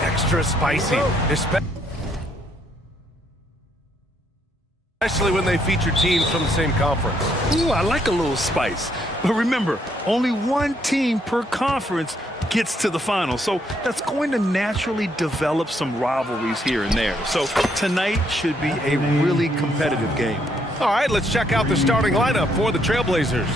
extra spicy, especially when they feature teams from the same conference. Ooh, I like a little spice. But remember, only one team per conference gets to the final. So that's going to naturally develop some rivalries here and there. So tonight should be a really competitive game. All right, let's check out the starting lineup for the Trailblazers.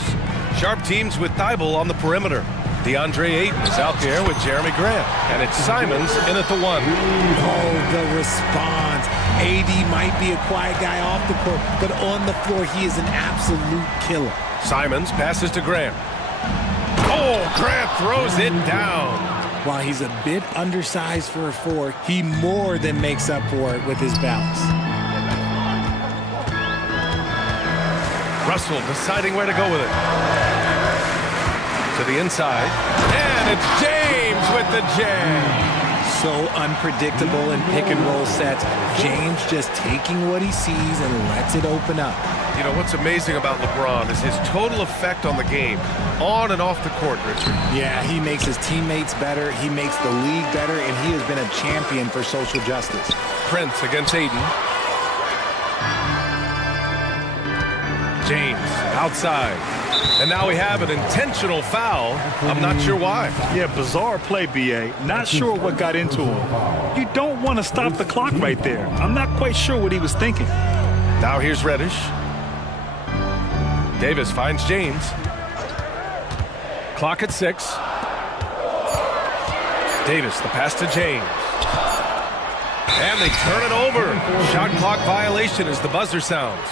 Sharp teams with Thibault on the perimeter. DeAndre Ayton is out there with Jeremy Grant. And it's Simons in at the 1. Oh, the response. AD might be a quiet guy off the court, but on the floor, he is an absolute killer. Simons passes to Grant. Oh, Grant throws it down. While he's a bit undersized for a 4, he more than makes up for it with his bounce. Russell deciding where to go with it. To the inside. And it's James with the jam. So unpredictable in pick-and-roll sets. James just taking what he sees and lets it open up. You know, what's amazing about LeBron is his total effect on the game, on and off the court, Richard. Yeah, he makes his teammates better, he makes the league better, and he has been a champion for social justice. Prince against Ayton. James outside. And now we have an intentional foul. I'm not sure why. Yeah, bizarre play, B.A. Not sure what got into him. You don't want to stop the clock right there. I'm not quite sure what he was thinking. Now here's Reddish. Davis finds James. Clock at 6. Davis, the pass to James. And they turn it over. Shot clock violation as the buzzer sounds.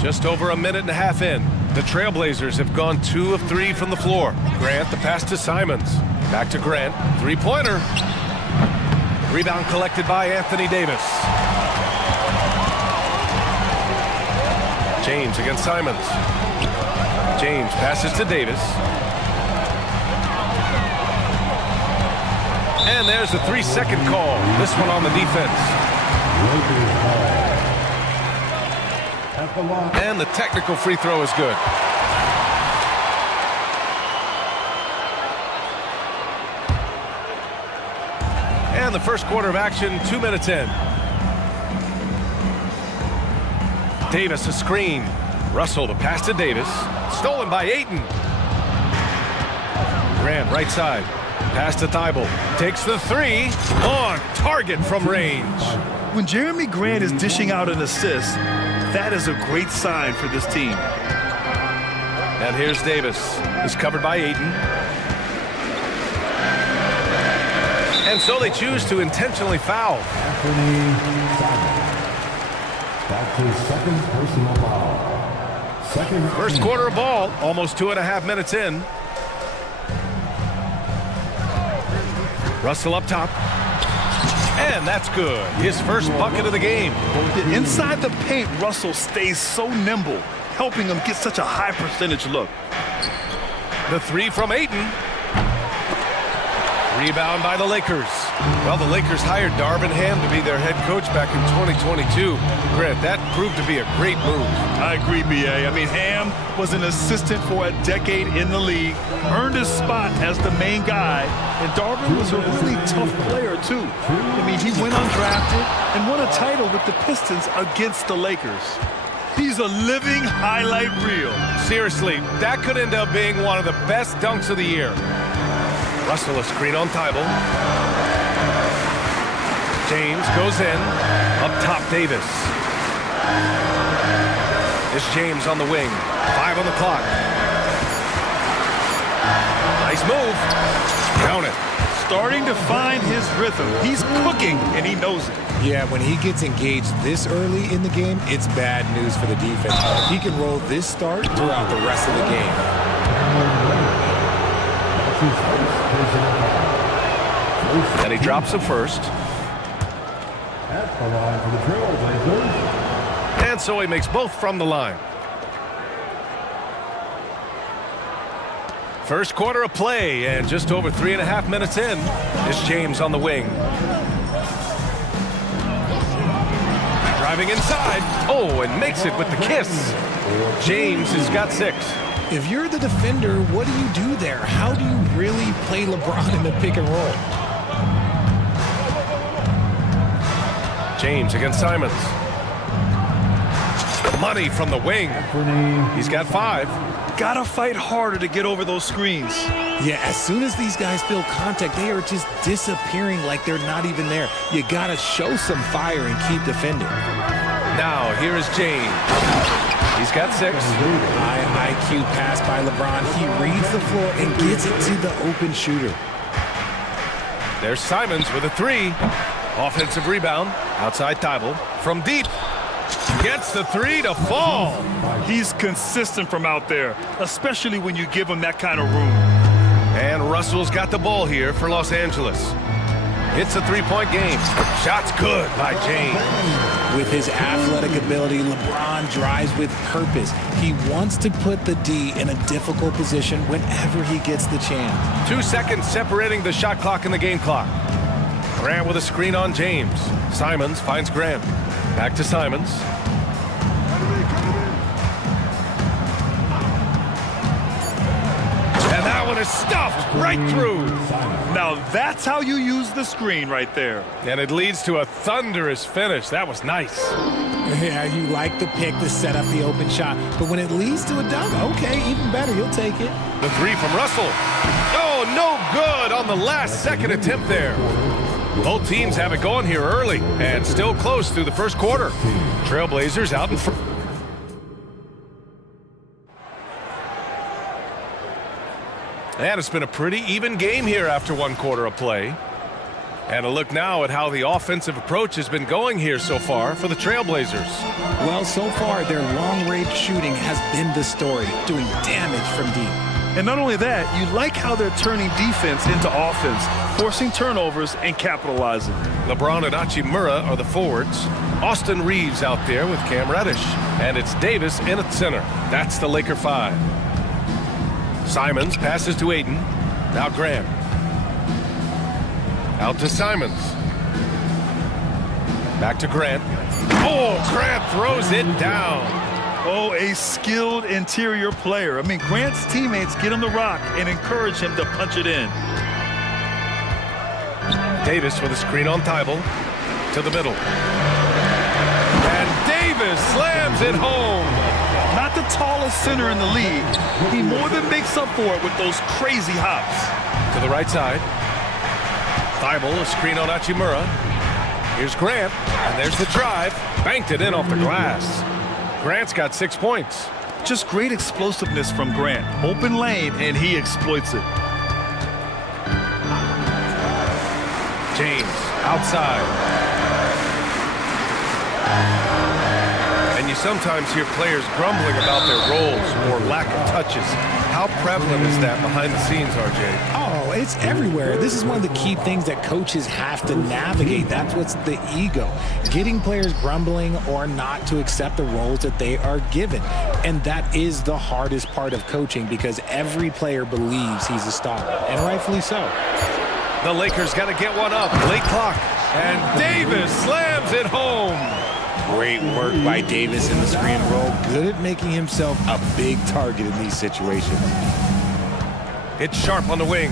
Just over a minute and a half in. The Trailblazers have gone 2 of 3 from the floor. Grant, the pass to Simons. Back to Grant. Three-pointer. Rebound collected by Anthony Davis. James against Simons. James passes to Davis. And there's a 3-second call. This one on the defense. And the technical free throw is good. And the first quarter of action, 2 minutes in. Davis a screen. Russell the pass to Davis. Stolen by Ayton. Grant right side. Pass to Thibault. Takes the 3. On target from range. When Jeremy Grant is dishing out an assist, that is a great sign for this team. And here's Davis. He's covered by Ayton. And so they choose to intentionally foul. That's his second personal foul. First quarter of ball, almost 2.5 minutes in. Russell up top. And that's good. His first bucket of the game. Inside the paint, Russell stays so nimble, helping him get such a high percentage look. The 3 from Ayton. Rebound by the Lakers. Well, the Lakers hired Darvin Ham to be their head coach back in 2022. Grant, that proved to be a great move. I agree, B.A. I mean, Ham was an assistant for a decade in the league, earned his spot as the main guy, and Darvin was a really tough player, too. I mean, he went undrafted and won a title with the Pistons against the Lakers. He's a living highlight reel. Seriously, that could end up being one of the best dunks of the year. Russell a screen on Thibault. James goes in. Up top, Davis. It's James on the wing. 5 on the clock. Nice move. Count it. Starting to find his rhythm. He's cooking, and he knows it. Yeah, when he gets engaged this early in the game, it's bad news for the defense. He can roll this start throughout the rest of the game. And he drops the first. At the line for the Trailblazers. And so he makes both from the line. First quarter of play, and just over 3.5 minutes in. It's James on the wing. Driving inside. Oh, and makes it with the kiss. James has got 6. If you're the defender, what do you do there? How do you really play LeBron in the pick and roll? James against Simons. Money from the wing. He's got 5. Gotta fight harder to get over those screens. Yeah, as soon as these guys feel contact, they are just disappearing like they're not even there. You gotta show some fire and keep defending. Now, here is James. He's got 6. High IQ pass by LeBron. He reads the floor and gets it to the open shooter. There's Simons with a 3. Offensive rebound. Outside Thibault. From deep. Gets the 3 to fall. He's consistent from out there, especially when you give him that kind of room. And Russell's got the ball here for Los Angeles. It's a 3-point game. Shot's good by James. With his athletic ability, LeBron drives with purpose. He wants to put the D in a difficult position whenever he gets the chance. 2 seconds separating the shot clock and the game clock. Grant with a screen on James. Simons finds Grant. Back to Simons. And that one is stuffed right through. Now that's how you use the screen right there. And it leads to a thunderous finish. That was nice. Yeah, you like the pick to set up the open shot, but when it leads to a dunk, okay, even better, you'll take it. The 3 from Russell. Oh, no good on the last second attempt there. Both teams have it going here early and still close through the first quarter. Trailblazers out in front. And it's been a pretty even game here after 1 quarter of play. And a look now at how the offensive approach has been going here so far for the Trailblazers. Well, so far, their long-range shooting has been the story, doing damage from deep. And not only that, you like how they're turning defense into offense, forcing turnovers and capitalizing. LeBron and Hachimura are the forwards. Austin Reeves out there with Cam Reddish. And it's Davis in at center. That's the Laker 5. Simons passes to Aiden. Now Grant. Out to Simons. Back to Grant. Oh, Grant throws it down. Oh, a skilled interior player. I mean, Grant's teammates get him the rock and encourage him to punch it in. Davis with a screen on Thibault. To the middle. And Davis slams it home. Not the tallest center in the league. He more than makes up for it with those crazy hops. To the right side. Thibault, a screen on Hachimura. Here's Grant, and there's the drive. Banked it in off the glass. Grant's got 6 points. Just great explosiveness from Grant. Open lane, and he exploits it. James, outside. And you sometimes hear players grumbling about their roles or lack of touches. How prevalent is that behind the scenes, RJ? Oh, it's everywhere. This is one of the key things that coaches have to navigate. That's what's the ego. Getting players grumbling or not to accept the roles that they are given. And that is the hardest part of coaching because every player believes he's a star, and rightfully so. The Lakers got to get one up. Late clock. And Davis slams it home. Great work by Davis in the screen roll. Good at making himself a big target in these situations. It's Sharp on the wing.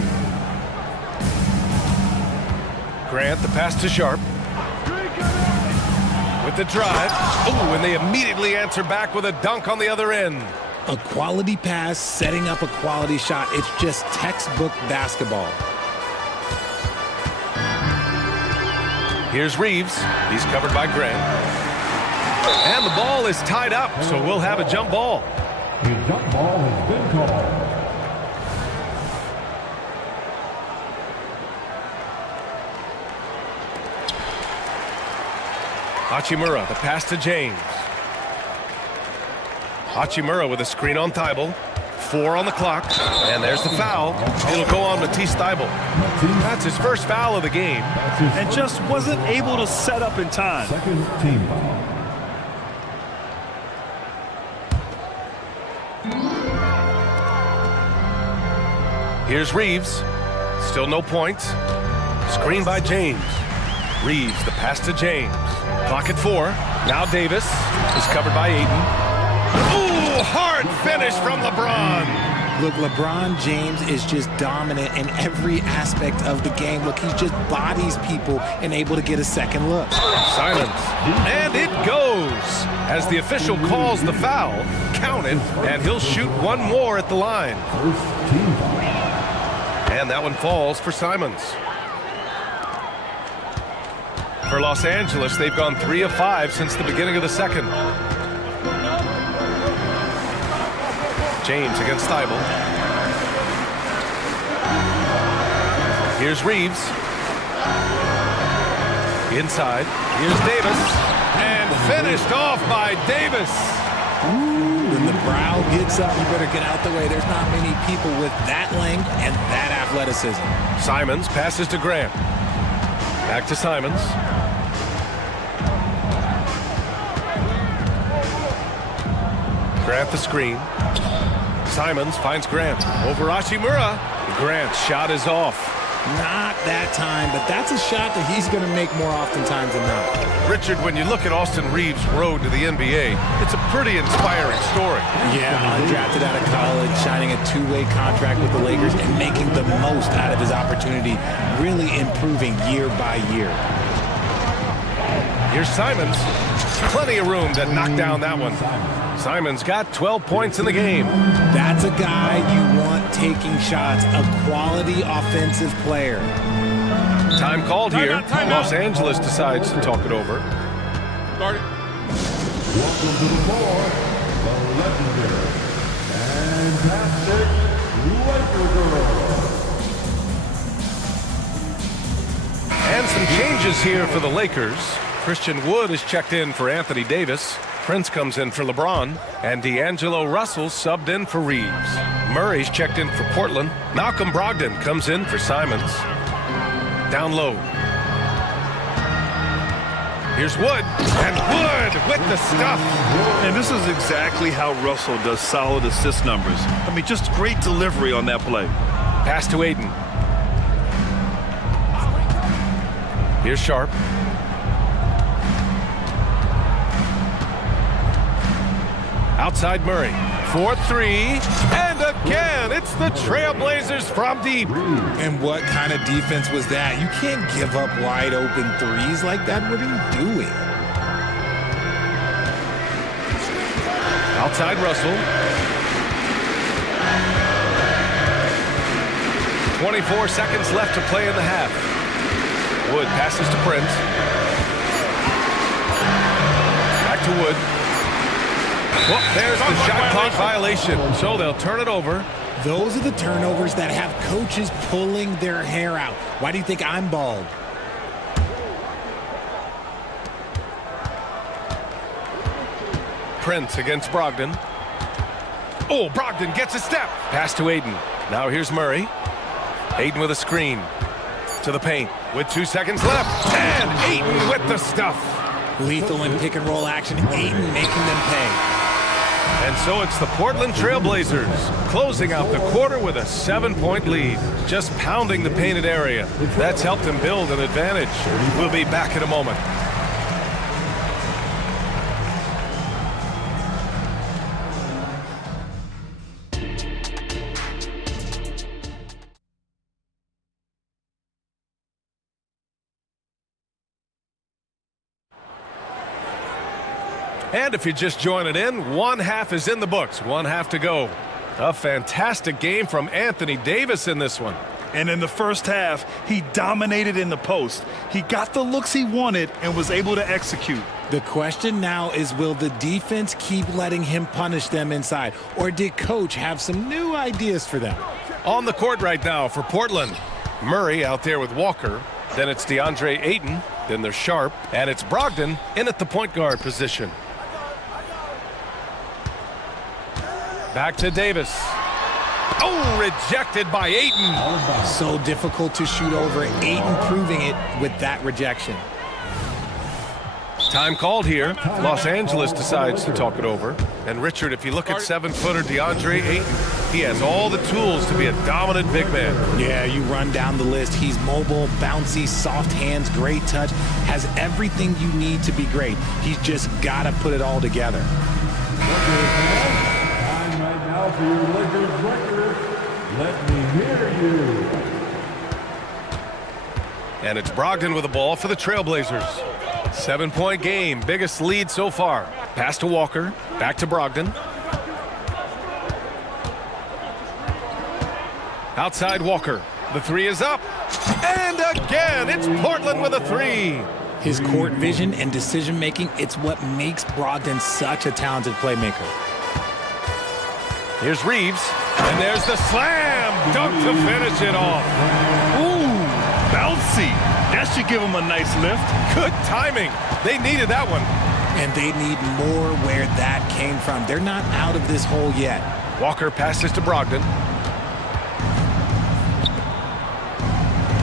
Grant, the pass to Sharp. With the drive. Oh, and they immediately answer back with a dunk on the other end. A quality pass, setting up a quality shot. It's just textbook basketball. Here's Reeves. He's covered by Grant. And the ball is tied up, so we'll have a jump ball. The jump ball has been called. Hachimura, the pass to James. Hachimura with a screen on Thibault. 4 on the clock. And there's the foul. It'll go on Matisse Thibault. That's his first foul of the game. And just wasn't able to set up in time. Second team foul. Here's Reeves. Still no points. Screen by James. Reeves, the pass to James. Clock at 4. Now Davis is covered by Ayton. Ooh, hard finish from LeBron. Look, LeBron James is just dominant in every aspect of the game. Look, he just bodies people and able to get a second look. Simons, and it goes. As the official calls the foul, count it, and he'll shoot one more at the line. And that one falls for Simons. For Los Angeles, they've gone 3 of 5 since the beginning of the second. James against Thibault. Here's Reeves. Inside. Here's Davis. And finished off by Davis. Ooh, when the brow gets up, you better get out the way. There's not many people with that length and that athleticism. Simons passes to Grant. Back to Simons. Grant the screen. Simons finds Grant over Hachimura. Grant's shot is off. Not that time, but that's a shot that he's going to make more oftentimes than not. Richard, when you look at Austin Reeves' road to the NBA, it's a pretty inspiring story. Yeah, undrafted out of college, signing a two-way contract with the Lakers and making the most out of his opportunity, really improving year by year. Here's Simons. Plenty of room to knock down that one. Simons got 12 points in the game. That's a guy you want taking shots, a quality offensive player. Time called here. Los Angeles decides to talk it over. Welcome to the floor, the legendary, fantastic Laker girl. And some changes here for the Lakers. Christian Wood is checked in for Anthony Davis. Prince comes in for LeBron, and D'Angelo Russell subbed in for Reeves. Murray's checked in for Portland. Malcolm Brogdon comes in for Simons. Down low. Here's Wood, and Wood with the stuff. And this is exactly how Russell does solid assist numbers. I mean, just great delivery on that play. Pass to Ayton. Here's Sharp. Outside Murray. 4-3. And again, it's the Trailblazers from deep. And what kind of defense was that? You can't give up wide open threes like that. What are you doing? Outside Russell. 24 seconds left to play in the half. Wood passes to Prince. Back to Wood. Well, there's the shot clock violation, so they'll turn it over. Those are the turnovers that have coaches pulling their hair out. Why do you think I'm bald? Prince against Brogdon. Oh, Brogdon gets a step. Pass to Ayton. Now here's Murray. Ayton with a screen. To the paint with 2 seconds left. And Ayton with the stuff. Lethal in pick and roll action. Ayton making them pay. And so it's the Portland Trailblazers closing out the quarter with a 7-point lead. Just pounding the painted area. That's helped them build an advantage. We'll be back in a moment. And if you're just joining in, one half is in the books, one half to go. A fantastic game from Anthony Davis in this one. And in the first half, he dominated in the post. He got the looks he wanted and was able to execute. The question now is, will the defense keep letting him punish them inside? Or did coach have some new ideas for them? On the court right now for Portland. Murray out there with Walker. Then it's DeAndre Ayton. Then there's Sharp. And it's Brogdon in at the point guard position. Back to Davis. Oh, rejected by Ayton. So difficult to shoot over. Ayton proving it with that rejection. Time called here. Los Angeles decides to talk it over. And Richard, if you look at 7-footer DeAndre Ayton, he has all the tools to be a dominant big man. Yeah, you run down the list. He's mobile, bouncy, soft hands, great touch, has everything you need to be great. He's just got to put it all together. Time right now for your Lakers record. Let me hear you. And it's Brogdon with the ball for the Trailblazers. 7-point game, biggest lead so far. Pass to Walker, back to Brogdon. Outside Walker, the three is up. And again, it's Portland with a three. His court vision and decision-making, it's what makes Brogdon such a talented playmaker. Here's Reeves, and there's the slam dunk to finish it off. Ooh, bouncy. That should give him a nice lift. Good timing. They needed that one. And they need more where that came from. They're not out of this hole yet. Walker passes to Brogdon.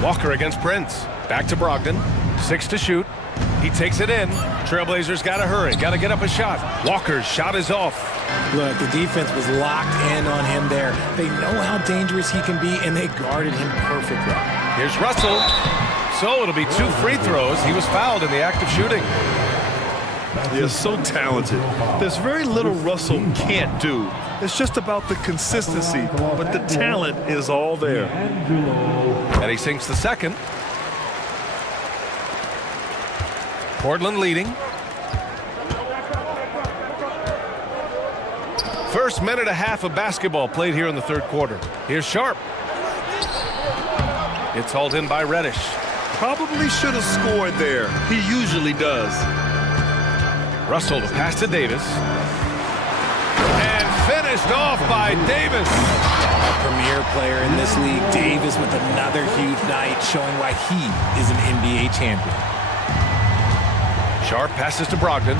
Walker against Prince. Back to Brogdon. 6 to shoot. He takes it in. Trailblazers got to hurry. Got to get up a shot. Walker's shot is off. Look, the defense was locked in on him there. They know how dangerous he can be, and they guarded him perfectly. Here's Russell. So it'll be 2 free throws. He was fouled in the act of shooting. They're so talented. There's very little Russell can't do. It's just about the consistency, but the talent is all there. And he sinks the second. Portland leading. First minute and a half of basketball played here in the third quarter. Here's Sharp. It's hauled in by Reddish. Probably should have scored there. He usually does. Russell to pass to Davis. And finished off by Davis. A premier player in this league, Davis with another huge night, showing why he is an NBA champion. Sharp passes to Brogdon.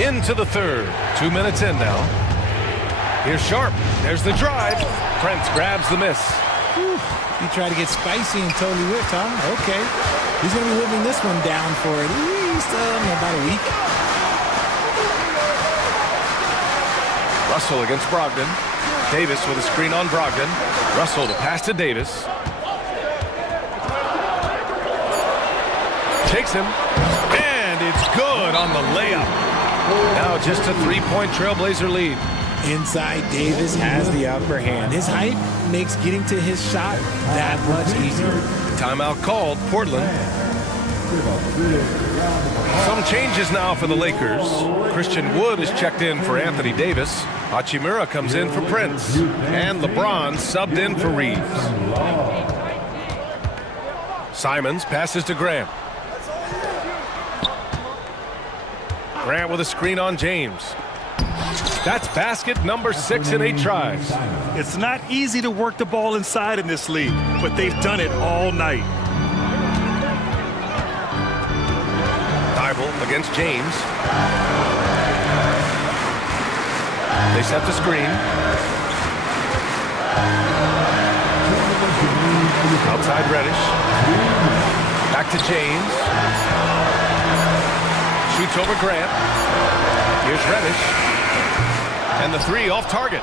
Into the third. 2 minutes in now. Here's Sharp. There's the drive. Prince grabs the miss. Whew. He tried to get spicy and totally whipped, huh? Okay. He's going to be living this one down for at least about a week. Russell against Brogdon. Davis with a screen on Brogdon. Russell to pass to Davis. Takes him. And it's good on the layup. Now just a 3-point Trailblazer lead. Inside, Davis has the upper hand. His height makes getting to his shot that much easier. Timeout called, Portland. Some changes now for the Lakers. Christian Wood is checked in for Anthony Davis. Hachimura comes in for Prince. And LeBron subbed in for Reeves. Simons passes to Grant. Grant with a screen on James. That's basket number 6 in 8 tries. It's not easy to work the ball inside in this league, but they've done it all night. Thibault against James. They set the screen. Outside Reddish. Back to James. Shoots over Grant. Here's Reddish. And the three off target.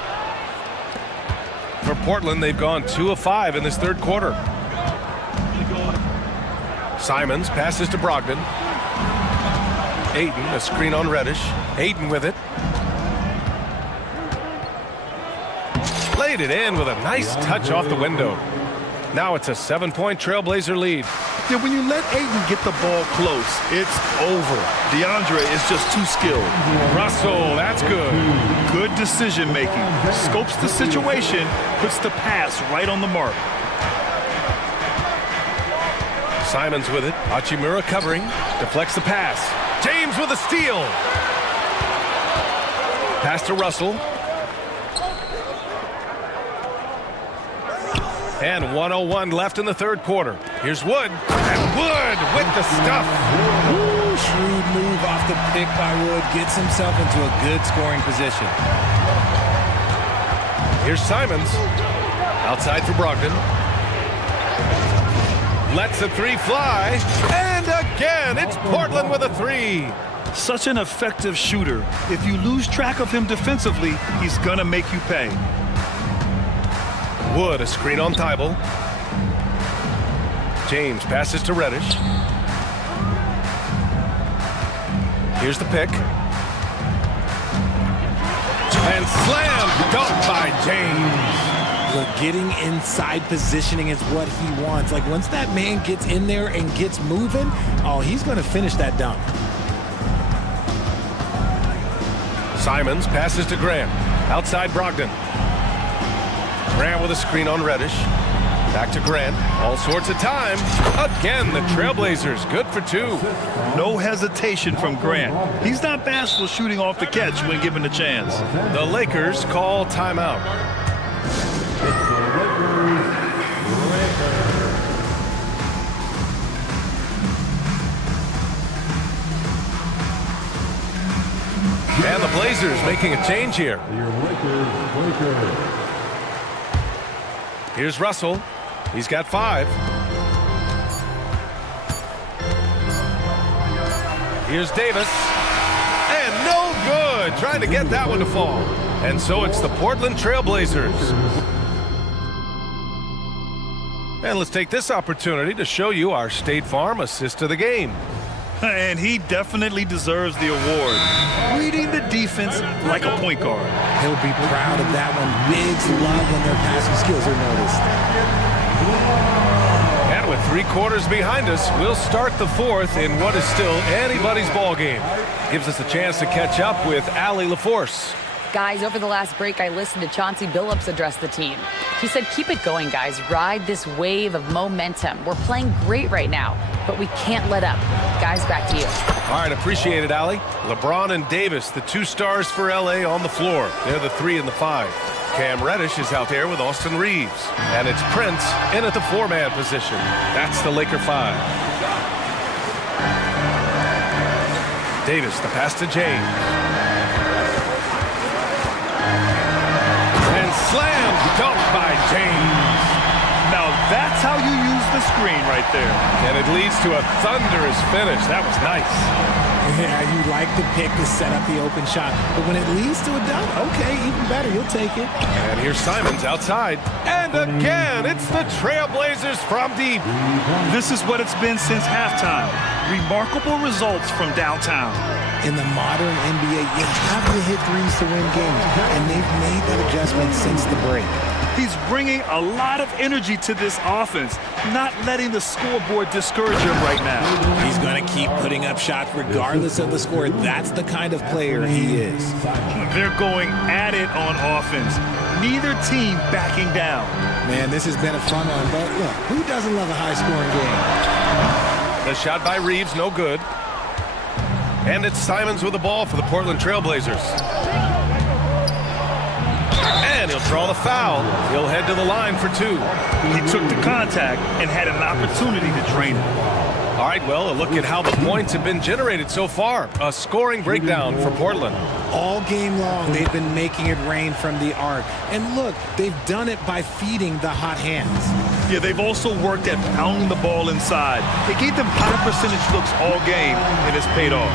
For Portland, they've gone 2 of 5 in this third quarter. Simons passes to Brogdon. Ayton, a screen on Reddish. Ayton with it. Laid it in with a nice touch off the window. Now it's a 7-point Trailblazer lead. Yeah, when you let Ayton get the ball close, it's over. DeAndre is just too skilled. Russell, that's good. Good decision-making. Scopes the situation, puts the pass right on the mark. Simons with it. Hachimura covering. Deflects the pass. James with a steal. Pass to Russell. And 1:01 left in the third quarter. Here's Wood. And Wood with the stuff. Ooh, shrewd move off the pick by Wood. Gets himself into a good scoring position. Here's Simons. Outside for Brogdon. Lets the three fly. And again, it's Portland with a three. Such an effective shooter. If you lose track of him defensively, he's gonna make you pay. Wood, a screen on Thibault. James passes to Reddish. Here's the pick. And slam, dunked by James. Look, getting inside positioning is what he wants. Like, once that man gets in there and gets moving, oh, he's going to finish that dunk. Simons passes to Graham. Outside Brogdon. Grant with a screen on Reddish. Back to Grant. All sorts of time. Again, the Trailblazers good for two. No hesitation from Grant. He's not bashful shooting off the catch when given the chance. The Lakers call timeout. And the Blazers making a change here. Here's Russell. He's got 5. Here's Davis. And no good. Trying to get that one to fall. And so it's the Portland Trailblazers. And let's take this opportunity to show you our State Farm assist of the game. And he definitely deserves the award. Reading the defense like a point guard. He'll be proud of that one. Bigs love when their passing skills are noticed. And with 3 quarters behind us, we'll start the fourth in what is still anybody's ball game. Gives us a chance to catch up with Allie LaForce. Guys, over the last break, I listened to Chauncey Billups address the team. He said, keep it going, guys. Ride this wave of momentum. We're playing great right now, but we can't let up. Guys, back to you. All right, appreciate it, Allie. LeBron and Davis, the 2 stars for LA on the floor. They're the 3 and the 5. Cam Reddish is out there with Austin Reeves. And it's Prince in at the 4-man position. That's the Laker 5. Davis, the pass to James. Slam dunk by James. Now that's how you use the screen right there. And it leads to a thunderous finish. That was nice. Yeah, you like the pick to set up the open shot. But when it leads to a dunk, okay, even better. You'll take it. And here's Simons outside. And again, it's the Trailblazers from deep. This is what it's been since halftime. Remarkable results from downtown. In the modern NBA, you have to hit threes to win games, and they've made that adjustment since the break. He's bringing a lot of energy to this offense, not letting the scoreboard discourage him right now. He's going to keep putting up shots regardless of the score. That's the kind of player he is. They're going at it on offense. Neither team backing down. Man, this has been a fun one, but look, who doesn't love a high-scoring game? The shot by Reeves, no good. And it's Simons with the ball for the Portland Trailblazers. And he'll draw the foul. He'll head to the line for 2. He took the contact and had an opportunity to drain it. All right, well, a look at how the points have been generated so far. A scoring breakdown for Portland. All game long, they've been making it rain from the arc. And look, they've done it by feeding the hot hands. Yeah, they've also worked at pounding the ball inside. It gave them high percentage looks all game, and it's paid off.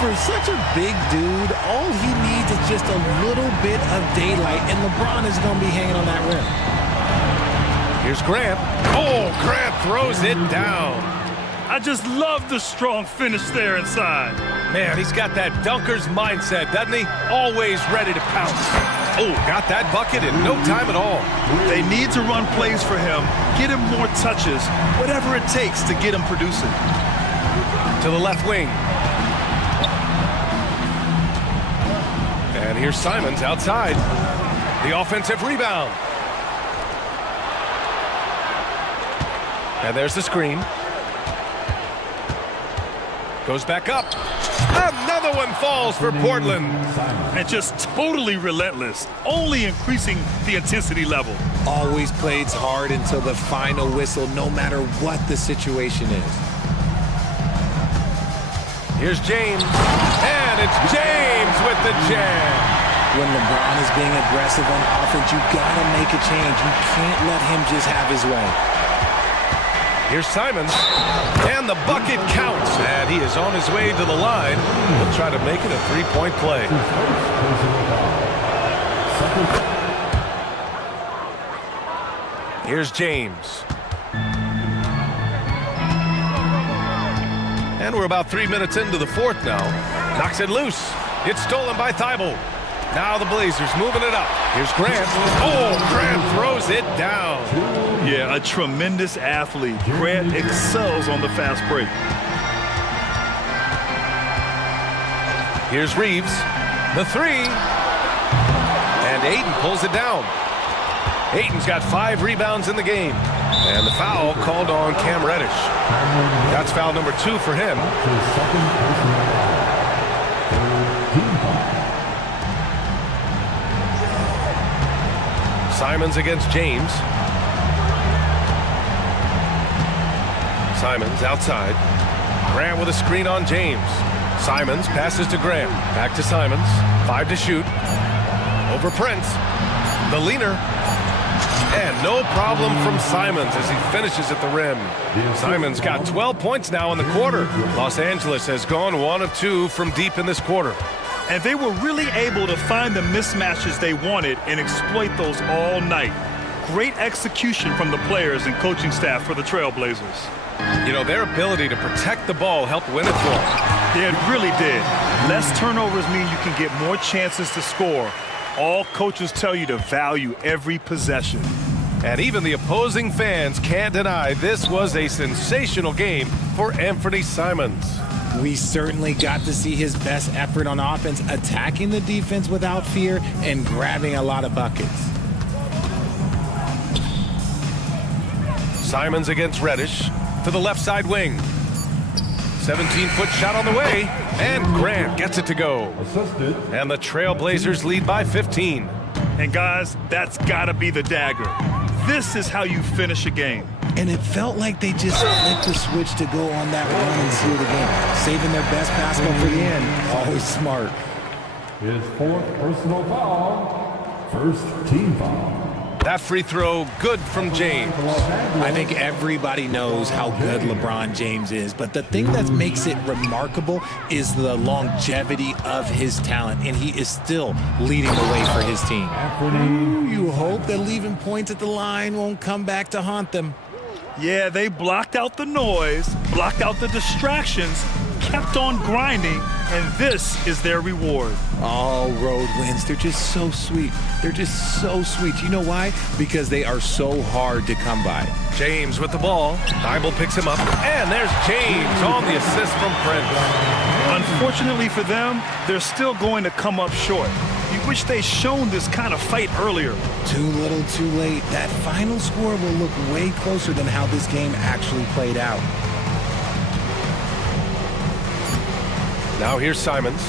For such a big dude, all he needs is just a little bit of daylight, and LeBron is going to be hanging on that rim. Here's Grant. Oh, Grant throws it down. I just love the strong finish there inside. Man, he's got that dunker's mindset, doesn't he? Always ready to pounce. Oh, got that bucket in no time at all. They need to run plays for him, get him more touches, whatever it takes to get him producing. To the left wing. And here's Simons outside. The offensive rebound. And there's the screen. Goes back up. Another one falls for Portland. And just totally relentless, only increasing the intensity level. Always plays hard until the final whistle, no matter what the situation is. Here's James. And it's James with the jam. When LeBron is being aggressive on offense, you gotta make a change. You can't let him just have his way. Here's Simons, and the bucket counts, and he is on his way to the line. He'll try to make it a three-point play. Here's James. And we're about 3 minutes into the fourth now. Knocks it loose. It's stolen by Thibault. Now the Blazers moving it up. Here's Grant. Oh, Grant throws it down. Yeah, a tremendous athlete. Grant excels on the fast break. Here's Reeves. The three. And Ayton pulls it down. Ayton's got 5 rebounds in the game. And the foul called on Cam Reddish. That's foul number 2 for him. Simons against James. Simons outside. Grant with a screen on James. Simons passes to Grant. Back to Simons. 5 to shoot. Over Prince. The leaner. And no problem from Simons as he finishes at the rim. Simons got 12 points now in the quarter. Los Angeles has gone 1 of 2 from deep in this quarter. And they were really able to find the mismatches they wanted and exploit those all night. Great execution from the players and coaching staff for the Trailblazers. You know, their ability to protect the ball helped win it for them. Yeah, it really did. Less turnovers mean you can get more chances to score. All coaches tell you to value every possession. And even the opposing fans can't deny this was a sensational game for Anthony Simons. We certainly got to see his best effort on offense, attacking the defense without fear and grabbing a lot of buckets. Simons against Reddish to the left side wing. 17-foot shot on the way, and Grant gets it to go. And the Trailblazers lead by 15. And guys, that's gotta be the dagger. This is how you finish a game. And it felt like they just flipped the switch to go on that run and seal the game. Saving their best basketball for the end. Always smart. His 4th personal foul. First team foul. That free throw good from James. I think everybody knows how good LeBron James is, but the thing that makes it remarkable is the longevity of his talent, and he is still leading the way for his team. Ooh, you hope that leaving points at the line won't come back to haunt them. Yeah, they blocked out the noise, blocked out the distractions, kept on grinding, and this is their reward. All road wins. They're just so sweet. They're just so sweet. You know why? Because they are so hard to come by. James with the ball. Thibault picks him up. And there's James on the assist from Prince. Unfortunately for them, they're still going to come up short. You wish they'd shown this kind of fight earlier. Too little, too late. That final score will look way closer than how this game actually played out. Now here's Simons.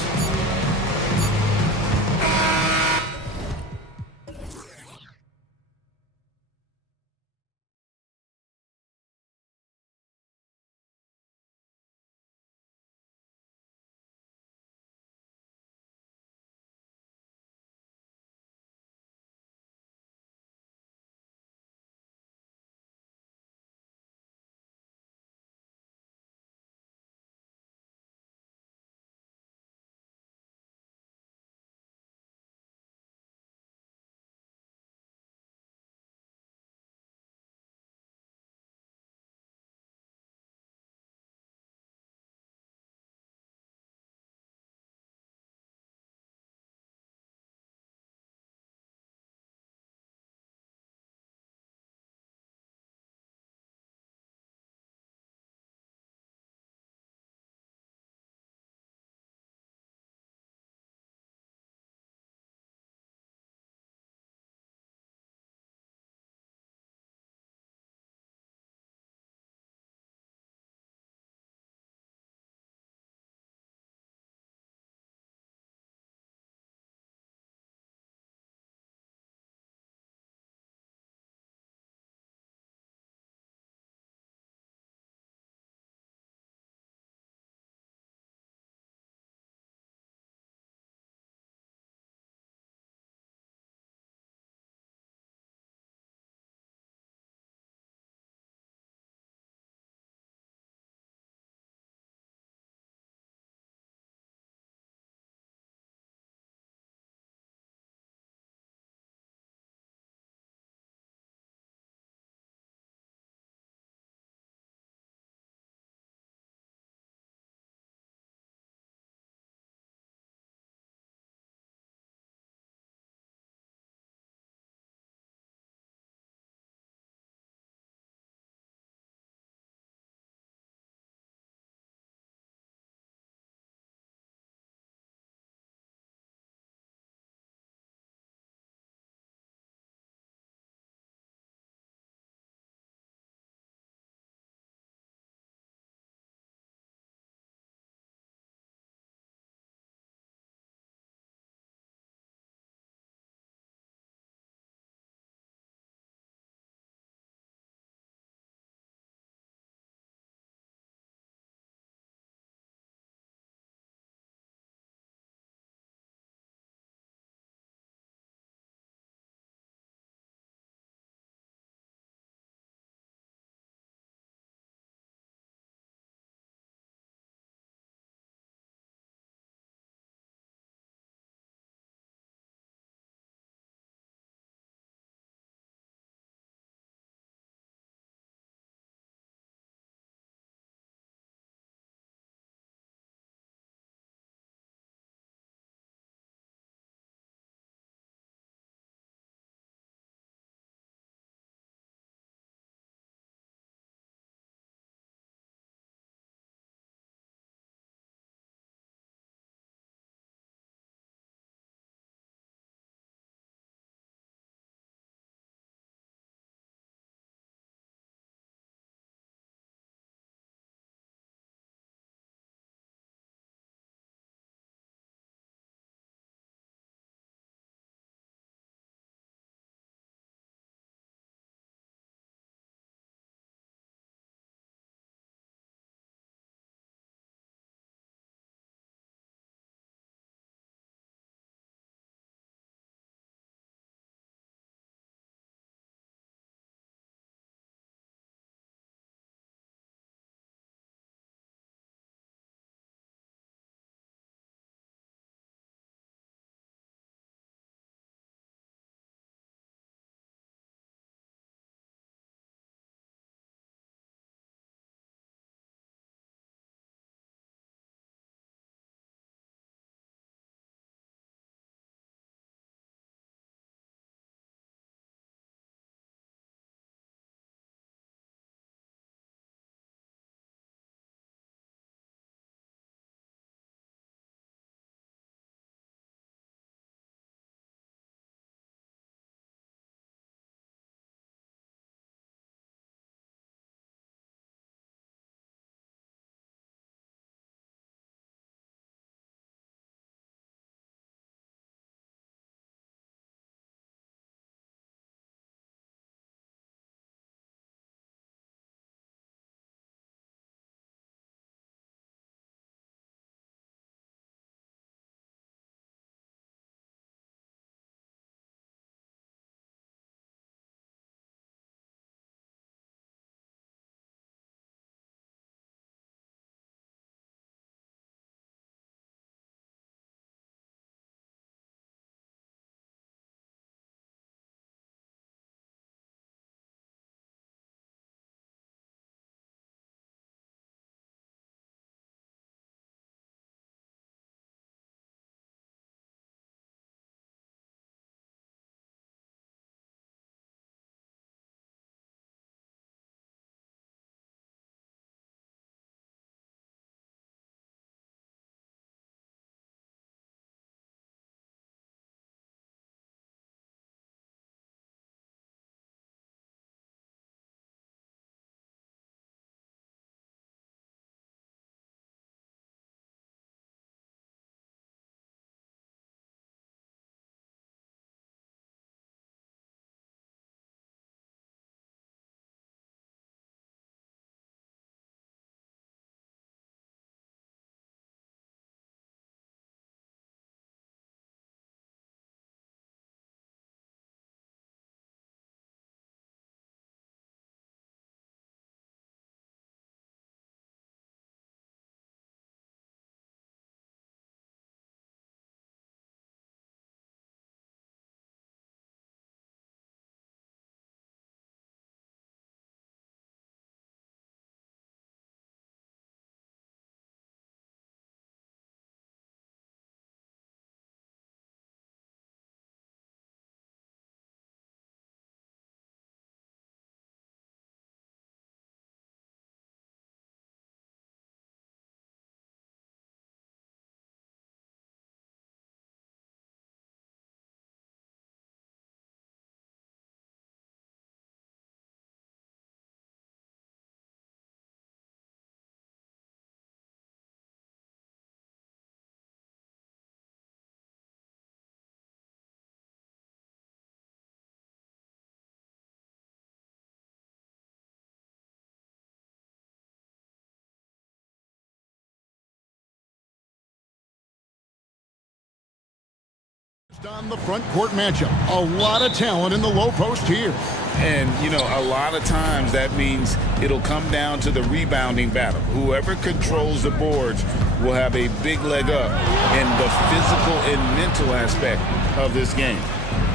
On the front court matchup, a lot of talent in the low post here. And, you know, a lot of times that means it'll come down to the rebounding battle. Whoever controls the boards will have a big leg up in the physical and mental aspect of this game.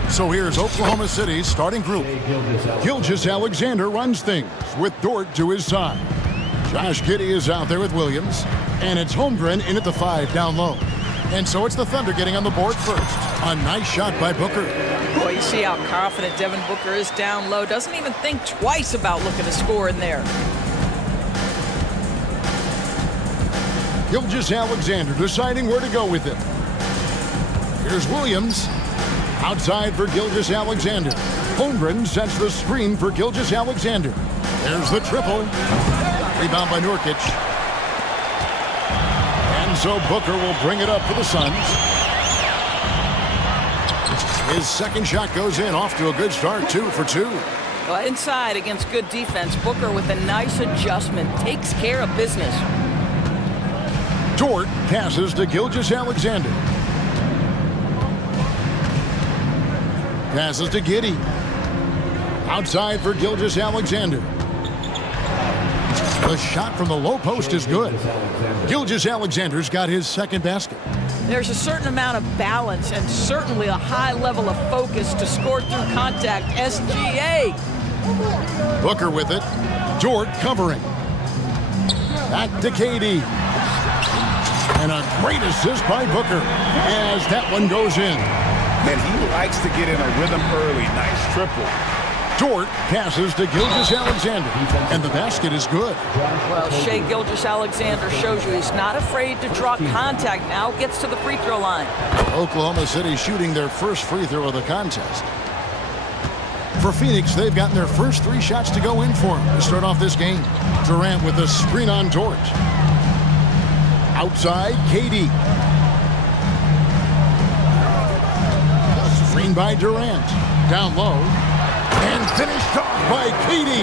So here's Oklahoma City's starting group. Gilgeous-Alexander runs things with Dort to his side. Josh Giddey is out there with Williams. And it's Holmgren in at the 5 down low. And so it's the Thunder getting on the board first. A nice shot by Booker. Boy, you see how confident Devin Booker is down low. Doesn't even think twice about looking to score in there. Gilgeous-Alexander deciding where to go with it. Here's Williams. Outside for Gilgeous-Alexander. Holmgren sets the screen for Gilgeous-Alexander. There's the triple. Rebound by Nurkic. And so Booker will bring it up for the Suns. His second shot goes in, off to a good start, 2 for 2. Well, inside against good defense, Booker with a nice adjustment takes care of business. Dort passes to Gilgeous-Alexander. Passes to Giddey. Outside for Gilgeous-Alexander. The shot from the low post is good. Gilgeous-Alexander's got his second basket. There's a certain amount of balance and certainly a high level of focus to score through contact. SGA. Booker with it. Dort covering. Back to KD. And a great assist by Booker as that one goes in. And he likes to get in a rhythm early. Nice triple. Dort passes to Gilgeous-Alexander, and the basket is good. Well, Shai Gilgeous-Alexander shows you he's not afraid to draw contact. Now gets to the free throw line. Oklahoma City shooting their first free throw of the contest. For Phoenix, they've gotten their first 3 shots to go in for them to start off this game. Durant with a screen on Dort. Outside, KD. Screen by Durant. Down low. And finished off by KD.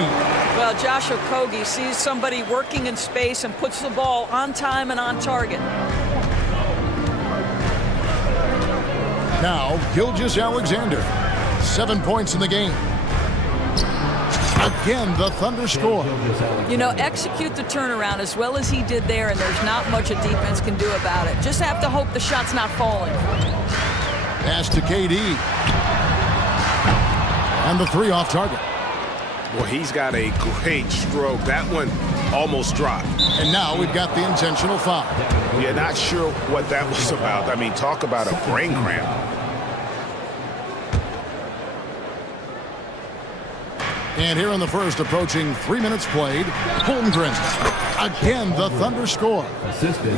Well, Josh Okogie sees somebody working in space and puts the ball on time and on target. Now, Gilgeous-Alexander. 7 points in the game. Again, the Thunder score. You know, execute the turnaround as well as he did there, and there's not much a defense can do about it. Just have to hope the shot's not falling. Pass to KD. And the 3 off target. Well, he's got a great stroke. That one almost dropped. And now we've got the intentional foul. Yeah, not sure what that was about. I mean, talk about a brain cramp. And here in the first, approaching 3 minutes played, Holmgren. Again, the Thunder score.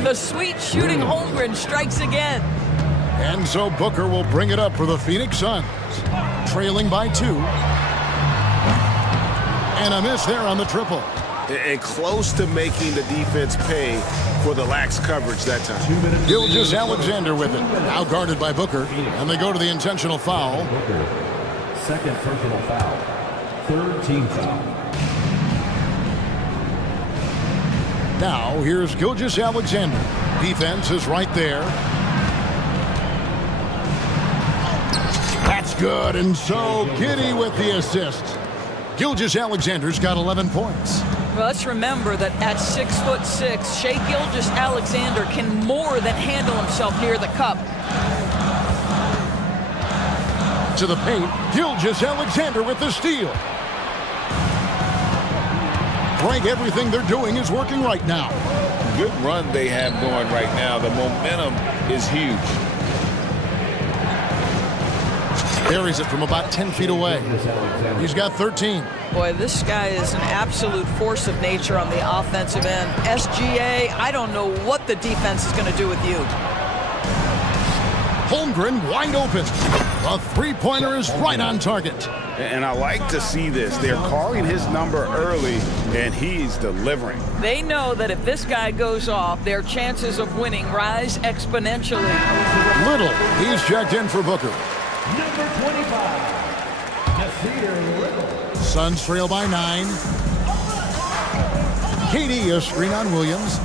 The sweet shooting Holmgren strikes again. And so Booker will bring it up for the Phoenix Suns. Trailing by 2. And a miss there on the triple. And close to making the defense pay for the lax coverage that time. Gilgeous-Alexander with it. Now guarded by Booker. And they go to the intentional foul. Booker, second personal foul. Third team foul. Now here's Gilgeous-Alexander. Defense is right there. That's good, and so Giddey with the assist. Gilgeous-Alexander's got 11 points. Well, let's remember that at 6'6", Shai Gilgeous-Alexander can more than handle himself near the cup. To the paint, Gilgeous-Alexander with the steal. Frank, everything they're doing is working right now. Good run they have going right now. The momentum is huge. Carries it from about 10 feet away. He's got 13. Boy, this guy is an absolute force of nature on the offensive end. SGA, I don't know what the defense is going to do with you. Holmgren wide open. The three-pointer is right on target. And I like to see this. They're calling his number early, and he's delivering. They know that if this guy goes off, their chances of winning rise exponentially. Little, he's checked in for Booker. Number 25, Nasir Little. Suns trail by 9. KD a screen on Williams.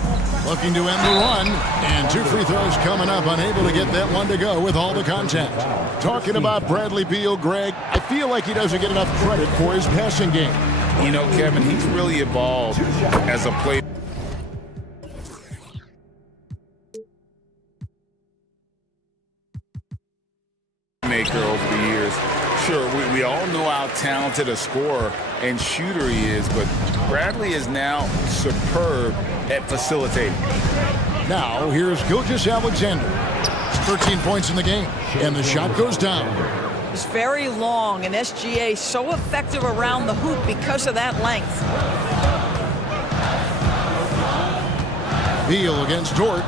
Looking to end the run, and And 2 free throws coming up, unable to get that one to go with all the contact. Talking about Bradley Beal, Greg, I feel like he doesn't get enough credit for his passing game. You know, Kevin, he's really evolved as a player. Maker over the years. Sure, we all know how talented a scorer and shooter he is, but Bradley is now superb at facilitating. Now, here's Gilgeous Alexander. 13 points in the game, and the shot goes down. It's very long, and SGA so effective around the hoop because of that length. Beal against Dort.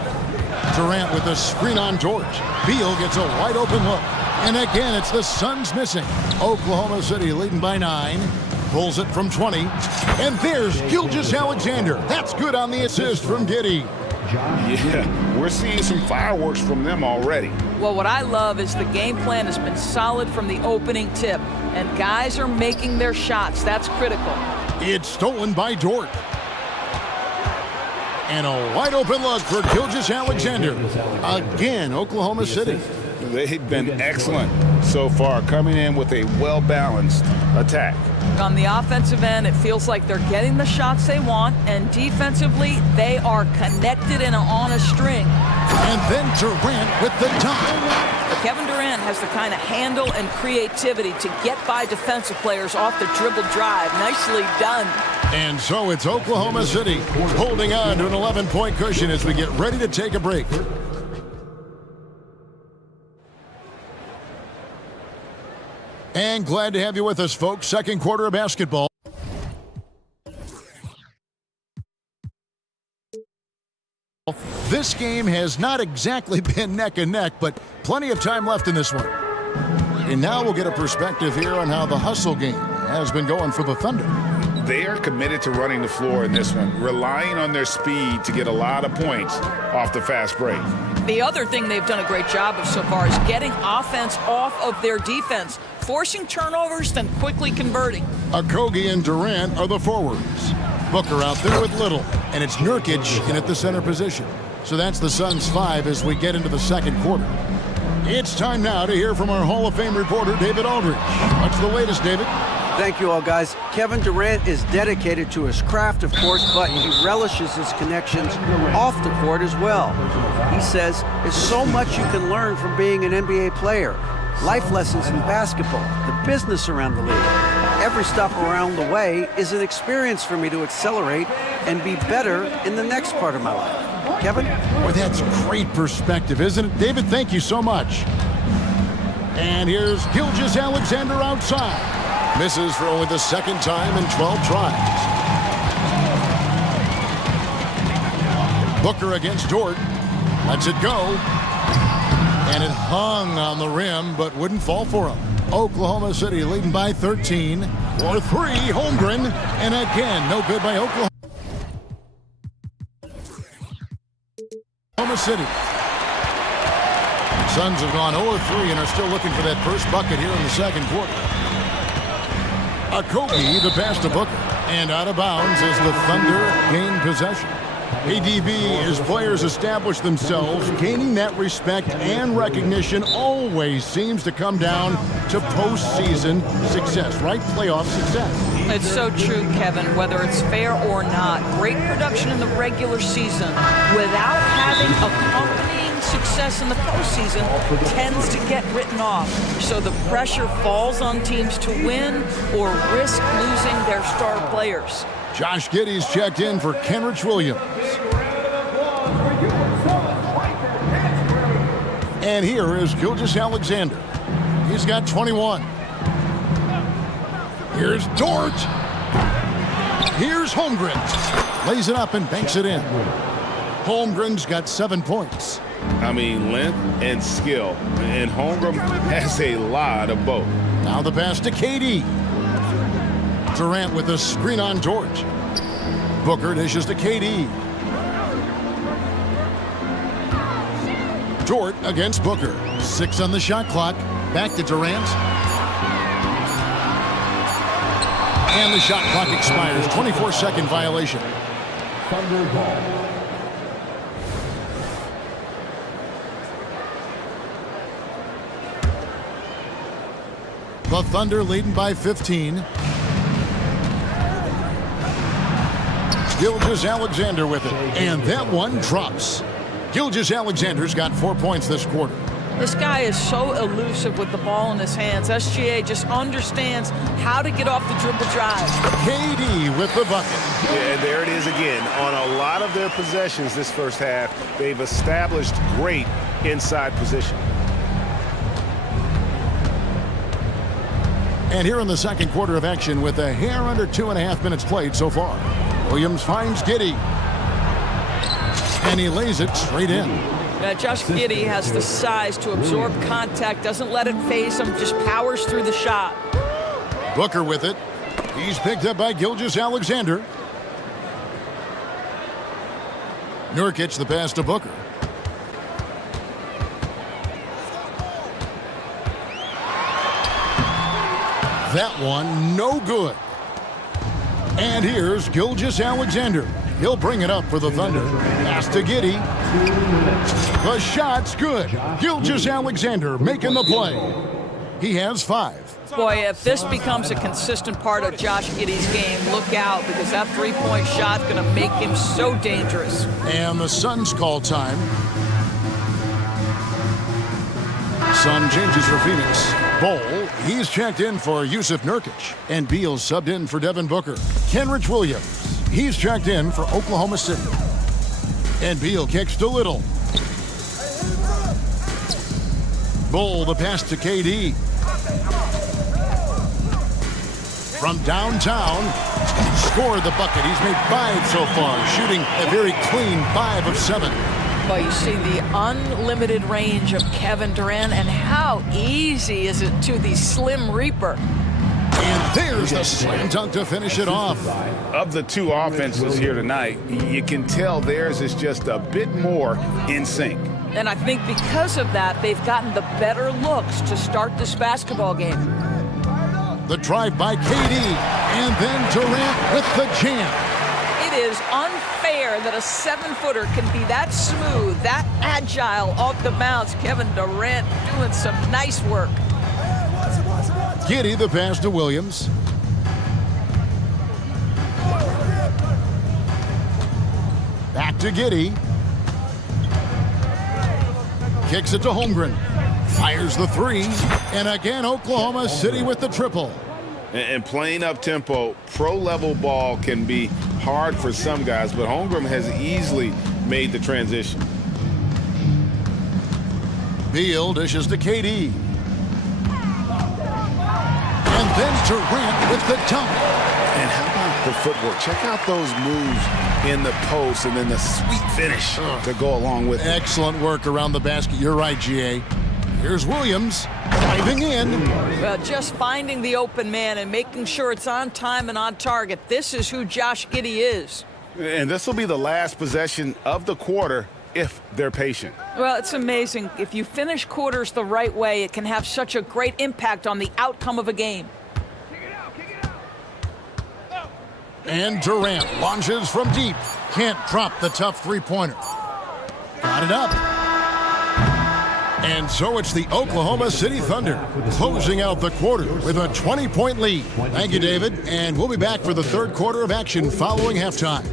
Durant with a screen on Dort. Beal gets a wide open look. And again, it's the Suns missing. Oklahoma City leading by 9. Pulls it from 20. And there's Gilgeous Alexander. That's good on the assist from Giddey. Yeah, we're seeing some fireworks from them already. Well, what I love is the game plan has been solid from the opening tip, and guys are making their shots. That's critical. It's stolen by Dort. And a wide open look for Gilgeous Alexander. Again, Oklahoma City. They've been excellent so far, coming in with a well-balanced attack. On the offensive end, it feels like they're getting the shots they want, and defensively, they are connected and on a string. And then Durant with the dunk. Kevin Durant has the kind of handle and creativity to get by defensive players off the dribble drive. Nicely done. And so it's Oklahoma City holding on to an 11-point cushion as we get ready to take a break. And glad to have you with us, folks. Second quarter of basketball. This game has not exactly been neck and neck, but plenty of time left in this one. And now we'll get a perspective here on how the hustle game has been going for the Thunder. They are committed to running the floor in this one, relying on their speed to get a lot of points off the fast break. The other thing they've done a great job of so far is getting offense off of their defense, forcing turnovers, then quickly converting. Okogie and Durant are the forwards. Booker out there with Little, and it's Nurkic in at the center position. So that's the Suns' 5 as we get into the second quarter. It's time now to hear from our Hall of Fame reporter, David Aldridge. What's the latest, David? Thank you all, guys. Kevin Durant is dedicated to his craft, of course, but he relishes his connections off the court as well. He says there's so much you can learn from being an NBA player. Life lessons in basketball, the business around the league. Every stop around the way is an experience for me to accelerate and be better in the next part of my life. Kevin? Boy, that's great perspective, isn't it? David, thank you so much. And here's Gilgeous Alexander outside. Misses for only the second time in 12 tries. Booker against Dort. Lets it go. And it hung on the rim, but wouldn't fall for him. Oklahoma City leading by 13. For 3, Holmgren. And again, no good by Oklahoma City. Suns have gone 0-3 and are still looking for that first bucket here in the second quarter. Okogie, the pass to Booker, and out of bounds as the Thunder gain possession. ADB, as players establish themselves, gaining that respect and recognition always seems to come down to postseason success, right? Playoff success. It's so true, Kevin, whether it's fair or not. Great production in the regular season without having accompanying success in the postseason tends to get written off. So the pressure falls on teams to win or risk losing their star players. Josh Giddey's checked in for Kenrich Williams. And here is Gilgeous Alexander. He's got 21. Here's Dort. Here's Holmgren. Lays it up and banks it in. Holmgren's got 7 points. I mean, length and skill. And Holmgren has a lot of both. Now the pass to KD. Durant with a screen on Dort. Booker dishes to KD. Dort against Booker. 6 on the shot clock. Back to Durant. And the shot clock expires. 24-second violation. Thunder ball. The Thunder leading by 15. Gilgeous-Alexander with it, and that one drops. Gilgeous-Alexander's got 4 points this quarter. This guy is so elusive with the ball in his hands. SGA just understands how to get off the dribble drive. KD with the bucket. Yeah, and there it is again. On a lot of their possessions this first half, they've established great inside position. And here in the second quarter of action with a hair under 2.5 minutes played so far. Williams finds Giddey. And he lays it straight in. Josh Giddey has the size to absorb contact, doesn't let it phase him, just powers through the shot. Booker with it. He's picked up by Gilgeous-Alexander. Nurkic the pass to Booker. That one no good. And here's Gilgeous-Alexander. He'll bring it up for the Thunder. Pass to Giddey. The shot's good. Gilgeous-Alexander making the play. He has 5. Boy, if this becomes a consistent part of Josh Giddey's game, look out, because that three-point shot's going to make him so dangerous. And the Suns call time. Sun changes for Phoenix. Bol, he's checked in for Yusuf Nurkic. And Beal subbed in for Devin Booker. Kenrich Williams, he's checked in for Oklahoma City. And Beal kicks to Little. Bol, the pass to KD. From downtown, scored the bucket. He's made 5 so far, shooting a very clean 5 of 7. Well, you see the unlimited range of Kevin Durant, and how easy is it to the Slim Reaper. And there's the slam dunk to finish it off. Of the two offenses here tonight, you can tell theirs is just a bit more in sync. And I think because of that, they've gotten the better looks to start this basketball game. The drive by KD, and then Durant with the jam. It is unfair that a 7-footer can be that smooth, that agile off the bounce. Kevin Durant doing some nice work. Giddey the pass to Williams. Back to Giddey. Kicks it to Holmgren. Fires the 3. And again, Oklahoma City with the triple. And playing up-tempo, pro-level ball can be hard for some guys, but Holmgren has easily made the transition. Beal dishes to KD. And then Durant with the dunk. And how about the footwork? Check out those moves in the post and then the sweet finish to go along with it. Excellent work around the basket. You're right, GA. Here's Williams diving in. Well, just finding the open man and making sure it's on time and on target. This is who Josh Giddey is. And this will be the last possession of the quarter if they're patient. Well, it's amazing. If you finish quarters the right way, it can have such a great impact on the outcome of a game. And Durant launches from deep. Can't drop the tough three-pointer. Got it up. And so it's the Oklahoma City Thunder closing out the quarter with a 20-point lead. Thank you, David. And we'll be back for the third quarter of action following halftime.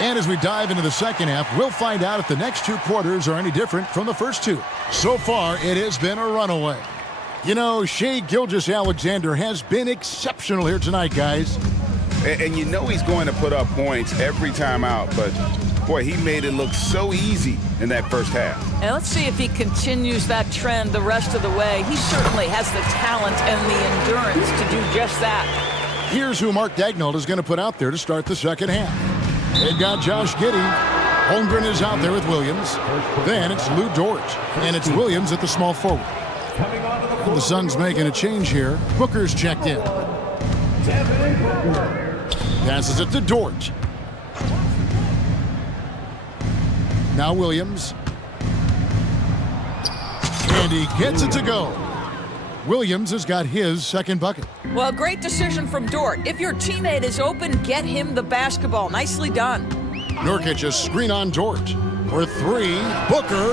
And as we dive into the second half, we'll find out if the next 2 quarters are any different from the first 2. So far, it has been a runaway. You know, Shai Gilgeous-Alexander has been exceptional here tonight, guys. And you know he's going to put up points every time out, but boy, he made it look so easy in that first half. And let's see if he continues that trend the rest of the way. He certainly has the talent and the endurance to do just that. Here's who Mark Daigneault is going to put out there to start the second half. They've got Josh Giddey. Holmgren is out there with Williams. Then it's Lou Dort. And it's Williams at the small forward. The Suns making a change here. Booker's checked in. Passes it to Dort. Now Williams. And he gets it to go. Williams has got his second bucket. Well, great decision from Dort. If your teammate is open, get him the basketball. Nicely done. Nurkic a screen on Dort. For three, Booker.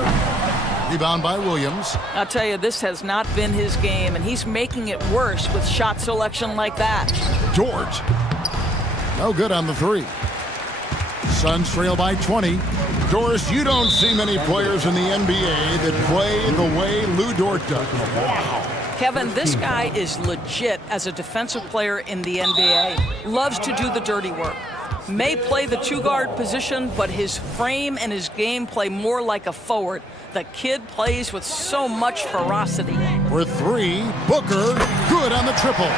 Rebound by Williams. I'll tell you, this has not been his game, and he's making it worse with shot selection like that. Dort. No good on the three. Suns trail by 20. Doris, you don't see many players in the NBA that play the way Lou Dort does. Wow. Kevin, this guy is legit as a defensive player in the NBA. Loves to do the dirty work. May play the two-guard position, but his frame and his game play more like a forward. The kid plays with so much ferocity. For three, Booker, good on the triple.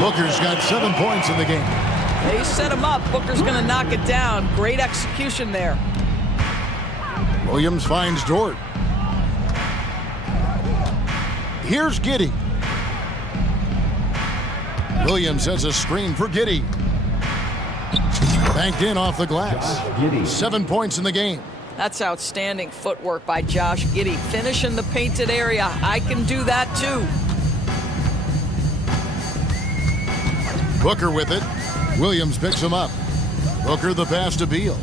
Booker's got 7 points in the game. They set him up. Booker's going to knock it down. Great execution there. Williams finds Dort. Here's Giddey. Williams has a screen for Giddey. Banked in off the glass. 7 points in the game. That's outstanding footwork by Josh Giddey. Finish in the painted area. I can do that too. Booker with it. Williams picks him up. Booker the pass to Beal.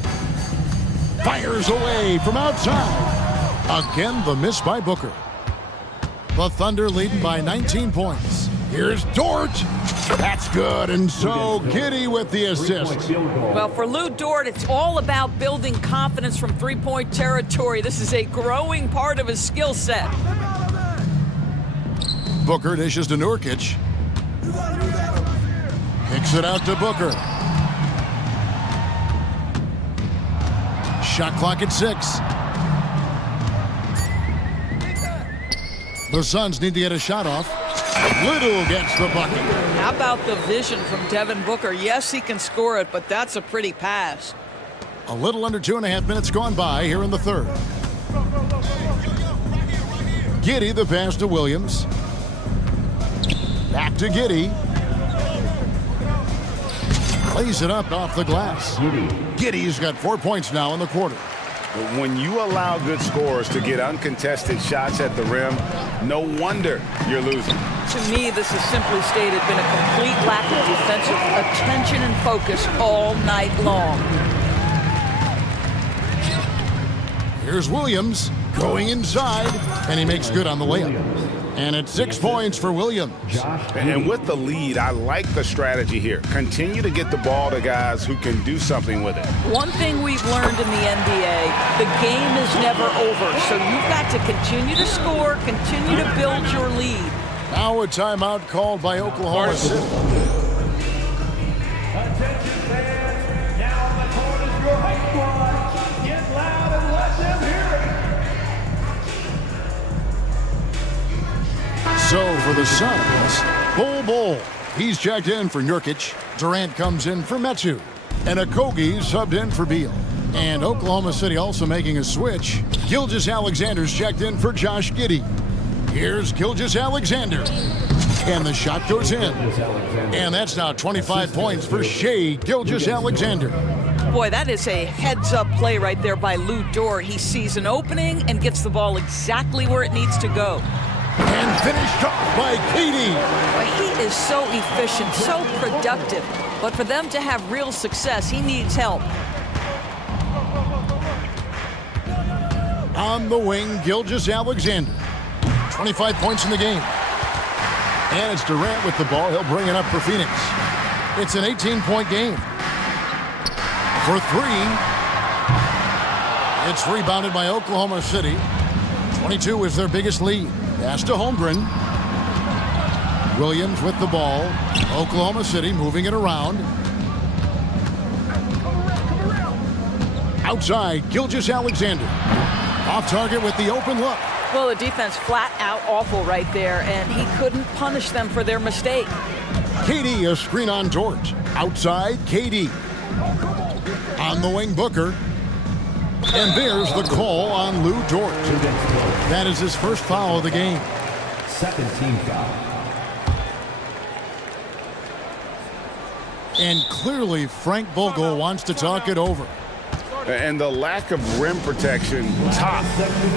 Fires away from outside. Again, the miss by Booker. The Thunder leading by 19 points. Here's Dort. That's good, and so Giddey with the assist. Well, for Lou Dort, it's all about building confidence from three-point territory. This is a growing part of his skill set. Booker dishes to Nurkic. Kicks it out to Booker. Shot clock at 6. The Suns need to get a shot off. Little gets the bucket. How about the vision from Devin Booker? Yes, he can score it, but that's a pretty pass. A little under 2.5 minutes gone by here in the third. Giddey the pass to Williams. Back to Giddey. Plays it up off the glass. Giddey's got 4 points now in the quarter. But when you allow good scorers to get uncontested shots at the rim, no wonder you're losing. To me, this has simply stated been a complete lack of defensive attention and focus all night long. Here's Williams going inside, and he makes good on the layup. And it's 6 points for Williams. And with the lead, I like the strategy here. Continue to get the ball to guys who can do something with it. One thing we've learned in the NBA, the game is never over. So you've got to continue to score, continue to build your lead. Now a timeout called by Oklahoma City. Attention fans, now on the court is your high squad. Get loud and let them hear it. So for the Suns, Bull. He's checked in for Nurkic. Durant comes in for Metsu. And Okogie subbed in for Beal. And Oklahoma City also making a switch. Gilgeous-Alexander's checked in for Josh Giddey. Here's Gilgeous-Alexander. And the shot goes in. And that's now 25 points for Shai Gilgeous-Alexander. Boy, that is a heads-up play right there by Lou Dort. He sees an opening and gets the ball exactly where it needs to go. And finished off by KD. Boy, he is so efficient, so productive. But for them to have real success, he needs help. On the wing, Gilgeous-Alexander. 25 points in the game. And it's Durant with the ball. He'll bring it up for Phoenix. It's an 18-point game. For three. It's rebounded by Oklahoma City. 22 is their biggest lead. Pass to Holmgren. Williams with the ball. Oklahoma City moving it around. Outside, Gilgeous-Alexander. Off target with the open look. Well, the defense flat out awful right there, and he couldn't punish them for their mistake. KD a screen on Dort. Outside, KD. On the wing, Booker. And there's the call on Lou Dort. That is his first foul of the game. Second team foul. And clearly, Frank Vogel wants to talk it over. And the lack of rim protection, top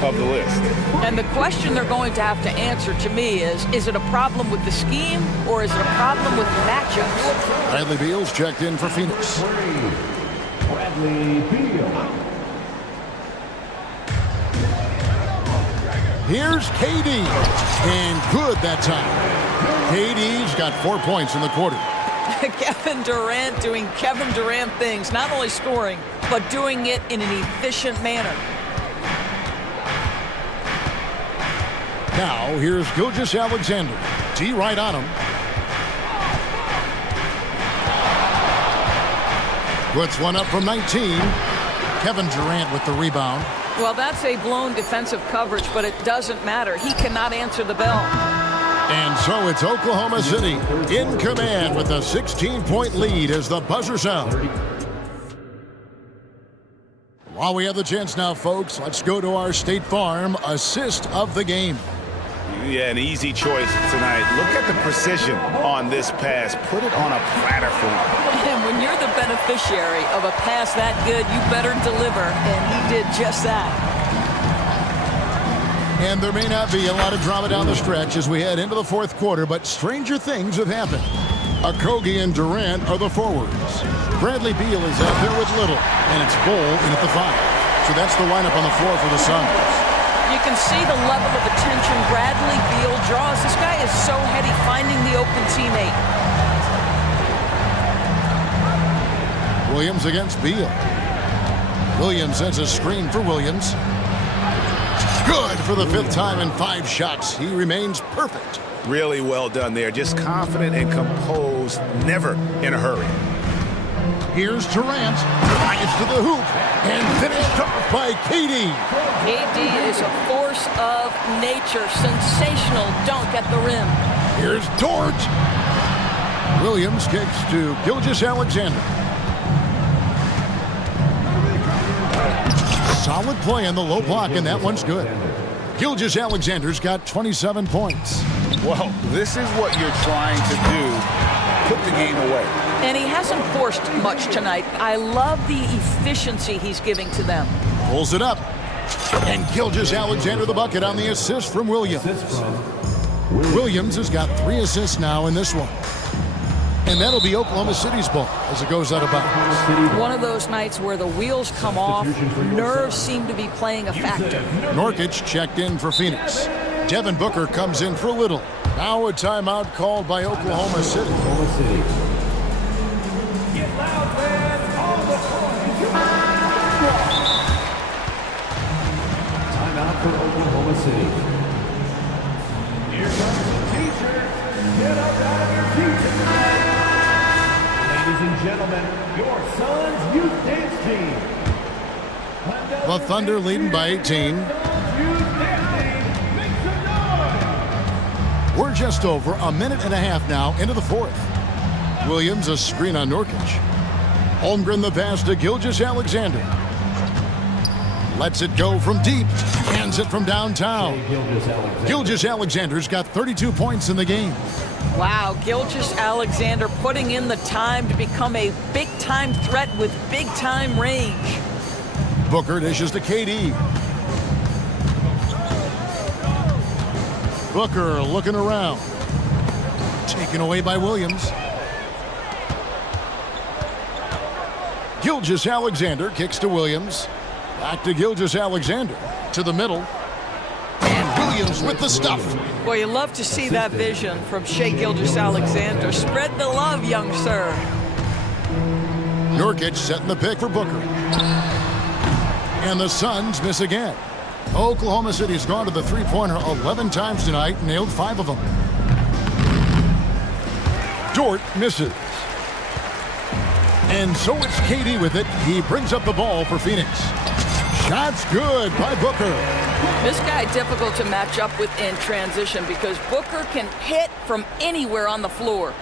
of the list. And the question they're going to have to answer to me is it a problem with the scheme or is it a problem with matchups? Bradley Beal's checked in for Phoenix. Bradley Beal. Here's KD. And good that time. KD's got 4 points in the quarter. Kevin Durant doing Kevin Durant things, not only scoring, but doing it in an efficient manner. Now, here's Gilgeous-Alexander. T right on him. Puts one up from 19. Kevin Durant with the rebound. Well, that's a blown defensive coverage, but it doesn't matter. He cannot answer the bell. And so it's Oklahoma City in command with a 16-point lead as the buzzer sounds. While we have the chance now, folks, let's go to our State Farm assist of the game. Yeah, an easy choice tonight. Look at the precision on this pass. Put it on a platter for him. And when you're the beneficiary of a pass that good, you better deliver, and he did just that. And there may not be a lot of drama down the stretch as we head into the fourth quarter, but stranger things have happened. Okogie and Durant are the forwards. Bradley Beal is out there with Little, and it's Bull in at the 5. So that's the lineup on the floor for the Suns. You can see the level of attention Bradley Beal draws. This guy is so heady finding the open teammate. Williams against Beal. Williams sends a screen for Williams. Good for the 5th time in 5 shots. He remains perfect. Really well done there. Just confident and composed, never in a hurry. Here's Durant. Drives to the hoop and finished off by KD. KD is a force of nature. Sensational dunk at the rim. Here's Dort. Williams kicks to Gilgeous-Alexander. Solid play on the low block, and that one's good. Gilgeous-Alexander's got 27 points. Well, this is what you're trying to do. Put the game away. And he hasn't forced much tonight. I love the efficiency he's giving to them. Pulls it up. And Gilgeous-Alexander the bucket on the assist from Williams. Williams has got 3 assists now in this one. And that'll be Oklahoma City's ball as it goes out of bounds. One of those nights where the wheels come off, nerves seem to be playing a factor. Norkic checked in for Phoenix. Devin Booker comes in for Little. Now a timeout called by Oklahoma City. Get loud, man, on the court. Timeout for Oklahoma City. Here comes the teacher. Get up out of your seats. Ladies and gentlemen, your son's youth dance team. The Thunder leading by 18. We're just over a minute and a half now into the 4th. Williams a screen on Norkic. Holmgren the pass to Gilgeous-Alexander. Lets it go from deep. Hands it from downtown. Gilgeous-Alexander's got 32 points in the game. Wow, Gilgeous-Alexander putting in the time to become a big-time threat with big-time range. Booker dishes to KD. Booker looking around. Taken away by Williams. Gilgeous-Alexander kicks to Williams. Back to Gilgeous-Alexander. To the middle. And Williams with the stuff. Boy, you love to see that vision from Shai Gilgeous-Alexander. Spread the love, young sir. Nurkic setting the pick for Booker. And the Suns miss again. Oklahoma City's gone to the three-pointer 11 times tonight, nailed 5 of them. Dort misses. And so it's KD with it. He brings up the ball for Phoenix. Shots good by Booker. This guy difficult to match up with in transition because Booker can hit from anywhere on the floor.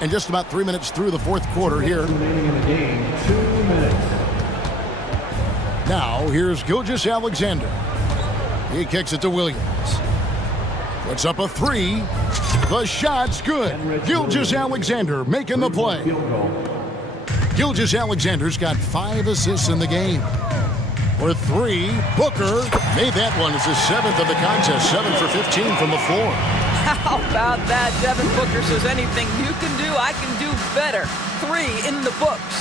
And just about 3 minutes through the fourth quarter here. Remaining in the game, 2 minutes. Now, here's Gilgeous-Alexander. He kicks it to Williams. Puts up a 3. The shot's good. Gilgeous Alexander making the play. Gilgeous Alexander's got 5 assists in the game. For 3, Booker made that one as his 7th of the contest, 7 for 15 from the floor. How about that? Devin Booker says anything you can do, I can do better. 3 in the books.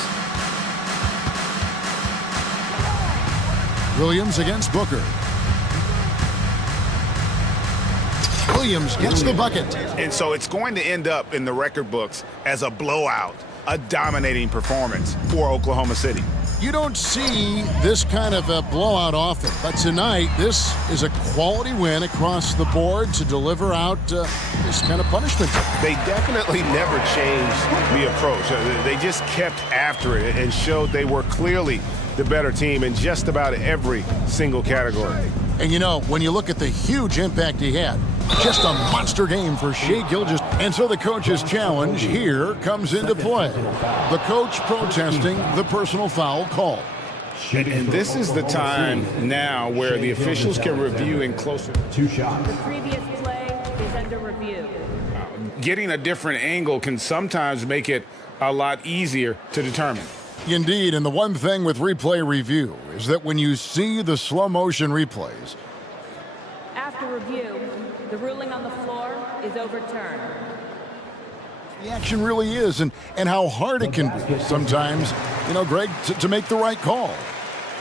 Williams against Booker. Williams gets the bucket. And so it's going to end up in the record books as a blowout, a dominating performance for Oklahoma City. You don't see this kind of a blowout often, but tonight this is a quality win across the board to deliver out this kind of punishment. They definitely never changed the approach. They just kept after it and showed they were clearly the better team in just about every single category. And you know, when you look at the huge impact he had, just a monster game for Shai Gilgeous. And so the coach's challenge here comes into play. The coach protesting the personal foul call. And this is the time now where the officials can review in closer. 2 shots. The previous play is under review. Getting a different angle can sometimes make it a lot easier to determine. Indeed, and the one thing with replay review is that when you see the slow motion replays, After review, the ruling on the floor is overturned. the action really is, and how hard it can be sometimes, you know, Greg, to make the right call.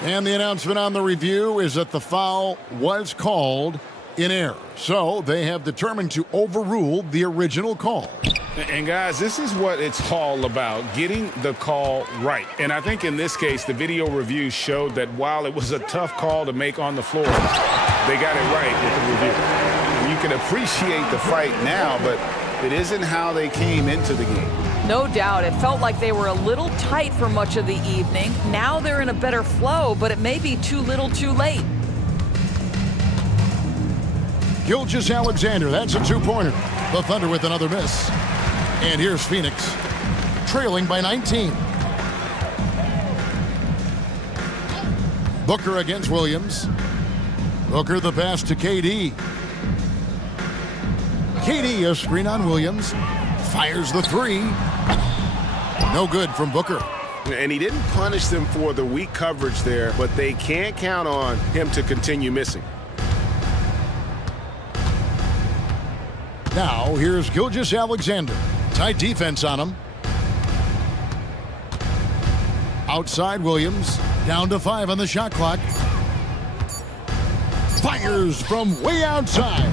And the announcement on the review is that the foul was called in error. So they have determined to overrule the original call. And guys, this is what it's all about, getting the call right. And I think in this case, the video review showed that while it was a tough call to make on the floor, they got it right with the review. You can appreciate the fight now, but it isn't how they came into the game. No doubt. It felt like they were a little tight for much of the evening. Now they're in a better flow, but it may be too little too late. Gilgeous Alexander, that's a 2-pointer. The Thunder with another miss. And here's Phoenix, trailing by 19. Booker against Williams. Booker the pass to KD. KD a screen on Williams. Fires the 3. No good from Booker. And he didn't punish them for the weak coverage there, but they can't count on him to continue missing. Now, here's Gilgeous Alexander. Tight defense on him. Outside Williams. Down to 5 on the shot clock. Fires from way outside.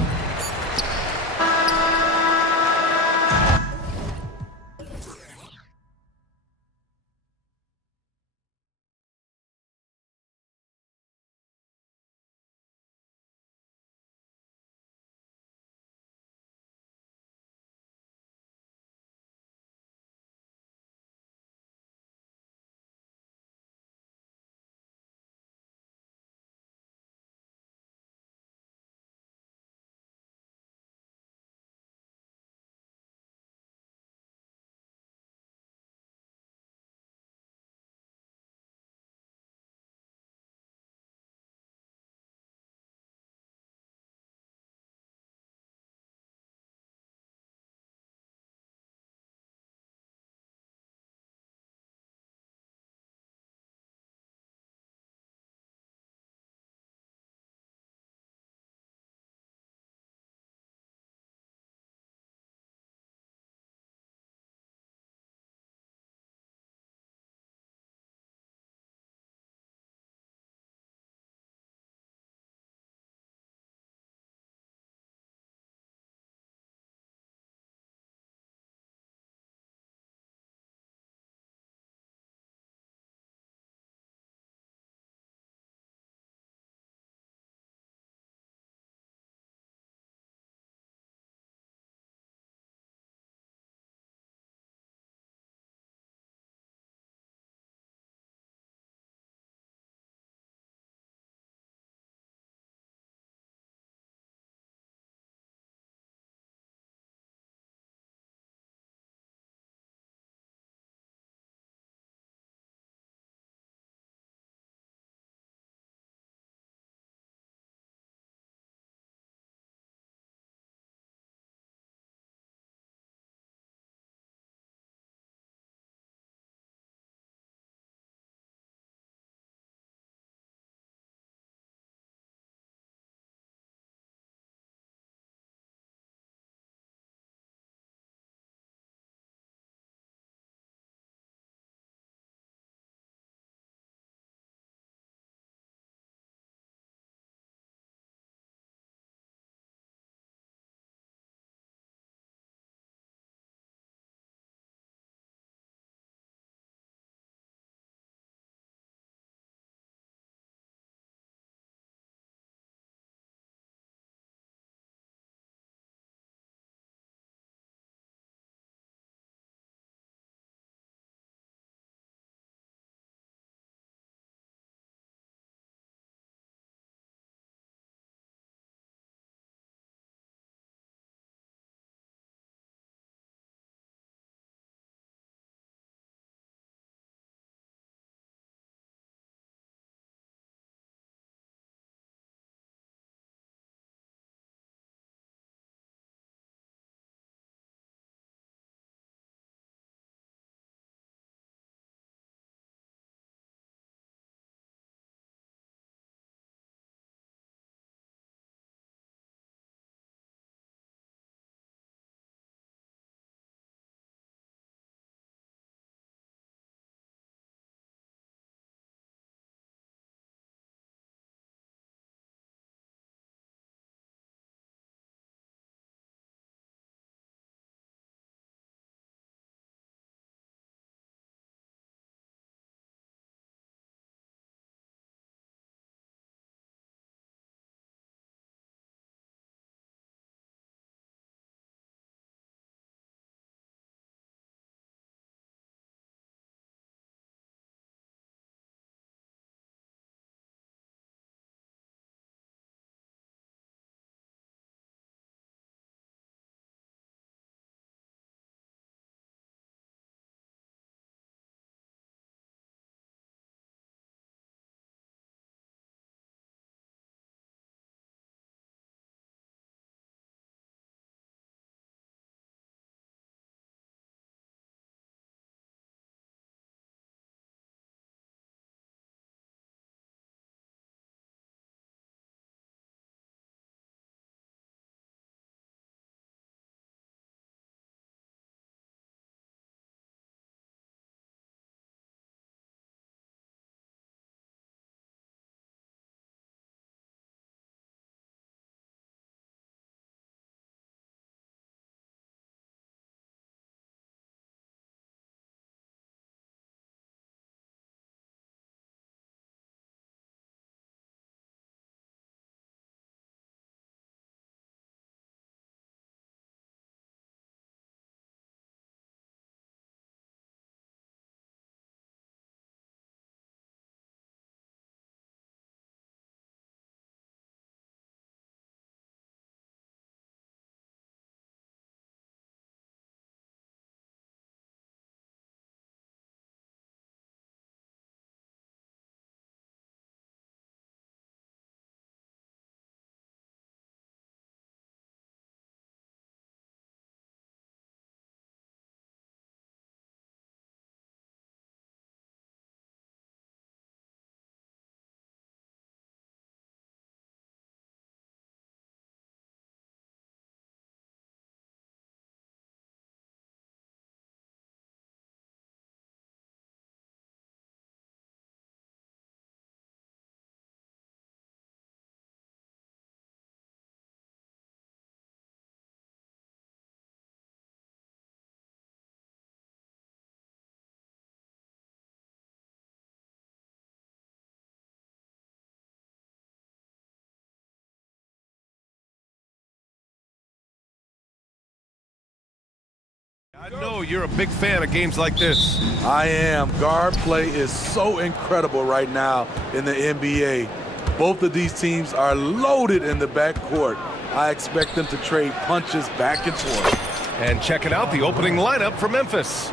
I know you're a big fan of games like this. I am. Guard play is so incredible right now in the NBA. Both of these teams are loaded in the backcourt. I expect them to trade punches back and forth. And checking out the opening lineup for Memphis.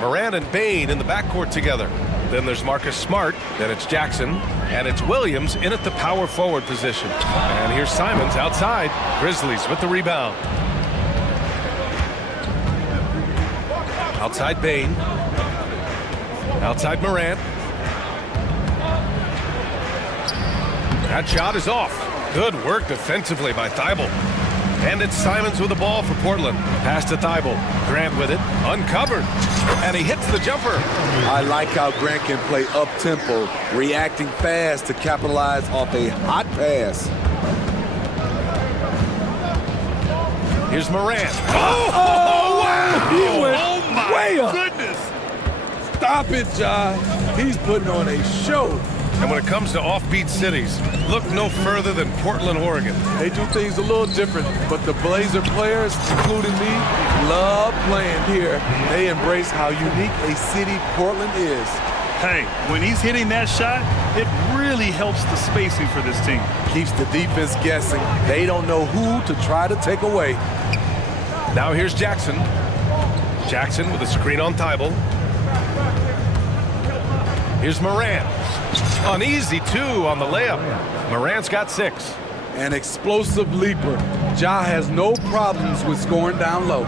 Morant and Bane in the backcourt together. Then there's Marcus Smart, then it's Jackson, and it's Williams in at the power forward position. And here's Simons outside. Grizzlies with the rebound. Outside Bane. Outside Morant. That shot is off. Good work defensively by Thibault. And it's Simons with the ball for Portland. Pass to Thibault. Grant with it. Uncovered. And he hits the jumper. I like how Grant can play up-tempo, reacting fast to capitalize off a hot pass. Here's Morant. Oh, wow! He went Oh, my way up. goodness. Stop it, John. He's putting on a show. And when it comes to offbeat cities, look no further than Portland, Oregon. They do things a little different, but the Blazer players, including me, love playing here. They embrace how unique a city Portland is. Hey, when he's hitting that shot, it really helps the spacing for this team. Keeps the defense guessing. They don't know who to try to take away. Now here's Jackson. Jackson with a screen on Thibault. Here's Morant. An easy two on the layup. Morant's got 6. An explosive leaper. Ja has no problems with scoring down low.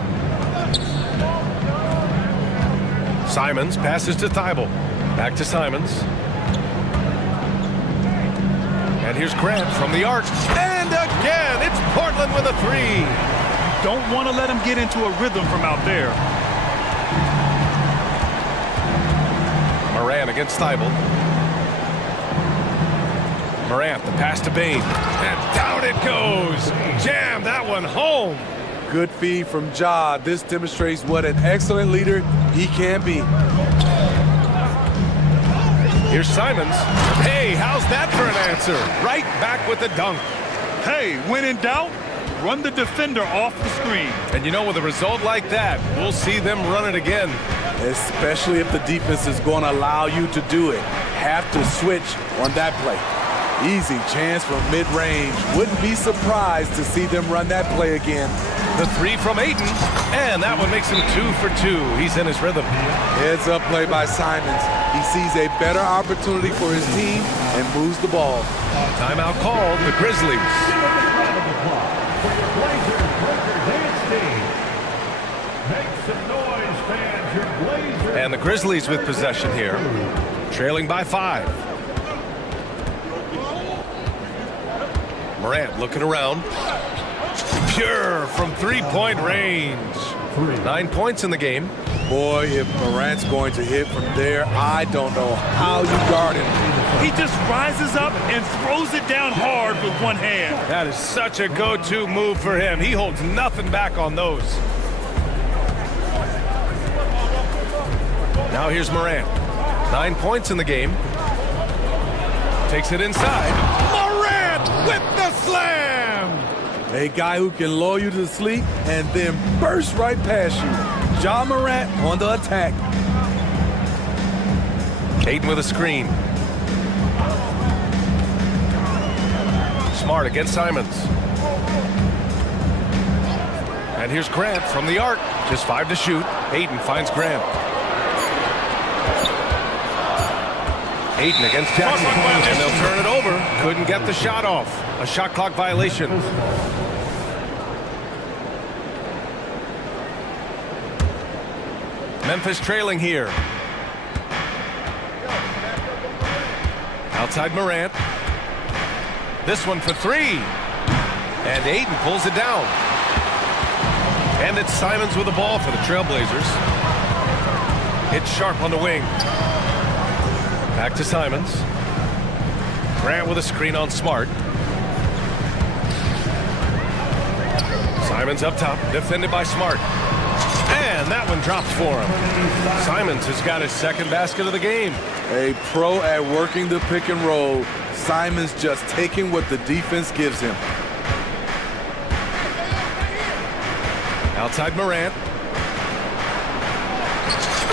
Simons passes to Thibault. Back to Simons. And here's Grant from the arc. And again, it's Portland with a 3. Don't want to let him get into a rhythm from out there. Morant against Thibault. Morant, the pass to Bane. And down it goes. Jam that one home. Good feed from Ja. This demonstrates what an excellent leader he can be. Here's Simons. Hey, how's that for an answer? Right back with the dunk. Hey, when in doubt, run the defender off the screen. And you know, with a result like that, we'll see them run it again. Especially if the defense is going to allow you to do it. Have to switch on that play. Easy chance from mid-range. Wouldn't be surprised to see them run that play again. The 3 from Ayton, and that one makes him 2 for 2. He's in his rhythm. Heads up play by Simons. He sees a better opportunity for his team and moves the ball. Timeout called, the Grizzlies. And the Grizzlies with possession here, trailing by 5. Morant looking around. Pure from three-point range. 9 points in the game. Boy, if Morant's going to hit from there, I don't know how you guard him. He just rises up and throws it down hard with one hand. That is such a go-to move for him. He holds nothing back on those. Now here's Morant. 9 points in the game. Takes it inside. Morant with the slam! A guy who can lull you to sleep and then burst right past you. Ja Morant on the attack. Ayton with a screen. Smart against Simons. And here's Grant from the arc. Just 5 to shoot. Ayton finds Grant. Ayton against Jackson. And they'll turn it over. Couldn't get the shot off. A shot clock violation. Memphis trailing here. Outside Morant. This one for 3. And Ayton pulls it down. And it's Simons with the ball for the Trailblazers. It's Sharp on the wing. Back to Simons. Grant with a screen on Smart. Simons up top, defended by Smart. And that one drops for him. Simons has got his second basket of the game. A pro at working the pick and roll. Simons just taking what the defense gives him. Outside Morant.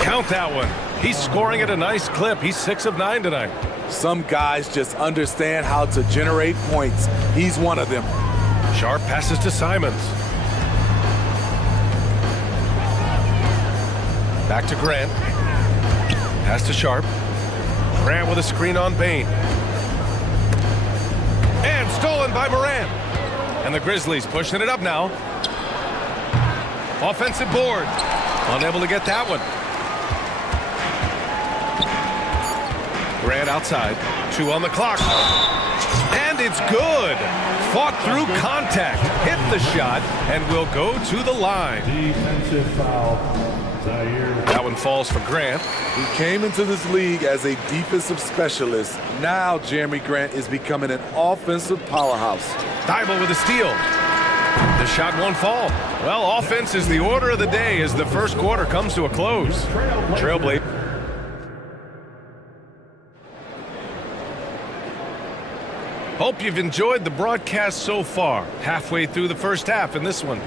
Count that one. He's scoring at a nice clip. He's 6 of 9 tonight. Some guys just understand how to generate points. He's one of them. Sharp passes to Simons. Back to Grant. Pass to Sharp. Grant with a screen on Bain. And stolen by Morant. And the Grizzlies pushing it up now. Offensive board. Unable to get that one. Grant outside. 2 on the clock. And it's good. Fought through contact. Hit the shot and will go to the line. Defensive foul. That one falls for Grant. He came into this league as a defensive specialist. Now Jeremy Grant is becoming an offensive powerhouse. Thibault with a steal. The shot won't fall. Well, offense is the order of the day as the first quarter comes to a close. Trailblazer. Hope you've enjoyed the broadcast so far. Halfway through the first half in this one.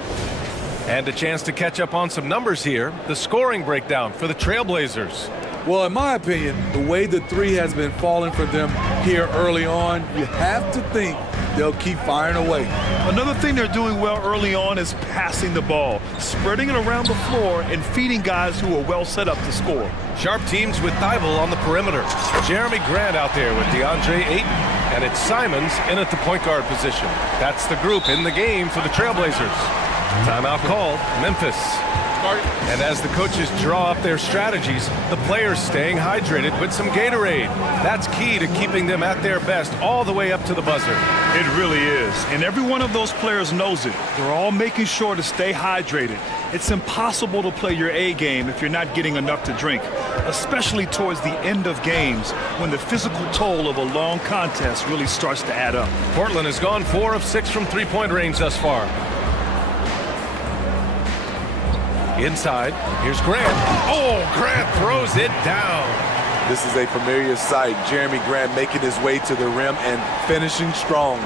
And a chance to catch up on some numbers here. The scoring breakdown for the Trailblazers. Well, in my opinion, the way the three has been falling for them here early on, you have to think they'll keep firing away. Another thing they're doing well early on is passing the ball, spreading it around the floor and feeding guys who are well set up to score. Sharp teams with Thibault on the perimeter. Jeremy Grant out there with DeAndre Ayton. And it's Simons in at the point guard position. That's the group in the game for the Trailblazers. Timeout called, Memphis. And as the coaches draw up their strategies, the players staying hydrated with some Gatorade. That's key to keeping them at their best all the way up to the buzzer. It really is. And every one of those players knows it. They're all making sure to stay hydrated. It's impossible to play your A game if you're not getting enough to drink, especially towards the end of games when the physical toll of a long contest really starts to add up. Portland has gone 4 of 6 from three-point range thus far. Inside, here's Grant. Oh, Grant throws it down. This is a familiar sight. Jeremy Grant making his way to the rim and finishing strong.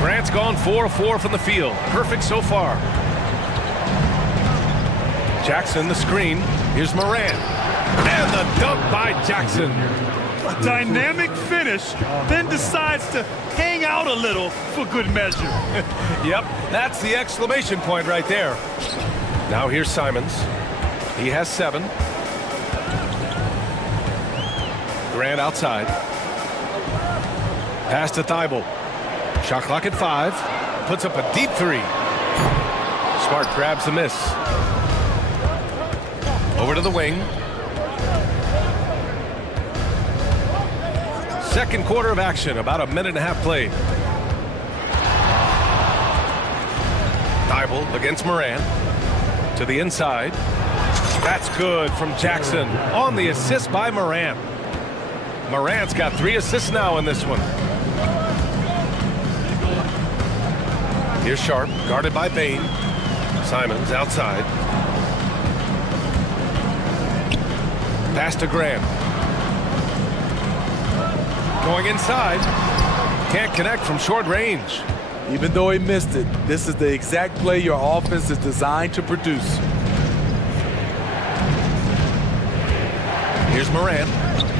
Grant's gone 4 of 4 from the field. Perfect so far. Jackson, the screen. Here's Morant. And the dunk by Jackson. A dynamic finish, then decides to hang out a little for good measure. Yep, that's the exclamation point right there. Now here's Simons. He has 7. Grant outside. Pass to Thibault. Shot clock at 5. Puts up a deep 3. Smart grabs the miss. Over to the wing. Second quarter of action, about a minute and a half played. Thibault against Morant. To the inside. That's good from Jackson on the assist by Morant. Morant's got 3 assists now in this one. Here's Sharp, guarded by Bain. Simons outside. Pass to Grant. Going inside. Can't connect from short range. Even though he missed it, this is the exact play your offense is designed to produce. Here's Morant.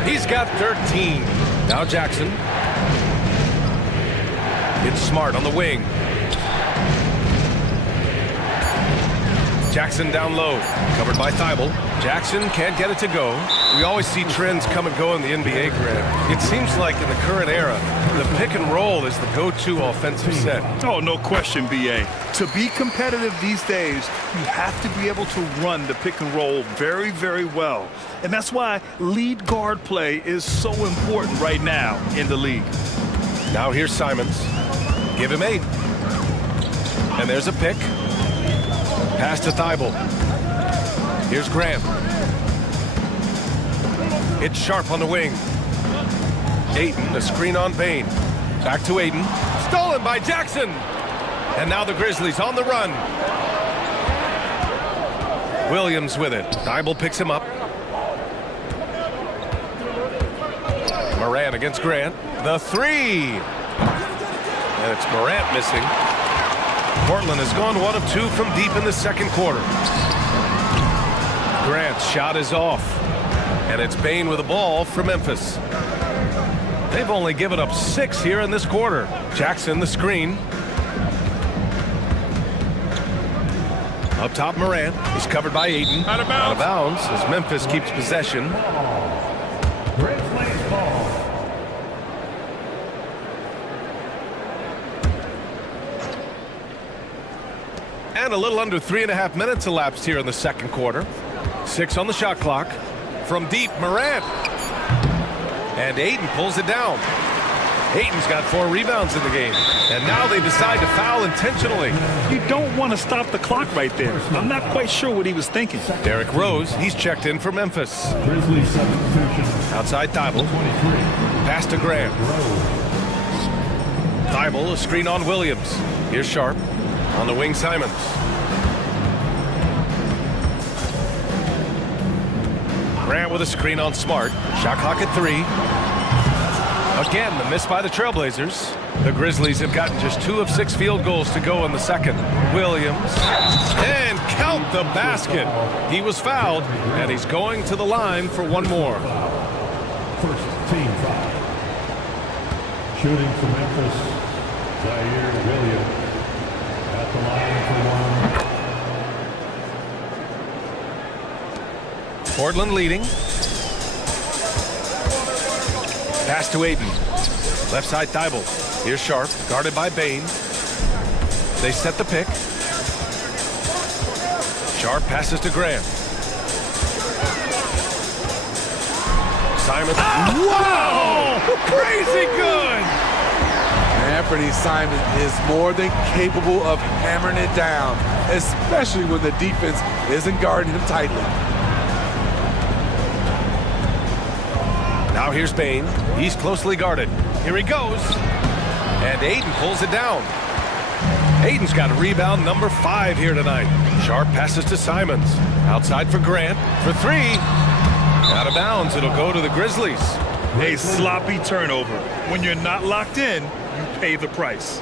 He's got 13. Now Jackson. It's Smart on the wing. Jackson down low. Covered by Thibault. Jackson can't get it to go. We always see trends come and go in the NBA, Grant. It seems like in the current era, the pick and roll is the go-to offensive set. Oh, no question, B.A. To be competitive these days, you have to be able to run the pick and roll very, very well. And that's why lead guard play is so important right now in the league. Now here's Simons. Give him 8. And there's a pick. Pass to Thibault. Here's Grant. It's Sharp on the wing. Ayton, a screen on Bain. Back to Ayton. Stolen by Jackson. And now the Grizzlies on the run. Williams with it. Thibault picks him up. Morant against Grant. The 3. And it's Morant missing. Portland has gone 1 of 2 from deep in the second quarter. Grant's shot is off. And it's Bain with the ball for Memphis. They've only given up 6 here in this quarter. Jackson the screen. Up top, Morant. He's covered by Ayton. Out of bounds. Out of bounds as Memphis keeps possession. Grizzlies ball. And a little under 3.5 minutes elapsed here in the second quarter. 6 on the shot clock. From deep, Morant. And Ayton pulls it down. Ayton's got 4 rebounds in the game. And now they decide to foul intentionally. You don't want to stop the clock right there. I'm not quite sure what he was thinking. Derrick Rose, he's checked in for Memphis. Grizzlies substitution. Outside Thibault. 23. Pass to Grant. Thibault, a screen on Williams. Here's Sharp. On the wing, Simons. Grant with a screen on Smart. Shot clock at 3. Again, the miss by the Trailblazers. The Grizzlies have gotten just 2 of 6 field goals to go in the second. Williams. And count the basket. He was fouled, and he's going to the line for one more. First team foul. Shooting for Memphis, Zaire Williams. At the line for one. Portland leading. Pass to Ayton. Left side Thibault. Here's Sharp, guarded by Bain. They set the pick. Sharp passes to Grant. Simon. Wow! Crazy good! Anthony Simon is more than capable of hammering it down, especially when the defense isn't guarding him tightly. Now here's Bain. He's closely guarded. Here he goes. And Ayton pulls it down. Ayton's got rebound number 5 here tonight. Sharp passes to Simons. Outside for Grant. For 3. Out of bounds. It'll go to the Grizzlies. A sloppy turnover. When you're not locked in, you pay the price.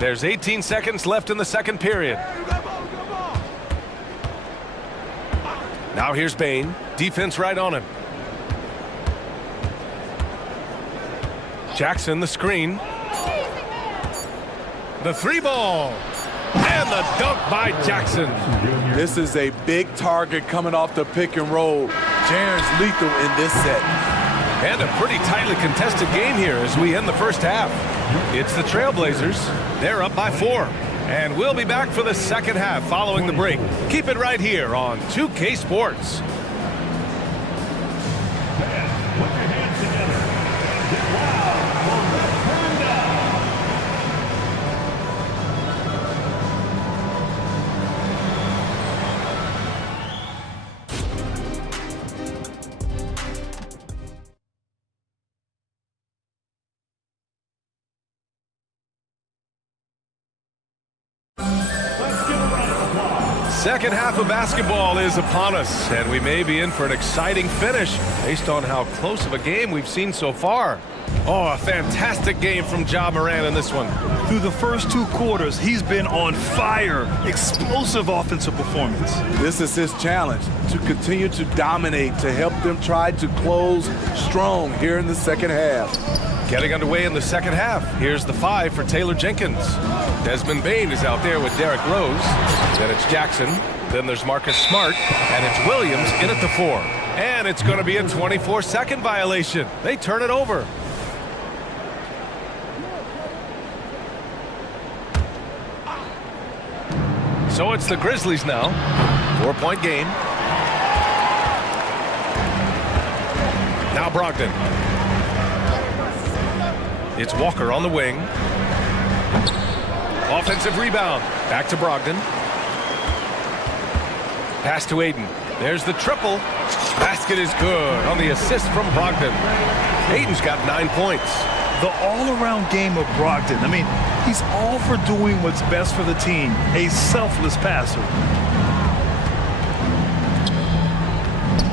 There's 18 seconds left in the second period. Now here's Bain. Defense right on him. Jackson the screen. The 3 ball. And the dunk by Jackson. This is a big target coming off the pick and roll. Jaren's lethal in this set. And a pretty tightly contested game here as we end the first half. It's the Trailblazers. They're up by 4. And we'll be back for the second half following the break. Keep it right here on 2K Sports. Put your hands together and get loud for the Second half of basketball is upon us, and we may be in for an exciting finish based on how close of a game we've seen so far. Oh, a fantastic game from Ja Morant in this one. Through the first 2 quarters, he's been on fire. Explosive offensive performance. This is his challenge, to continue to dominate, to help them try to close strong here in the second half. Getting underway in the second half. Here's the 5 for Taylor Jenkins. Desmond Bain is out there with Derrick Rose. Then it's Jackson. Then there's Marcus Smart. And it's Williams in at the 4. And it's going to be a 24-second violation. They turn it over. So it's the Grizzlies now. 4-point game. Now Brogdon. It's Walker on the wing. Offensive rebound. Back to Brogdon. Pass to Ayton. There's the triple. Basket is good on the assist from Brogdon. Ayton's got 9 points. The all-around game of Brogdon. I mean, he's all for doing what's best for the team. A selfless passer.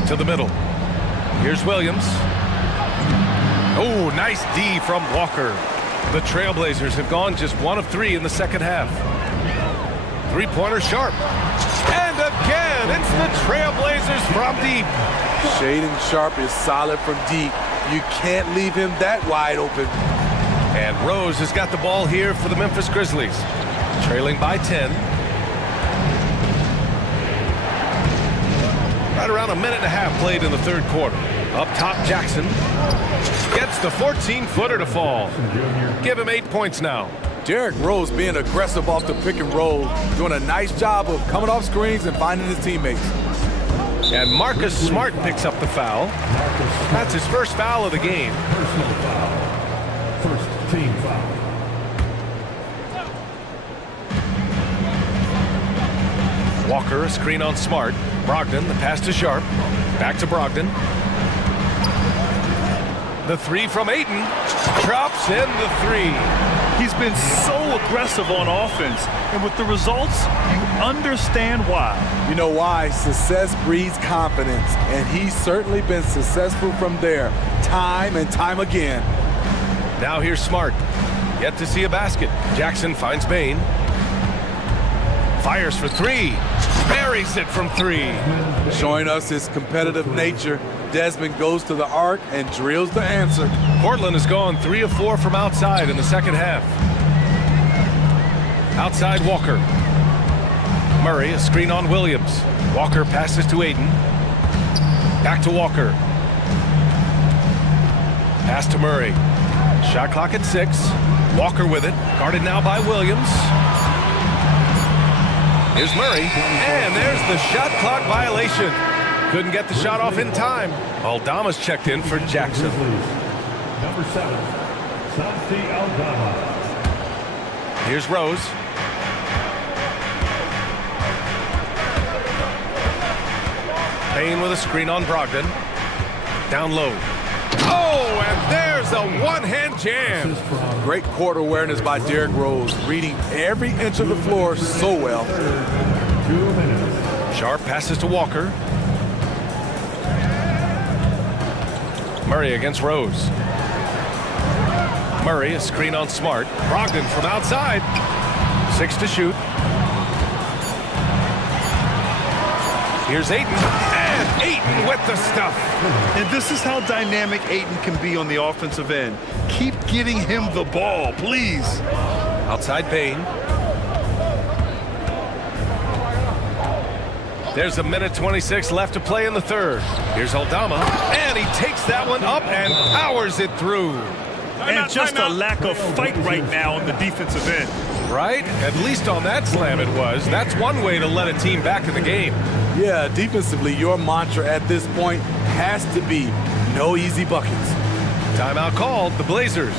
To the middle. Here's Williams. Oh, nice D from Walker. The Trailblazers have gone just 1 of 3 in the second half. 3-pointer Sharp. And And it's the Trailblazers from deep. Shaden Sharp is solid from deep. You can't leave him that wide open. And Rose has got the ball here for the Memphis Grizzlies. Trailing by 10. Right around a minute and a half played in the third quarter. Up top, Jackson gets the 14-footer to fall. Give him 8 points now. Derrick Rose being aggressive off the pick and roll, doing a nice job of coming off screens and finding his teammates. And Marcus Smart picks up the foul. That's his first foul of the game. Personal foul. First team foul. Walker, a screen on Smart. Brogdon, the pass to Sharp. Back to Brogdon. The three from Ayton. Drops in the three. He's been so aggressive on offense, and with the results, you understand why. You know why? Success breeds confidence, and he's certainly been successful from there, time and time again. Now here's Smart. Yet to see a basket. Jackson finds Bain. Fires for three. Buries it from three. Showing us his competitive nature, Desmond goes to the arc and drills the answer. Portland has gone 3 of 4 from outside in the second half. Outside Walker. Murray, a screen on Williams. Walker passes to Ayton. Back to Walker. Pass to Murray. Shot clock at 6. Walker with it. Guarded now by Williams. Here's Murray. And there's the shot clock violation. Couldn't get the shot off in time. Aldama's checked in for Jackson. Number 7, Santi Aldama. Here's Rose. Payne with a screen on Brogdon. Down low. Oh, and there's a one-hand jam. Great court awareness by Derrick Rose, reading every inch of the floor so well. 2 minutes. Sharp passes to Walker. Murray against Rose. Murray, a screen on Smart. Brogdon from outside. 6 to shoot. Here's Ayton. And Ayton with the stuff. And this is how dynamic Ayton can be on the offensive end. Keep getting him the ball, please. Outside Bain. There's a minute 26 left to play in the third. Here's Aldama, and he takes that one up and powers it through. And just a lack of fight right now on the defensive end. Right? At least on that slam it was. That's one way to let a team back in the game. Yeah, defensively, your mantra at this point has to be no easy buckets. Timeout called, the Blazers.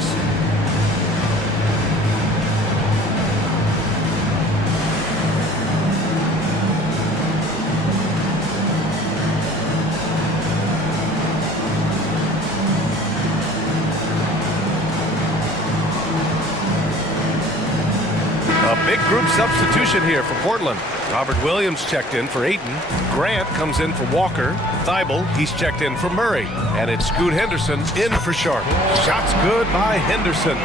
Big group substitution here for Portland. Robert Williams checked in for Ayton. Grant comes in for Walker. Thibault, he's checked in for Murray. And it's Scoot Henderson in for Sharp. Shots good by Henderson.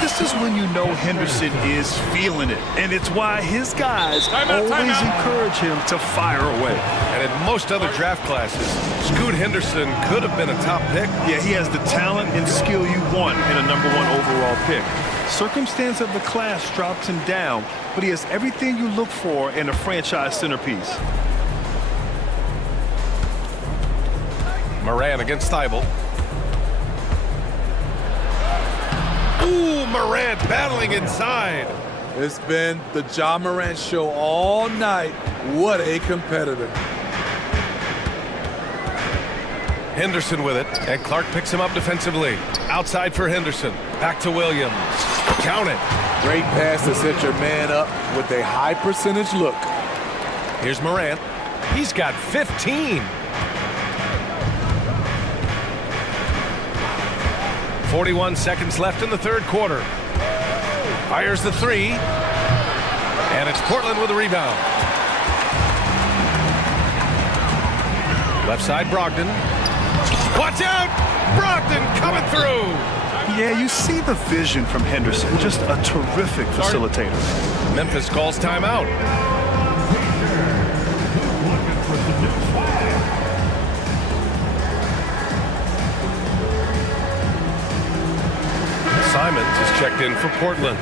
This is when you know Henderson is feeling it. And it's why his guys always encourage him to fire away. And in most other draft classes, Scoot Henderson could have been a top pick. Yeah, he has the talent and skill you want in a #1 overall pick. Circumstance of the class drops him down, but he has everything you look for in a franchise centerpiece. Moran against Thibault. Ooh, Morant battling inside. It's been the Ja Morant show all night. What a competitor. Henderson with it, and Clark picks him up defensively. Outside for Henderson. Back to Williams. Count it. Great pass to set your man up with a high percentage look. Here's Morant. He's got 15. 41 seconds left in the third quarter. Fires the three. And it's Portland with a rebound. Left side, Brogdon. Watch out! Brogdon coming through! Yeah, you see the vision from Henderson. Just a terrific facilitator. Memphis calls timeout. Simons is checked in for Portland.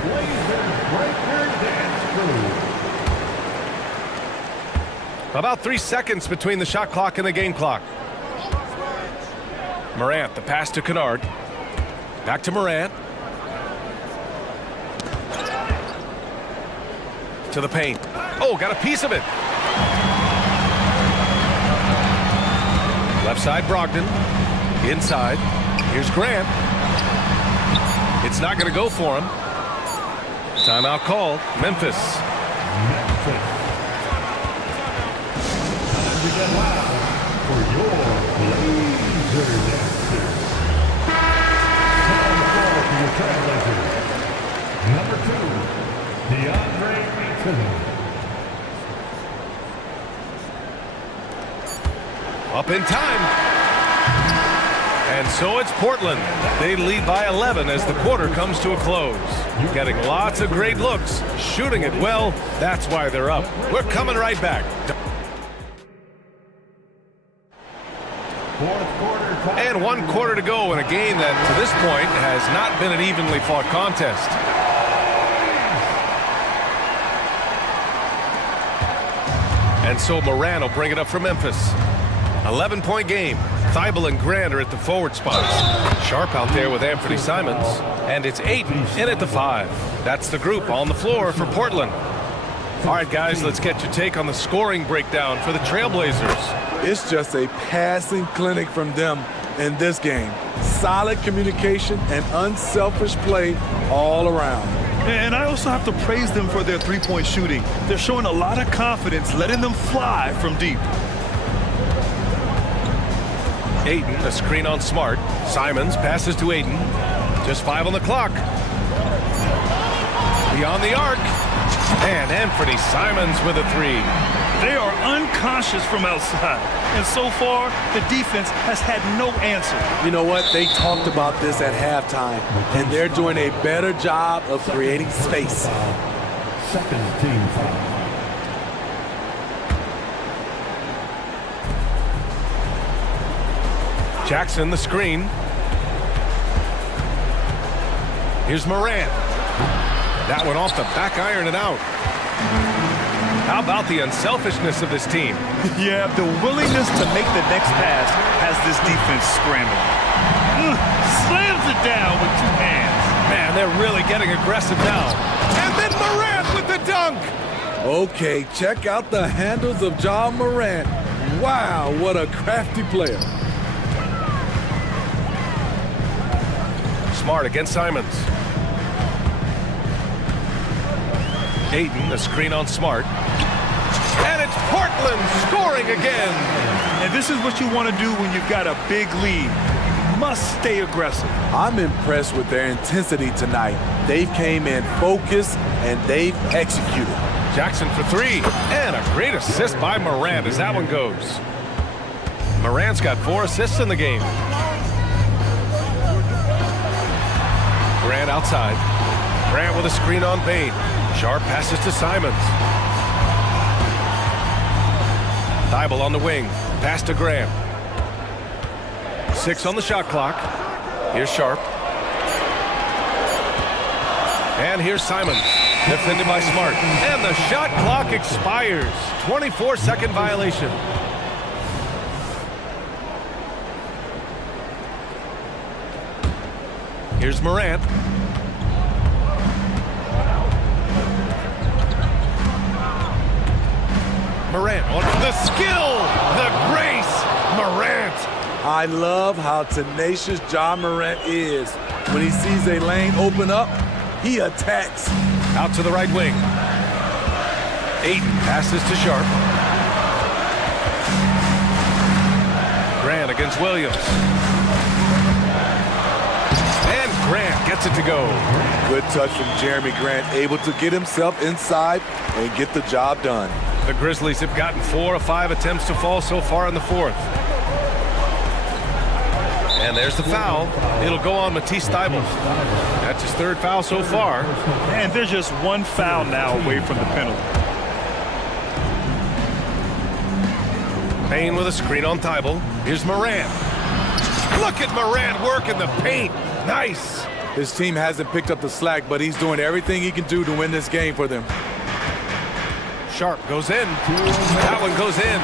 About 3 seconds between the shot clock and the game clock. Morant, the pass to Kennard. Back to Morant. To the paint. Oh, got a piece of it. Left side, Brogdon. Inside. Here's Grant. It's not going to go for him. Timeout called. Memphis. To get loud for your laser dancer. On the floor for your Trailblazers. Number 2, DeAndre Ayton. Up in time. And so it's Portland. They lead by 11 as the quarter comes to a close. Getting lots of great looks, shooting it well. That's why they're up. We're coming right back. And 1 quarter to go in a game that, to this point, has not been an evenly fought contest. And so Morant will bring it up for Memphis. 11-point game. Thibault and Grant are at the forward spots. Sharp out there with Anthony Simons. And it's Ayton in at the 5. That's the group on the floor for Portland. All right, guys, let's get your take on the scoring breakdown for the Trailblazers. It's just a passing clinic from them in this game. Solid communication and unselfish play all around. And I also have to praise them for their three-point shooting. They're showing a lot of confidence, letting them fly from deep. Ayton, a screen on Smart. Simons passes to Ayton. Just 5 on the clock. Beyond the arc. And Anthony Simons with a 3. They are unconscious from outside. And so far, the defense has had no answer. You know what? They talked about this at halftime, and they're doing a better job of creating space. Second team foul. Jackson, the screen. Here's Morant. That one off the back iron and out. How about the unselfishness of this team? Yeah, the willingness to make the next pass has this defense scrambling. Slams it down with 2 hands. Man, they're really getting aggressive now. And then Morant with the dunk. Okay, check out the handles of John Morant. Wow, what a crafty player. Smart against Simons. Ayton, a screen on Smart. And it's Portland scoring again. And this is what you want to do when you've got a big lead. You must stay aggressive. I'm impressed with their intensity tonight. They came in focused and they've executed. Jackson for 3. And a great assist by Morant as that one goes. Morant's got 4 assists in the game. Grant outside. Grant with a screen on Payne. Sharp passes to Simons. Thibault on the wing. Pass to Grant. 6 on the shot clock. Here's Sharp. And here's Simons. Defended by Smart. And the shot clock expires. 24-second violation. Here's Morant. Morant on the skill, the grace, Morant. I love how tenacious John Morant is. When he sees a lane open up, he attacks. Out to the right wing. Ayton passes to Sharp. Grant against Williams. And Grant gets it to go. Good touch from Jeremy Grant, able to get himself inside and get the job done. The Grizzlies have gotten 4 of 5 attempts to fall so far in the 4th. And there's the foul. It'll go on Matisse Thybulle. That's his 3rd foul so far. And there's just 1 foul now away from the penalty. Payne with a screen on Thybulle. Here's Morant. Look at Morant work in the paint. Nice. His team hasn't picked up the slack, but he's doing everything he can do to win this game for them. Sharp goes in. That one goes in.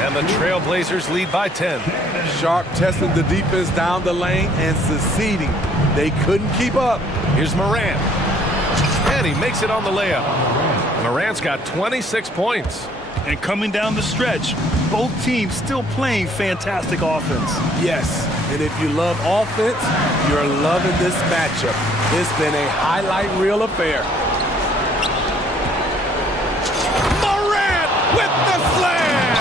And the Trailblazers lead by 10. Sharp testing the defense down the lane and succeeding. They couldn't keep up. Here's Morant. And he makes it on the layup. Morant's got 26 points. And coming down the stretch, both teams still playing fantastic offense. Yes, and if you love offense, you're loving this matchup. It's been a highlight reel affair. Morant with the slam!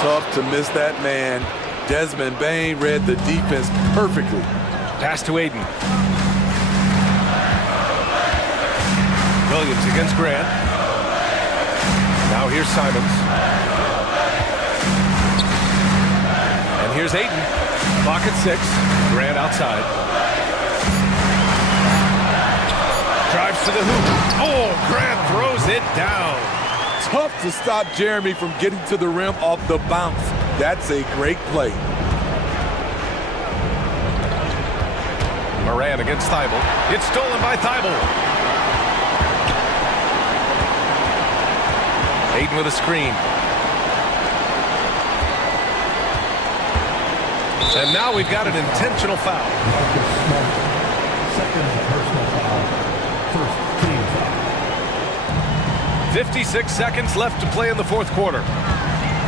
Tough to miss that man. Desmond Bain read the defense perfectly. Pass to Aiden. Williams against Grant. Now here's Simons. And here's Aiden. Clock at 6. Grant outside. Drives to the hoop. Oh, Grant throws it down. Tough to stop Jeremy from getting to the rim off the bounce. That's a great play. Morant against Thibault. It's stolen by Thibault. Aiden with a screen. And now we've got an intentional foul. Second personal foul. First team foul. 56 seconds left to play in the fourth quarter.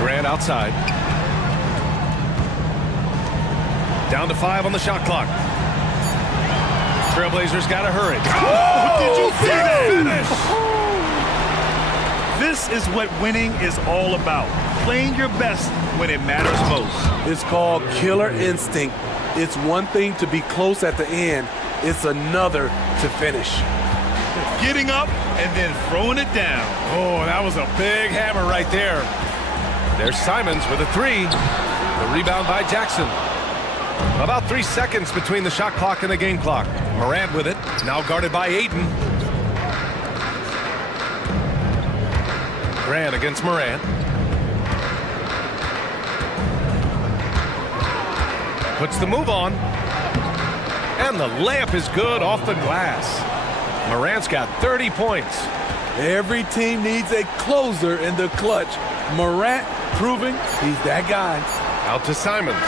Grant outside. Down to 5 on the shot clock. Trailblazers got to hurry. Oh, did you see that? Finish! This is what winning is all about. Playing your best when it matters most. It's called killer instinct. It's one thing to be close at the end. It's another to finish. Getting up and then throwing it down. Oh, that was a big hammer right there. There's Simons with a 3. The rebound by Jackson. About 3 seconds between the shot clock and the game clock. Morant with it, now guarded by Aiden. Grant against Morant. Puts the move on. And the layup is good off the glass. Morant's got 30 points. Every team needs a closer in the clutch. Morant proving he's that guy. Out to Simons.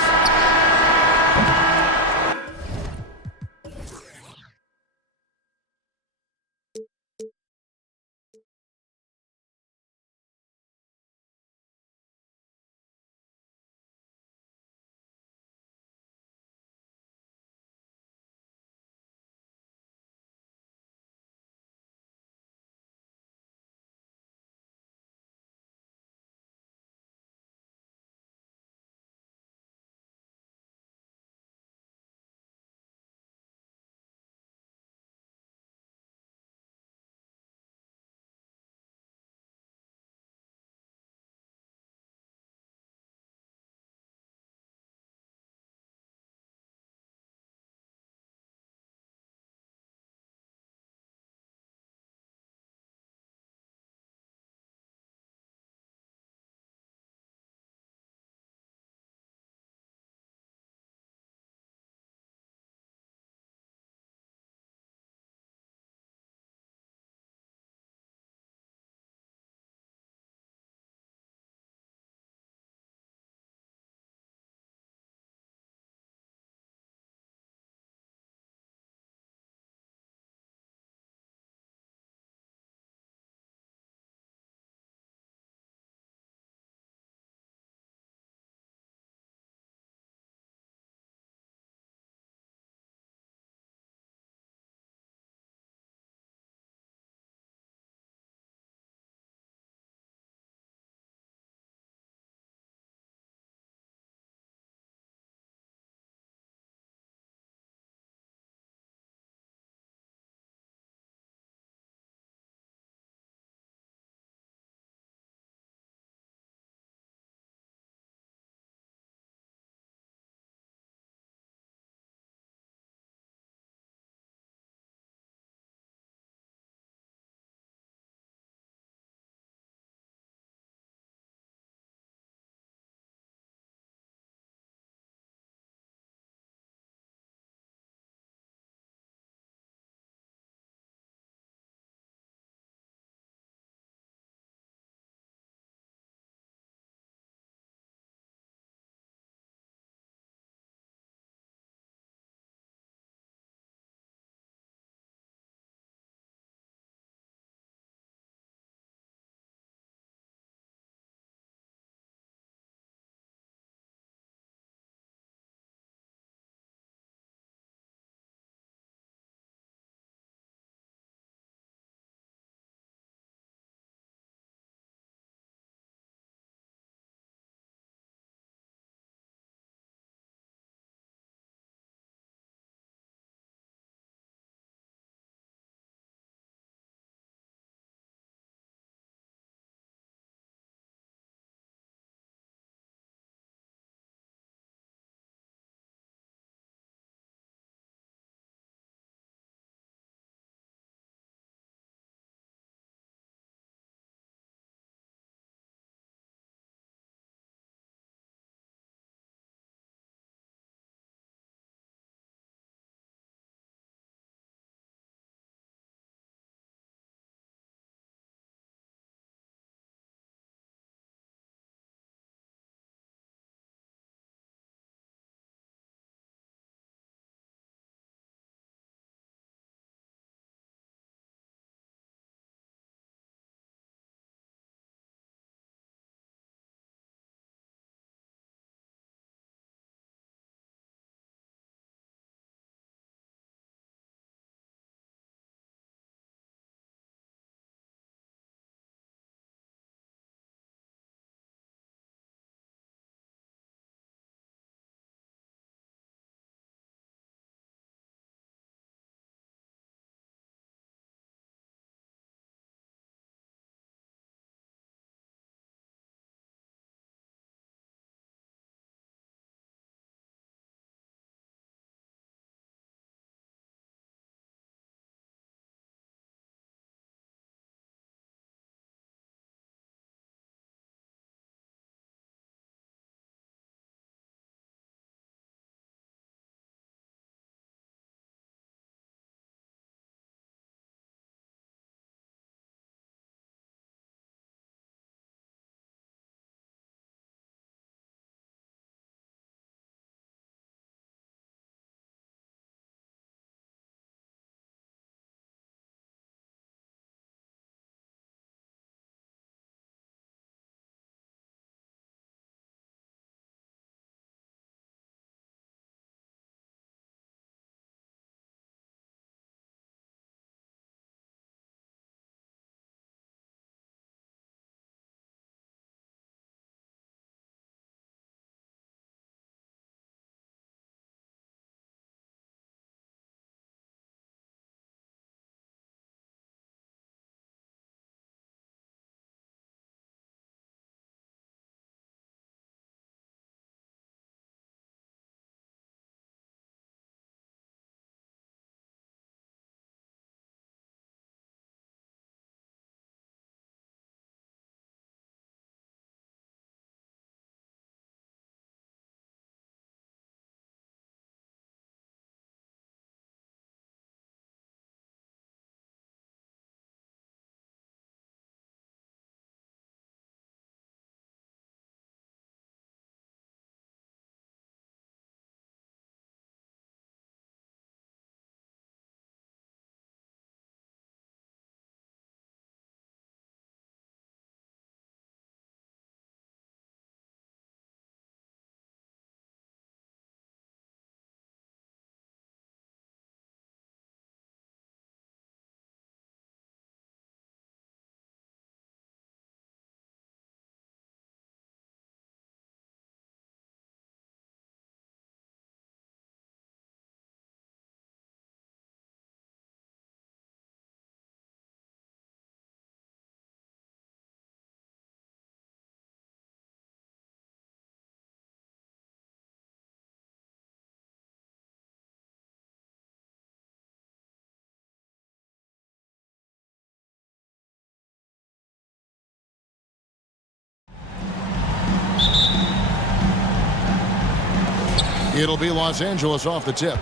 It'll be Los Angeles off the tip.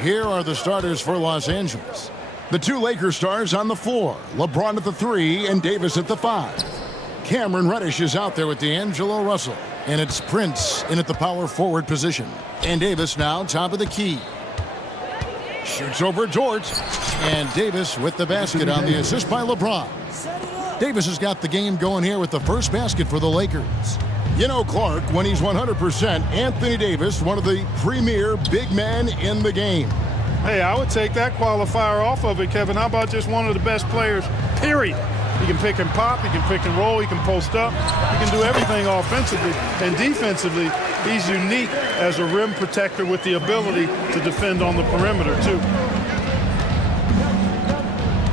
Here are the starters for Los Angeles. The two Lakers stars on the floor. LeBron at the 3 and Davis at the 5. Cameron Reddish is out there with D'Angelo Russell. And it's Prince in at the power forward position. And Davis now top of the key. Shoots over Dort. And Davis with the basket on the assist by LeBron. Davis has got the game going here with the first basket for the Lakers. You know, Clark, when he's 100%, Anthony Davis, one of the premier big men in the game. Hey, I would take that qualifier off of it, Kevin. How about just one of the best players, period? He can pick and pop, he can pick and roll, he can post up, he can do everything offensively. And defensively, he's unique as a rim protector with the ability to defend on the perimeter, too.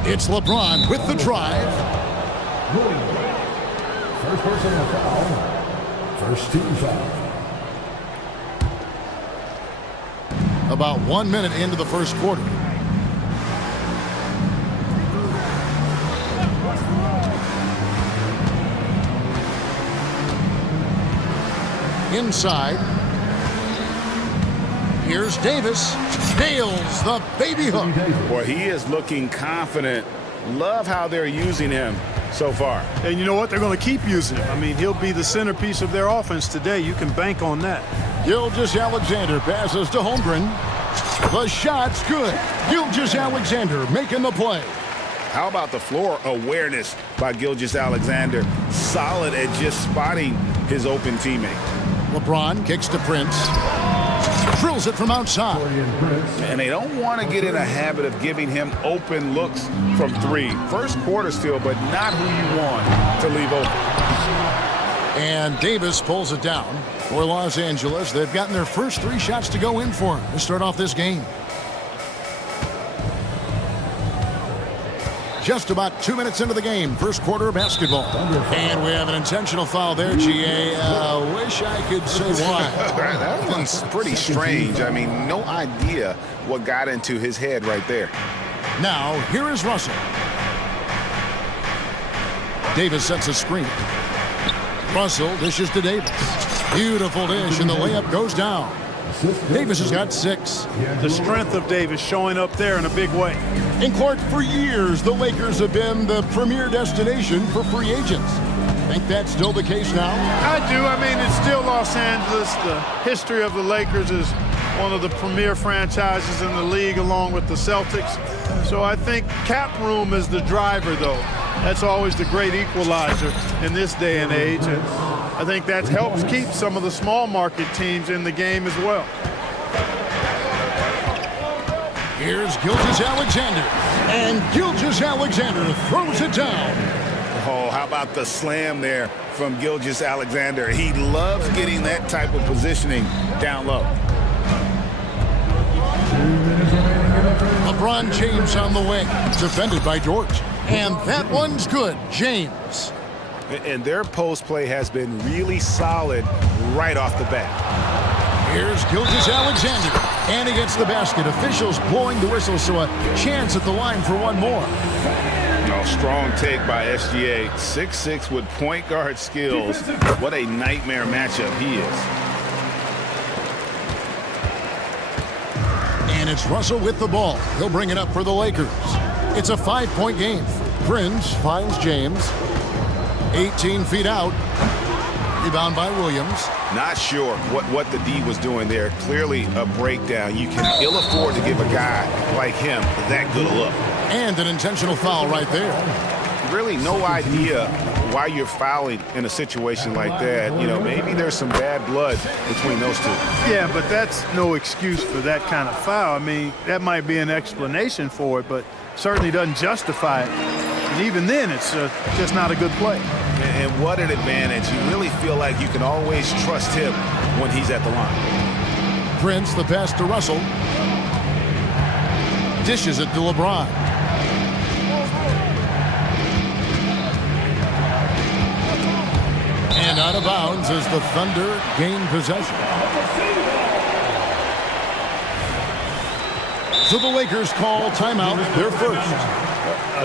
It's LeBron with the drive. First personal foul. First team foul. About 1 minute into the first quarter. Inside. Here's Davis. Nails the baby hook. Boy, he is looking confident. Love how they're using him so far. And you know what? They're going to keep using him. I mean, he'll be the centerpiece of their offense today. You can bank on that. Gilgeous Alexander passes to Holmgren. The shot's good. Gilgeous Alexander making the play. How about the floor awareness by Gilgeous Alexander? Solid at just spotting his open teammate. LeBron kicks to Prince. Drills it from outside. And they don't want to get in a habit of giving him open looks from 3. First quarter still, but not who you want to leave open. And Davis pulls it down for Los Angeles. They've gotten their first 3 shots to go in for him to start off this game. Just about 2 minutes into the game, first quarter of basketball. And we have an intentional foul there, GA. Wish I could say why. That one's pretty strange. I mean, no idea what got into his head right there. Now, here is Russell. Davis sets a screen. Russell dishes to Davis. Beautiful dish, and the layup goes down. Davis has got 6. The strength of Davis showing up there in a big way. And Clark, for years, the Lakers have been the premier destination for free agents. Think that's still the case now? I do. I mean, it's still Los Angeles. The history of the Lakers is one of the premier franchises in the league, along with the Celtics. So I think cap room is the driver, though. That's always the great equalizer in this day and age. And I think that helps keep some of the small market teams in the game as well. Here's Gilgeous Alexander. And Gilgeous Alexander throws it down. Oh, how about the slam there from Gilgeous Alexander? He loves getting that type of positioning down low. LeBron James on the wing, defended by Dort. And that one's good, James. And their post play has been really solid right off the bat. Here's Gilgeous Alexander. And he gets the basket. Officials blowing the whistle, so a chance at the line for one more. Oh, strong take by SGA. 6'6" with point guard skills. What a nightmare matchup he is. And it's Russell with the ball. He'll bring it up for the Lakers. It's a 5-point game. Prince finds James. 18 feet out. Rebound by Williams. Not sure what the D was doing there. Clearly a breakdown. You can ill afford to give a guy like him that good a look. And an intentional foul right there. Really no idea why you're fouling in a situation like that. You know, maybe there's some bad blood between those two. Yeah, but that's no excuse for that kind of foul. I mean, that might be an explanation for it, but certainly doesn't justify it. And even then, it's just not a good play. And what an advantage. You really feel like you can always trust him when he's at the line. Prince, the pass to Russell. Dishes it to LeBron. And out of bounds as the Thunder gain possession. So the Lakers call timeout, their first.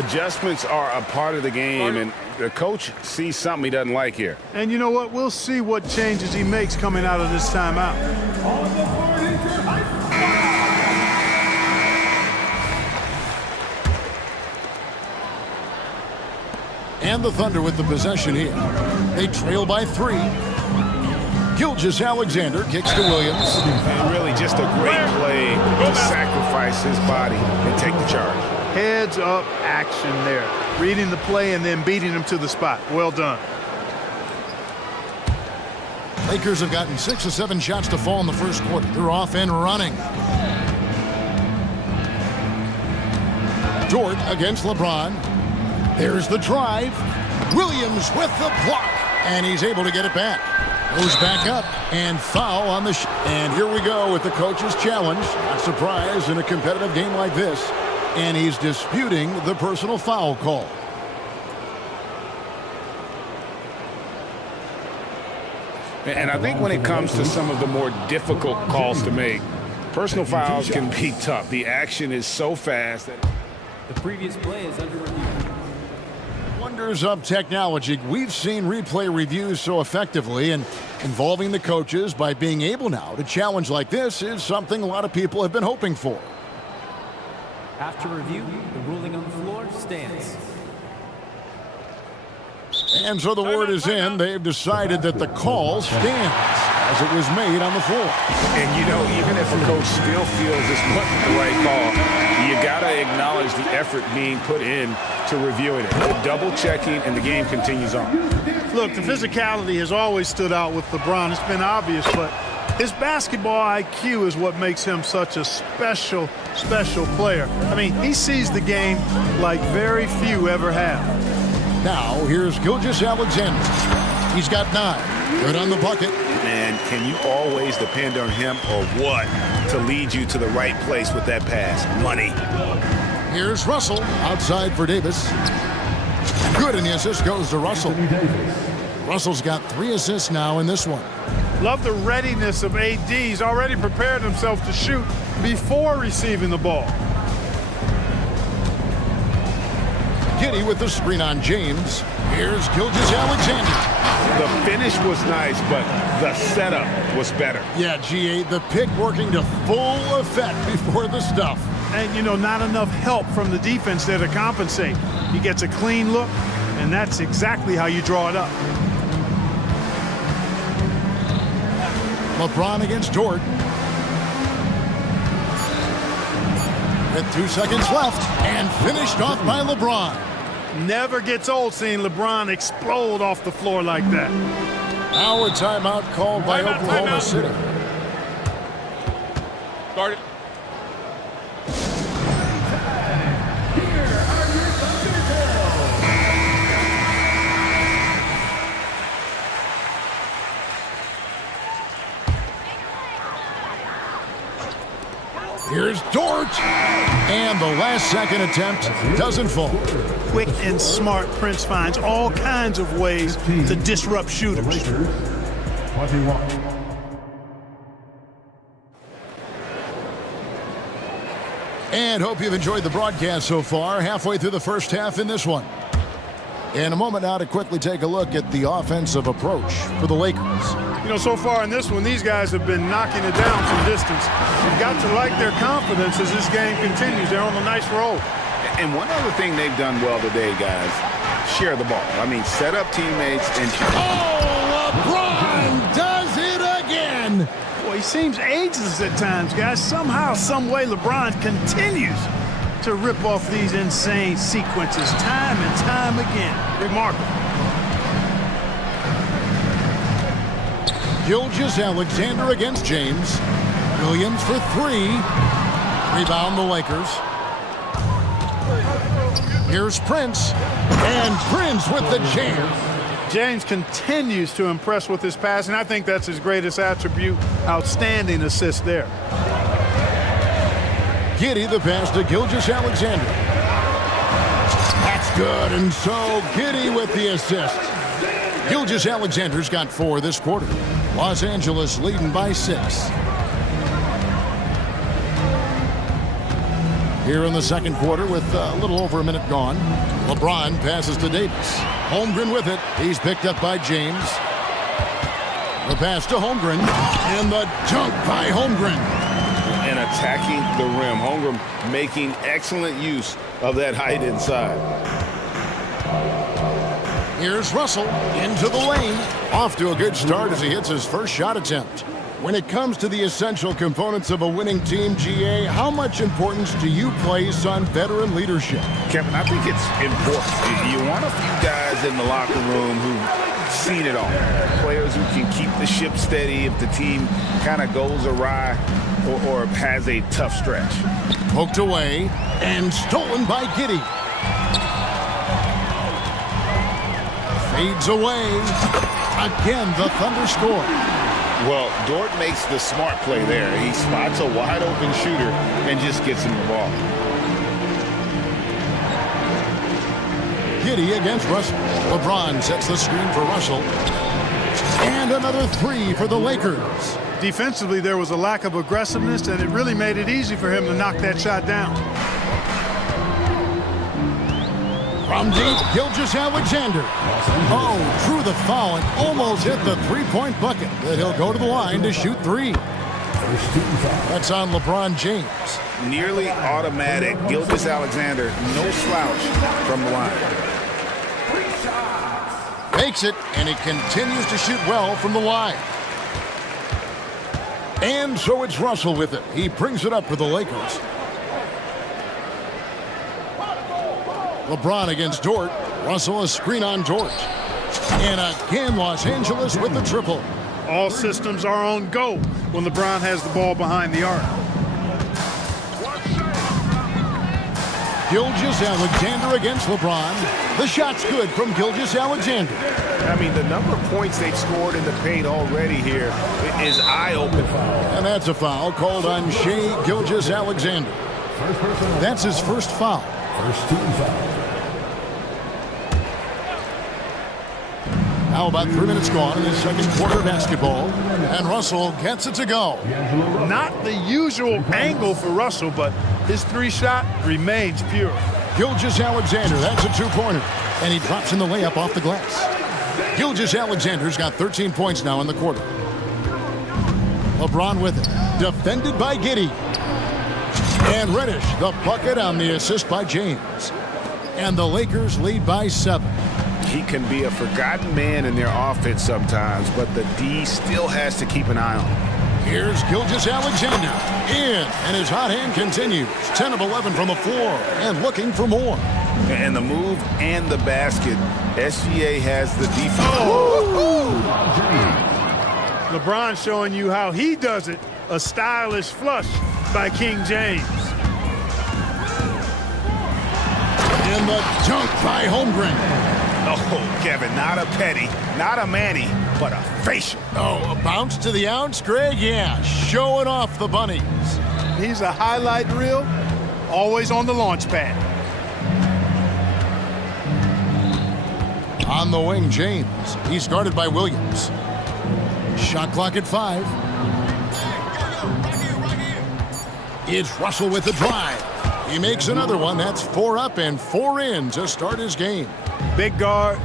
Adjustments are a part of the game, and the coach sees something he doesn't like here. And you know what? We'll see what changes he makes coming out of this timeout. On the board is your high And the Thunder with the possession here. They trail by 3. Gilgeous Alexander kicks to Williams. And really just a great play to sacrifice his body and take the charge. Heads up action there. Reading the play and then beating him to the spot. Well done. Lakers have gotten 6 of 7 shots to fall in the first quarter. They're off and running. Dort against LeBron. There's the drive. Williams with the block. And he's able to get it back. Goes back up and foul on the and here we go with the coach's challenge. Not surprised in a competitive game like this. And he's disputing the personal foul call. And I think when it comes to some of the more difficult calls to make, personal fouls can be tough. The action is so fast that The previous play is under review. Wonders of technology. We've seen replay reviews so effectively, and involving the coaches by being able now to challenge like this is something a lot of people have been hoping for. After review, the ruling on the floor stands. And so the word is in. They've decided that the call stands as it was made on the floor. And you know, even if a coach still feels this wasn't the right call, you got to acknowledge the effort being put in to reviewing it, the double checking, and the game continues on. Look, the physicality has always stood out with LeBron. It's been obvious, but his basketball IQ is what makes him such a special player. I mean, he sees the game like very few ever have. Now, here's Gilgeous Alexander. He's got 9. Good on the bucket. And can you always depend on him or what to lead you to the right place with that pass? Money. Here's Russell outside for Davis. Good, and the assist goes to Russell. Russell's got 3 assists now in this one. Love the readiness of AD. He's already prepared himself to shoot before receiving the ball. Giddey with the screen on James. Here's Gilgeous Alexander. The finish was nice, but the setup was better. Yeah, GA, the pick working to full effect before the stuff. And, you know, not enough help from the defense there to compensate. He gets a clean look, and that's exactly how you draw it up. LeBron against Dort. With 2 seconds left, and finished off by LeBron. Never gets old seeing LeBron explode off the floor like that. Now a timeout called by Oklahoma City. Started. Here's Dort. And the last second attempt doesn't fall. Quick and smart, Prince finds all kinds of ways to disrupt shooters. And hope you've enjoyed the broadcast so far. Halfway through the first half in this one. In a moment now to quickly take a look at the offensive approach for the Lakers. You know, so far in this one, these guys have been knocking it down from distance. You've got to like their confidence as this game continues. They're on a nice roll. And one other thing they've done well today, guys, share the ball. I mean, set up teammates and... Oh, LeBron does it again! Boy, he seems ageless at times, guys. Somehow, some way, LeBron continues to rip off these insane sequences time and time again. Remarkable. Gilgeous Alexander against James. Williams for 3. Rebound the Lakers. Here's Prince. And Prince with the jam. James continues to impress with his passing. I think that's his greatest attribute. Outstanding assist there. Giddey the pass to Gilgeous Alexander. That's good, and so Giddey with the assist. Gilgeous Alexander's got 4 this quarter. Los Angeles leading by 6. Here in the second quarter with a little over a minute gone. LeBron passes to Davis. Holmgren with it. He's picked up by James. The pass to Holmgren. And the dunk by Holmgren. And attacking the rim. Holmgren making excellent use of that height inside. Here's Russell into the lane. Off to a good start as he hits his first shot attempt. When it comes to the essential components of a winning team, GA, how much importance do you place on veteran leadership? Kevin, I think it's important. You want a few guys in the locker room who've seen it all. Players who can keep the ship steady if the team kind of goes awry or has a tough stretch. Poked away and stolen by Giddey. Fades away. Again, the Thunder score. Well, Dort makes the smart play there. He spots a wide open shooter and just gets him the ball. Giddey against Russell. LeBron sets the screen for Russell. And another three for the Lakers. Defensively, there was a lack of aggressiveness, and it really made it easy for him to knock that shot down. From deep, Gilgeous-Alexander. Oh, drew the foul and almost hit the three-point bucket. But he'll go to the line to shoot three. That's on LeBron James. Nearly automatic. Gilgeous-Alexander, no slouch from the line. Makes it, and he continues to shoot well from the line. And so it's Russell with it. He brings it up for the Lakers. LeBron against Dort. Russell a screen on Dort. And again, Los Angeles with the triple. All systems are on go when LeBron has the ball behind the arc. Gilgeous-Alexander against LeBron. The shot's good from Gilgeous-Alexander. I mean, the number of points they've scored in the paint already here is eye-opening. And that's a foul called on Shai Gilgeous-Alexander. That's his first foul. First team foul. Now about 3 minutes gone in the second quarter of basketball. And Russell gets it to go. Not the usual angle for Russell, but his three-shot remains pure. Gilgeous-Alexander, that's a two-pointer. And he drops in the layup off the glass. Gilgeous-Alexander's got 13 points now in the quarter. LeBron with it. Defended by Giddey. And Reddish, the bucket on the assist by James. And the Lakers lead by 7. He can be a forgotten man in their offense sometimes, but the D still has to keep an eye on him. Here's Gilgeous-Alexander in, and his hot hand continues. 10 of 11 from the floor and looking for more. And the move and the basket, SGA has the defense. LeBron showing you how he does it. A stylish flush by King James. And the dunk by Holmgren. Oh, Kevin, not a petty, not a Manny, but a facial. Oh, a bounce to the ounce, Greg? Yeah, showing off the bunnies. He's a highlight reel, always on the launch pad. On the wing, James. He's guarded by Williams. Shot clock at 5. It's Russell with the drive. He makes another one. That's 4 up and 4 in to start his game. Big guard,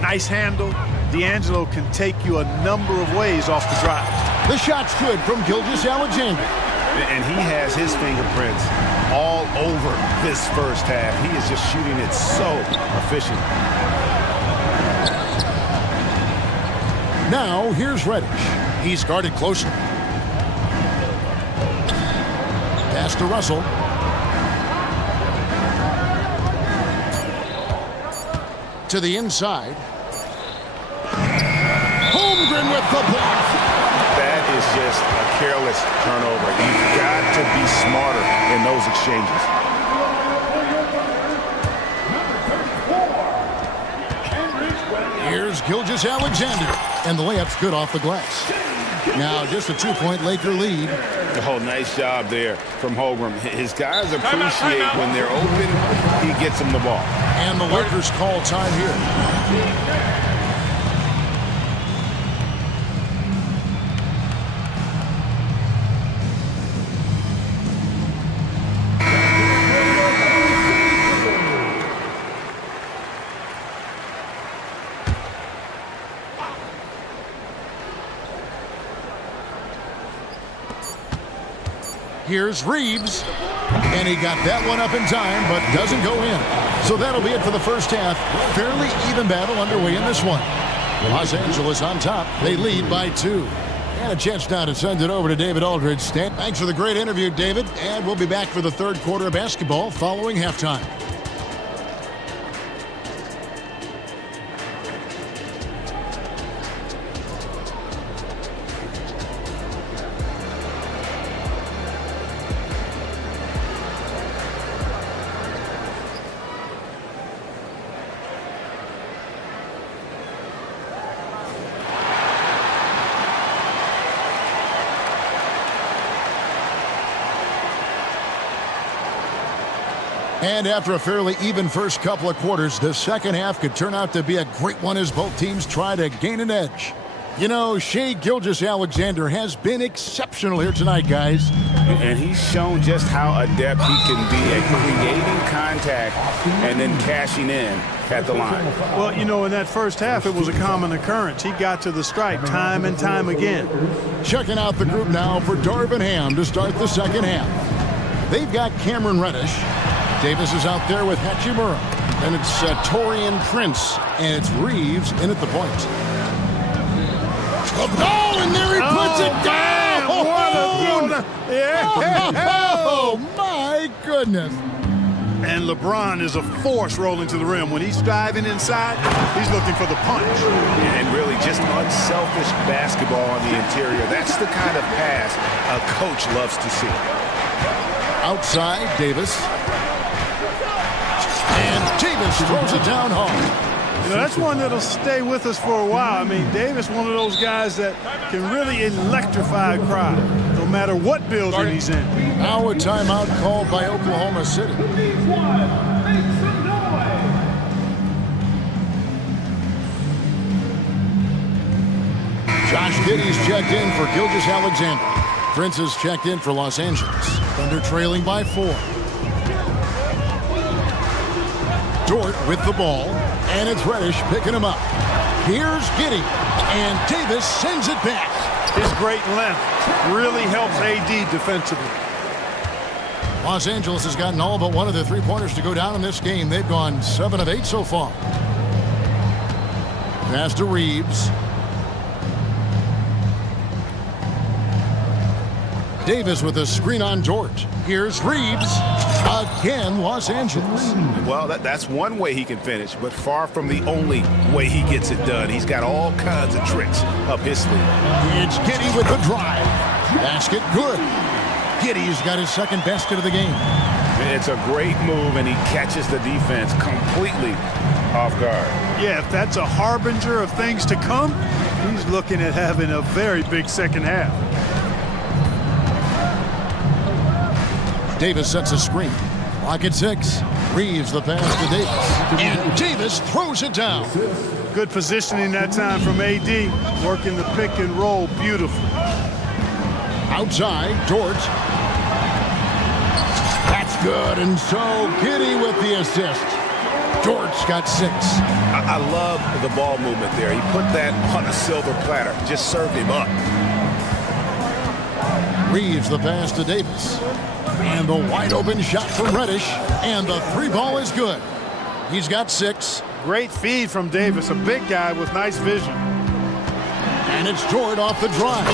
nice handle. D'Angelo can take you a number of ways off the drive. The shot's good from Gilgeous-Alexander. And he has his fingerprints all over this first half. He is just shooting it so efficient. Now, here's Reddish. He's guarded closely. Pass to Russell. To the inside. Holmgren with the block. That is just a careless turnover. You've got to be smarter in those exchanges. Here's Gilgeous-Alexander. And the layup's good off the glass. Now just a 2-point Laker lead. Oh, nice job there from Holmgren. His guys appreciate when they're open, he gets them the ball. And the Lakers call time here. Here's Reeves. And he got that one up in time, but doesn't go in. So that'll be it for the first half. Fairly even battle underway in this one. Los Angeles on top. They lead by 2. And a chance now to send it over to David Aldridge. Stan, thanks for the great interview, David. And we'll be back for the third quarter of basketball following halftime. And after a fairly even first couple of quarters, the second half could turn out to be a great one as both teams try to gain an edge. You know, Shai Gilgeous-Alexander has been exceptional here tonight, guys. And he's shown just how adept he can be at creating contact and then cashing in at the line. Well, you know, in that first half, it was a common occurrence. He got to the stripe time and time again. Checking out the group now for Darvin Ham to start the second half. They've got Cameron Reddish. Davis is out there with Hachimura. Then it's Torian Prince. And it's Reeves in at the point. Oh, and there he puts it down! Oh, my goodness. And LeBron is a force rolling to the rim. When he's diving inside, he's looking for the punch. And really just unselfish basketball on the interior. That's the kind of pass a coach loves to see. Outside, Davis. And Davis throws it down hard. You know, that's one that'll stay with us for a while. I mean, Davis, one of those guys that can really electrify a crowd, no matter what building he's in. Now a timeout called by Oklahoma City. Josh Giddey's checked in for Gilgeous-Alexander. Prince is checked in for Los Angeles. Thunder trailing by 4. Dort with the ball, and it's Reddish picking him up. Here's Giddey, and Davis sends it back. His great length really helps AD defensively. Los Angeles has gotten all but one of their three-pointers to go down in this game. They've gone 7 of 8 so far. Pass to Reeves. Davis with a screen on Dort. Here's Reeves. Again, Los Angeles. Well, that's one way he can finish, but far from the only way he gets it done. He's got all kinds of tricks up his sleeve. It's Giddey with the drive. Basket good. Giddey's got his second basket of the game. It's a great move, and he catches the defense completely off guard. Yeah, if that's a harbinger of things to come, he's looking at having a very big second half. Davis sets a screen. Lock at 6. Reeves the pass to Davis. And Davis throws it down. Good positioning that time from AD. Working the pick and roll beautifully. Outside, Dort. That's good. And so Giddey with the assist. Dort's got 6. I love the ball movement there. He put that on a silver platter. Just served him up. Reeves the pass to Davis. And the wide open shot from Reddish. And the 3-ball is good. He's got 6. Great feed from Davis, a big guy with nice vision. And it's Dort off the drive.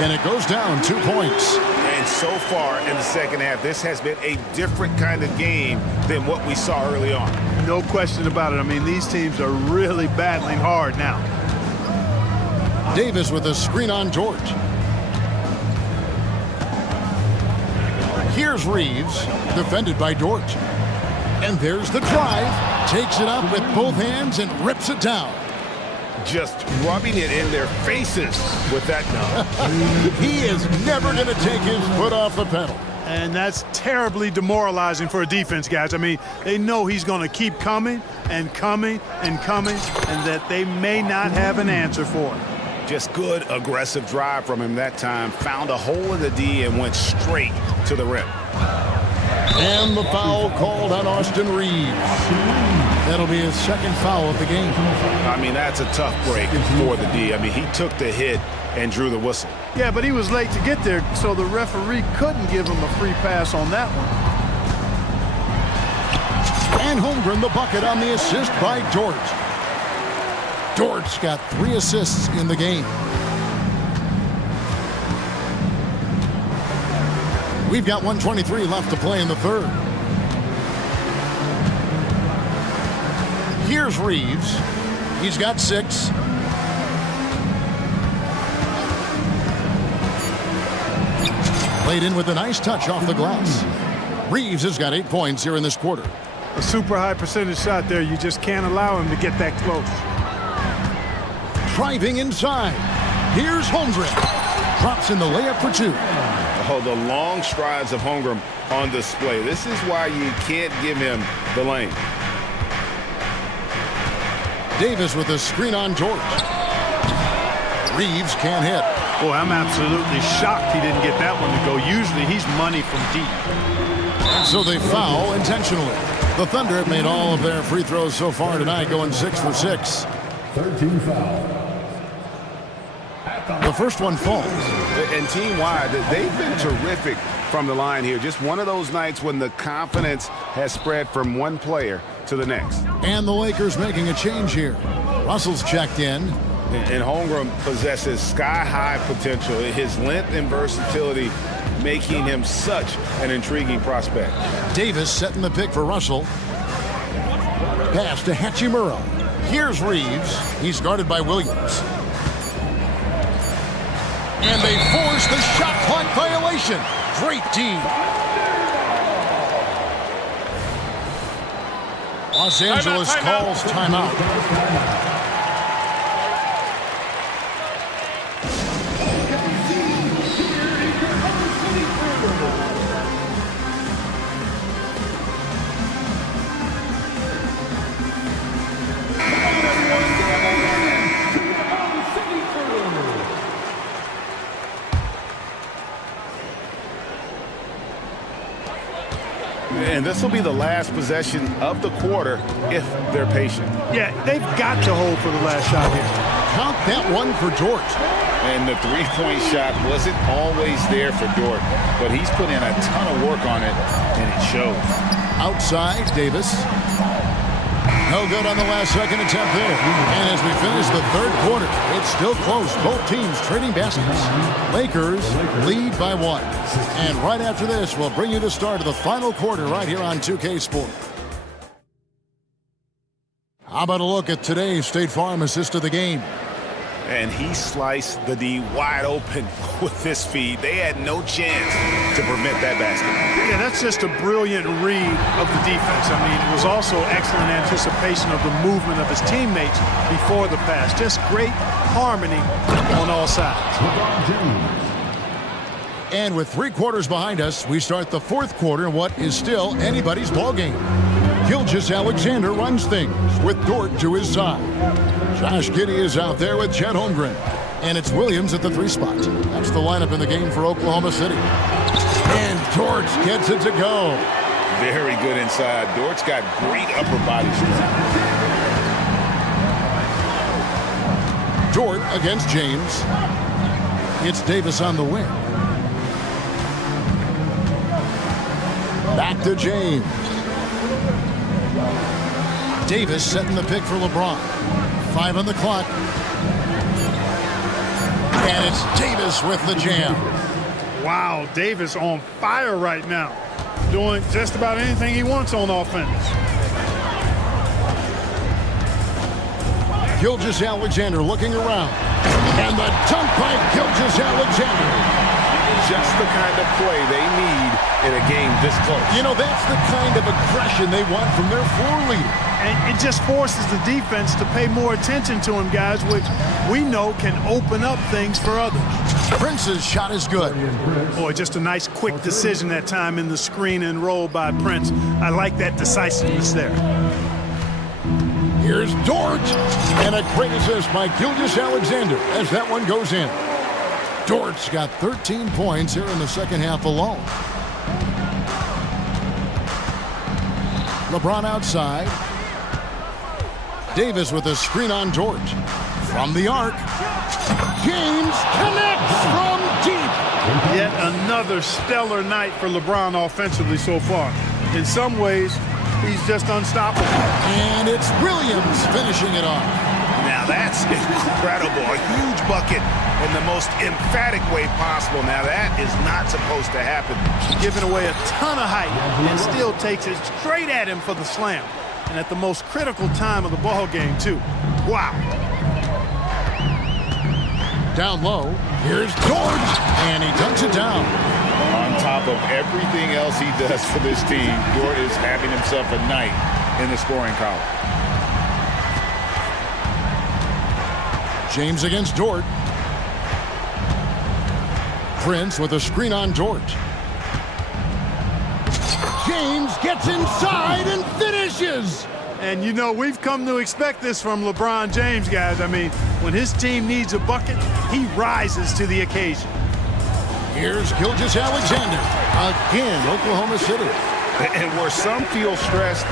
And it goes down 2 points. And so far in the second half, this has been a different kind of game than what we saw early on. No question about it. I mean, these teams are really battling hard now. Davis with a screen on Dort. Here's Reeves, defended by Dort. And there's the drive. Takes it up with both hands and rips it down. Just rubbing it in their faces with that dunk. He is never going to take his foot off the pedal. And that's terribly demoralizing for a defense, guys. I mean, they know he's going to keep coming and coming and coming, and that they may not have an answer for it. Just good, aggressive drive from him that time. Found a hole in the D and went straight to the rim. And the foul called on Austin Reeves. That'll be his second foul of the game. I mean, that's a tough break for the D. I mean, he took the hit and drew the whistle. Yeah, but he was late to get there, so the referee couldn't give him a free pass on that one. And Holmgren the bucket on the assist by Dort. Dort's got 3 assists in the game. We've got 1:23 left to play in the third. Here's Reeves. He's got 6. Played in with a nice touch off the glass. Reeves has got 8 points here in this quarter. A super high percentage shot there. You just can't allow him to get that close. Driving inside. Here's Holmgren. Drops in the layup for 2. Oh, the long strides of Holmgren on display. This is why you can't give him the lane. Davis with a screen on George. Reeves can't hit. Boy, I'm absolutely shocked he didn't get that one to go. Usually he's money from deep. So they foul intentionally. The Thunder have made all of their free throws so far tonight, going 6 for 6. 13 foul. The first one falls. And team-wide, they've been terrific from the line here. Just one of those nights when the confidence has spread from one player to the next. And the Lakers making a change here. Russell's checked in. And Holmgren possesses sky-high potential. His length and versatility making him such an intriguing prospect. Davis setting the pick for Russell. Pass to Hachimura. Here's Reeves. He's guarded by Williams. And they force the shot clock violation. Great team. Los Angeles calls timeout. And this will be the last possession of the quarter if they're patient. Yeah, they've got to hold for the last shot here. Count that one for Dort. And the three-point shot wasn't always there for Dort, but he's put in a ton of work on it, and it shows. Outside, Davis. No good on the last second attempt there. And as we finish the third quarter, it's still close. Both teams trading baskets. Lakers lead by 1. And right after this, we'll bring you the start of the final quarter right here on 2K Sport. How about a look at today's State Farm assist of the game? And he sliced the D wide open with this feed. They had no chance to prevent that basket. Yeah, that's just a brilliant read of the defense. I mean, it was also excellent anticipation of the movement of his teammates before the pass. Just great harmony on all sides. And with 3 quarters behind us, we start the fourth quarter in what is still anybody's ballgame. Gilgeous-Alexander runs things with Dort to his side. Josh Giddey is out there with Chet Holmgren. And it's Williams at the 3 spot. That's the lineup in the game for Oklahoma City. And Dort gets it to go. Very good inside. Dort's got great upper body strength. Dort against James. It's Davis on the wing. Back to James. Davis setting the pick for LeBron. 5 on the clock. And it's Davis with the jam. Wow, Davis on fire right now. Doing just about anything he wants on offense. Gilgeous-Alexander looking around. And the dunk by Gilgeous-Alexander. Just the kind of play they need in a game this close. You know, that's the kind of aggression they want from their floor leader. And it just forces the defense to pay more attention to him, guys, which we know can open up things for others. Prince's shot is good. Boy, just a nice quick decision that time in the screen and roll by Prince. I like that decisiveness there. Here's Dort. And a great assist by Gilgeous-Alexander as that one goes in. Dort's got 13 points here in the second half alone. LeBron outside. Davis with a screen on Dort. From the arc. James connects from deep. Yet another stellar night for LeBron offensively so far. In some ways, he's just unstoppable. And it's Williams finishing it off. Now that's incredible. A huge bucket in the most emphatic way possible. Now that is not supposed to happen. Giving away a ton of height and still takes it straight at him for the slam. And at the most critical time of the ball game, too. Wow. Down low, here's George, and he dunks it down. On top of everything else he does for this team, Dort is having himself a night in the scoring column. James against Dort. Prince with a screen on Dort. James gets inside and finishes. And you know, we've come to expect this from LeBron James, guys. I mean, when his team needs a bucket, he rises to the occasion. Here's Gilgeous-Alexander. Again, Oklahoma City. And where some feel stressed,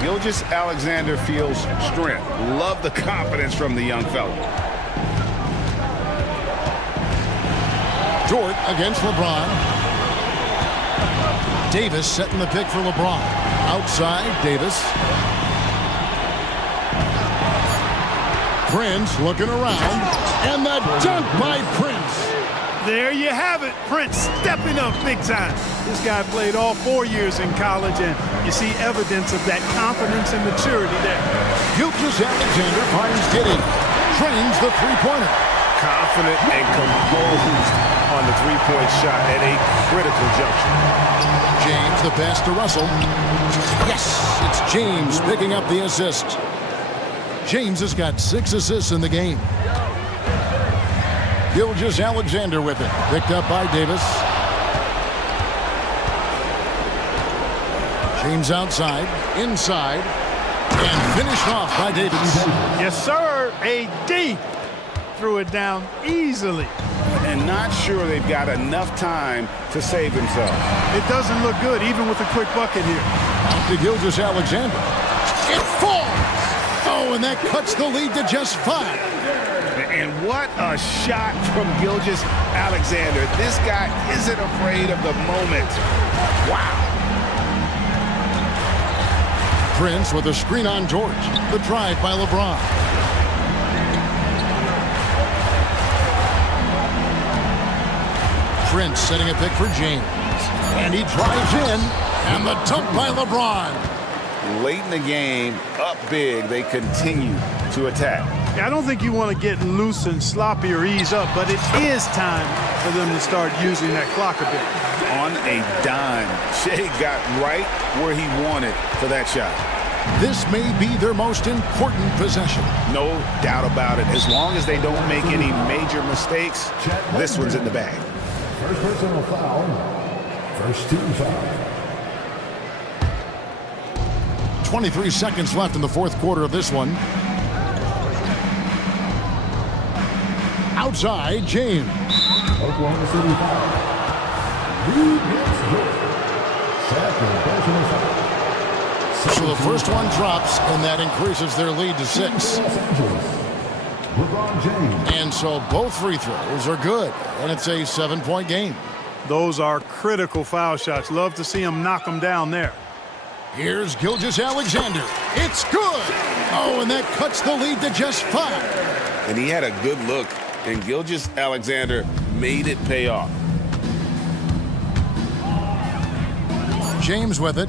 Gilgeous-Alexander feels strength. Love the confidence from the young fella. Dort against LeBron. Davis setting the pick for LeBron. Outside, Davis. Prince looking around. And the dunk by Prince. There you have it. Prince stepping up big time. This guy played all 4 years in college, and you see evidence of that confidence and maturity there. Gilgeous-Alexander finds Giddey. Trains the three-pointer. Confident and composed on the three-point shot at a critical juncture. James, the pass to Russell. Yes, it's James picking up the assist. James has got 6 assists in the game. Gilgeous-Alexander with it. Picked up by Davis. James outside, inside, and finished off by Davis. Yes, sir. AD threw it down easily. And not sure they've got enough time to save themselves. It doesn't look good, even with a quick bucket here. Out to Gilgeous-Alexander. It falls! Oh, and that cuts the lead to just 5. And what a shot from Gilgeous-Alexander. This guy isn't afraid of the moment. Wow. Prince with a screen on George. The drive by LeBron. Prince setting a pick for James. And he drives in. And the dunk by LeBron. Late in the game, up big, they continue to attack. I don't think you want to get loose and sloppy or ease up, but it is time for them to start using that clock a bit. On a dime, Shea got right where he wanted for that shot. This may be their most important possession. No doubt about it. As long as they don't make any major mistakes, this one's in the bag. First personal foul. First team foul. 23 seconds left in the fourth quarter of this one. Outside, James. Oklahoma City foul. Lead gets good. Second personal foul. So the first one drops, and that increases their lead to 6. LeBron James. And so both free throws are good, and it's a 7-point game. Those are critical foul shots. Love to see them knock them down there. Here's Gilgeous-Alexander. It's good! Oh, and that cuts the lead to just 5. And he had a good look, and Gilgeous-Alexander made it pay off. James with it.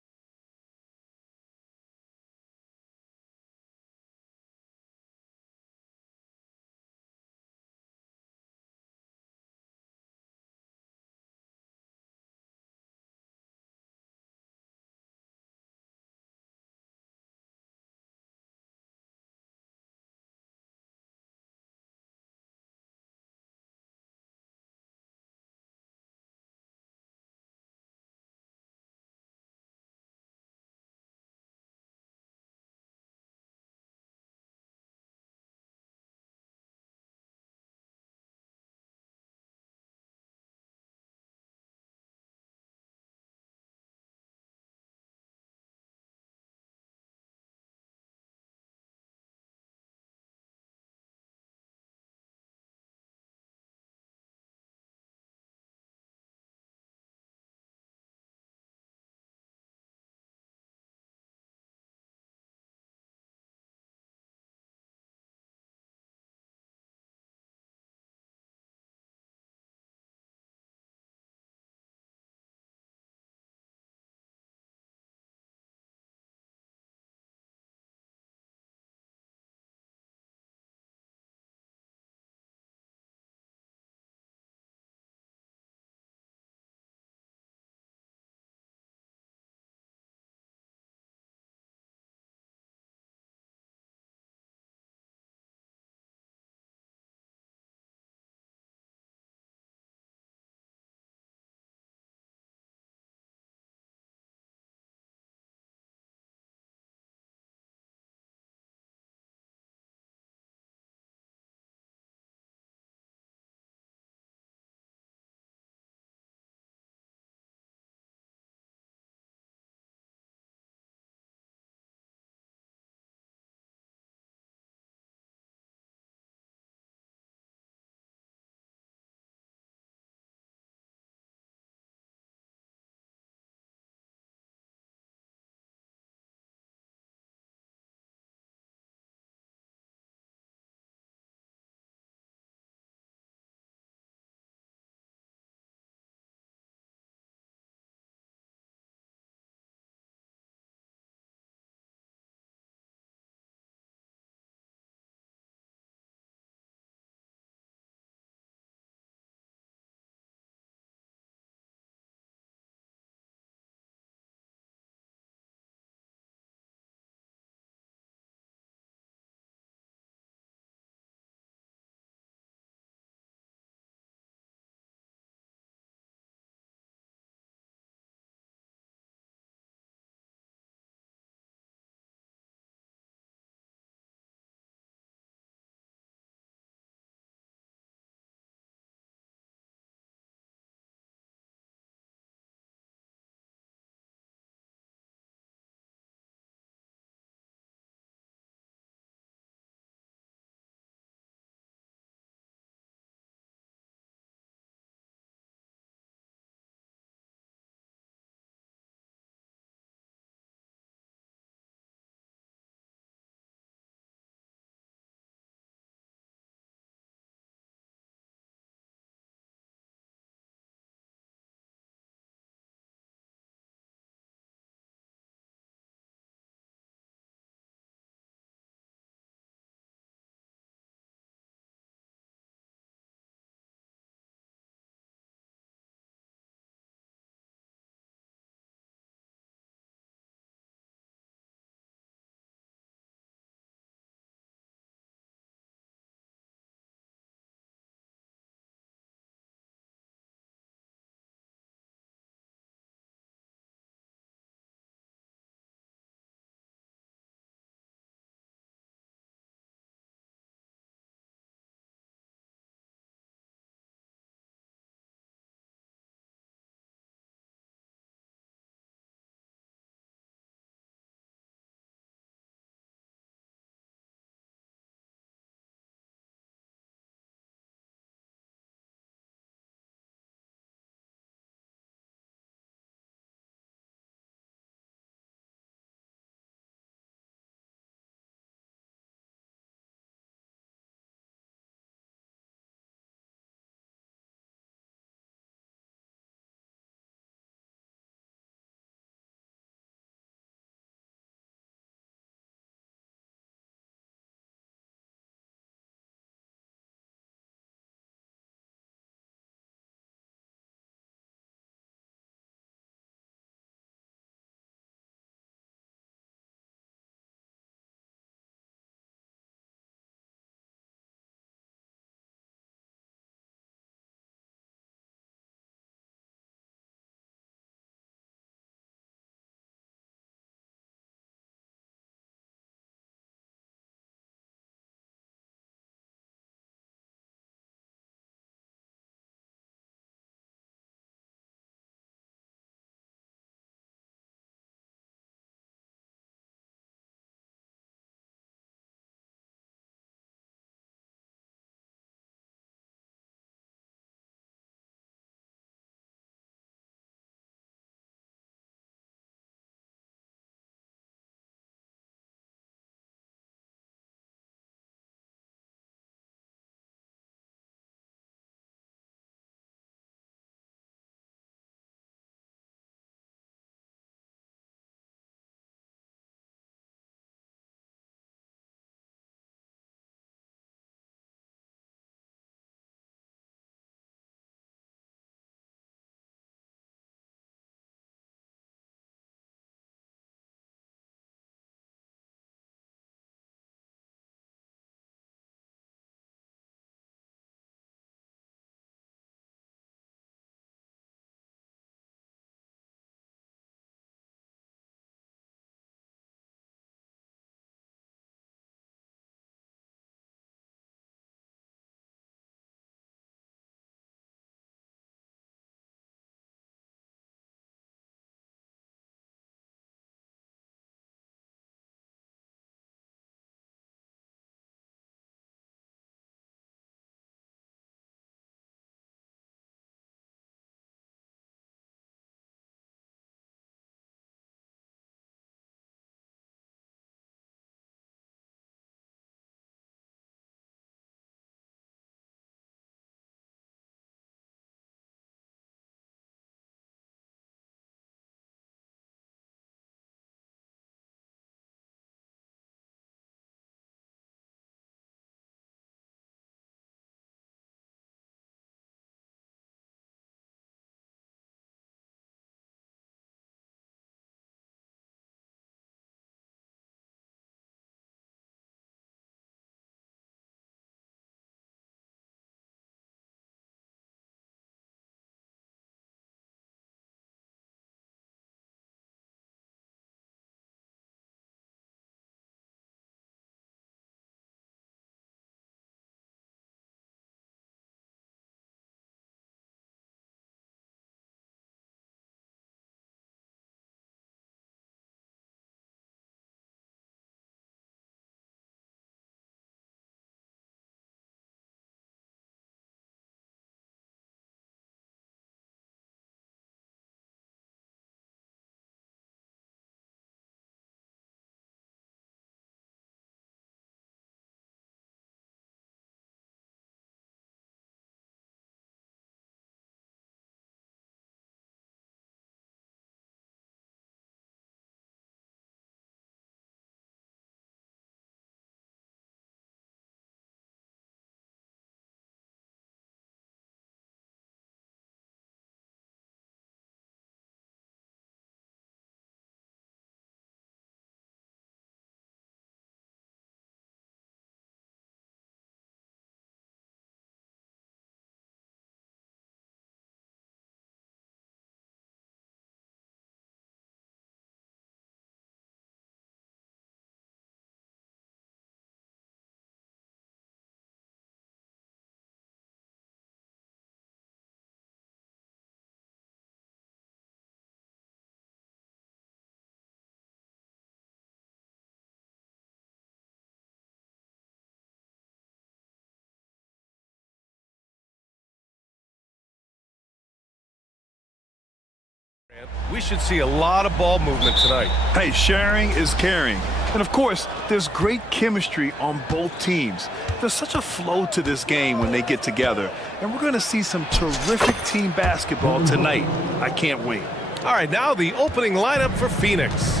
We should see a lot of ball movement tonight. Hey, sharing is caring. And of course, there's great chemistry on both teams. There's such a flow to this game when they get together. And we're going to see some terrific team basketball tonight. I can't wait. All right, now the opening lineup for Phoenix.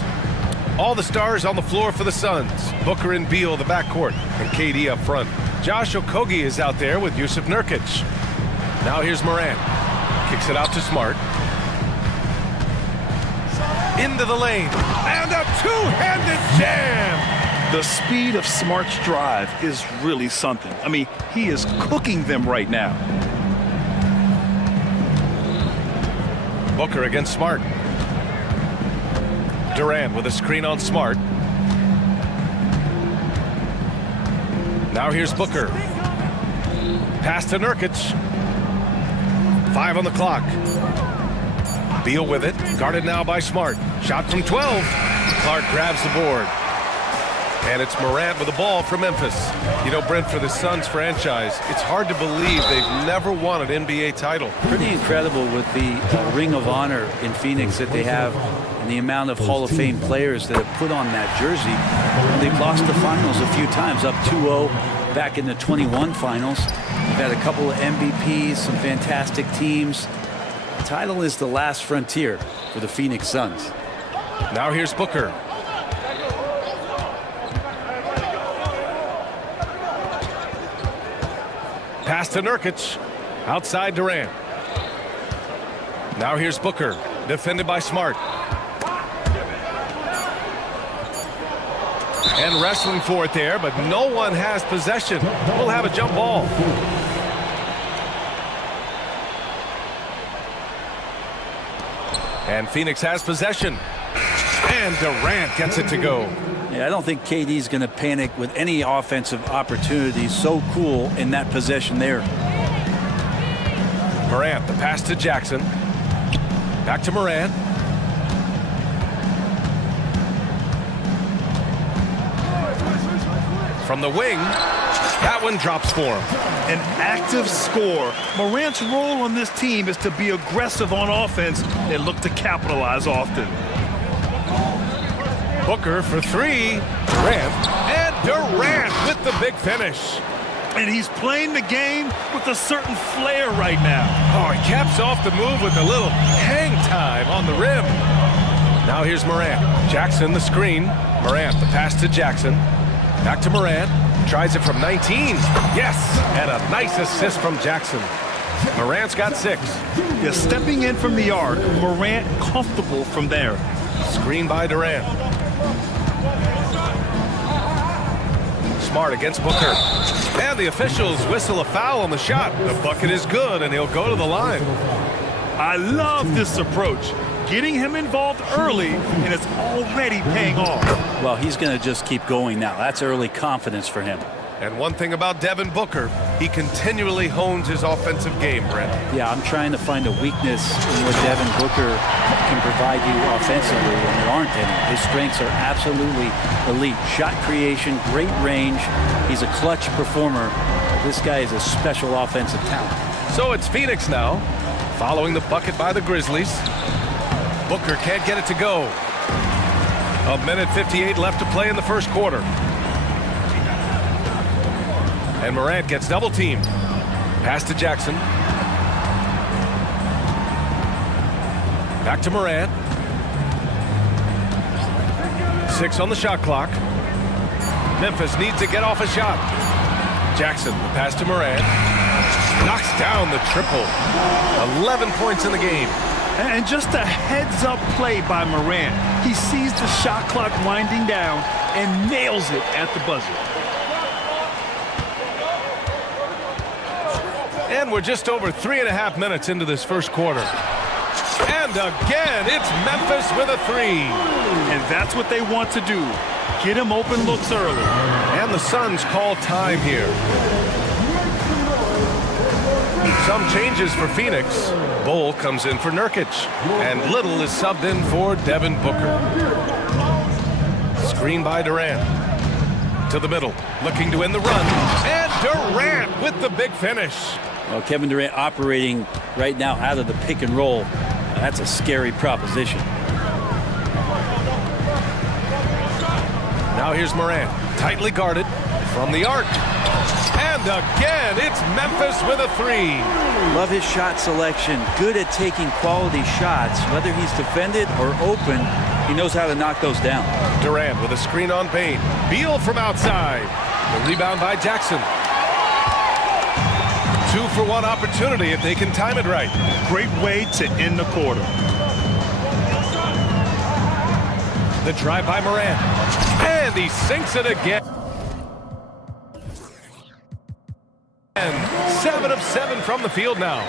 All the stars on the floor for the Suns. Booker and Beal, the backcourt, and KD up front. Josh Okogie is out there with Yusuf Nurkic. Now here's Morant. Kicks it out to Smart. Into the lane. And a two-handed jam! The speed of Smart's drive is really something. I mean, he is cooking them right now. Booker against Smart. Durant with a screen on Smart. Now here's Booker. Pass to Nurkic. 5 on the clock. Beal with it. Guarded now by Smart. Shot from 12. Clark grabs the board. And it's Morant with the ball for Memphis. You know, Brent, for the Suns franchise, it's hard to believe they've never won an NBA title. Pretty incredible with the Ring of Honor in Phoenix that they have and the amount of Hall of Fame players that have put on that jersey. They've lost the finals a few times, up 2-0 back in the 21 finals. They've had a couple of MVPs, some fantastic teams. The title is the last frontier for the Phoenix Suns. Now here's Booker. Pass to Nurkic. Outside Durant. Now here's Booker. Defended by Smart. And wrestling for it there, but no one has possession. We'll have a jump ball. And Phoenix has possession. And Durant gets it to go. Yeah, I don't think KD's going to panic with any offensive opportunities. So cool in that possession there. Morant, the pass to Jackson. Back to Morant. From the wing, that one drops for him. An active scorer. Morant's role on this team is to be aggressive on offense and look to capitalize often. Booker for 3. Durant. And Durant with the big finish. And he's playing the game with a certain flair right now. Oh, he caps off the move with a little hang time on the rim. Now here's Morant. Jackson the screen. Morant the pass to Jackson. Back to Morant. Tries it from 19. Yes! And a nice assist from Jackson. Morant's got 6. Yeah, stepping in from the arc, Morant comfortable from there. Screen by Durant. Smart against Booker. And the officials whistle a foul on the shot. The bucket is good, and he'll go to the line. I love this approach. Getting him involved early, and it's already paying off. Well, he's going to just keep going now. That's early confidence for him. And one thing about Devin Booker, he continually hones his offensive game, Brent. Yeah, I'm trying to find a weakness in what Devin Booker can provide you offensively, and there aren't any. His strengths are absolutely elite. Shot creation, great range. He's a clutch performer. This guy is a special offensive talent. So it's Phoenix now, following the bucket by the Grizzlies. Booker can't get it to go. 1:58 left to play in the first quarter. And Morant gets double teamed. Pass to Jackson. Back to Morant. 6 on the shot clock. Memphis needs to get off a shot. Jackson, the pass to Morant. Knocks down the triple. 11 points in the game. And just a heads-up play by Morant. He sees the shot clock winding down and nails it at the buzzer. And we're just over 3.5 minutes into this first quarter. And again, it's Memphis with a 3. And that's what they want to do. Get him open looks early. And the Suns call time here. Some changes for Phoenix. Bull comes in for Nurkic. And Little is subbed in for Devin Booker. Screen by Durant. To the middle. Looking to win the run. And Durant with the big finish. Well, Kevin Durant operating right now out of the pick and roll. That's a scary proposition. Now here's Morant, tightly guarded from the arc. And again, it's Memphis with a three. Love his shot selection. Good at taking quality shots. Whether he's defended or open, he knows how to knock those down. Durant with a screen on Payne. Beal from outside. The rebound by Jackson. 2-for-1 opportunity if they can time it right. Great way to end the quarter. The drive by Morant. And he sinks it again. And 7 of 7 from the field now.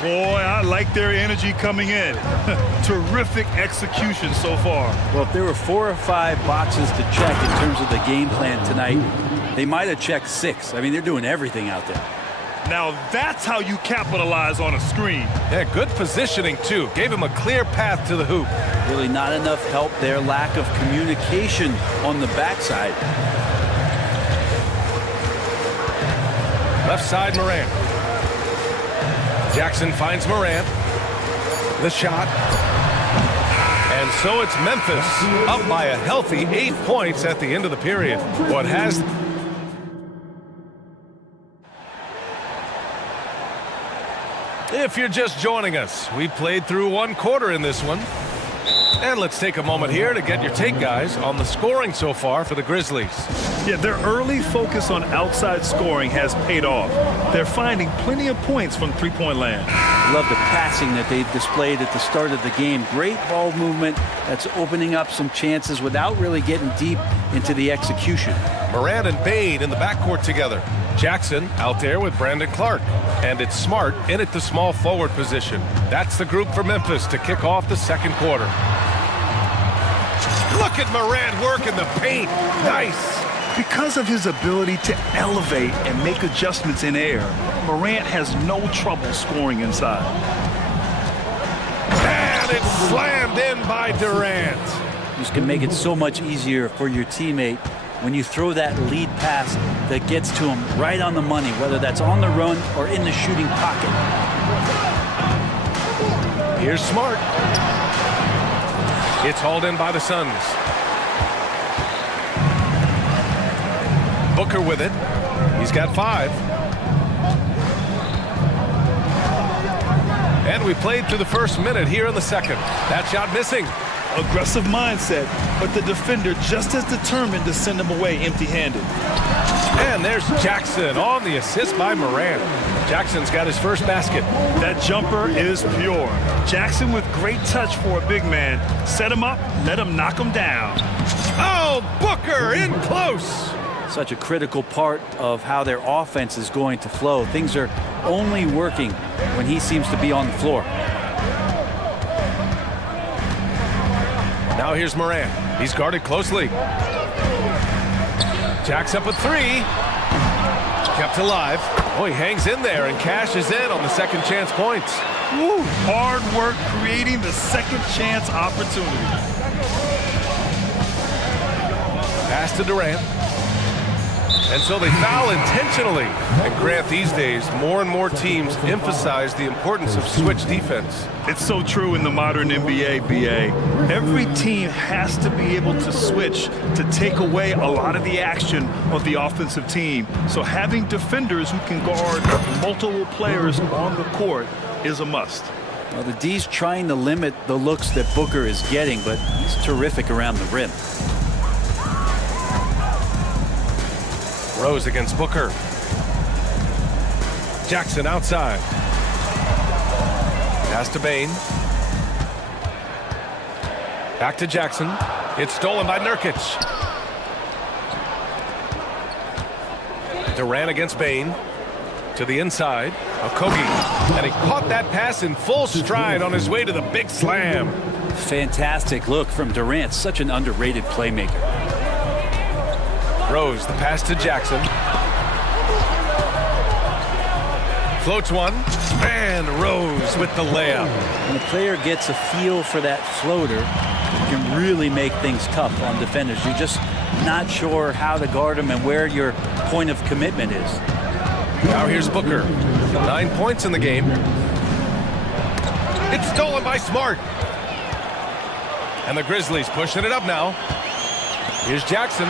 Boy, I like their energy coming in. Terrific execution so far. Well, if there were 4 or 5 boxes to check in terms of the game plan tonight, they might have checked 6. I mean, they're doing everything out there. Now that's how you capitalize on a screen. Yeah, good positioning, too. Gave him a clear path to the hoop. Really not enough help there. Lack of communication on the backside. Left side, Morant. Jackson finds Morant. The shot. And so it's Memphis up by a healthy 8 points at the end of the period. What has... If you're just joining us, we played through 1 quarter in this one. And let's take a moment here to get your take, guys, on the scoring so far for the Grizzlies. Yeah, their early focus on outside scoring has paid off. They're finding plenty of points from three-point land. Love the passing that they've displayed at the start of the game. Great ball movement that's opening up some chances without really getting deep into the execution. Morant and Bane in the backcourt together. Jackson out there with Brandon Clark. And it's Smart in at the small forward position. That's the group for Memphis to kick off the second quarter. Look at Morant work in the paint. Nice. Because of his ability to elevate and make adjustments in air, Morant has no trouble scoring inside. And it's slammed in by Durant. This can make it so much easier for your teammate when you throw that lead pass that gets to him right on the money, whether that's on the run or in the shooting pocket. Here's Smart. It's hauled in by the Suns. Booker with it. He's got 5. And we played through the first minute here in the second. That shot missing. Aggressive mindset, but the defender just as determined to send him away empty-handed. And there's Jackson on the assist by Morant. Jackson's got his first basket. That jumper is pure. Jackson with great touch for a big man. Set him up, let him knock him down. Oh, Booker in close. Such a critical part of how their offense is going to flow. Things are only working when he seems to be on the floor. Now here's Morant. He's guarded closely. Jacks up a 3. Kept alive. Oh, he hangs in there and cashes in on the second chance points. Woo. Hard work creating the second chance opportunity. Pass to Durant. And so they foul intentionally. And Grant, these days, more and more teams emphasize the importance of switch defense. It's so true in the modern NBA, BA. Every team has to be able to switch to take away a lot of the action of the offensive team. So having defenders who can guard multiple players on the court is a must. Well, the D's trying to limit the looks that Booker is getting, but he's terrific around the rim. Rose against Booker. Jackson outside. Pass to Bane. Back to Jackson. It's stolen by Nurkic. Durant against Bane. To the inside. Okogie. And he caught that pass in full stride on his way to the big slam. Fantastic look from Durant. Such an underrated playmaker. Rose, the pass to Jackson. Floats one, and Rose with the layup. When a player gets a feel for that floater, it can really make things tough on defenders. You're just not sure how to guard them and where your point of commitment is. Now here's Booker. 9 points in the game. It's stolen by Smart. And the Grizzlies pushing it up now. Here's Jackson.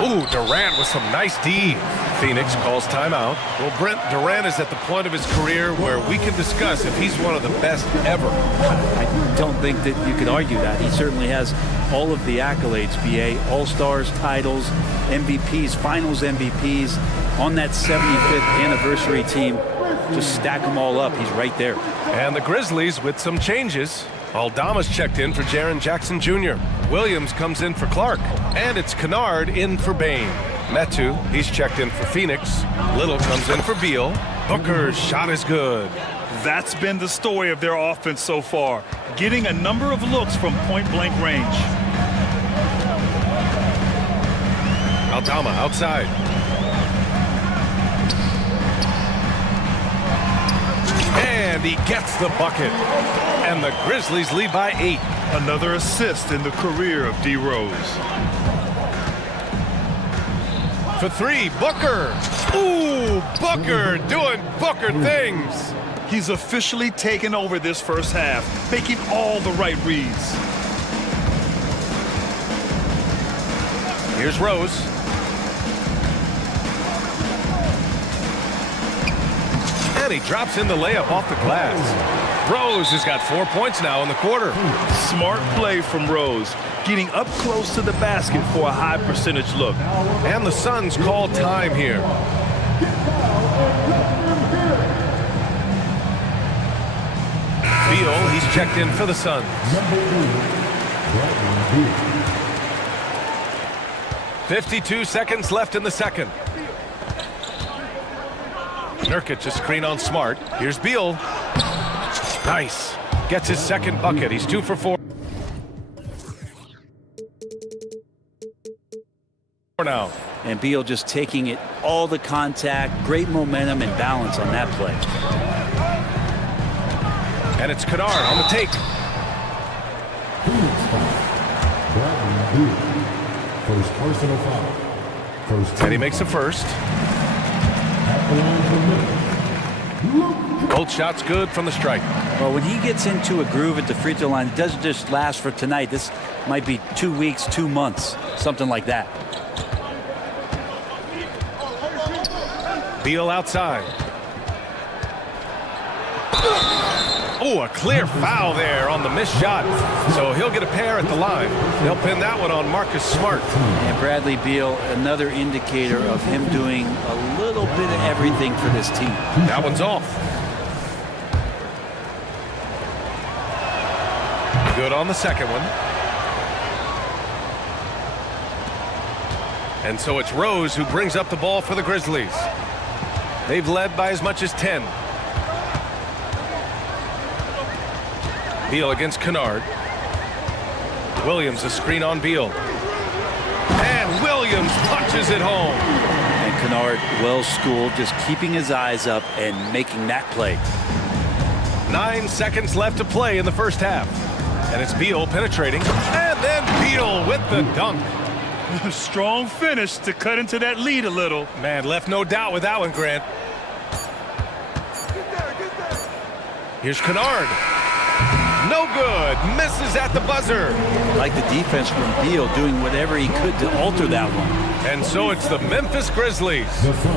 Ooh, Durant with some nice D. Phoenix calls timeout. Well, Brent, Durant is at the point of his career where we can discuss if he's one of the best ever. I don't think that you could argue that. He certainly has all of the accolades, BA, All-Stars, titles, MVPs, Finals MVPs, on that 75th anniversary team. Just stack them all up. He's right there. And the Grizzlies with some changes. Aldama's checked in for Jaren Jackson Jr. Williams comes in for Clark. And it's Kennard in for Bain. Metu, he's checked in for Phoenix. Little comes in for Beal. Booker's shot is good. That's been the story of their offense so far, getting a number of looks from point-blank range. Aldama outside. And he gets the bucket. And the Grizzlies lead by 8. Another assist in the career of D. Rose. For 3, Booker. Ooh, Booker doing Booker things. He's officially taken over this first half, making all the right reads. Here's Rose. And he drops in the layup off the glass. Rose has got 4 points now in the quarter. Smart play from Rose, getting up close to the basket for a high percentage look. And the Suns call time here. Beal, he's checked in for the Suns. 52 seconds left in the second. Nurkic a screen on Smart. Here's Beal. Nice. Gets his second bucket. He's 2 for 4 now. And Beal just taking it, all the contact, great momentum and balance on that play. And it's Kennard on the take. First personal foul. And he makes a first. Both shots good from the strike. Well, when he gets into a groove at the free throw line, it doesn't just last for tonight. This might be 2 weeks, 2 months, something like that. Beal outside. Oh, a clear foul there on the missed shot. So he'll get a pair at the line. They'll pin that one on Marcus Smart. And Bradley Beal, another indicator of him doing a little bit of everything for this team. That one's off. Good on the second one. And so it's Rose who brings up the ball for the Grizzlies. They've led by as much as 10. Beal against Kennard. Williams a screen on Beal. And Williams punches it home. And Kennard, well schooled, just keeping his eyes up and making that play. 9 seconds left to play in the first half. And it's Beal penetrating. And then Beal with the dunk. Strong finish to cut into that lead a little. Man, left no doubt with that one, Grant. Here's Kennard. No good. Misses at the buzzer. Like the defense from Beal, doing whatever he could to alter that one. And so it's the Memphis Grizzlies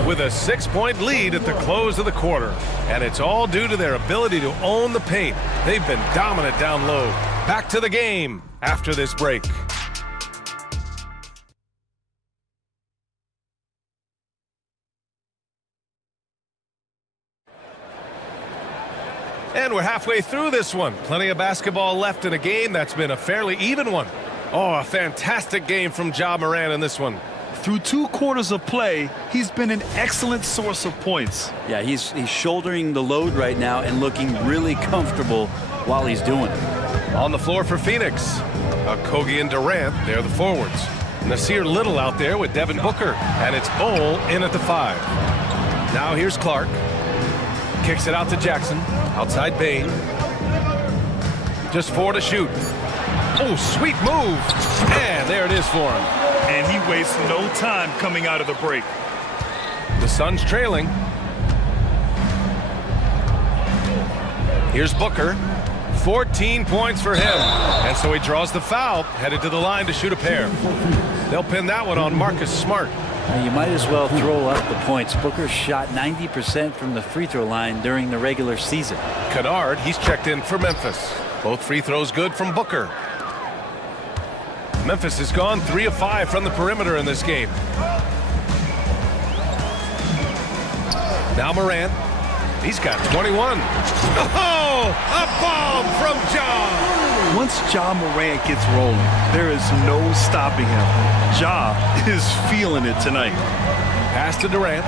with a 6-point lead at the close of the quarter. And it's all due to their ability to own the paint. They've been dominant down low. Back to the game after this break. And we're halfway through this one. Plenty of basketball left in a game that's been a fairly even one. Oh, a fantastic game from Ja Morant in this one. Through 2 quarters of play, he's been an excellent source of points. Yeah, he's shouldering the load right now and looking really comfortable while he's doing it. On the floor for Phoenix, Kogi and Durant, they're the forwards. Nasir Little out there with Devin Booker, and it's Bol in at the 5. Now here's Clark. Kicks it out to Jackson. Outside Bain. Just 4 to shoot. Oh, sweet move. And there it is for him. And he wastes no time coming out of the break. The Suns trailing. Here's Booker. 14 points for him. And so he draws the foul, headed to the line to shoot a pair. They'll pin that one on Marcus Smart. You might as well throw up the points. Booker shot 90% from the free throw line during the regular season. Kennard, he's checked in for Memphis. Both free throws good from Booker. Memphis has gone 3 of 5 from the perimeter in this game. Now Morant. He's got 21. Oh, a bomb from Ja. Once Ja Morant gets rolling, there is no stopping him. Ja is feeling it tonight. Pass to Durant.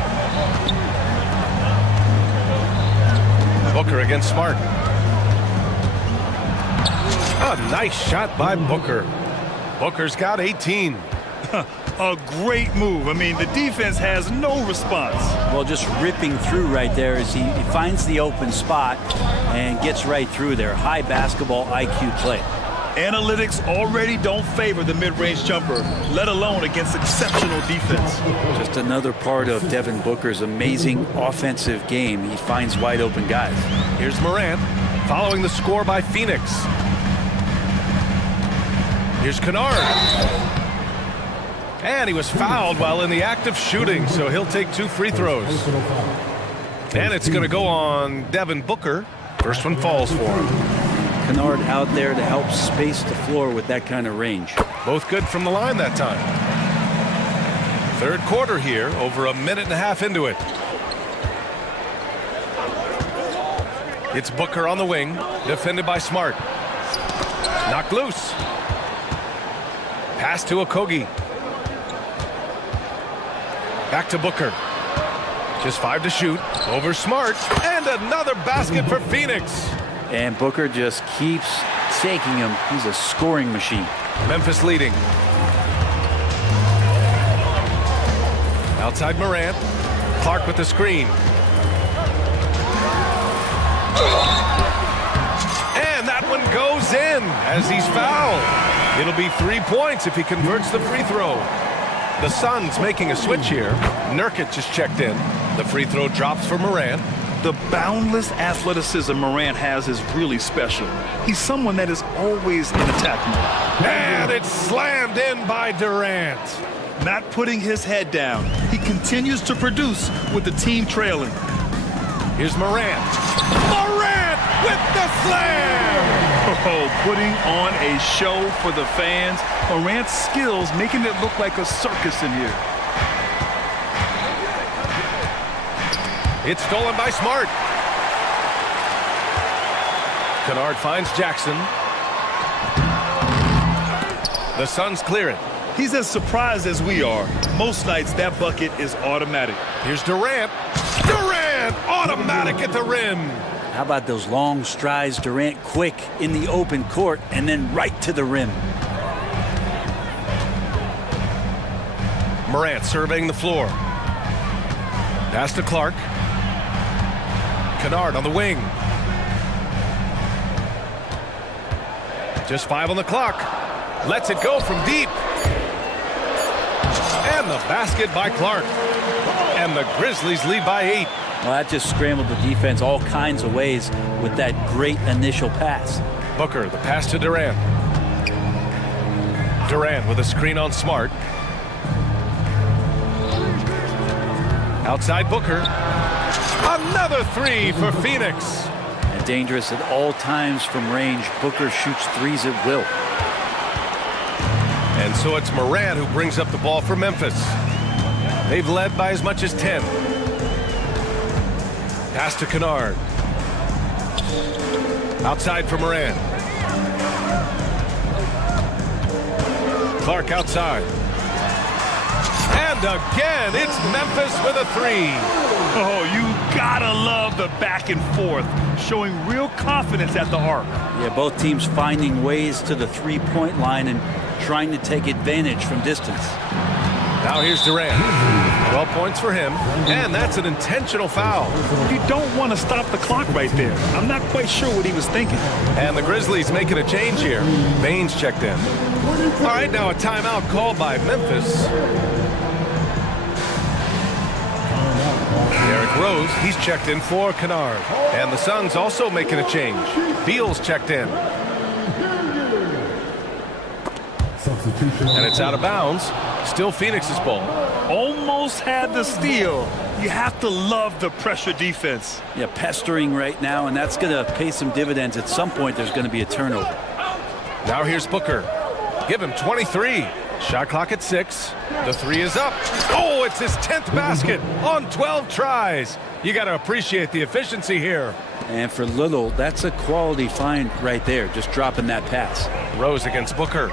Booker against Smart. A nice shot by Booker. Booker's got 18. A great move. I mean, the defense has no response. Well, just ripping through right there as he finds the open spot and gets right through there. High basketball IQ play. Analytics already don't favor the mid-range jumper, let alone against exceptional defense. Just another part of Devin Booker's amazing offensive game. He finds wide open guys. Here's Morant following the score by Phoenix. Here's Kennard. And he was fouled while in the act of shooting, so he'll take 2 free throws. And it's going to go on Devin Booker. First one falls for him. Kennard out there to help space the floor with that kind of range. Both good from the line that time. Third quarter here, over a minute and a half into it. It's Booker on the wing, defended by Smart. Knocked loose. Pass to Okogie. Back to Booker. Just 5 to shoot. Over Smart. And another basket for Phoenix. And Booker just keeps taking him. He's a scoring machine. Memphis leading. Outside Morant. Clark with the screen. And that one goes in as he's fouled. It'll be 3 points if he converts the free throw. The Suns making a switch here. Nurkic just checked in. The free throw drops for Morant. The boundless athleticism Morant has is really special. He's someone that is always in attack mode. And it's slammed in by Durant. Not putting his head down. He continues to produce with the team trailing. Here's Morant. Morant with the slam! Oh, putting on a show for the fans. Morant's skills making it look like a circus in here. It's stolen by Smart. Kennard finds Jackson. The Suns clear it. He's as surprised as we are. Most nights that bucket is automatic. Here's Durant. Durant automatic at the rim. How about those long strides? Durant quick in the open court and then right to the rim. Morant surveying the floor. Pass to Clark. Kennard on the wing. Just 5 on the clock. Lets it go from deep. And the basket by Clark. And the Grizzlies lead by 8. Well, that just scrambled the defense all kinds of ways with that great initial pass. Booker, the pass to Durant. Durant with a screen on Smart. Outside Booker. Another 3 for Phoenix. And dangerous at all times from range. Booker shoots threes at will. And so it's Morant who brings up the ball for Memphis. They've led by as much as 10. Pass to Kennard. Outside for Morant. Clark outside. And again, it's Memphis with a 3. Oh, you gotta love the back and forth, showing real confidence at the arc. Yeah, both teams finding ways to the three-point line and trying to take advantage from distance. Now here's Durant. 12 points for him, and that's an intentional foul. You don't want to stop the clock right there. I'm not quite sure what he was thinking. And the Grizzlies making a change here. Baines checked in. All right, now a timeout called by Memphis. Derrick Rose, he's checked in for Kennard. And the Suns also making a change. Beal's checked in. And it's out of bounds. Still Phoenix's ball. Almost had the steal. You have to love the pressure defense. Yeah, pestering right now, and that's going to pay some dividends. At some point, there's going to be a turnover. Now here's Booker. Give him 23. Shot clock at 6. The 3 is up. Oh, it's his 10th basket on 12 tries. You got to appreciate the efficiency here. And for Little, that's a quality find right there, just dropping that pass. Rose against Booker.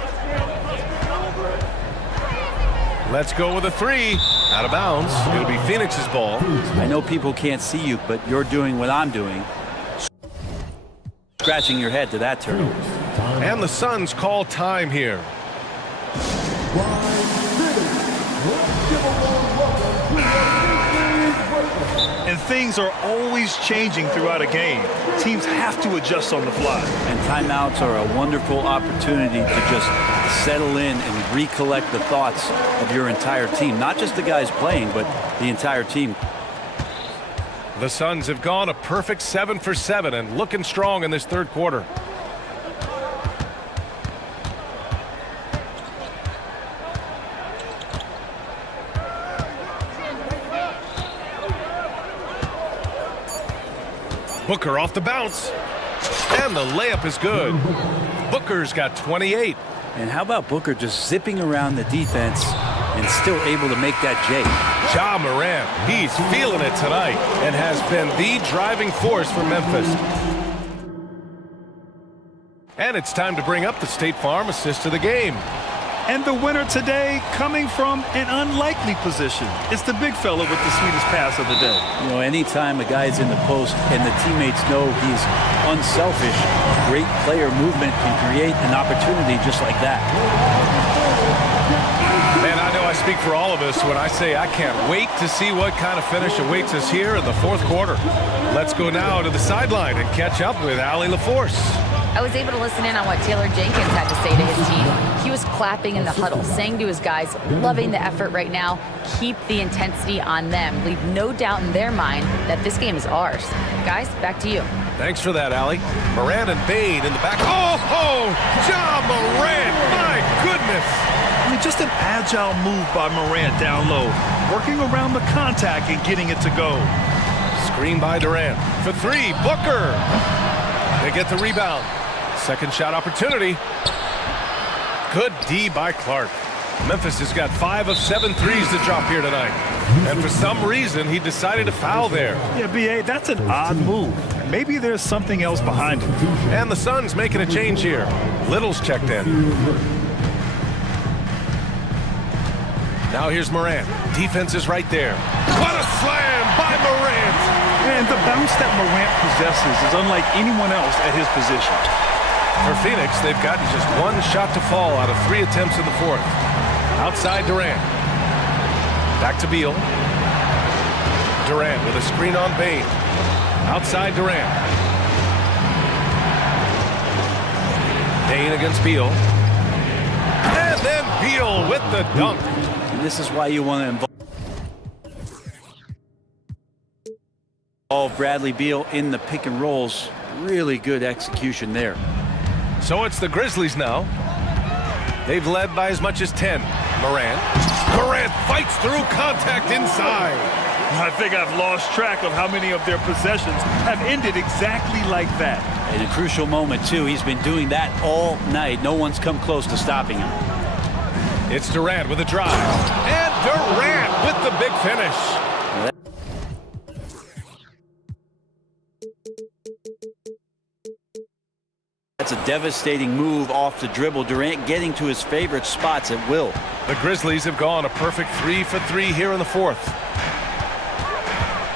Let's go with a 3. Out of bounds. It'll be Phoenix's ball. I know people can't see you, but you're doing what I'm doing. Scratching your head to that turnover. And the Suns call time here. And things are always changing throughout a game. Teams have to adjust on the fly. And timeouts are a wonderful opportunity to just settle in and recollect the thoughts of your entire team. Not just the guys playing, but the entire team. The Suns have gone a perfect 7 for 7 and looking strong in this third quarter. Booker off the bounce. And the layup is good. Booker's got 28. And how about Booker just zipping around the defense and still able to make that J? Ja Morant, he's feeling it tonight and has been the driving force for Memphis. And it's time to bring up the State Farm assist of the game. And the winner today coming from an unlikely position. It's the big fella with the sweetest pass of the day. You know, anytime a guy's in the post and the teammates know he's unselfish, great player movement can create an opportunity just like that. Man, I know I speak for all of us when I say I can't wait to see what kind of finish awaits us here in the fourth quarter. Let's go now to the sideline and catch up with Allie LaForce. I was able to listen in on what Taylor Jenkins had to say to his team. He was clapping in the huddle, saying to his guys, loving the effort right now, keep the intensity on them, leave no doubt in their mind that this game is ours. Guys, back to you. Thanks for that, Allie. Morant and Bane in the back. Oh, Ja Morant, my goodness. I mean, just an agile move by Morant down low, working around the contact and getting it to go. Screen by Durant. For 3, Booker. They get the rebound. Second shot opportunity. Good D by Clark. Memphis has got 5 of 7 threes to drop here tonight. And for some reason, he decided to foul there. Yeah, B.A., that's an odd move. Maybe there's something else behind it. And the Suns making a change here. Little's checked in. Now here's Morant. Defense is right there. What a slam by Morant! And the bounce that Morant possesses is unlike anyone else at his position. For Phoenix, they've gotten just 1 shot to fall out of 3 attempts in the fourth. Outside Durant. Back to Beal. Durant with a screen on Bane. Outside Durant. Bane against Beal. And then Beal with the dunk. And this is why you want to involve Bradley Beal in the pick and rolls. Really good execution there. So it's the Grizzlies now. They've led by as much as 10. Morant fights through contact inside. I think I've lost track of how many of their possessions have ended exactly like that. In a crucial moment, too. He's been doing that all night. No one's come close to stopping him. It's Durant with a drive. And Durant with the big finish. That's a devastating move off the dribble. Durant getting to his favorite spots at will. The Grizzlies have gone a perfect 3 for 3 here in the fourth.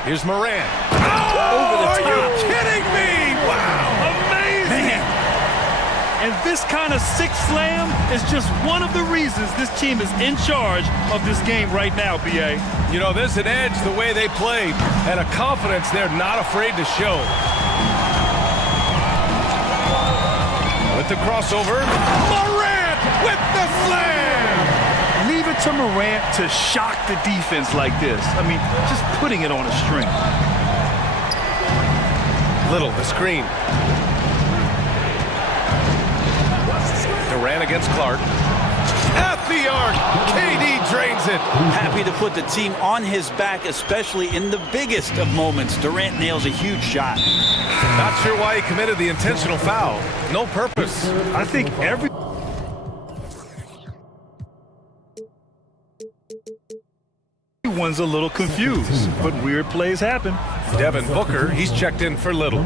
Here's Morant. Over the top. Are you kidding me? Wow. Amazing. Man. And this kind of sixth slam is just one of the reasons this team is in charge of this game right now, B.A. You know, there's an edge the way they play and a confidence they're not afraid to show. With the crossover, Morant with the slam! Leave it to Morant to shock the defense like this. I mean, just putting it on a string. Little, the screen. Durant against Clark. At the arc, KD drains it. Happy to put the team on his back, especially in the biggest of moments. Durant nails a huge shot. Not sure why he committed the intentional foul. No purpose. I think everyone's a little confused, but weird plays happen. Devin Booker, he's checked in for Little.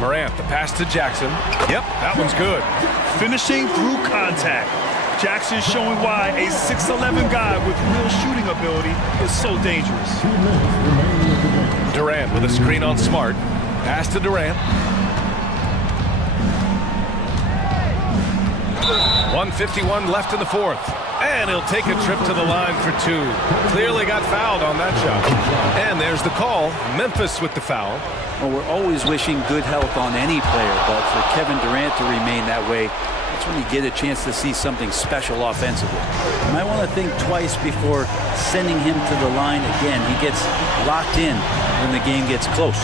Morant, the pass to Jackson. Yep, that one's good. Finishing through contact. Jackson showing why a 6'11" guy with real shooting ability is so dangerous. Durant with a screen on Smart. Pass to Durant. 1:51 left in the fourth. And he'll take a trip to the line for two. Clearly got fouled on that shot. And there's the call. Memphis with the foul. Well, we're always wishing good health on any player, but for Kevin Durant to remain that way, that's when you get a chance to see something special offensively. You might want to think twice before sending him to the line again. He gets locked in when the game gets close.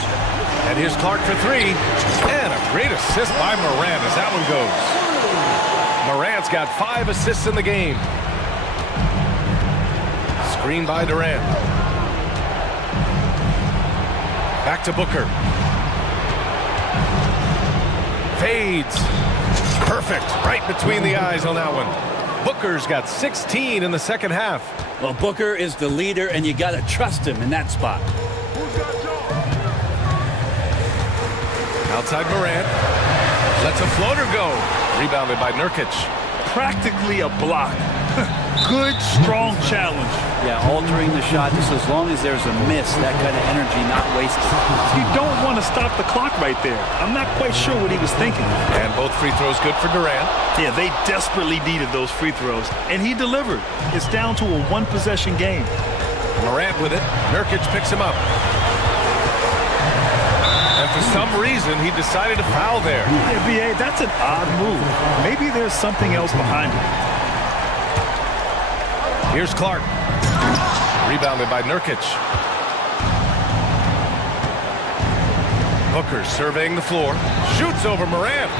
And here's Clark for three. And a great assist by Morant as that one goes. Morant's got 5 assists in the game. Screen by Durant. Back to Booker. Fades. Perfect. Right between the eyes on that one. Booker's got 16 in the second half. Well, Booker is the leader, and you got to trust him in that spot. Outside Morant. Lets a floater go. Rebounded by Nurkic. Practically a block. Good, strong challenge. Yeah, altering the shot just as long as there's a miss, that kind of energy not wasted. You don't want to stop the clock right there. I'm not quite sure what he was thinking. And both free throws good for Durant. Yeah, they desperately needed those free throws, and he delivered. It's down to a one-possession game. Morant with it. Nurkic picks him up. And for some reason, he decided to foul there. Yeah, B.A., that's an odd move. Maybe there's something else behind it. Here's Clark. Rebounded by Nurkic. Booker surveying the floor. Shoots over Morant.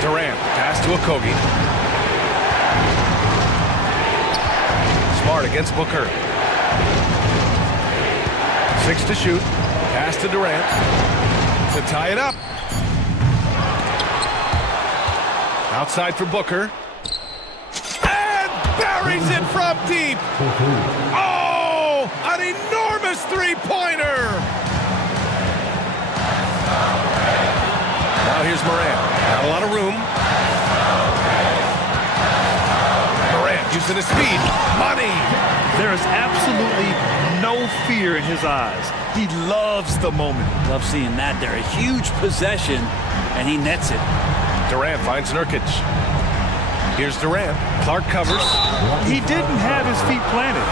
Durant, pass to Okogie. Smart against Booker. 6 to shoot. Pass to Durant. To tie it up. Outside for Booker. Buries it from deep. Oh, an enormous three-pointer. Now here's Morant. Not a lot of room. Morant using his speed. Money. There is absolutely no fear in his eyes. He loves the moment. Love seeing that there. A huge possession, and he nets it. Durant finds Nurkic. Here's Durant. Clark covers. He didn't have his feet planted.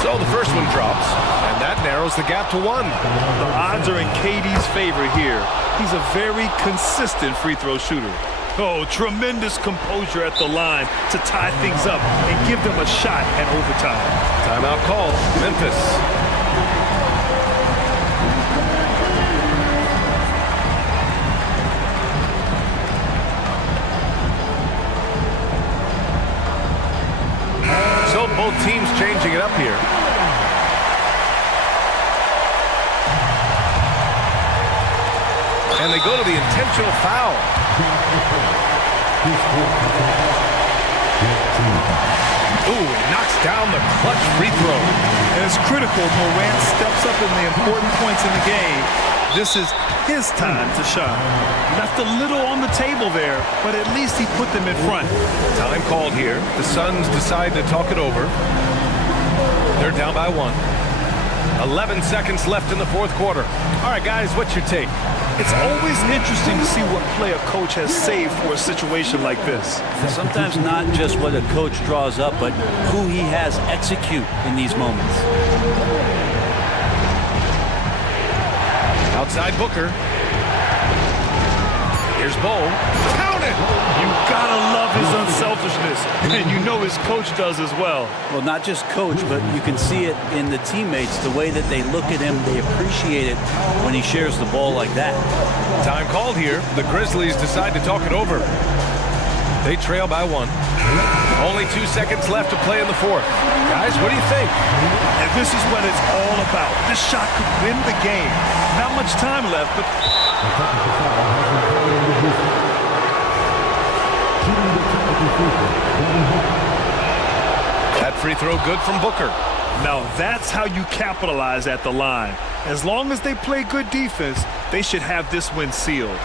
So the first one drops, and that narrows the gap to 1. The odds are in KD's favor here. He's a very consistent free throw shooter. Oh, tremendous composure at the line to tie things up and give them a shot at overtime. Timeout called. Memphis. So both teams changing it up here. And they go to the intentional foul. Ooh, knocks down the clutch free throw. And it's critical. Morant steps up in the important points in the game. This is his time to shine. Left a little on the table there, but at least he put them in front. Time called here. The Suns decide to talk it over. They're down by 1. 11 seconds left in the fourth quarter. All right, guys, what's your take? It's always interesting to see what play a coach has saved for a situation like this. Sometimes not just what a coach draws up, but who he has execute in these moments. Outside Booker. Here's Bowl. Count it! You gotta love his unselfishness, and you know his coach does as well. Well, not just coach, but you can see it in the teammates, the way that they look at him. They appreciate it when he shares the ball like that. Time called here. The Grizzlies decide to talk it over. They trail by 1. Only 2 seconds left to play in the fourth. Guys, what do you think? And this is what it's all about. This shot could win the game. Not much time left, but... That free throw good from Booker. Now that's how you capitalize at the line. As long as they play good defense, they should have this win sealed.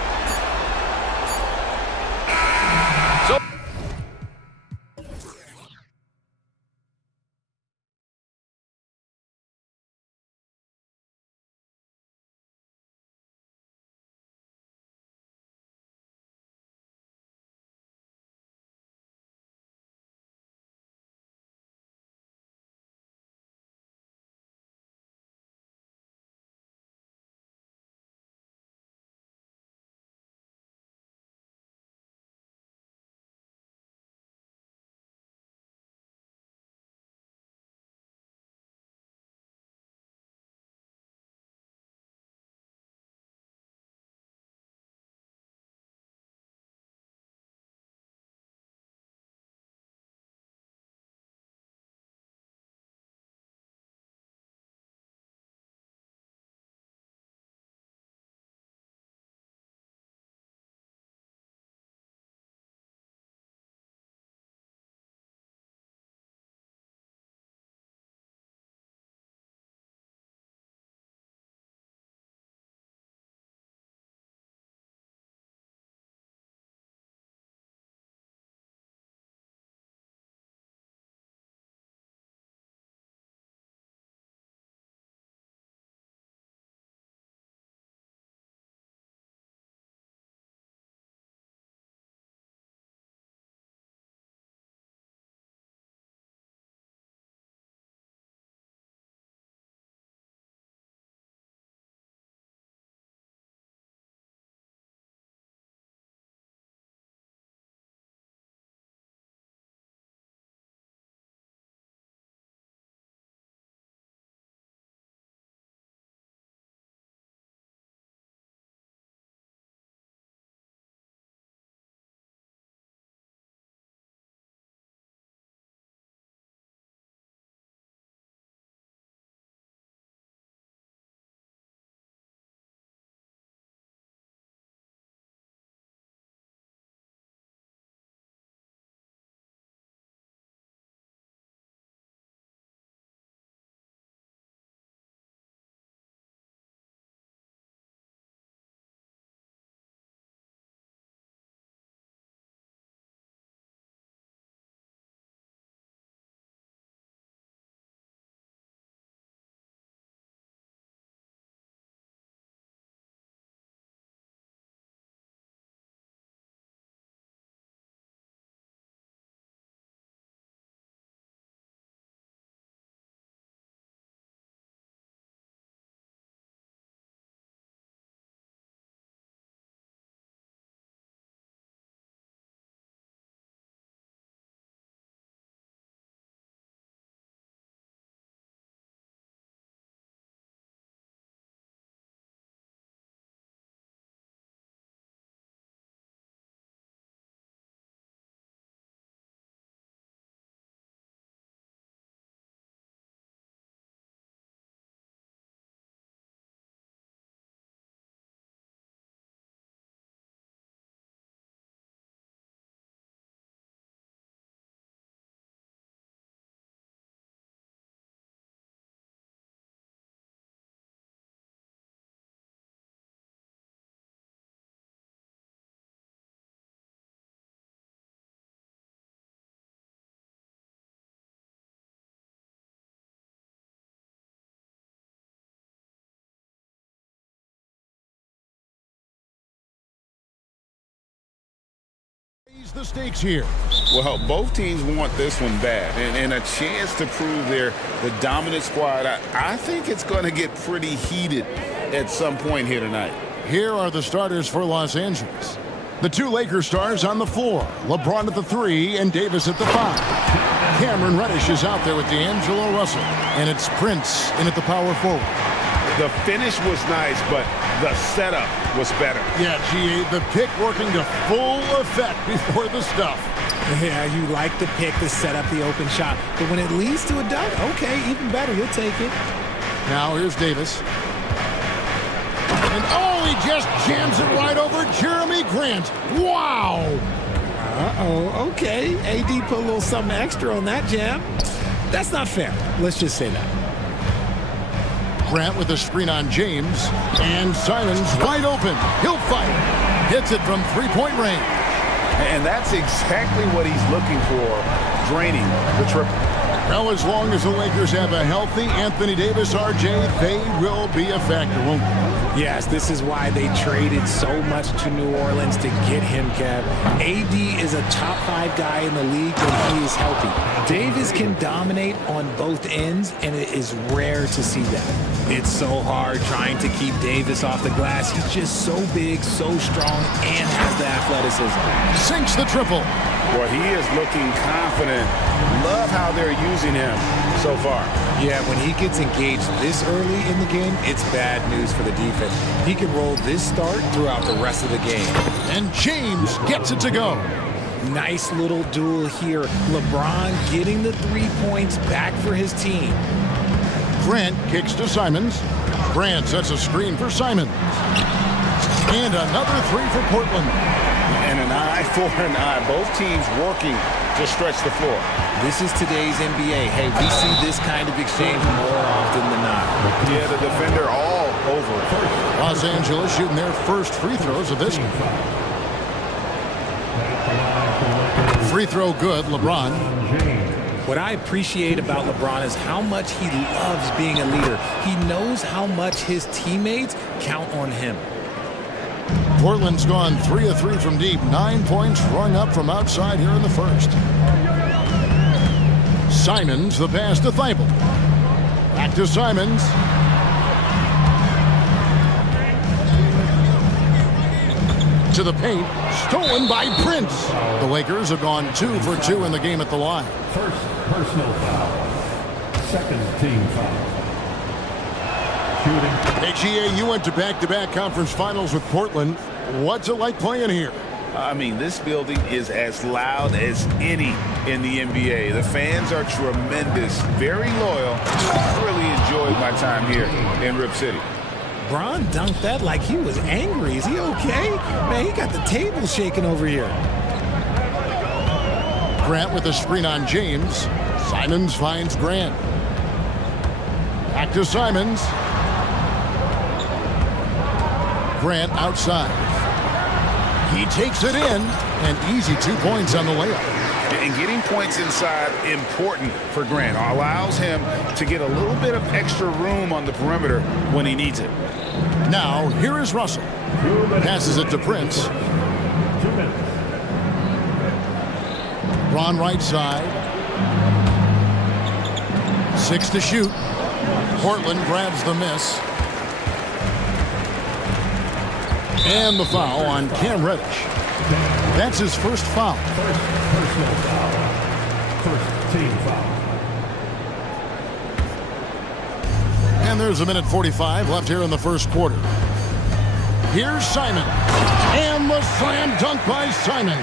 The stakes here. Well, both teams want this one bad and a chance to prove they're the dominant squad. I think it's going to get pretty heated at some point here tonight. Here are the starters for Los Angeles. The two Lakers stars on the floor. LeBron at the 3 and Davis at the 5. Cameron Reddish is out there with D'Angelo Russell. And it's Prince in at the power forward. The finish was nice, but the setup was better. Yeah, GA, the pick working to full effect before the stuff. Yeah, you like the pick to set up the open shot. But when it leads to a dunk, okay, even better. You'll take it. Now here's Davis. And oh, he just jams it right over Jeremy Grant. Wow! Uh-oh, okay. AD put a little something extra on that jam. That's not fair. Let's just say that. Grant with a screen on James. And Simons wide open. He'll fight. Hits it from three-point range. And that's exactly what he's looking for, draining the triple. Well, as long as the Lakers have a healthy Anthony Davis, RJ, they will be a factor, won't they? Yes, this is why they traded so much to New Orleans to get him, Kev. AD is a top 5 guy in the league when he is healthy. Davis can dominate on both ends, and it is rare to see that. It's so hard trying to keep Davis off the glass. He's just so big, so strong, and has the athleticism. Sinks the triple. Well, he is looking confident. Love how they're using him so far. Yeah, when he gets engaged this early in the game, it's bad news for the defense. He can roll this start throughout the rest of the game. And James gets it to go. Nice little duel here. LeBron getting the 3 points back for his team. Grant kicks to Simons. Grant sets a screen for Simons. And another 3 for Portland. And an eye for an eye. Both teams working to stretch the floor. This is today's NBA. Hey, we see this kind of exchange more often than not. Yeah, the defender all over. Los Angeles shooting their first free throws of this game. Free throw good, LeBron. What I appreciate about LeBron is how much he loves being a leader. He knows how much his teammates count on him. Portland's gone 3 of 3 from deep. 9 points rung up from outside here in the first. Simons, the pass to Thibault. Back to Simons. To the paint. Stolen by Prince. The Lakers have gone 2 for 2 in the game at the line. First personal foul. Second team foul. Shooting. Hey, GA, you went to back-to-back conference finals with Portland. What's it like playing here? I mean, this building is as loud as any in the NBA. The fans are tremendous, very loyal. I really enjoyed my time here in Rip City. Bron dunked that like he was angry. Is he okay? Man, he got the table shaking over here. Grant with a screen on James. Simons finds Grant. Back to Simons. Grant outside. He takes it in, and easy 2 points on the layup. And getting points inside important for Grant. Allows him to get a little bit of extra room on the perimeter when he needs it. Now, here is Russell. Passes it to Prince. 2 minutes. Ron right side. 6 to shoot. Portland grabs the miss. And the foul on Cam Reddish. That's his first foul. First personal foul. First team foul. And there's a minute 45 left here in the first quarter. Here's Simon. And the slam dunk by Simon.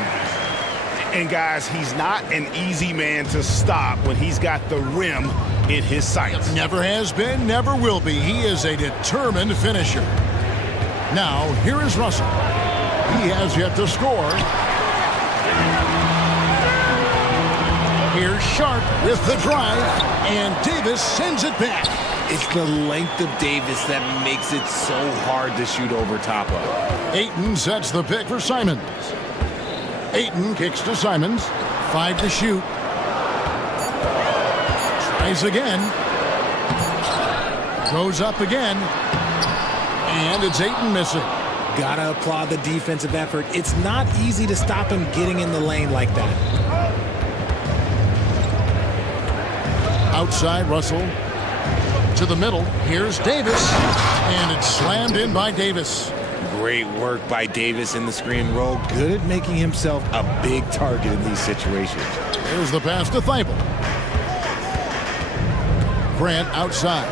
And guys, he's not an easy man to stop when he's got the rim in his sights. Never has been, never will be. He is a determined finisher. Now, here is Russell. He has yet to score. Here's Sharp with the drive, and Davis sends it back. It's the length of Davis that makes it so hard to shoot over top of. Ayton sets the pick for Simons. Ayton kicks to Simons. 5 to shoot. Tries again. Goes up again. And it's Ayton missing. Gotta applaud the defensive effort. It's not easy to stop him getting in the lane like that. Outside, Russell. To the middle. Here's Davis. And it's slammed in by Davis. Great work by Davis in the screen roll. Good at making himself a big target in these situations. Here's the pass to Thibault. Grant outside.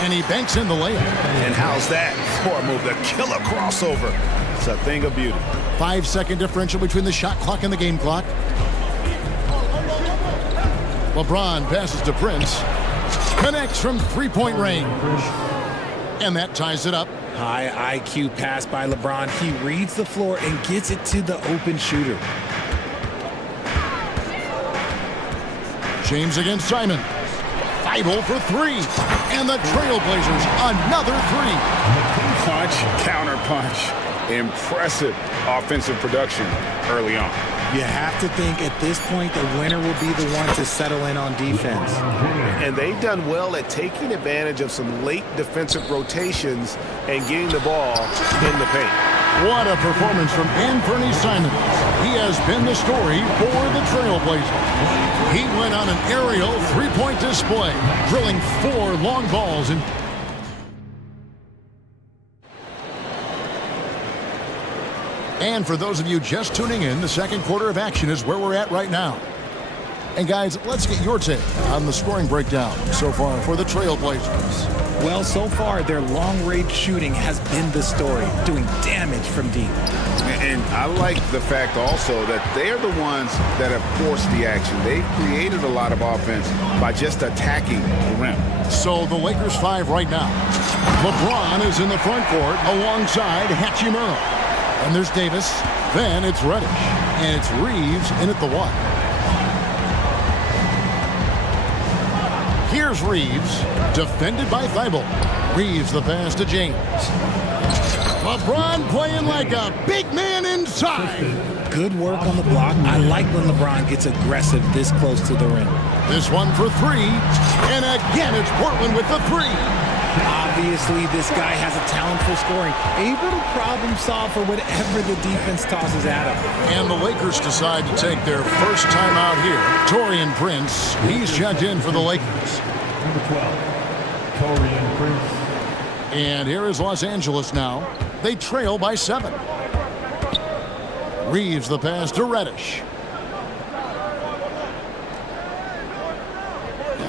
And he banks in the layup. And how's that for a move? The killer crossover. It's a thing of beauty. 5-second differential between the shot clock and the game clock. LeBron passes to Prince. Connects from three-point range. And that ties it up. High IQ pass by LeBron. He reads the floor and gets it to the open shooter. James against Simon. Thibault for three. And the Trailblazers, another three. Punch, counter punch. Impressive offensive production early on. You have to think at this point the winner will be the one to settle in on defense. And they've done well at taking advantage of some late defensive rotations and getting the ball in the paint. What a performance from Anthony Simons. He has been the story for the Trailblazers. He went on an aerial three-point display, drilling 4 long balls in. And for those of you just tuning in, the second quarter of action is where we're at right now. And guys, let's get your take on the scoring breakdown so far for the Trailblazers. Well, so far, their long-range shooting has been the story, doing damage from deep. And I like the fact also that they're the ones that have forced the action. They've created a lot of offense by just attacking the rim. So the Lakers 5 right now. LeBron is in the front court alongside Hachimura. And there's Davis. Then it's Reddish. And it's Reeves in at the 1. Here's Reeves, defended by Thibault. Reeves the pass to James. LeBron playing like a big man inside. Good work on the block. I like when LeBron gets aggressive this close to the rim. This one for 3. And again, it's Portland with the 3. Obviously, this guy has a talent for scoring, able to problem solve for whatever the defense tosses at him. And the Lakers decide to take their first time out here. Taurean Prince, he's checked in for the Lakers. Number 12, Taurean Prince. And here is Los Angeles now. They trail by 7. Reeves the pass to Reddish.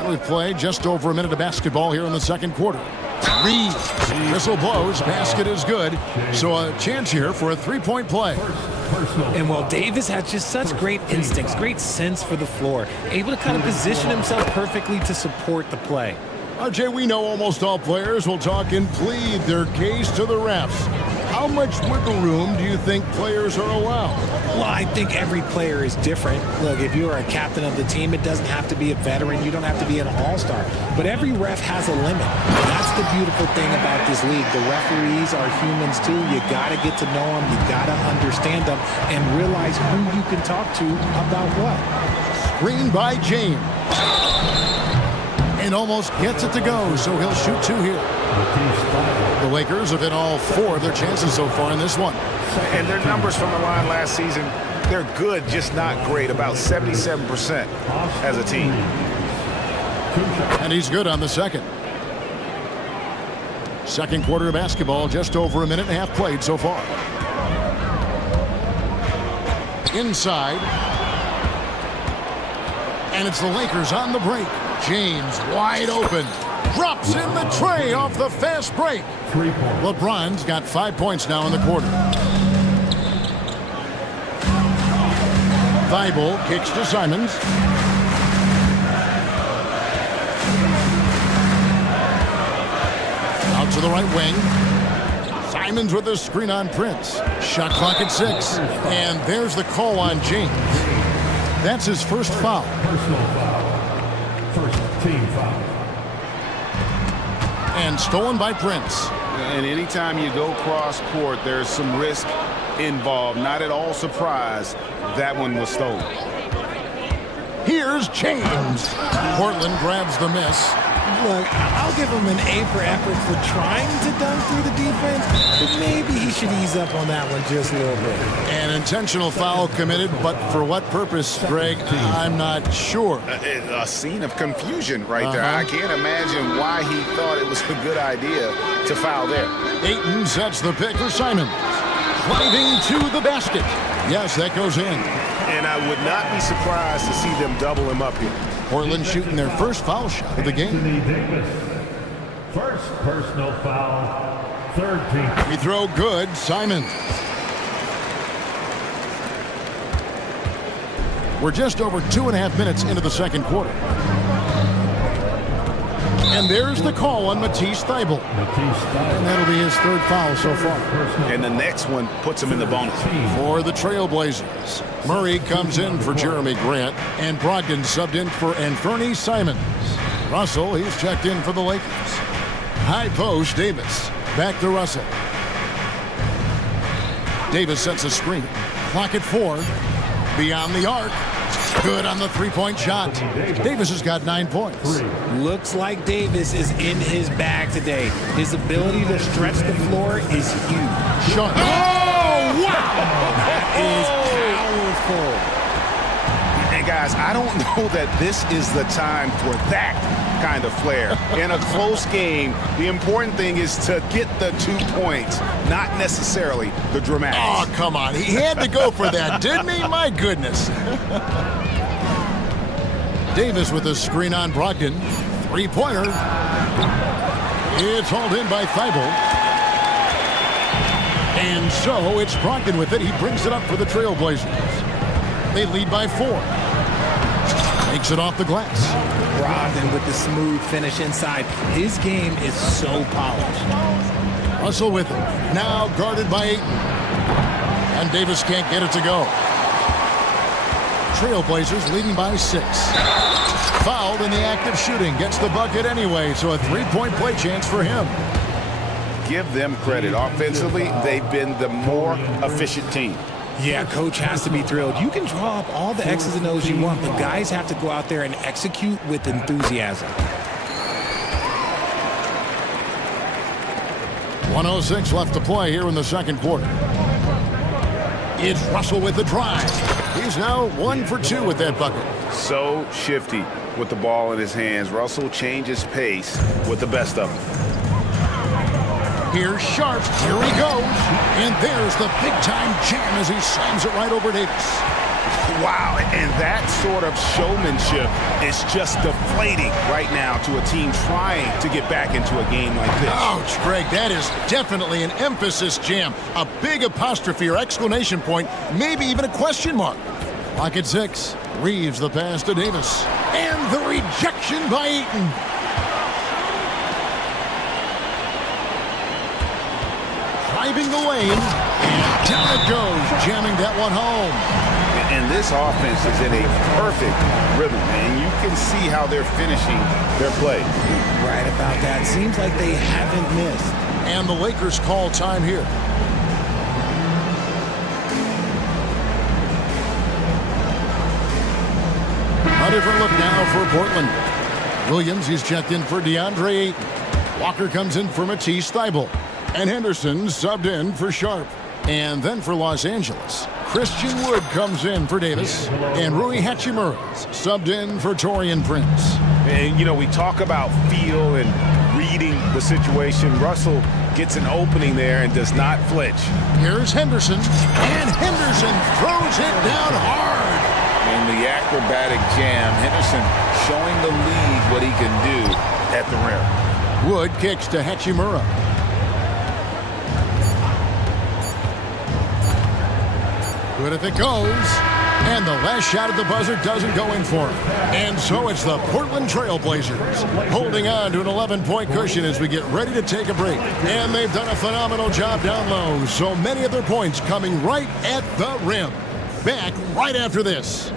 We've played just over a minute of basketball here in the second quarter. Reeves, whistle blows, basket is good. So a chance here for a three-point play. And while Davis has just such great instincts, great sense for the floor, able to kind of position himself perfectly to support the play. RJ, we know almost all players will talk and plead their case to the refs. How much wiggle room do you think players are allowed? Well, I think every player is different. Look, if you are a captain of the team, it doesn't have to be a veteran. You don't have to be an all-star. But every ref has a limit. That's the beautiful thing about this league. The referees are humans too. You got to get to know them. You got to understand them and realize who you can talk to about what. Screen by James. And almost gets it to go, so he'll shoot 2 here. The Lakers have hit all 4 of their chances so far in this one. And their numbers from the line last season, they're good, just not great, about 77% as a team. And he's good on the second. Second quarter of basketball, just over a minute and a half played so far. Inside. And it's the Lakers on the break. James wide open. Drops in the tray off the fast break. LeBron's got 5 points now in the quarter. Thibault kicks to Simons. Out to the right wing. Simons with a screen on Prince. Shot clock at 6. And there's the call on James. That's his first foul. Personal foul. First team foul. And stolen by Prince. And anytime you go cross court, there's some risk involved. Not at all surprised that one was stolen. Here's James. Portland grabs the miss. Look, I'll give him an A for effort for trying to dunk through the defense, but maybe he should ease up on that one just a little bit. An intentional foul committed, but for what purpose, Greg? I'm not sure. A scene of confusion right there. I can't imagine why he thought it was a good idea to foul there. Ayton sets the pick for Simons. Driving to the basket. Yes, that goes in. And I would not be surprised to see them double him up here. Portland shooting their first foul shot of the game. Anthony Davis. First personal foul. Third team. We throw good. Simons. We're just over 2.5 minutes into the second quarter. And there's the call on Matisse Thybulle. And that'll be his third foul so far. And the next one puts him in the bonus. For the Trailblazers, Murray comes in for Jeremy Grant, and Brogdon subbed in for Anthony Simons. Russell, he's checked in for the Lakers. High post, Davis. Back to Russell. Davis sets a screen. Clock at 4. Beyond the arc. Good on the three-point shot. Davis has got 9 points. Looks like Davis is in his bag today. His ability to stretch the floor is huge. Shot. Oh, wow! That is powerful. And guys, I don't know that this is the time for that kind of flair. In a close game, the important thing is to get the 2 points, not necessarily the dramatics. Oh, come on. He had to go for that, didn't he? My goodness. Davis with a screen on Brogdon. Three-pointer. It's hauled in by Thybulle. And so it's Brogdon with it. He brings it up for the Trailblazers. They lead by 4. Takes it off the glass. Brogdon with the smooth finish inside. His game is so polished. Russell with it. Now guarded by Ayton. And Davis can't get it to go. Trailblazers leading by 6. Fouled in the act of shooting. Gets the bucket anyway, so a 3-point play chance for him. Give them credit. Offensively, they've been the more efficient team. Yeah, coach has to be thrilled. You can draw up all the X's and O's you want, but guys have to go out there and execute with enthusiasm. 1:06 left to play here in the second quarter. It's Russell with the drive. He's now 1 for 2 with that bucket. So shifty with the ball in his hands. Russell changes pace with the best of them. Here's Sharp. Here he goes. And there's the big-time jam as he slams it right over Davis. Wow, and that sort of showmanship is just deflating right now to a team trying to get back into a game like this. Ouch, Greg, that is definitely an emphasis jam. A big apostrophe or exclamation point, maybe even a question mark. Clock at 6. Reeves the pass to Davis. And the rejection by Ayton. Driving the lane, and down it goes, jamming that one home. And this offense is in a perfect rhythm, and you can see how they're finishing their play. Right about that. Seems like they haven't missed. And the Lakers call time here. A different look now for Portland. Williams, he's checked in for DeAndre Ayton. Walker comes in for Matisse Thybulle. And Henderson subbed in for Sharp. And then for Los Angeles, Christian Wood comes in for Davis. And Rui Hachimura subbed in for Taurean Prince. And, you know, we talk about feel and reading the situation. Russell gets an opening there and does not flinch. Here's Henderson. And Henderson throws it down hard. In the acrobatic jam, Henderson showing the league what he can do at the rim. Wood kicks to Hachimura. Good if it goes. And the last shot at the buzzer doesn't go in for him. And so it's the Portland Trailblazers holding on to an 11-point cushion as we get ready to take a break. And they've done a phenomenal job down low. So many of their points coming right at the rim. Back right after this.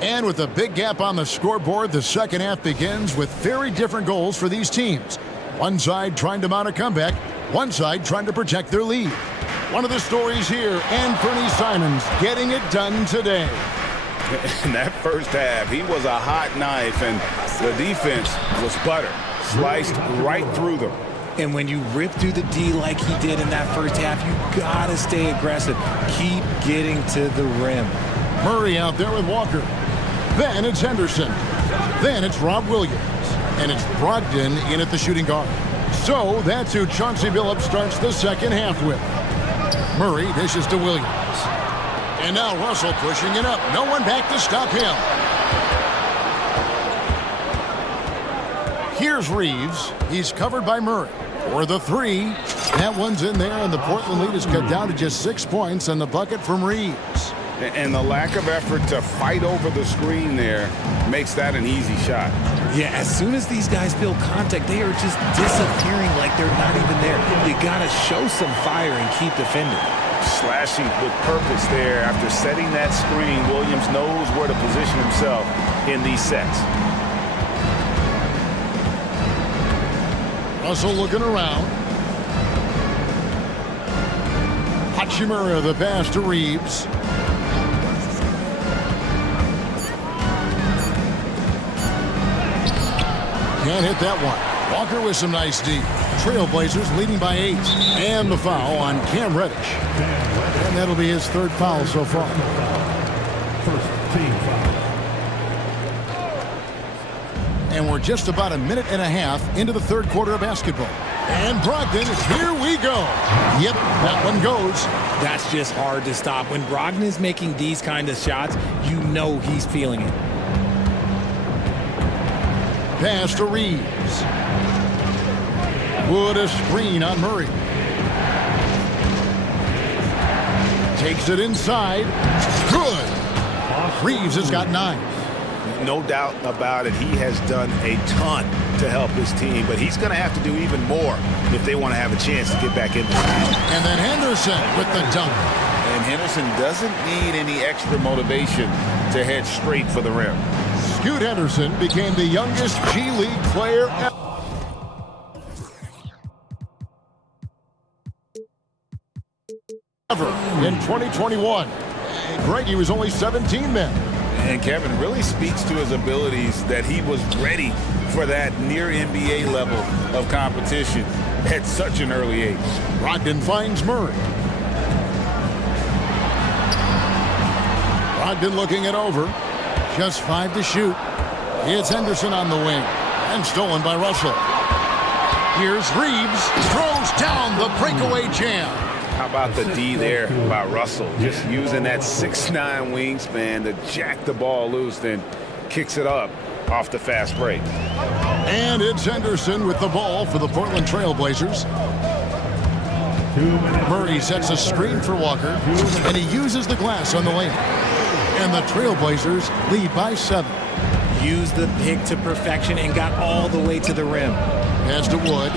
And with a big gap on the scoreboard, the second half begins with very different goals for these teams. One side trying to mount a comeback, one side trying to protect their lead. One of the stories here, Anthony Simons getting it done today. In that first half, he was a hot knife, and the defense was butter, sliced right through them. And when you rip through the D like he did in that first half, you gotta stay aggressive. Keep getting to the rim. Murray out there with Walker. Then it's Henderson. Then it's Rob Williams. And it's Brogdon in at the shooting guard. So that's who Chauncey Billups starts the second half with. Murray dishes to Williams. And now Russell pushing it up. No one back to stop him. Here's Reeves. He's covered by Murray. For the three. That one's in there, and the Portland lead is cut down to just 6 points, and the bucket from Reeves. And the lack of effort to fight over the screen there makes that an easy shot. Yeah, as soon as these guys feel contact, they are just disappearing like they're not even there. You gotta show some fire and keep defending. Slashing with purpose there. After setting that screen, Williams knows where to position himself in these sets. Russell looking around. Hachimura the pass to Reeves. Can't hit that one. Walker with some nice D. Trailblazers leading by 8. And the foul on Cam Reddish. And that'll be his third foul so far. First team foul. And we're just about a minute and a half into the third quarter of basketball. And Brogdon, here we go. Yep, that one goes. That's just hard to stop. When Brogdon is making these kind of shots, you know he's feeling it. Pass to Reeves. Wood a screen on Murray. Takes it inside. Good. Reeves has got 9. No doubt about it, he has done a ton to help his team, but he's going to have to do even more if they want to have a chance to get back in there. And then Henderson with the dunk. And Henderson doesn't need any extra motivation to head straight for the rim. Scoot Henderson became the youngest G League player ever in 2021. Greg, he was only 17 then. And Kevin really speaks to his abilities that he was ready for that near NBA level of competition at such an early age. Brogdon finds Murray. Brogdon looking it over. Just 5 to shoot. It's Henderson on the wing. And stolen by Russell. Here's Reeves. Throws down the breakaway jam. How about the D there by Russell? Just using that 6'9" wingspan to jack the ball loose, then kicks it up off the fast break. And it's Henderson with the ball for the Portland Trailblazers. Murray sets a screen for Walker, and he uses the glass on the lane. And the Trailblazers lead by 7. Used the pick to perfection and got all the way to the rim. Pass to Wood.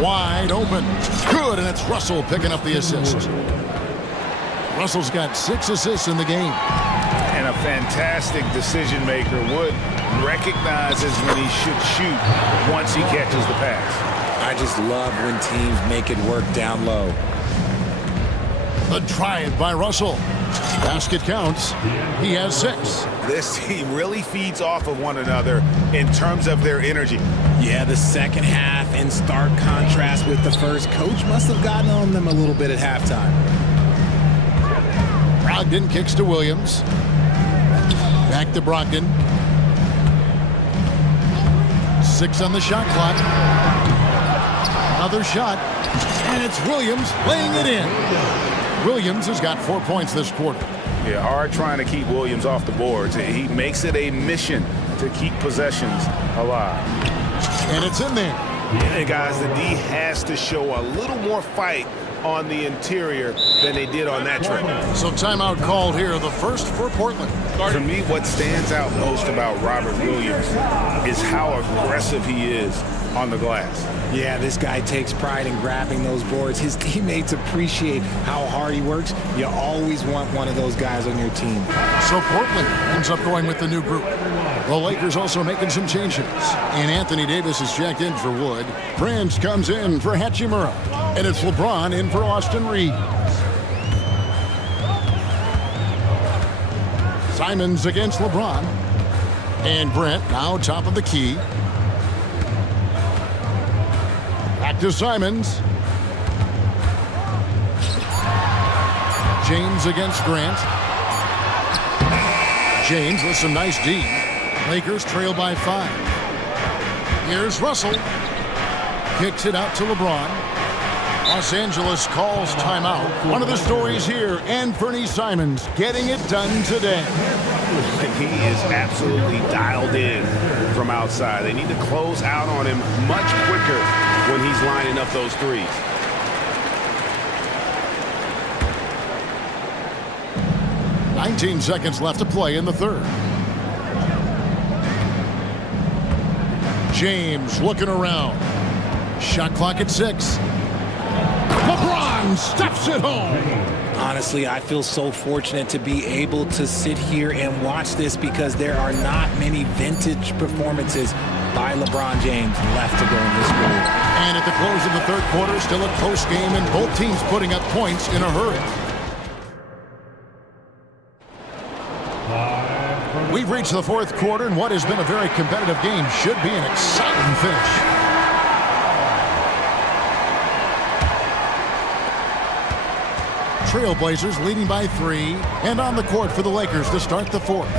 Wide open. Good, and it's Russell picking up the assist. Russell's got 6 assists in the game. And a fantastic decision maker. Wood recognizes when he should shoot once he catches the pass. I just love when teams make it work down low. The drive by Russell. Basket counts. He has 6. This team really feeds off of one another in terms of their energy. Yeah, the second half in stark contrast with the first. Coach must have gotten on them a little bit at halftime. Brogdon kicks to Williams. Back to Brogdon. 6 on the shot clock. Another shot. And it's Williams laying it in. Williams has got 4 points this quarter. Yeah, hard trying to keep Williams off the boards. He makes it a mission to keep possessions alive. And it's in there. And guys, the D has to show a little more fight on the interior than they did on that trip. So timeout called here, the first for Portland. For me, what stands out most about Robert Williams is how aggressive he is on the glass. Yeah, this guy takes pride in grabbing those boards. His teammates appreciate how hard he works. You always want one of those guys on your team. So Portland ends up going with the new group. The Lakers also making some changes. And Anthony Davis is checked in for Wood. Prince comes in for Hachimura. And it's LeBron in for Austin Reeves. Simons against LeBron. And Brent now top of the key. Back to Simons. James against Grant. James with some nice D. Lakers trail by 5. Here's Russell. Kicks it out to LeBron. Los Angeles calls timeout. One of the stories here, Anthony Simons getting it done today. He is absolutely dialed in from outside. They need to close out on him much quicker when he's lining up those threes. Seconds left to play in the third. James looking around. Shot clock at 6. LeBron steps it home. Honestly, I feel so fortunate to be able to sit here and watch this because there are not many vintage performances by LeBron James left to go in this period. And at the close of the third quarter, still a close game and both teams putting up points in a hurry. We've reached the fourth quarter, and what has been a very competitive game should be an exciting finish. Trailblazers leading by 3, and on the court for the Lakers to start the fourth.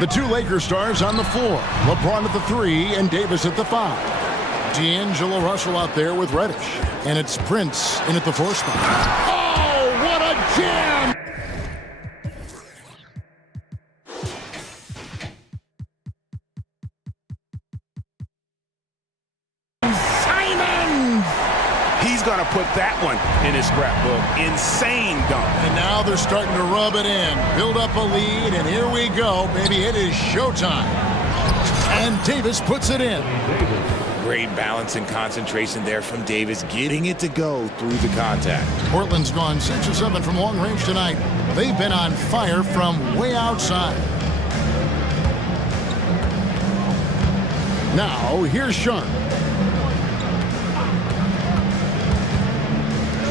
The two Lakers stars on the floor, LeBron at the 3 and Davis at the 5. D'Angelo Russell out there with Reddish, and it's Prince in at the 4 spot. Oh, what a jam! He's going to put that one in his scrapbook. Insane dunk. And now they're starting to rub it in. Build up a lead, and here we go, baby. It is showtime. And Davis puts it in. Great balance and concentration there from Davis, getting it to go through the contact. Portland's gone 6 of 7 from long range tonight. They've been on fire from way outside. Now, here's Sharp.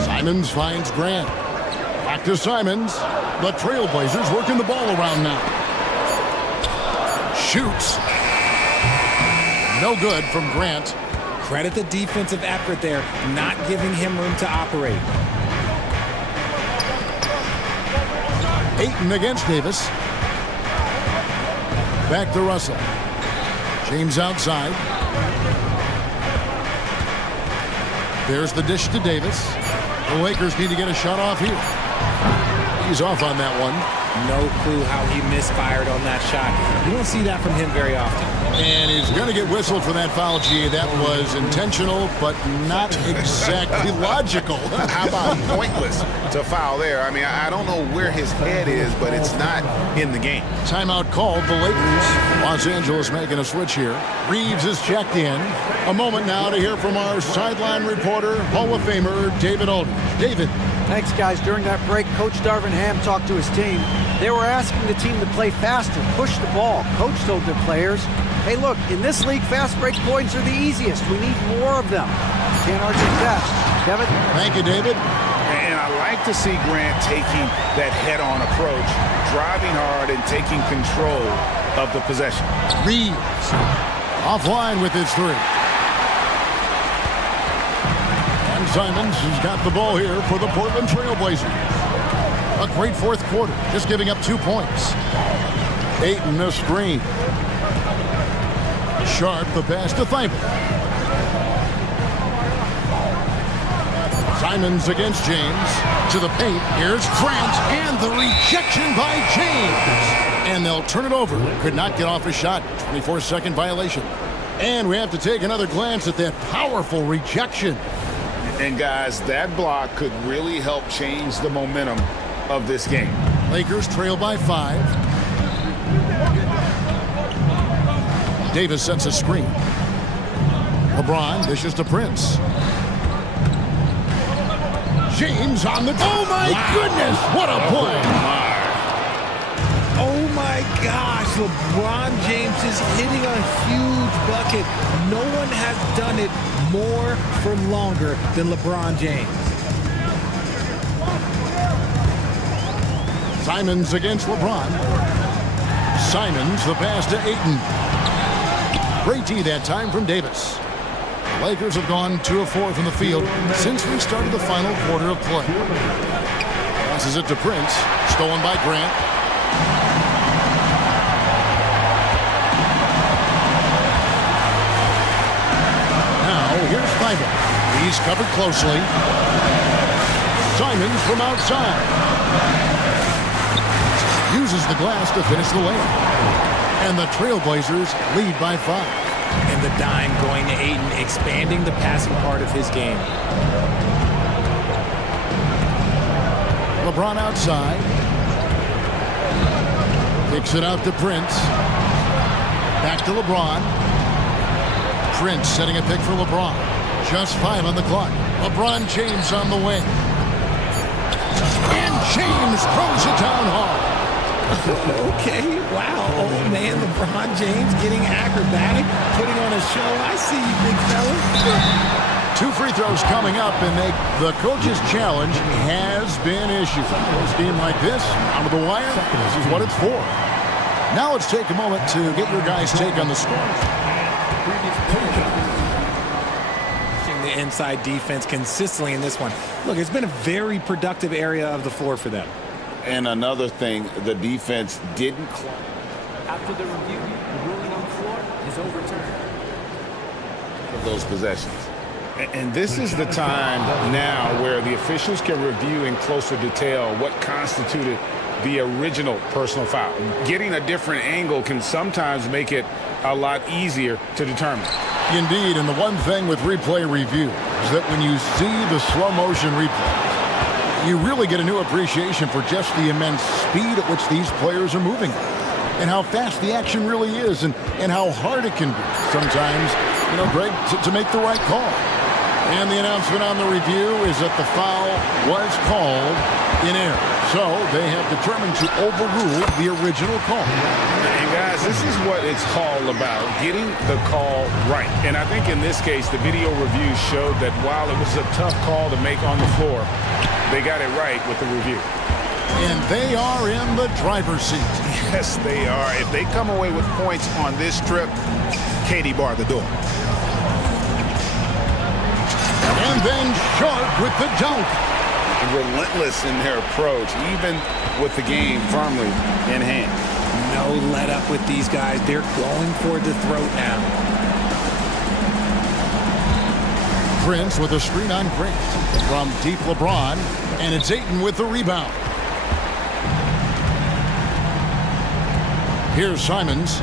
Simons finds Grant. Back to Simons. The Trailblazers working the ball around now. Shoots. No good from Grant. Credit the defensive effort there, not giving him room to operate. Ayton against Davis. Back to Russell. James outside. There's the dish to Davis. The Lakers need to get a shot off here. He's off on that one. No clue how he misfired on that shot. You don't see that from him very often. And he's going to get whistled for that foul, G. That was intentional, but not exactly logical. How about pointless to foul there? I mean, I don't know where his head is, but it's not in the game. Timeout called the Lakers. Los Angeles making a switch here. Reeves is checked in. A moment now to hear from our sideline reporter, Hall of Famer David Aldridge. David. Thanks, guys. During that break, Coach Darvin Ham talked to his team. They were asking the team to play faster, push the ball. Coach told their players, hey, look, in this league, fast break points are the easiest. We need more of them. Can't argue with that. Kevin? Thank you, David. And I like to see Grant taking that head-on approach, driving hard and taking control of the possession. Reeves offline with his 3. And Simons has got the ball here for the Portland Trailblazers. A great fourth quarter, just giving up 2 points. Ayton the screen. Sharp the pass to Thibault. Simons against James. To the paint. Here's Grant. And the rejection by James. And they'll turn it over. Could not get off a shot. 24-second violation. And we have to take another glance at that powerful rejection. And guys, that block could really help change the momentum of this game. Lakers trail by 5. Davis sets a screen. LeBron dishes to Prince. James on the... Oh, my goodness! What a play! Oh, my my gosh, LeBron James is hitting a huge bucket. No one has done it more for longer than LeBron James. Simons against LeBron. Simons, the pass to Ayton. Great D that time from Davis. The Lakers have gone 2 of 4 from the field since we started the final quarter of play. Passes it to Prince. Stolen by Grant. Now, here's Fiber. He's covered closely. Simons from outside. Uses the glass to finish the layup. And the Trailblazers lead by 5. And the dime going to Ayton, expanding the passing part of his game. LeBron outside. Kicks it out to Prince. Back to LeBron. Prince setting a pick for LeBron. Just 5 on the clock. LeBron James on the wing. And James throws it down hard. Okay, wow. Oh, man, LeBron James getting acrobatic, putting on a show. I see you, big fella. 2 free throws coming up, and the coach's challenge has been issued. A game like this, out of the wire, this is what it's for. Now let's take a moment to get your guys' take on the score. The inside defense consistently in this one. Look, it's been a very productive area of the floor for them. And another thing, the defense didn't. After the review, the ruling on the floor is overturned. Those possessions. And this is the time now where the officials can review in closer detail what constituted the original personal foul. Getting a different angle can sometimes make it a lot easier to determine. Indeed, and the one thing with replay review is that when you see the slow motion replay, you really get a new appreciation for just the immense speed at which these players are moving and how fast the action really is and how hard it can be sometimes, Greg, to make the right call. And the announcement on the review is that the foul was called in error. So they have determined to overrule the original call. And guys, this is what it's all about, getting the call right. And I think in this case, the video review showed that while it was a tough call to make on the floor, they got it right with the review. And they are in the driver's seat. Yes, they are. If they come away with points on this trip, Katie barred the door. And then Sharp with the dunk. Relentless in their approach, even with the game firmly in hand. No let up with these guys. They're going for the throat now. Prince with a screen on Grant from deep LeBron, and it's Ayton with the rebound. Here's Simons.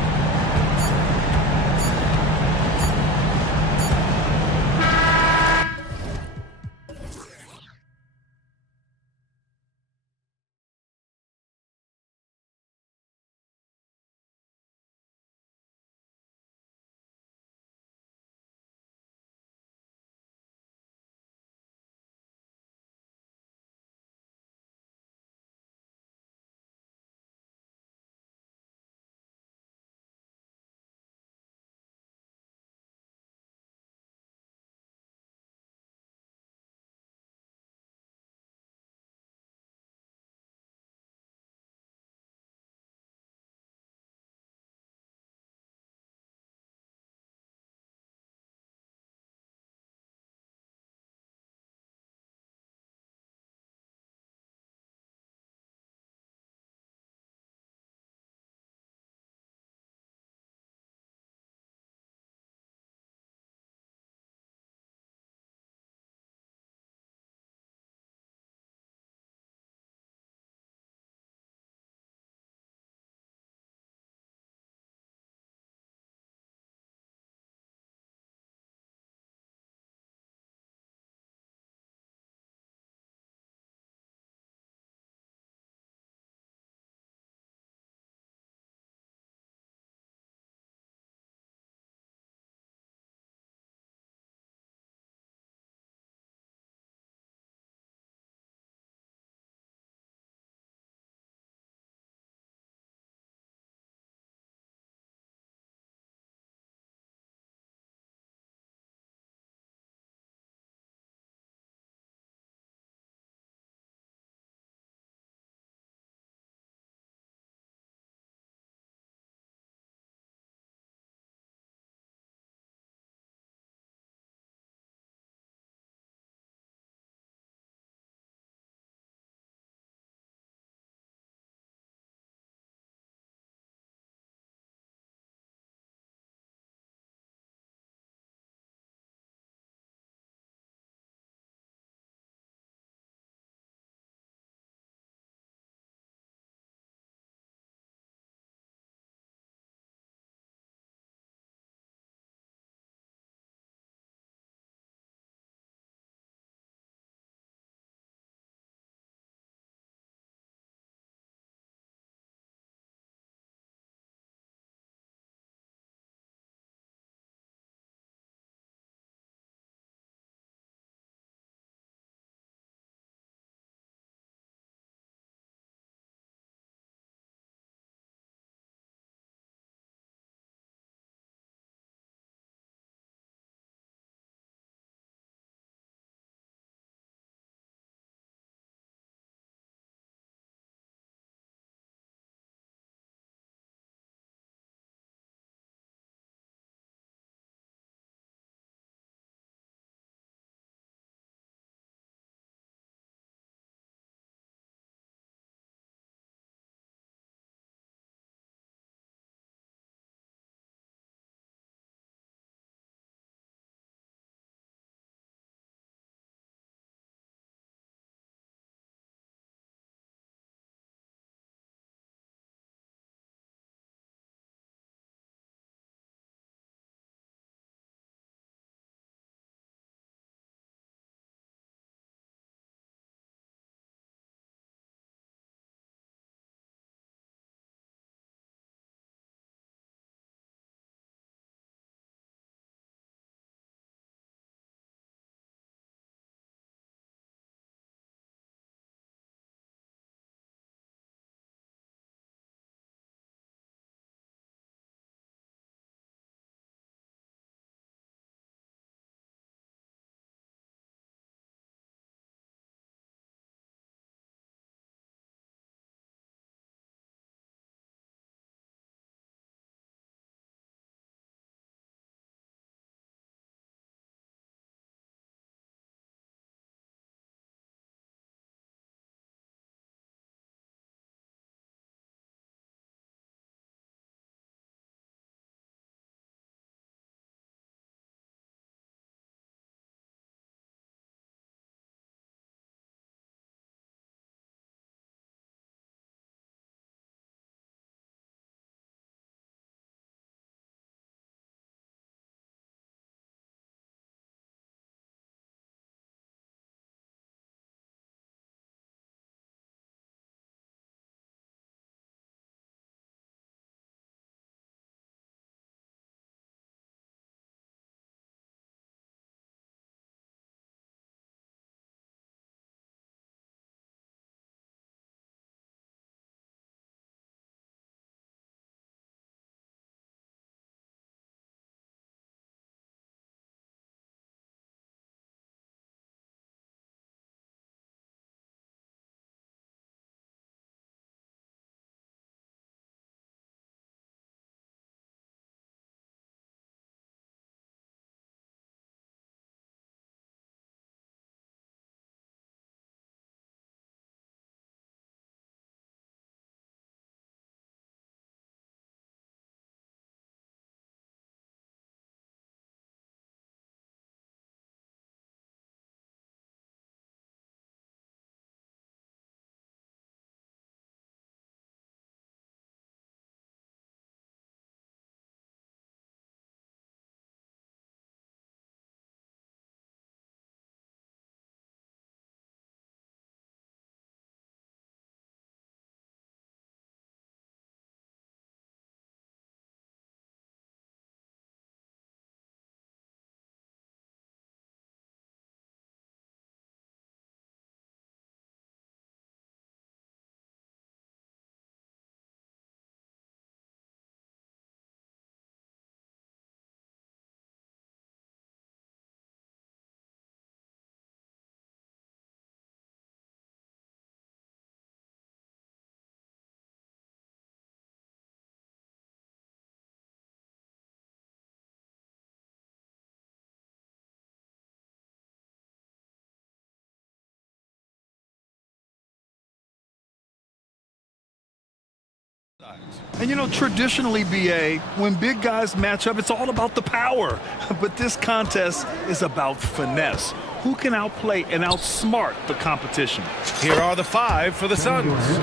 And you know, traditionally, BA, when big guys match up, it's all about the power. But this contest is about finesse. Who can outplay and outsmart the competition? Here are the 5 for the Suns.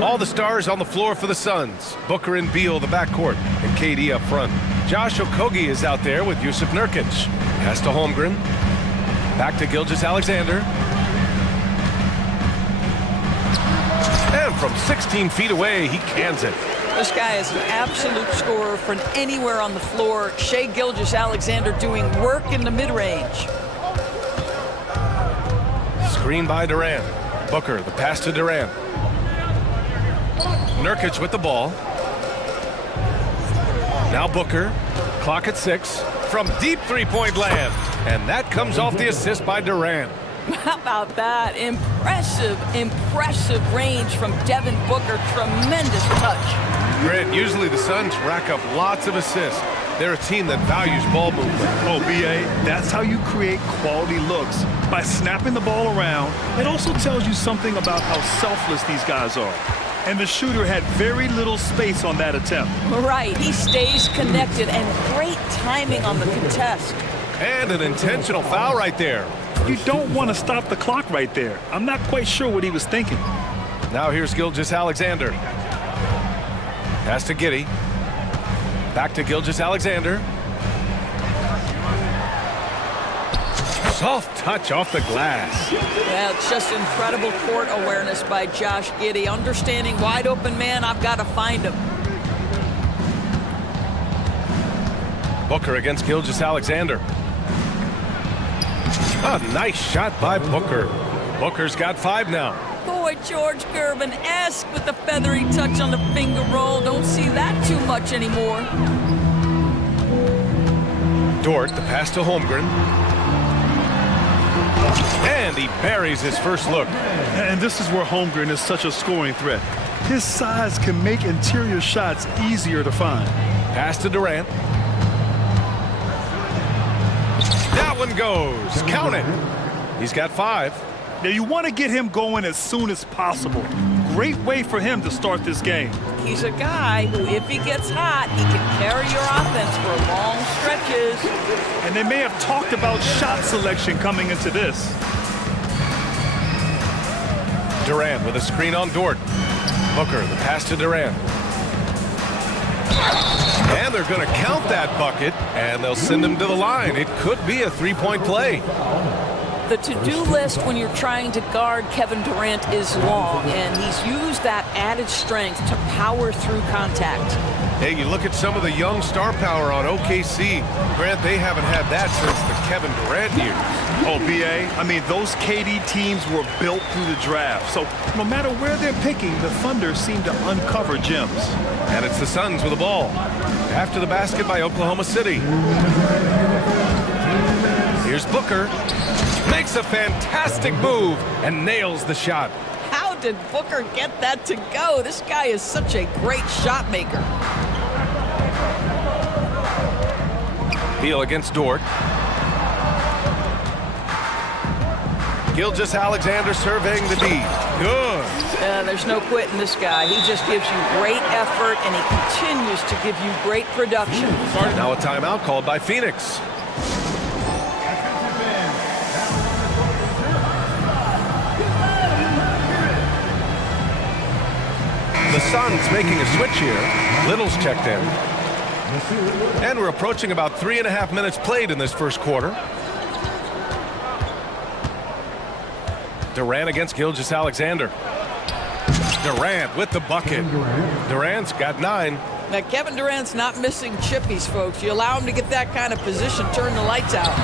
All the stars on the floor for the Suns. Booker and Beal, the backcourt, and KD up front. Josh Okogie is out there with Yusuf Nurkic. Pass to Holmgren. Back to Gilgeous-Alexander. And from 16 feet away, he cans it. This guy is an absolute scorer from anywhere on the floor. Shai Gilgeous-Alexander doing work in the mid-range. Screen by Durant. Booker, the pass to Durant. Nurkic with the ball. Now Booker. Clock at 6. From deep three-point land. And that comes off the assist by Durant. How about that? Impressive range from Devin Booker. Tremendous touch. Grant, usually the Suns rack up lots of assists. They're a team that values ball movement. Oh, BA, that's how you create quality looks, by snapping the ball around. It also tells you something about how selfless these guys are. And the shooter had very little space on that attempt. Right, he stays connected, and great timing on the contest. And an intentional foul right there. You don't want to stop the clock right there. I'm not quite sure what he was thinking. Now here's Gilgeous-Alexander. Pass to Giddey. Back to Gilgeous-Alexander. Soft touch off the glass. Yeah, it's just incredible court awareness by Josh Giddey. Understanding wide open man, I've got to find him. Booker against Gilgeous-Alexander. A nice shot by Booker. Booker's got 5 now. Boy, George Gervin-esque with the feathery touch on the finger roll. Don't see that too much anymore. Dort, the pass to Holmgren. And he buries his first look. And this is where Holmgren is such a scoring threat. His size can make interior shots easier to find. Pass to Durant. That one goes. Count it. He's got 5. Now you want to get him going as soon as possible. Great way for him to start this game. He's a guy who, if he gets hot, he can carry your offense for long stretches. And they may have talked about shot selection coming into this. Durant with a screen on Dort. Booker, the pass to Durant. And they're going to count that bucket, and they'll send him to the line. It could be a 3-point play. The to-do list when you're trying to guard Kevin Durant is long, and he's used that added strength to power through contact. Hey, you look at some of the young star power on OKC. Grant, they haven't had that since the Kevin Durant years. Oh, BA, I mean, those KD teams were built through the draft. So no matter where they're picking, the Thunder seem to uncover gems. And it's the Suns with the ball. After the basket by Oklahoma City. Here's Booker. Makes a fantastic move and nails the shot. How did Booker get that to go? This guy is such a great shot maker. Beal against Dort. Gilgeous-Alexander surveying the D. Good. There's no quitting this guy. He just gives you great effort, and he continues to give you great production. Now a timeout called by Phoenix. The Suns making a switch here. Little's checked in. And we're approaching about 3.5 minutes played in this first quarter. Durant against Gilgeous-Alexander. Durant with the bucket. Durant's got 9. Now, Kevin Durant's not missing chippies, folks. You allow him to get that kind of position, turn the lights out.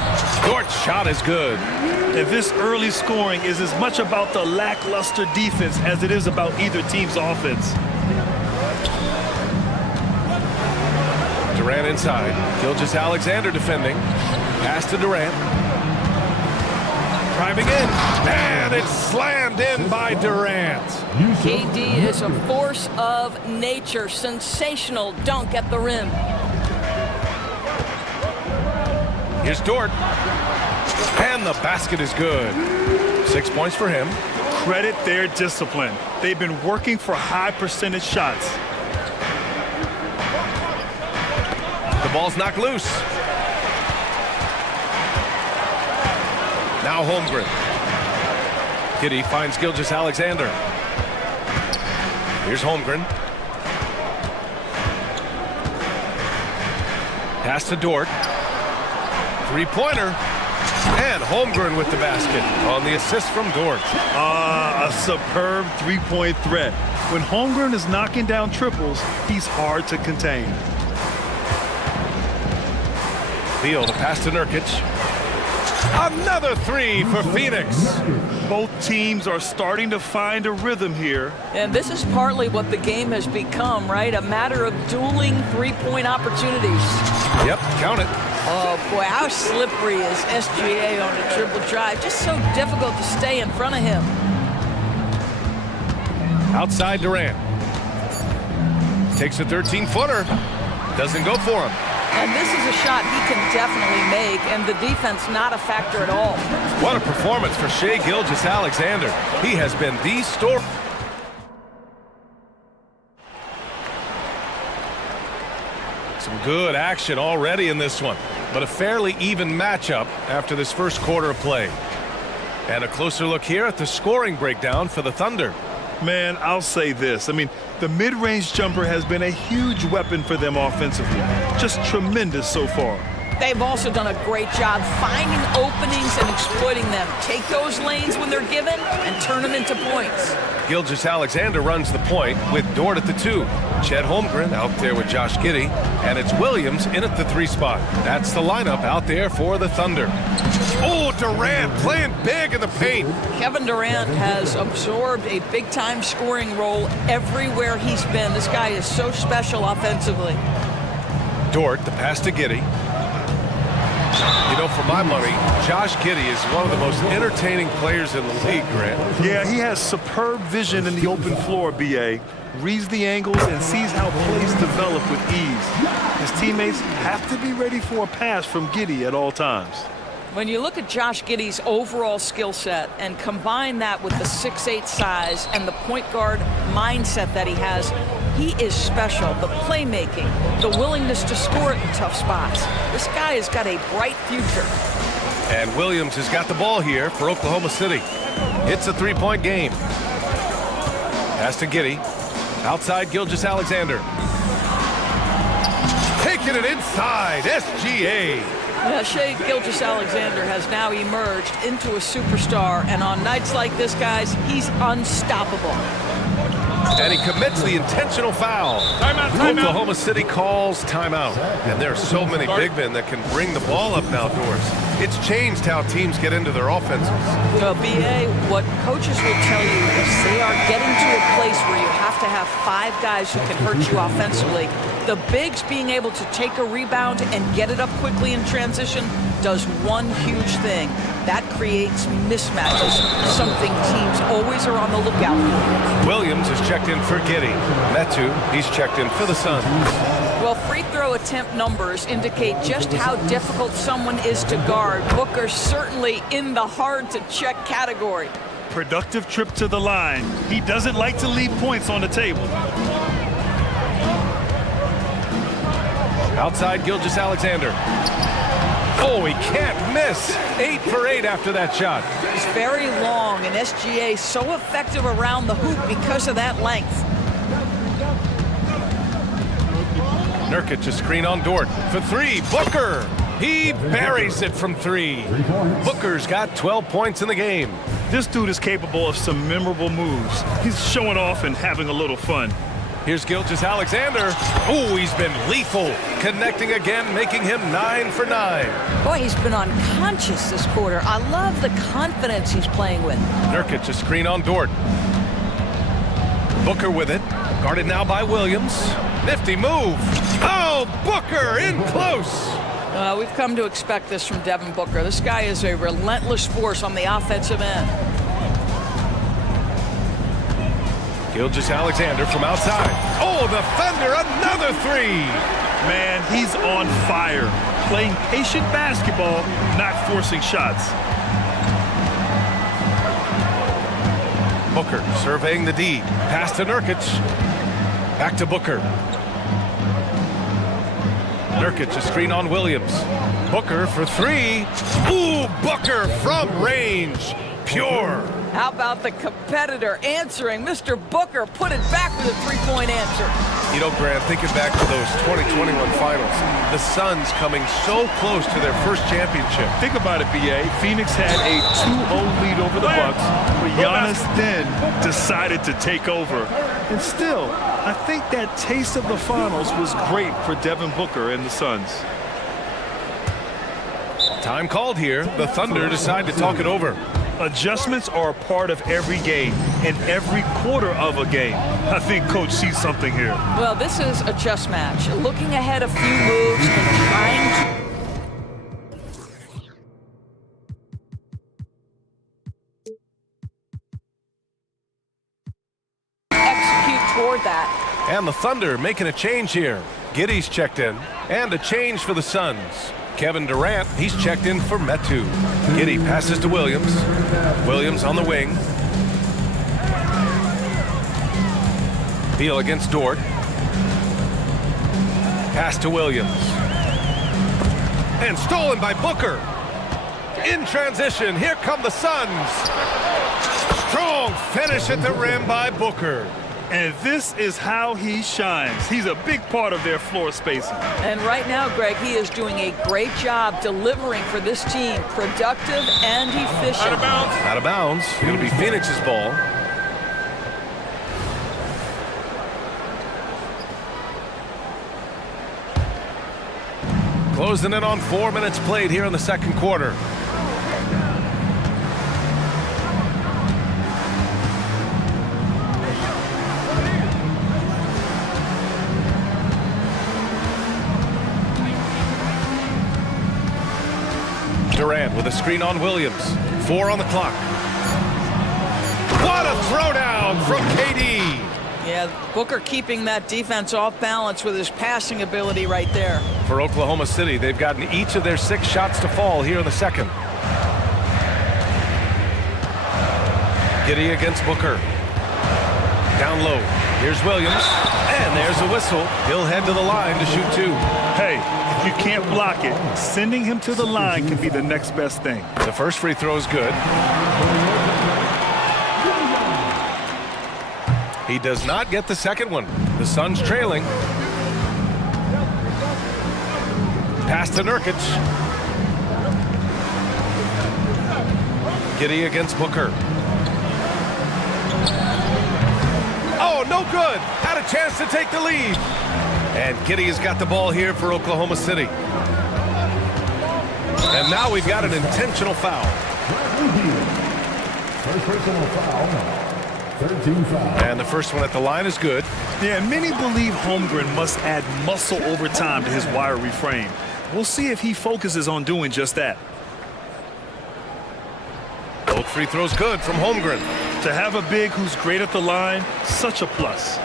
Dort's shot is good. And this early scoring is as much about the lackluster defense as it is about either team's offense. Durant inside. Gilgeous-Alexander defending. Pass to Durant. Driving in. And it's slammed in by Durant. KD is a force of nature. Sensational dunk at the rim. Here's Dort. And the basket is good. 6 points for him. Credit their discipline. They've been working for high percentage shots. ball's knocked loose. Now Holmgren. Giddy finds Gilgeous-Alexander. Here's Holmgren. Pass to Dort. Three-pointer. And Holmgren with the basket on the assist from Dort. A superb three-point threat. When Holmgren is knocking down triples, he's hard to contain. Beal to pass to Nurkic. Another three for Phoenix. Both teams are starting to find a rhythm here. And this is partly what the game has become, right? A matter of dueling three-point opportunities. Yep, count it. Oh, boy, how slippery is SGA on a dribble drive? Just so difficult to stay in front of him. Outside Durant. Takes a 13-footer. Doesn't go for him. And this is a shot he can definitely make, and the defense not a factor at all. What a performance for Shai Gilgeous-Alexander. He has been the story. Some good action already in this one, but a fairly even matchup after this first quarter of play. And a closer look here at the scoring breakdown for the Thunder. Man, I'll say this. I mean, the mid-range jumper has been a huge weapon for them offensively. Just tremendous so far. They've also done a great job finding openings and exploiting them. Take those lanes when they're given and turn them into points. Gilgeous-Alexander runs the point with Dort at the 2. Chet Holmgren out there with Josh Giddey. And it's Williams in at the 3 spot. That's the lineup out there for the Thunder. Oh, Durant playing big in the paint. Kevin Durant has absorbed a big-time scoring role everywhere he's been. This guy is so special offensively. Dort, the pass to Giddey. You know, for my money, Josh Giddey is one of the most entertaining players in the league, Grant. Yeah, he has superb vision in the open floor, B.A. Reads the angles and sees how plays develop with ease. His teammates have to be ready for a pass from Giddey at all times. When you look at Josh Giddey's overall skill set and combine that with the 6'8" size and the point guard mindset that he has, he is special. The playmaking, the willingness to score it in tough spots. This guy has got a bright future. And Williams has got the ball here for Oklahoma City. It's a 3-point game. Pass to Giddey. Outside Gilgeous-Alexander. Taking it inside, SGA. Shai Gilgeous-Alexander has now emerged into a superstar, and on nights like this, guys, he's unstoppable. And he commits the intentional foul. Timeout. Oklahoma City calls timeout. And there are so many big men that can bring the ball up now, Doors. It's changed how teams get into their offenses. Well, B.A., what coaches will tell you is they are getting to a place where you have to have 5 guys who can hurt you offensively. The bigs being able to take a rebound and get it up quickly in transition does one huge thing. That creates mismatches, something teams always are on the lookout for. Williams is checked in for Giddey. Metu, he's checked in for the Suns. Well, free throw attempt numbers indicate just how difficult someone is to guard. Booker certainly in the hard-to-check category. Productive trip to the line. He doesn't like to leave points on the table. Outside Gilgeous-Alexander. Oh, he can't miss. 8 for 8 after that shot. It's very long, and SGA so effective around the hoop because of that length. Nurkic a screen on Dort for 3. Booker. He buries it from 3. Booker's got 12 points in the game. This dude is capable of some memorable moves. He's showing off and having a little fun. Here's Gilgeous-Alexander. Oh, he's been lethal. Connecting again, making him 9 for 9. Boy, he's been unconscious this quarter. I love the confidence he's playing with. Nurkic a screen on Dort. Booker with it. Guarded now by Williams. Nifty move. Oh, Booker in close. We've come to expect this from Devin Booker. This guy is a relentless force on the offensive end. Gilgeous-Alexander from outside. Oh, the Thunder, another 3. Man, he's on fire. Playing patient basketball, not forcing shots. Booker surveying the D. Pass to Nurkic. Back to Booker. Nurkic, a screen on Williams. Booker for three. Ooh, Booker from range. Pure. How about the competitor answering? Mr. Booker put it back with a three-point answer. You know, Grant, thinking back to those 2021 finals, the Suns coming so close to their first championship. Think about it, B.A. Phoenix had a 2-0 lead over the Bucks, but Giannis then decided to take over. And still, I think that taste of the finals was great for Devin Booker and the Suns. Time called here. The Thunder decide to talk it over. Adjustments are a part of every game and every quarter of a game. I think Coach sees something here. Well, this is a chess match. Looking ahead a few moves and trying to execute toward that. And the Thunder making a change here. Giddey's checked in. And a change for the Suns. Kevin Durant, he's checked in for Metu. Giddey passes to Williams. Williams on the wing. Beal against Dort. Pass to Williams. And stolen by Booker. In transition, here come the Suns. Strong finish at the rim by Booker. And this is how he shines. He's a big part of their floor spacing. And right now, Greg, he is doing a great job delivering for this team. Productive and efficient. Out of bounds. Out of bounds. It'll be Phoenix's ball. Closing in on 4 minutes played here in the second quarter. Durant with a screen on Williams. 4 on the clock. What a throwdown from KD. Yeah, Booker keeping that defense off balance with his passing ability right there. For Oklahoma City, they've gotten each of their 6 shots to fall here in the second. Giddey against Booker. Down low. Here's Williams. And there's a whistle. He'll head to the line to shoot 2. Hey, if you can't block it, sending him to the line can be the next best thing. The first free throw is good. He does not get the second one. The Suns trailing. Pass to Nurkic. Giddey against Booker. Oh, no good. Had a chance to take the lead. And Giddey has got the ball here for Oklahoma City. And now we've got an intentional foul. First personal foul. 13 foul. And the first one at the line is good. Yeah, many believe Holmgren must add muscle over time to his wiry frame. We'll see if he focuses on doing just that. Both free throws good from Holmgren. To have a big who's great at the line, such a plus.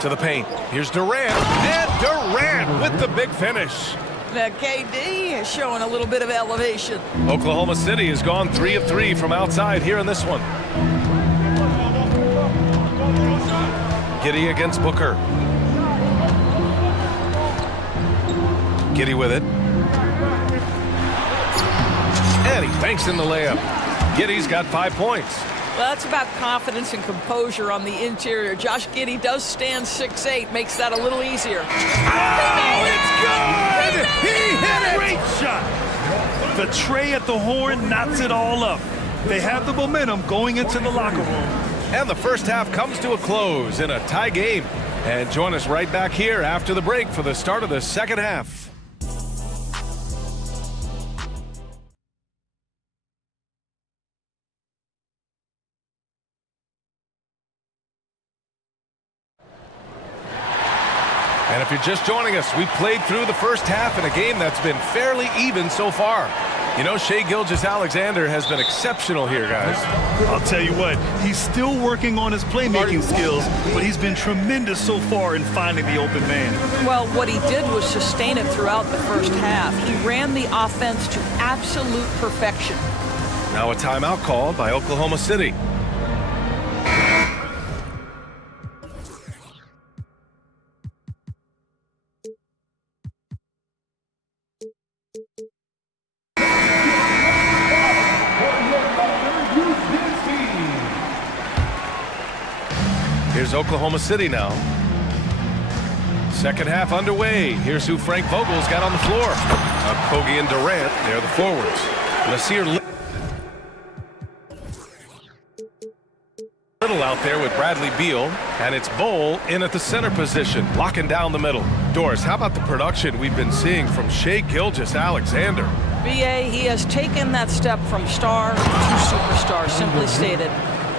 To the paint. Here's Durant. And Durant with the big finish. Now KD is showing a little bit of elevation. Oklahoma City has gone 3 of 3 from outside here in this one. Giddey against Booker. Giddey with it. And he banks in the layup. Giddey's got 5 points. Well, that's about confidence and composure on the interior. Josh Giddey does stand 6'8", makes that a little easier. Oh, it's good! He hit it! Great shot. The tray at the horn knocks it all up. They have the momentum going into the locker room. And the first half comes to a close in a tie game. And join us right back here after the break for the start of the second half. And if you're just joining us, we played through the first half in a game that's been fairly even so far. You know, Shai Gilgeous-Alexander has been exceptional here, guys. I'll tell you what, he's still working on his playmaking skills, but he's been tremendous so far in finding the open man. Well, what he did was sustain it throughout the first half. He ran the offense to absolute perfection. Now a timeout called by Oklahoma City. Oklahoma City now. Second half underway. Here's who Frank Vogel's got on the floor. Kogi and Durant, they're the forwards. Nasir Little out there with Bradley Beal, and it's Bowl in at the center position, locking down the middle. Doris, how about the production we've been seeing from Shai Gilgeous-Alexander? BA, he has taken that step from star to superstar, simply stated.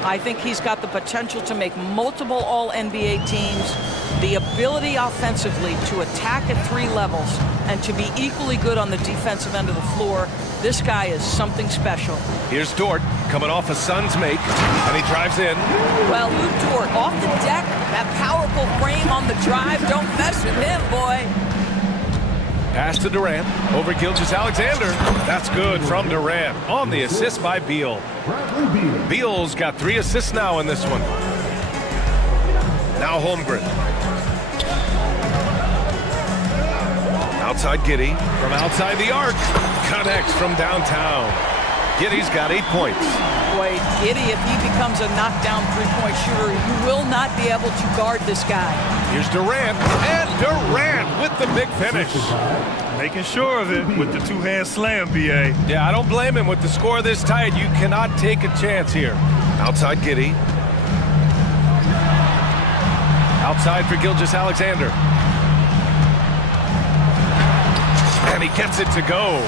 I think he's got the potential to make multiple All-NBA teams, the ability offensively to attack at 3 levels, and to be equally good on the defensive end of the floor. This guy is something special. Here's Dort coming off a Suns make, and he drives in. Well, Luke Dort off the deck, that powerful frame on the drive. Don't mess with him, boy. Pass to Durant, over Gilgeous-Alexander. That's good from Durant on the assist by Beal. Beal's got 3 assists now in this one. Now Holmgren. Outside Giddey, from outside the arc. Connects from downtown. Giddey's got 8 points. Boy, Giddey, if he becomes a knockdown three-point shooter, you will not be able to guard this guy. Here's Durant, and Durant with the big finish. Making sure of it with the two-hand slam, BA. Yeah, I don't blame him with the score this tight. You cannot take a chance here. Outside Giddey. Outside for Gilgeous-Alexander. And he gets it to go.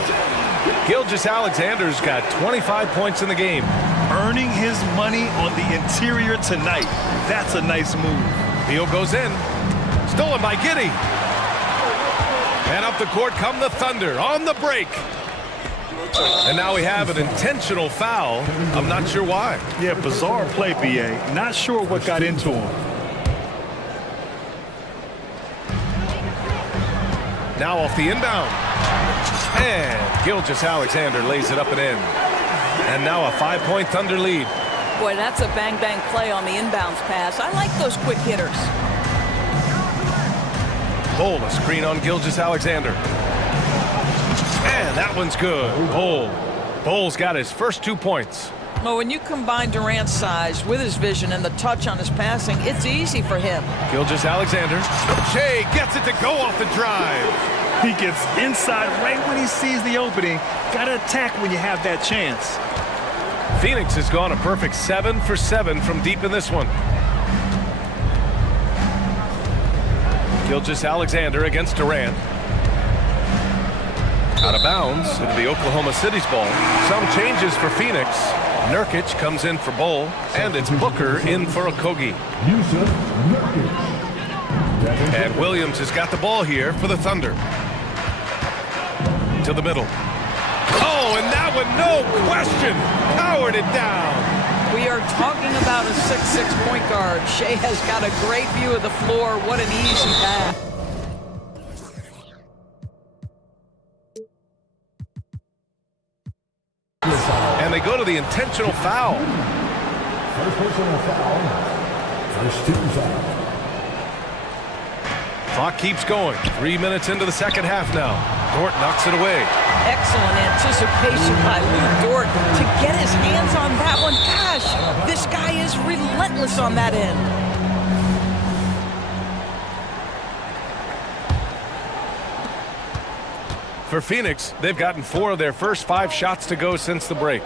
Gilgeous-Alexander's got 25 points in the game. Earning his money on the interior tonight. That's a nice move. Beal goes in. Stolen by Giddey. And up the court come the Thunder on the break. And now we have an intentional foul. I'm not sure why. Yeah, bizarre play, BA. Not sure what got into him. Now off the inbound. And Gilgeous-Alexander lays it up and in. And now a 5-point Thunder lead. Boy, that's a bang-bang play on the inbounds pass. I like those quick hitters. Bowl, a screen on Gilgeous-Alexander. And that one's good. Bowl's got his first 2 points. Well, when you combine Durant's size with his vision and the touch on his passing, it's easy for him. Gilgeous-Alexander. Shai gets it to go off the drive. He gets inside right when he sees the opening. Got to attack when you have that chance. Phoenix has gone a perfect 7 for 7 from deep in this one. Gilgeous-Alexander against Durant. Out of bounds. It'll be Oklahoma City's ball. Some changes for Phoenix. Nurkic comes in for Bowl, and it's Booker in for Okogie. And Williams has got the ball here for the Thunder. To the middle. Oh, and that one, no question, powered it down. We are talking about a 6'6" point guard. Shai has got a great view of the floor. What an easy pass. And they go to the intentional foul. First personal foul. First team foul. Clock keeps going. 3 minutes into the second half now. Dort knocks it away. Excellent anticipation by Luke Dort to get his hands on that one. Gosh, this guy is relentless on that end. For Phoenix, they've gotten 4 of their first 5 shots to go since the break.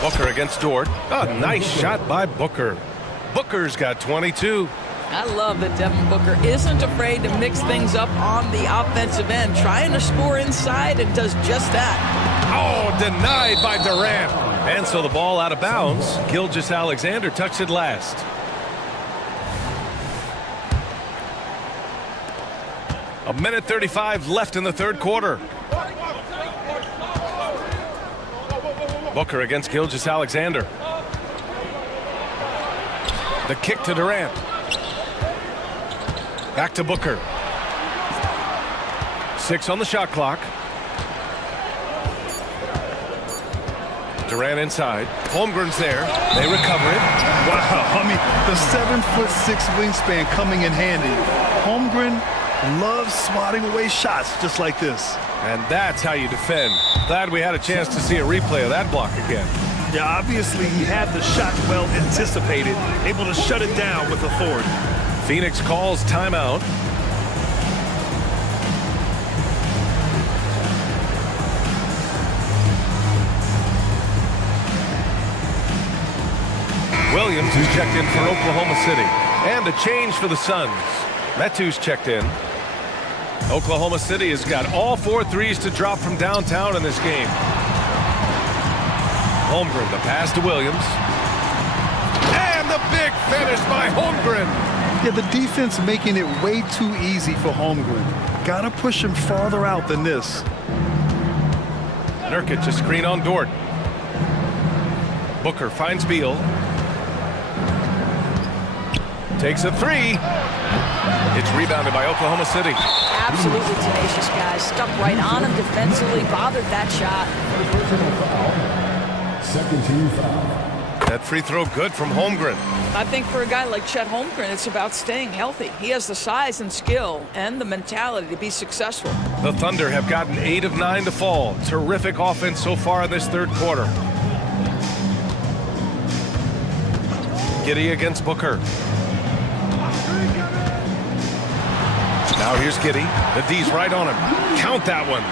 Booker against Dort. A nice shot by Booker. Booker's got 22. I love that Devin Booker isn't afraid to mix things up on the offensive end, trying to score inside and does just that. Oh, denied by Durant. And so the ball out of bounds. Gilgeous-Alexander touched it last. A minute 35 left in the third quarter. Booker against Gilgeous-Alexander. The kick to Durant. Back to Booker. 6 on the shot clock. Durant inside. Holmgren's there. They recover it. Wow, I mean, the 7'6" wingspan coming in handy. Holmgren loves swatting away shots just like this. And that's how you defend. Glad we had a chance to see a replay of that block again. Yeah, obviously he had the shot well anticipated, able to shut it down with authority. Phoenix calls timeout. Williams is checked in for Oklahoma City. And a change for the Suns. Metu's checked in. Oklahoma City has got all 4 threes to drop from downtown in this game. Holmgren, the pass to Williams. And the big finish by Holmgren. Yeah, the defense making it way too easy for Holmgren. Gotta push him farther out than this. Nurkic, a screen on Dort. Booker finds Beal. Takes a 3. It's rebounded by Oklahoma City. Absolutely tenacious, guys. Stuck right on him defensively, bothered that shot. Second team foul. That free throw good from Holmgren. I think for a guy like Chet Holmgren, it's about staying healthy. He has the size and skill and the mentality to be successful. The Thunder have gotten 8 of 9 to fall. Terrific offense so far in this third quarter. Giddey against Booker. Now here's Giddey. The D's right on him. Count that one.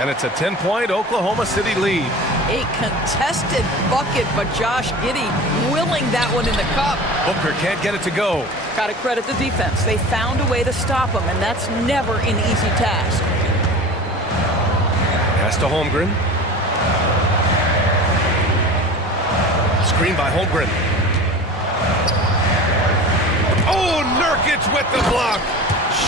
And it's a 10-point Oklahoma City lead. A contested bucket, but Josh Giddey willing that one in the cup. Booker can't get it to go. Got to credit the defense. They found a way to stop him, and that's never an easy task. Pass to Holmgren. Screen by Holmgren. Oh, Nurkic with the block.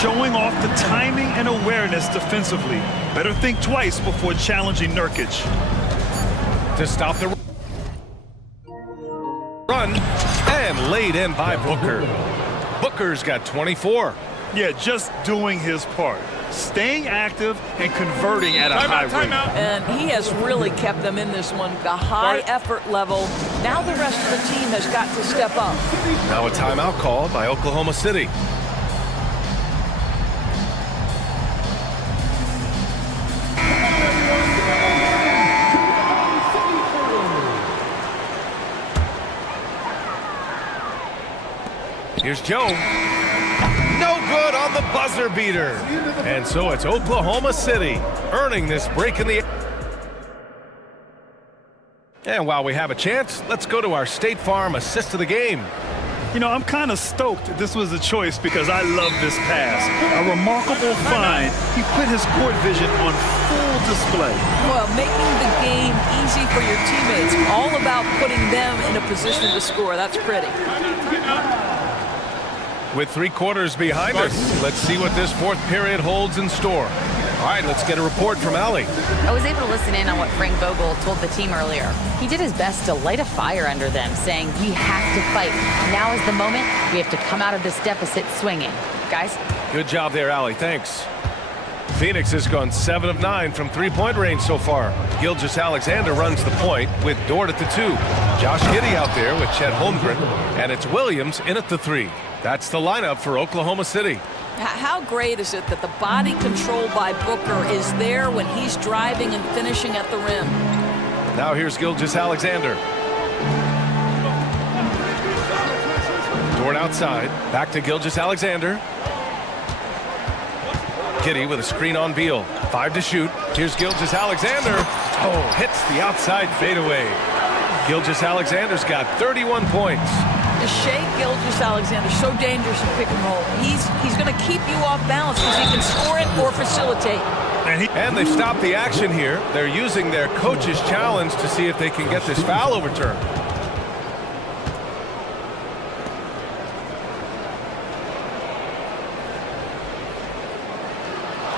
Showing off the timing and awareness defensively. Better think twice before challenging Nurkic. To stop the run, and laid in by Booker. Booker's got 24. Yeah, just doing his part. Staying active and converting at a high rate. And he has really kept them in this one. The high effort level. Now the rest of the team has got to step up. Now a timeout called by Oklahoma City. Here's Joe. No good on the buzzer beater. And so it's Oklahoma City earning this break in the... And while we have a chance, let's go to our State Farm assist of the game. You know, I'm kind of stoked this was a choice because I love this pass. A remarkable find. He put his court vision on full display. Well, making the game easy for your teammates. All about putting them in a position to score. That's pretty. With 3 quarters behind us, let's see what this fourth period holds in store. All right, let's get a report from Allie. I was able to listen in on what Frank Vogel told the team earlier. He did his best to light a fire under them, saying, we have to fight. Now is the moment. We have to come out of this deficit swinging. Guys? Good job there, Allie. Thanks. Phoenix has gone 7 of 9 from 3-point range so far. Gilgeous-Alexander runs the point with Dort at the 2. Josh Giddey out there with Chet Holmgren. And it's Williams in at the 3. That's the lineup for Oklahoma City. How great is it that the body control by Booker is there when he's driving and finishing at the rim? Now here's Gilgeous-Alexander. Dort outside. Back to Gilgeous-Alexander. Giddey with a screen on Beal. 5 to shoot. Here's Gilgeous-Alexander. Oh, hits the outside fadeaway. Gilgeous-Alexander's got 31 points. Shea Gilgeous-Alexander, so dangerous in pick and roll. He's going to keep you off balance because he can score it or facilitate. And they've stopped the action here. They're using their coach's challenge to see if they can get this foul overturned.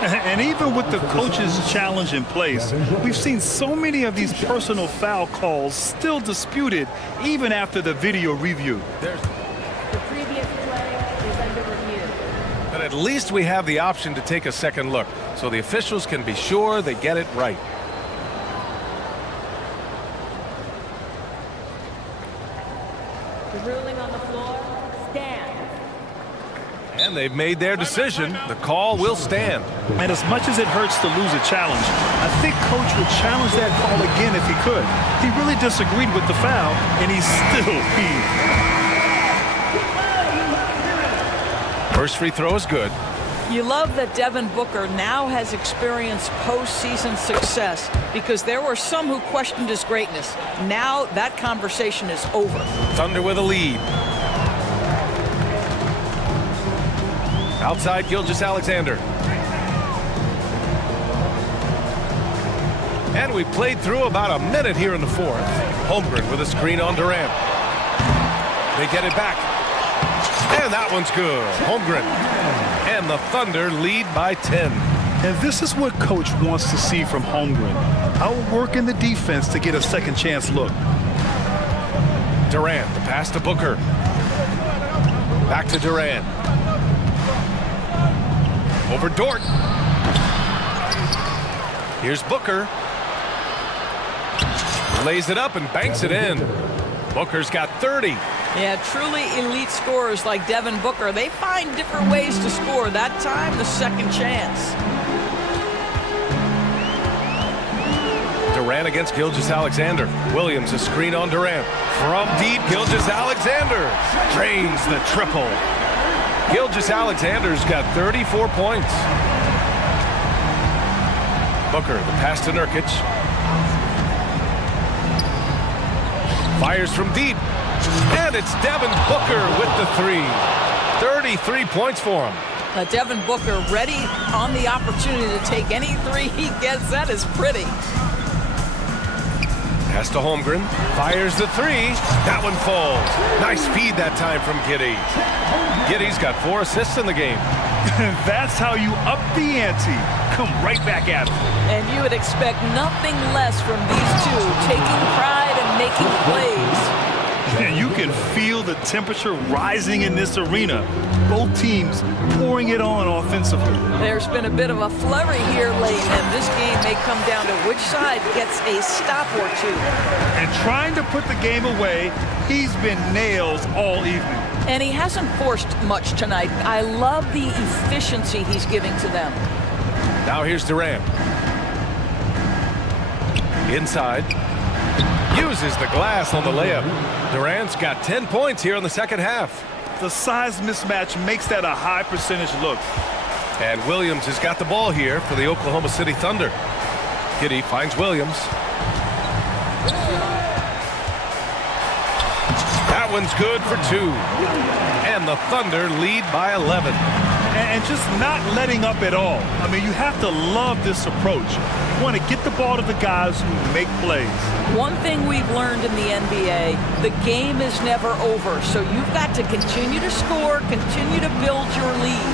And even with the coach's challenge in place, we've seen so many of these personal foul calls still disputed even after the video review. The previous play is under review. But at least we have the option to take a second look, so the officials can be sure they get it right. The ruling on the floor stands. And they've made their decision. The call will stand. And as much as it hurts to lose a challenge, I think Coach would challenge that call again if he could. He really disagreed with the foul, and he still heaved. First free throw is good. You love that Devin Booker now has experienced postseason success because there were some who questioned his greatness. Now that conversation is over. Thunder with a lead. Outside Gilgeous-Alexander. And we played through about a minute here in the fourth. Holmgren with a screen on Durant. They get it back. And that one's good. Holmgren. And the Thunder lead by 10. And this is what Coach wants to see from Holmgren. Outworking the defense to get a second chance look. Durant, the pass to Booker. Back to Durant. Over Dort. Here's Booker. Lays it up and banks it in. Booker's got 30. Yeah, truly elite scorers like Devin Booker, they find different ways to score. That time, the second chance. Durant against Gilgeous-Alexander. Williams, a screen on Durant. From deep, Gilgeous-Alexander drains the triple. Gilgeous-Alexander's got 34 points. Booker, the pass to Nurkic. Fires from deep. And it's Devin Booker with the three. 33 points for him. Devin Booker ready on the opportunity to take any three he gets. That is pretty. Pass to Holmgren. Fires the three. That one falls. Nice feed that time from Giddey. Giddey's got 4 assists in the game. That's how you up the ante. Come right back at him. And you would expect nothing less from these two, taking pride and making plays. And you can feel the temperature rising in this arena. Both teams pouring it on offensively. There's been a bit of a flurry here late, and this game may come down to which side gets a stop or two. And trying to put the game away, he's been nails all evening. And he hasn't forced much tonight. I love the efficiency he's giving to them. Now here's Durant. Inside. Uses the glass on the layup. Durant's got 10 points here in the second half. The size mismatch makes that a high percentage look. And Williams has got the ball here for the Oklahoma City Thunder. Giddey finds Williams. That one's good for 2. And the Thunder lead by 11. And just not letting up at all. I mean, you have to love this approach. You want to get the ball to the guys who make plays. One thing we've learned in the NBA, the game is never over. So you've got to continue to score, continue to build your lead.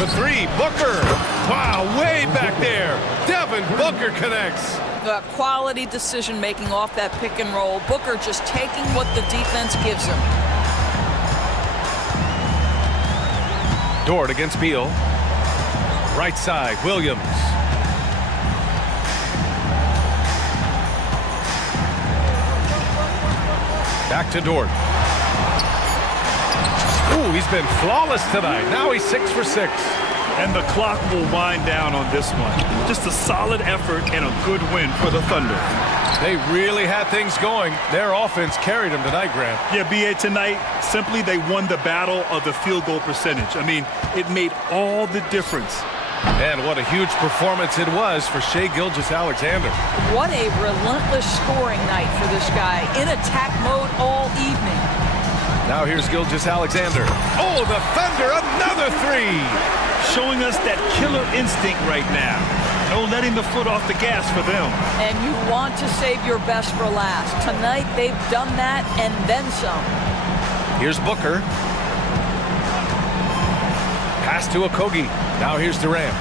The three, Booker. Wow, way back there. Devin Booker connects. The quality decision-making off that pick and roll. Booker just taking what the defense gives him. Dort against Beal. Right side, Williams. Back to Dort. Ooh, he's been flawless tonight. Now he's 6 for 6. And the clock will wind down on this one. Just a solid effort and a good win for the Thunder. They really had things going. Their offense carried them tonight, Grant. Yeah, B.A., tonight, simply they won the battle of the field goal percentage. I mean, it made all the difference. And what a huge performance it was for Shai Gilgeous-Alexander. What a relentless scoring night for this guy. In attack mode all evening. Now here's Gilgeous-Alexander. Oh, the Thunder, another three! Showing us that killer instinct right now. No letting the foot off the gas for them. And you want to save your best for last. Tonight, they've done that and then some. Here's Booker. Pass to Okogie. Now here's Durant.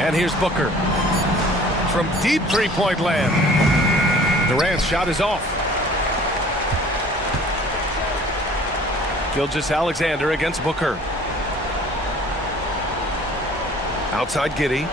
And here's Booker. From deep three-point land. Durant's shot is off. Gilgeous-Alexander against Booker. Outside Giddey.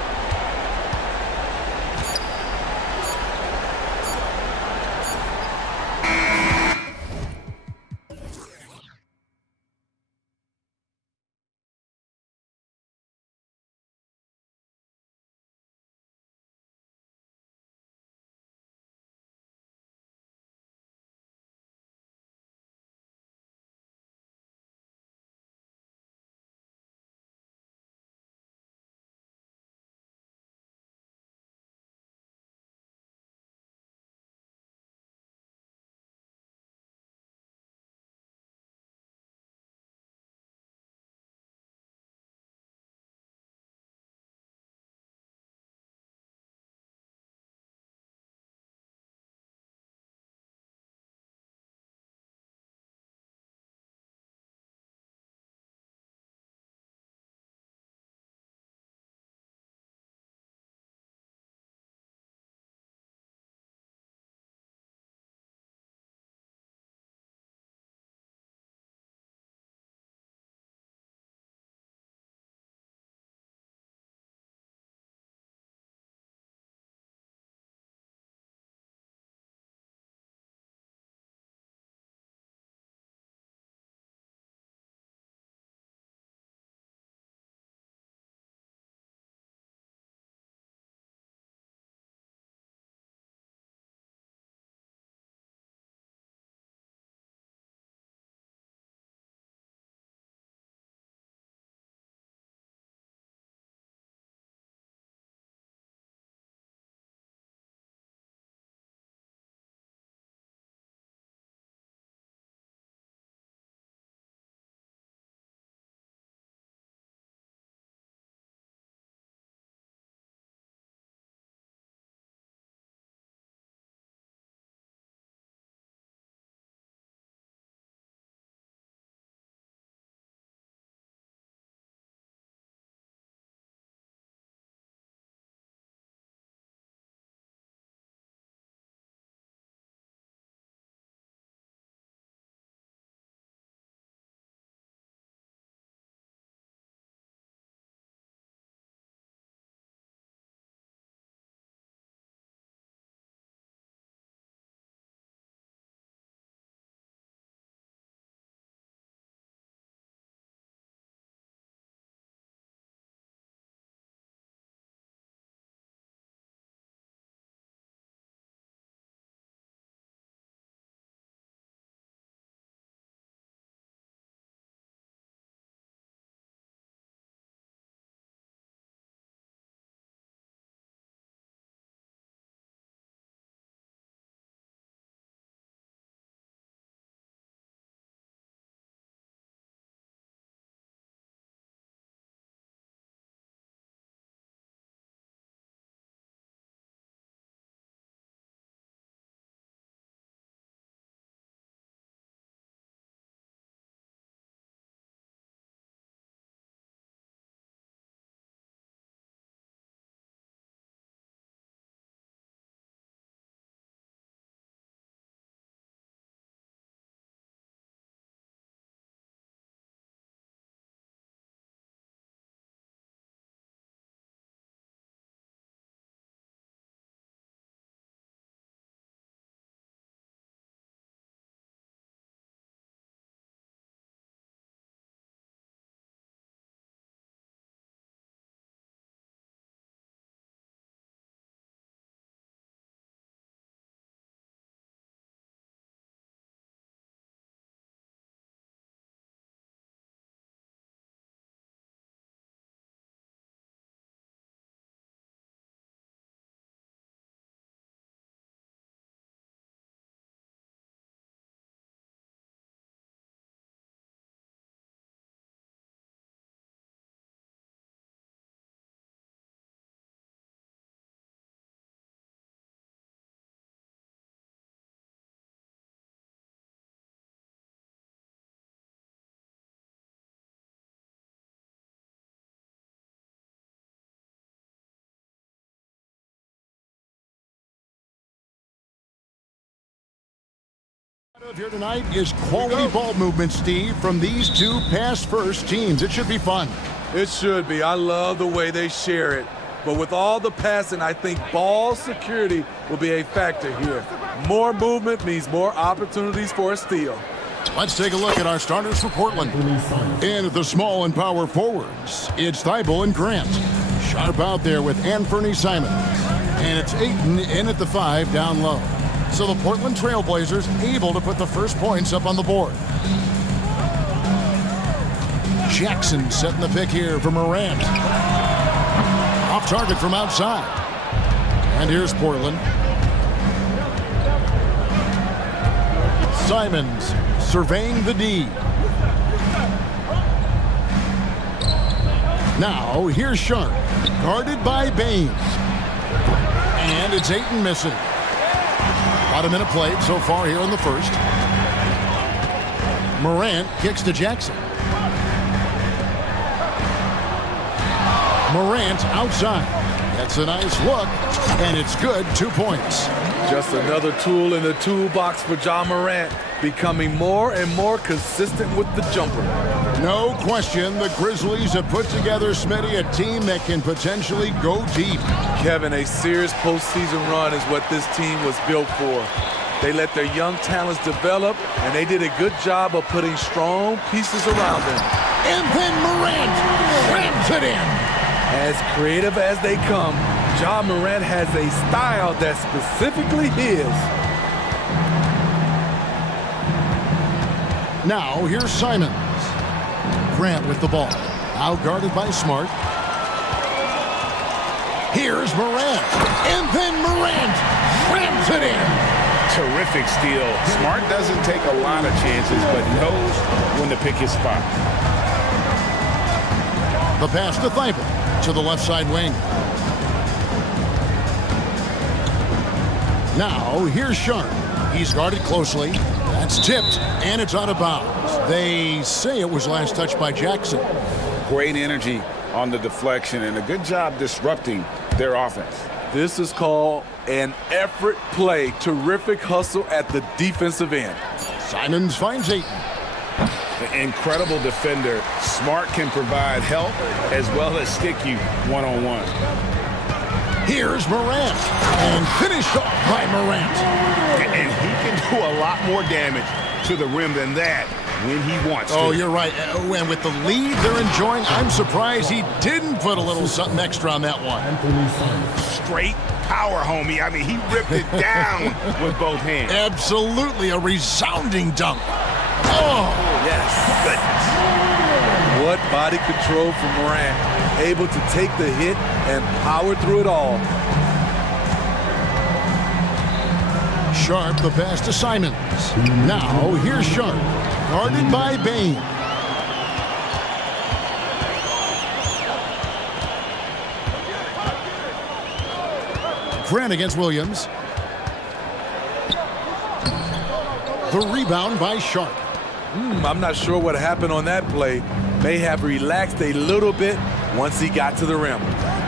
Here tonight is quality ball movement, Steve, from these two pass-first teams. It should be fun. It should be. I love the way they share it. But with all the passing, I think ball security will be a factor here. More movement means more opportunities for a steal. Let's take a look at our starters for Portland. And at the small and power forwards, it's Thibault and Grant. Sharp out there with Anthony Simons. And it's Ayton in at the 5 down low. So the Portland Trailblazers able to put the first points up on the board. Jackson setting the pick here for Morant. Off target from outside. And here's Portland. Simons surveying the D. Now here's Sharp, guarded by Baines. And it's Ayton missing. About a minute played so far here in the first. Morant kicks to Jackson. Morant outside. That's a nice look, and it's good. 2 points. Just another tool in the toolbox for Ja Morant, becoming more and more consistent with the jumper. No question, the Grizzlies have put together, Smitty, a team that can potentially go deep. Kevin, a serious postseason run is what this team was built for. They let their young talents develop, and they did a good job of putting strong pieces around them. And then Morant rams it in. As creative as they come, Ja Morant has a style that's specifically his. Now here's Simons. Grant with the ball. Out guarded by Smart. Here's Morant. And then Morant rams it in. Terrific steal. Smart doesn't take a lot of chances, but knows when to pick his spot. The pass to Thibault to the left side wing. Now here's Sharp. He's guarded closely. That's tipped, and it's out of bounds. They say it was last touched by Jackson. Great energy on the deflection and a good job disrupting their offense. This is called an effort play. Terrific hustle at the defensive end. Simons finds Ayton. Incredible defender. Smart can provide help as well as stick you one-on-one. Here's Morant. And finished off by Morant. And he can do a lot more damage to the rim than that when he wants to. Oh, you're right. And with the lead they're enjoying, I'm surprised he didn't put a little something extra on that one. Straight power, homie. I mean, he ripped it down with both hands. Absolutely a resounding dunk. Oh, yes. Goodness. What body control from Morant. Able to take the hit and power through it all. Sharp, the pass to Simons. Now, here's Sharp. Guarded by Bain. Grant against Williams. The rebound by Sharp. I'm not sure what happened on that play. May have relaxed a little bit once he got to the rim.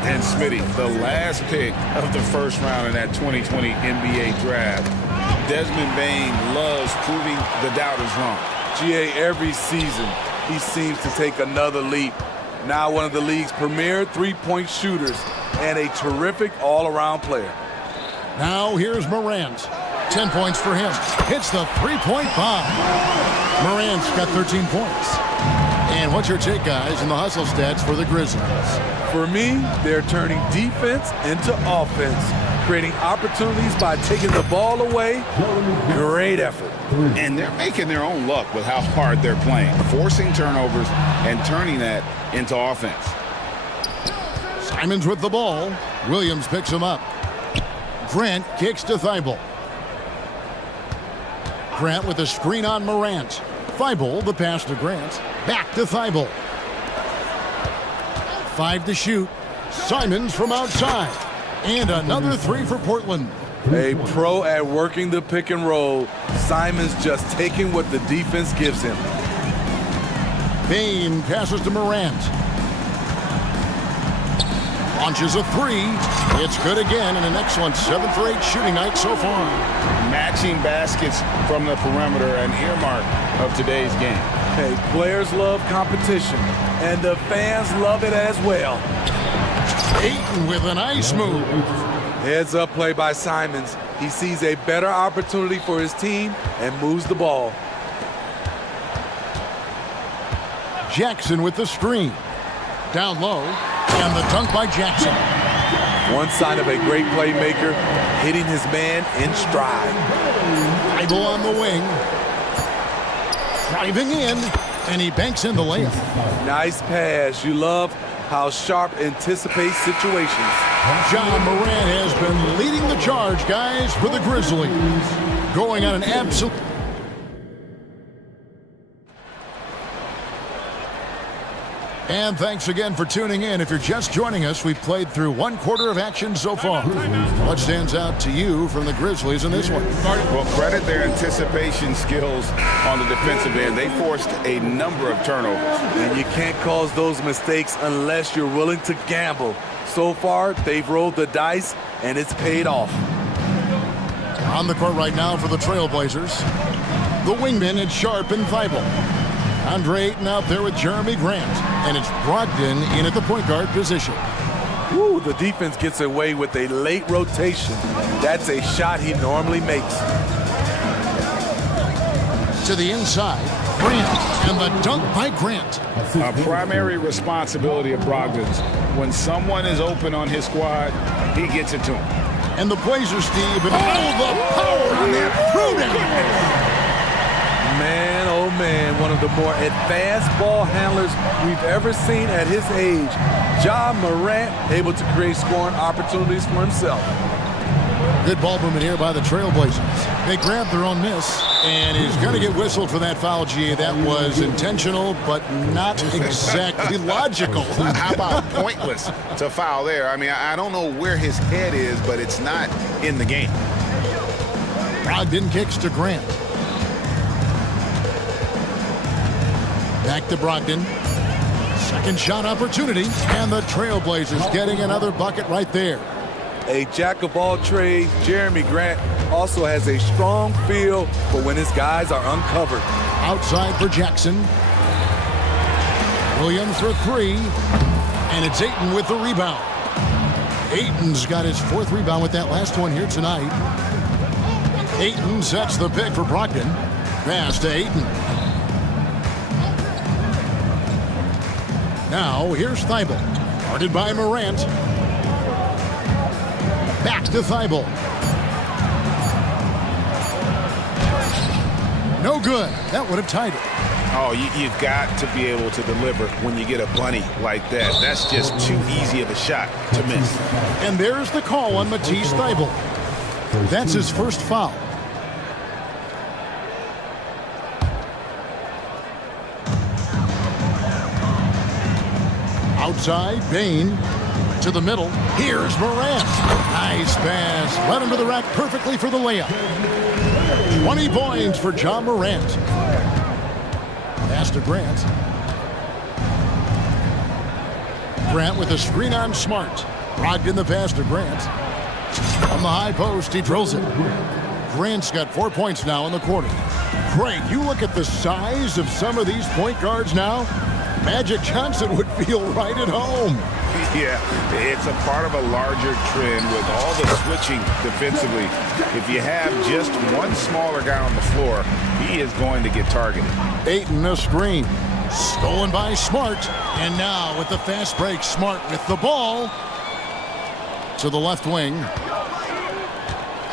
And Smitty, the last pick of the first round in that 2020 NBA draft. Desmond Bane loves proving the doubters wrong. GA, every season, he seems to take another leap. Now one of the league's premier three-point shooters and a terrific all-around player. Now here's Morant. 10 points for him. Hits the three-point bomb. Morant's got 13 points. And what's your take, guys, in the hustle stats for the Grizzlies? For me, they're turning defense into offense, creating opportunities by taking the ball away. Great effort. And they're making their own luck with how hard they're playing, forcing turnovers and turning that into offense. Simons with the ball. Williams picks him up. Grant kicks to Thibault. Grant with a screen on Morant. Thibault, the pass to Grant. Back to Thibault. 5 to shoot. Simons from outside. And another 3 for Portland. A pro at working the pick and roll. Simons just taking what the defense gives him. Bain passes to Morant. Launches a three. It's good again, and an excellent 7 for 8 shooting night so far. Matching baskets from the perimeter, an earmark of today's game. Hey, players love competition, and the fans love it as well. Ayton with a nice move. Heads up play by Simons. He sees a better opportunity for his team and moves the ball. Jackson with the screen. Down low, and the dunk by Jackson. One sign of a great playmaker, hitting his man in stride. Bible on the wing. Driving in, and he banks in the layup. Nice pass. You love how Sharp anticipates situations. John Morant has been leading the charge, guys, for the Grizzlies. Going on an absolute... And thanks again for tuning in. If you're just joining us, we've played through 1/4 of action so far. What stands out to you from the Grizzlies in this one? Well, credit their anticipation skills on the defensive end. They forced a number of turnovers. And you can't cause those mistakes unless you're willing to gamble. So far, they've rolled the dice, and it's paid off. On the court right now for the Trailblazers, the wingmen, it's Sharp and Thibault. Andre Ayton out there with Jeremy Grant, and it's Brogdon in at the point guard position. Ooh, the defense gets away with a late rotation. That's a shot he normally makes. To the inside, Grant, and the dunk by Grant. A primary responsibility of Brogdon's. When someone is open on his squad, he gets it to him. And the Blazers, Steve, and all the power on that throwdown. Man, oh man, one of the more advanced ball handlers we've ever seen at his age. Ja Morant able to create scoring opportunities for himself. Good ball movement here by the Trailblazers. They grab their own miss, and he's going to get whistled for that foul, G. That was intentional, but not exactly logical. How about pointless to foul there? I mean, I don't know where his head is, but it's not in the game. Brogdon kicks to Grant. Back to Brogdon. Second shot opportunity, and the Trailblazers getting another bucket right there. A jack of all trades, Jeremy Grant also has a strong feel for when his guys are uncovered. Outside for Jackson. Williams for three, and it's Ayton with the rebound. Ayton's got his 4th rebound with that last one here tonight. Ayton sets the pick for Brogdon. Pass to Ayton. Now, here's Thibault. Guarded by Morant. Back to Thibault. No good. That would have tied it. Oh, you've got to be able to deliver when you get a bunny like that. That's just too easy of a shot to miss. And there's the call on Matisse Thibault. That's his first foul. Outside, Bain to the middle. Here's Morant. Nice pass. Led him to the rack perfectly for the layup. 20 points for Ja Morant. Pass to Grant. Grant with a screen on Smart. Brogdon the pass to Grant. On the high post, he drills it. Grant's got 4 points now in the quarter. Great. You look at the size of some of these point guards now. Magic Johnson would feel right at home. Yeah, it's a part of a larger trend with all the switching defensively. If you have just one smaller guy on the floor, he is going to get targeted. Ayton a screen. Stolen by Smart. And now with the fast break, Smart with the ball. To the left wing.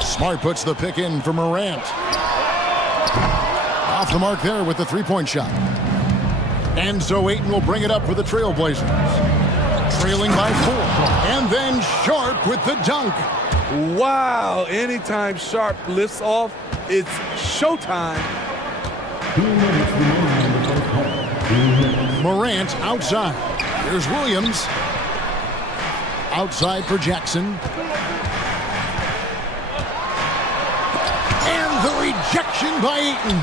Smart puts the pick in for Morant. Off the mark there with the three-point shot. And so Ayton will bring it up for the Trailblazers. Trailing by 4. And then Sharp with the dunk. Wow, anytime Sharp lifts off, it's showtime. Morant outside. Here's Williams. Outside for Jackson. And the rejection by Ayton.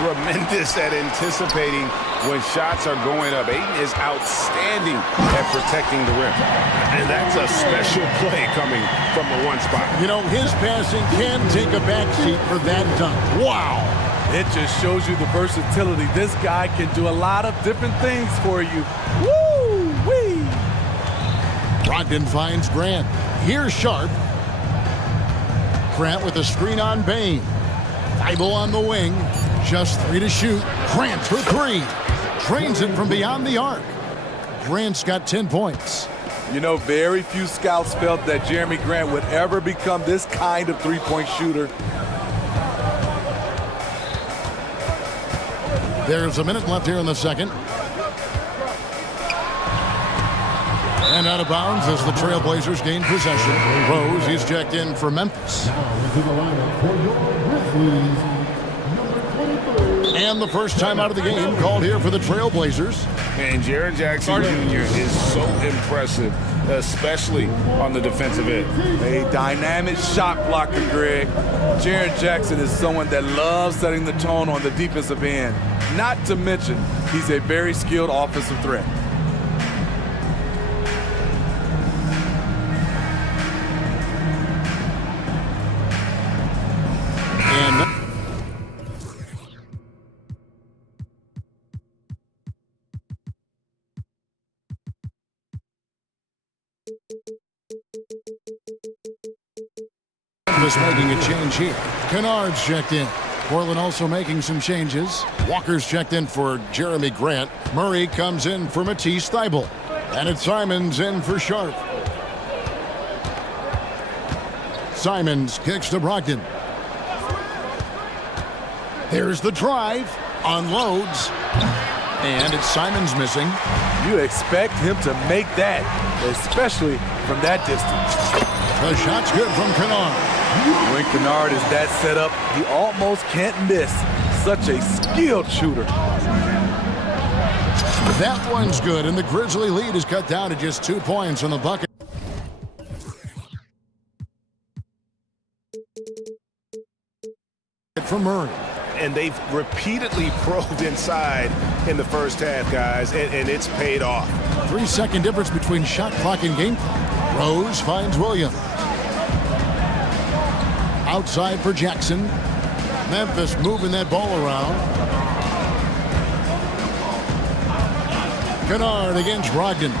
tremendous at anticipating when shots are going up. Aiden is outstanding at protecting the rim. And that's a special play coming from the one spot. You know, his passing can take a backseat for that dunk. Wow. It just shows you the versatility. This guy can do a lot of different things for you. Woo-wee! Brogdon finds Grant. Here's Sharp. Grant with a screen on Bain. Thibault on the wing. Just 3 to shoot. Grant for 3. Drains it from beyond the arc. Grant's got 10 points. You know, very few scouts felt that Jeremy Grant would ever become this kind of three-point shooter. There's a minute left here in the second. And out of bounds as the Trailblazers gain possession. Rose, he's checked in for Memphis. And the first time out of the game called here for the Trailblazers. And Jaren Jackson Jr. is so impressive, especially on the defensive end. A dynamic shot blocker, Greg. Jaren Jackson is someone that loves setting the tone on the defensive end. Not to mention, he's a very skilled offensive threat. Memphis making a change here. Kennard's checked in. Portland also making some changes. Walker's checked in for Jeremy Grant. Murray comes in for Matisse Thybulle. And it's Simons in for Sharp. Simons kicks to Brogdon. There's the drive. Unloads. And it's Simons missing. You expect him to make that, especially from that distance. The shot's good from Kennard. When Kennard is that set up, he almost can't miss. Such a skilled shooter. That one's good, and the Grizzly lead is cut down to just 2 points on the bucket. From Murray. And they've repeatedly probed inside in the first half, guys, and it's paid off. 3-second difference between shot clock and game clock. Rose finds Williams. Outside for Jackson. Memphis moving that ball around. Kennard against Brogdon.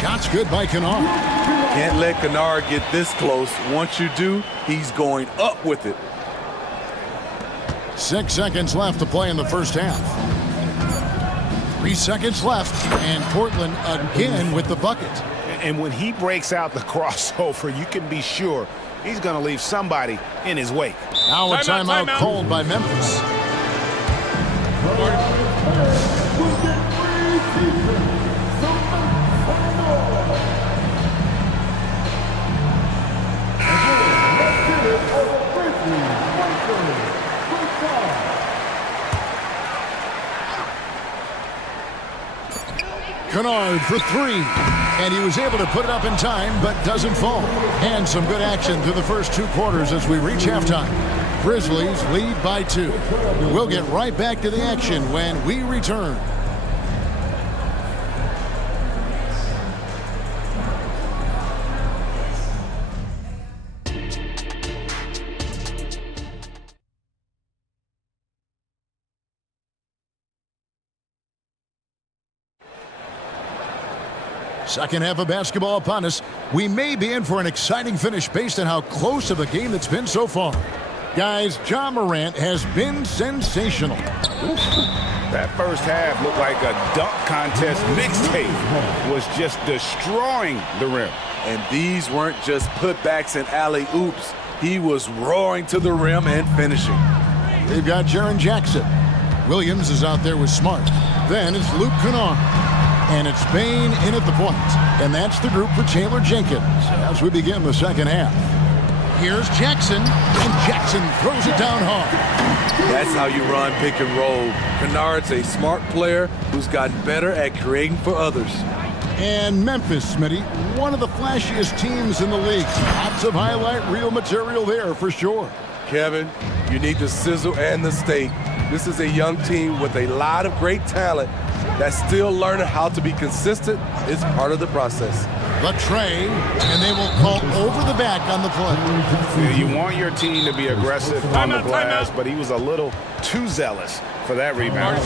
Shot's good by Kennard. Can't let Kennard get this close. Once you do, he's going up with it. 6 seconds left to play in the first half. 3 seconds left, and Portland again with the bucket. And when he breaks out the crossover, you can be sure he's going to leave somebody in his wake. Now a timeout called by Memphis. Kennard for 3, and he was able to put it up in time, but doesn't fall. And some good action through the first 2 quarters as we reach halftime. Grizzlies lead by 2. We'll get right back to the action when we return. Second half of basketball upon us. We may be in for an exciting finish based on how close of a game that's been so far. Guys, Ja Morant has been sensational. That first half looked like a dunk contest mixtape. Was just destroying the rim. And these weren't just putbacks and alley-oops. He was roaring to the rim and finishing. They've got Jaren Jackson. Williams is out there with Smart. Then it's Luke Kennard. And it's Bain in at the point. And that's the group for Taylor Jenkins as we begin the second half. Here's Jackson, and Jackson throws it down hard. That's how you run pick and roll. Kennard's a smart player who's gotten better at creating for others. And Memphis, Smitty, one of the flashiest teams in the league. Lots of highlight reel material there for sure. Kevin, you need the sizzle and the steak. This is a young team with a lot of great talent that's still learning how to be consistent. It's part of the process. The tray, and they will call over the back on the play. Yeah, you want your team to be aggressive on the glass, but he was a little too zealous for that rebound.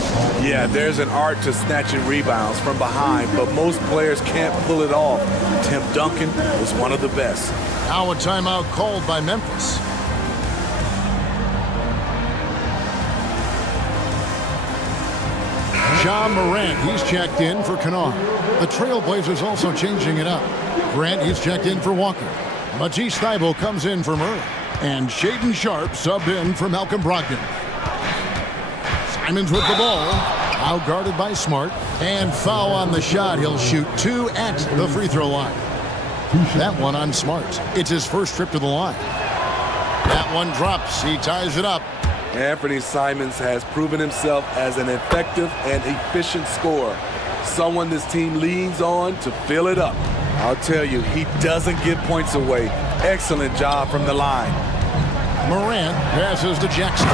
Yeah, there's an art to snatching rebounds from behind, but most players can't pull it off. Tim Duncan was one of the best. Now a timeout called by Memphis. John Morant, he's checked in for Kennard. The Trailblazers also changing it up. Grant, he's checked in for Walker. Matisse Thybulle comes in for Murray. And Shaden Sharp subbed in for Malcolm Brogdon. Simons with the ball. Out guarded by Smart. And foul on the shot. He'll shoot 2 at the free throw line. That one on Smart. It's his first trip to the line. That one drops. He ties it up. Anthony Simons has proven himself as an effective and efficient scorer. Someone this team leans on to fill it up. I'll tell you, he doesn't give points away. Excellent job from the line. Morant passes to Jackson.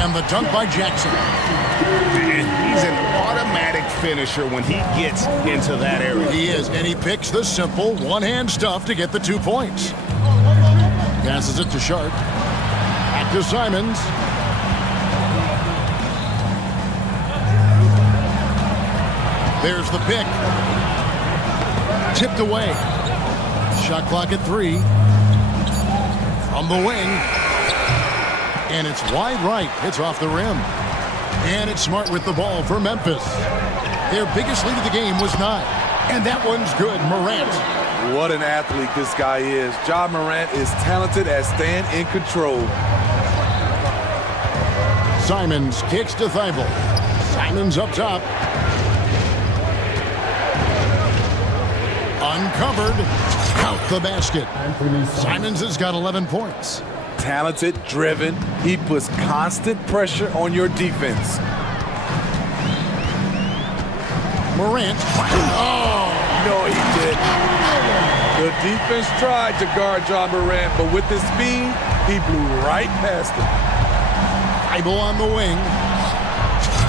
And the dunk by Jackson. And he's an automatic finisher when he gets into that area. He is, and he picks the simple one-hand stuff to get the 2 points. Passes it to Sharp. Back to Simons. There's the pick. Tipped away. Shot clock at 3. From the wing. And it's wide right. It's off the rim. And it's Smart with the ball for Memphis. Their biggest lead of the game was 9. And that one's good. Morant. What an athlete this guy is. Ja Morant is talented at staying in control. Simons kicks to Thybulle. Simons up top. Uncovered. Count the basket. Simons has got 11 points. Talented, driven. He puts constant pressure on your defense. Morant. Oh! No, he didn't. The defense tried to guard Ja Morant, but with his speed, he blew right past him. Thybulle on the wing.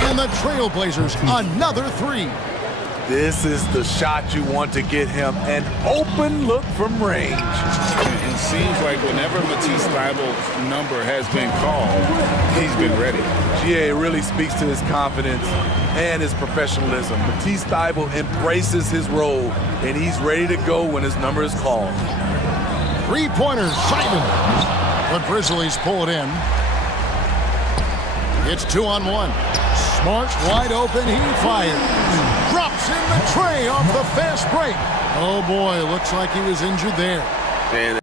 And the Trailblazers, another 3. This is the shot you want to get him. An open look from range. It seems like whenever Matisse Thybulle's number has been called, he's been ready. GA really speaks to his confidence and his professionalism. Matisse Thybulle embraces his role, and he's ready to go when his number is called. 3-pointers, Simons. The Grizzlies pull it in. It's 2-on-1. Smart wide open, he fires. Drops in the tray off the fast break. Oh boy, looks like he was injured there. And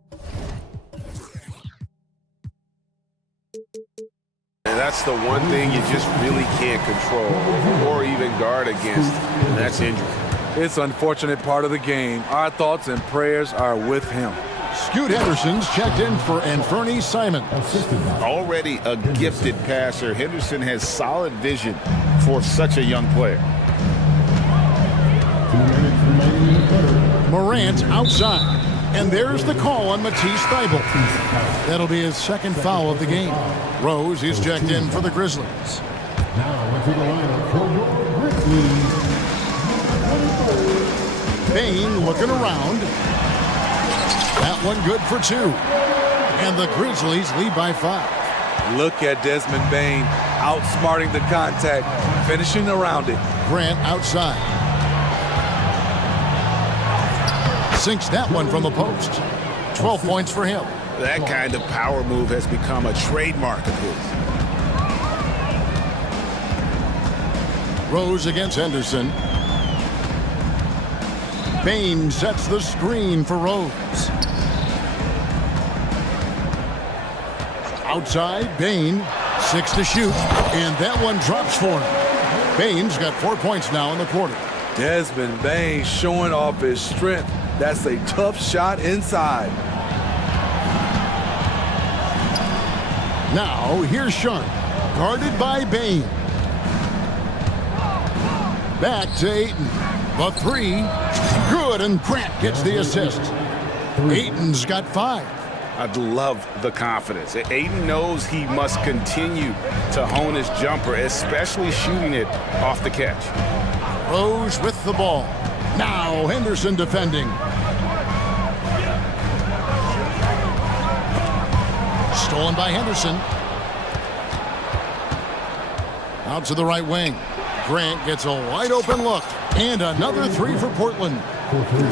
that's the one thing you just really can't control or even guard against, and that's injury. It's an unfortunate part of the game. Our thoughts and prayers are with him. Scoot Henderson's checked in for Anthony Simons. Already a gifted passer, Henderson has solid vision for such a young player. Morant outside. And there's the call on Matisse Thybulle. That'll be his second foul of the game. Rose is checked in for the Grizzlies. Now into the lineup for your Grizzlies. Bain looking around. That one good for 2. And the Grizzlies lead by 5. Look at Desmond Bain outsmarting the contact, finishing around it. Grant outside. Sinks that one from the post. 12 points for him. That kind of power move has become a trademark of his. Rose against Henderson. Bain sets the screen for Rose. Outside, Bain, 6 to shoot, and that one drops for him. Bain's got 4 points now in the quarter. Desmond Bain showing off his strength. That's a tough shot inside. Now, here's Sharp, guarded by Bain. Back to Ayton. The 3, good, and Grant gets the assist. Ayton's got 5. I love the confidence. Aiden knows he must continue to hone his jumper, especially shooting it off the catch. Rose with the ball. Now Henderson defending. Stolen by Henderson. Out to the right wing. Grant gets a wide open look. And another three for Portland.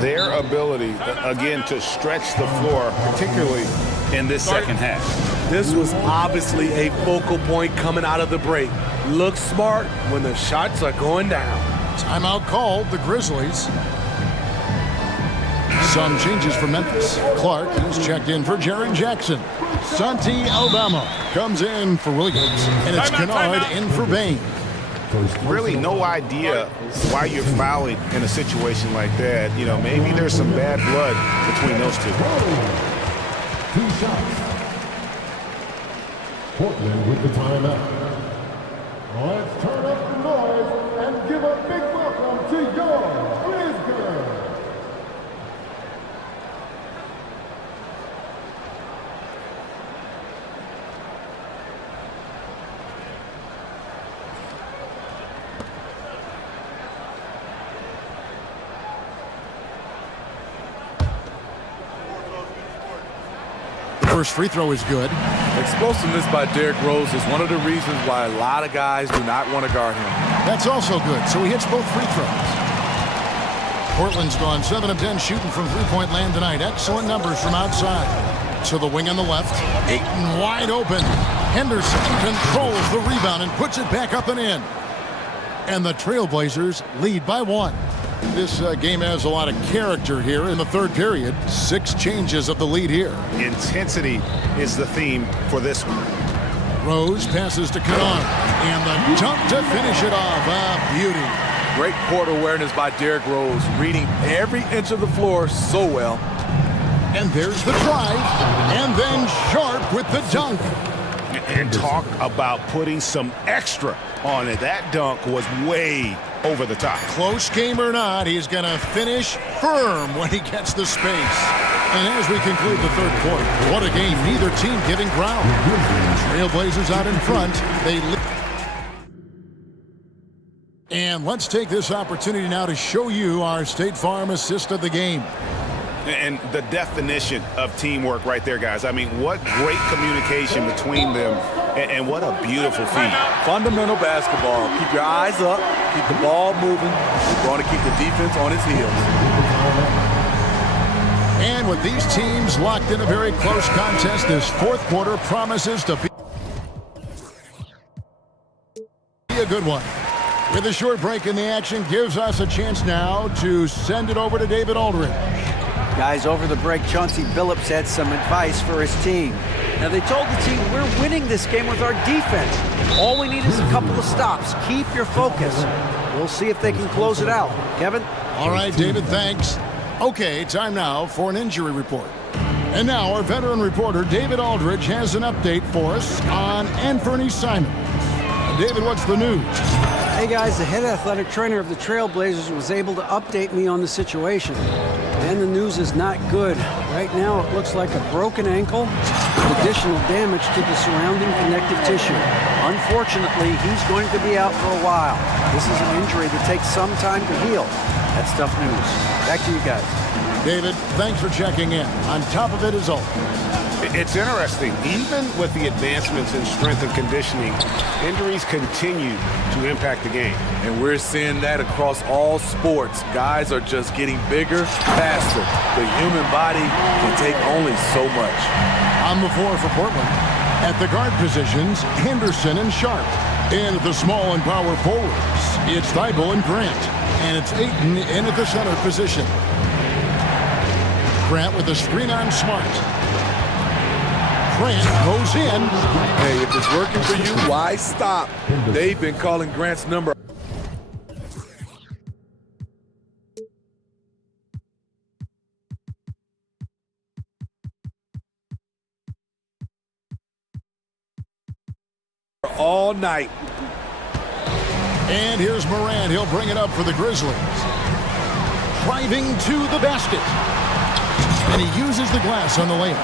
Their ability, again, to stretch the floor, particularly in this second half. This was obviously a focal point coming out of the break. Look smart when the shots are going down. Timeout called, the Grizzlies. Some changes for Memphis. Clark is checked in for Jaren Jackson. Santi Aldama comes in for Williams. And it's Kennard in for Bain. Really no idea why you're fouling in a situation like that. You know, maybe there's some bad blood between those two. 2 shots. Portland with the timeout. Let's turn up the noise and give a big welcome to your Grizzlies. First free throw is good. Explosiveness by Derrick Rose is one of the reasons why a lot of guys do not want to guard him. That's also good, so he hits both free throws. Portland's gone 7 of 10 shooting from three-point land tonight. Excellent numbers from outside. To the wing on the left. Ayton wide open. Henderson controls the rebound and puts it back up and in. And the Trailblazers lead by 1. This game has a lot of character here in the third period. 6 changes of the lead here. Intensity is the theme for this one. Rose passes to Kennard. And the dunk to finish it off. A beauty. Great court awareness by Derrick Rose, reading every inch of the floor so well. And there's the drive. And then Sharp with the dunk. And talk about putting some extra on it. That dunk was way over the top. Close game or not, he's going to finish firm when he gets the space. And as we conclude the third quarter, what a game. Neither team giving ground. Trailblazers out in front. And let's take this opportunity now to show you our State Farm assist of the game. And the definition of teamwork right there, guys. I mean, what great communication between them, and what a beautiful feat. Fundamental basketball. Keep your eyes up, keep the ball moving. You're going to keep the defense on its heels. And with these teams locked in a very close contest, this fourth quarter promises to be a good one. With a short break in the action, gives us a chance now to send it over to David Aldridge. Guys, over the break, Chauncey Billups had some advice for his team. Now, they told the team, we're winning this game with our defense. All we need is a couple of stops. Keep your focus. We'll see if they can close it out. Kevin? All right, David, thanks. Okay, time now for an injury report. And now our veteran reporter, David Aldridge, has an update for us on Anthony Simons. David, what's the news? Hey, guys, the head athletic trainer of the Trailblazers was able to update me on the situation. And the news is not good. Right now, it looks like a broken ankle with additional damage to the surrounding connective tissue. Unfortunately, he's going to be out for a while. This is an injury that takes some time to heal. That's tough news. Back to you guys. David, thanks for checking in. On top of it is all. It's interesting. Even with the advancements in strength and conditioning, injuries continue to impact the game. And we're seeing that across all sports. Guys are just getting bigger, faster. The human body can take only so much. On the floor for Portland, at the guard positions, Henderson and Sharp. And at the small and power forwards, it's Thibault and Grant. And it's Ayton in at the center position. Grant with a screen on Smart. Grant goes in. Hey, if it's working for you, why stop? They've been calling Grant's number. All night. And here's Moran. He'll bring it up for the Grizzlies. Driving to the basket. And he uses the glass on the layup.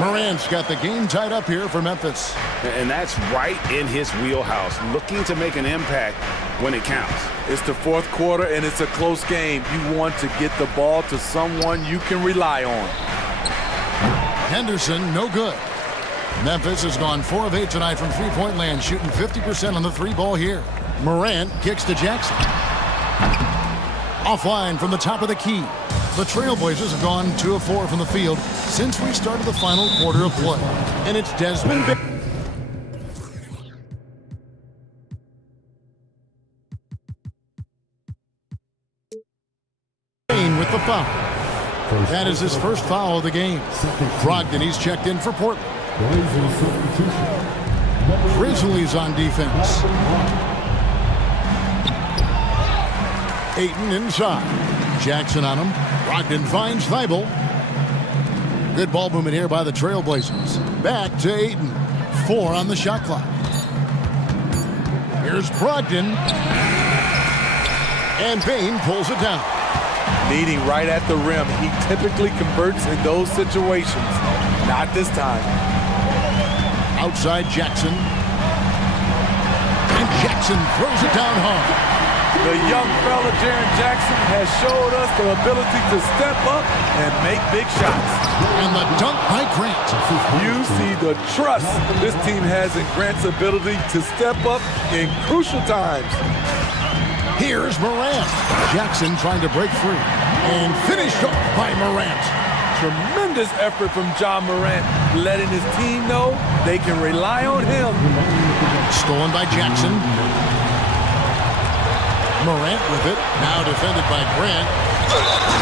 Morant's got the game tied up here for Memphis. And that's right in his wheelhouse, looking to make an impact when it counts. It's the fourth quarter, and it's a close game. You want to get the ball to someone you can rely on. Henderson, no good. Memphis has gone 4 of 8 tonight from three-point land, shooting 50% on the three ball here. Morant kicks to Jackson. Offline from the top of the key. The Trailblazers have gone 2 of 4 from the field since we started the final quarter of play. And it's Desmond Bain with the foul. That is his first foul of the game. Brogdon, he's checked in for Portland. Grizzlies on defense. Ayton inside. Jackson on him. Brogdon finds Thibault. Good ball movement here by the Trailblazers. Back to Ayton. 4 on the shot clock. Here's Brogdon. And Bain pulls it down. Leading right at the rim. He typically converts in those situations. Not this time. Outside Jackson. And Jackson throws it down hard. The young fella, Jaren Jackson, has showed us the ability to step up and make big shots. And the dunk by Grant. You see the trust this team has in Grant's ability to step up in crucial times. Here's Morant. Jackson trying to break free. And finished off by Morant. Tremendous effort from John Morant, letting his team know they can rely on him. Stolen by Jackson. Morant with it. Now defended by Grant.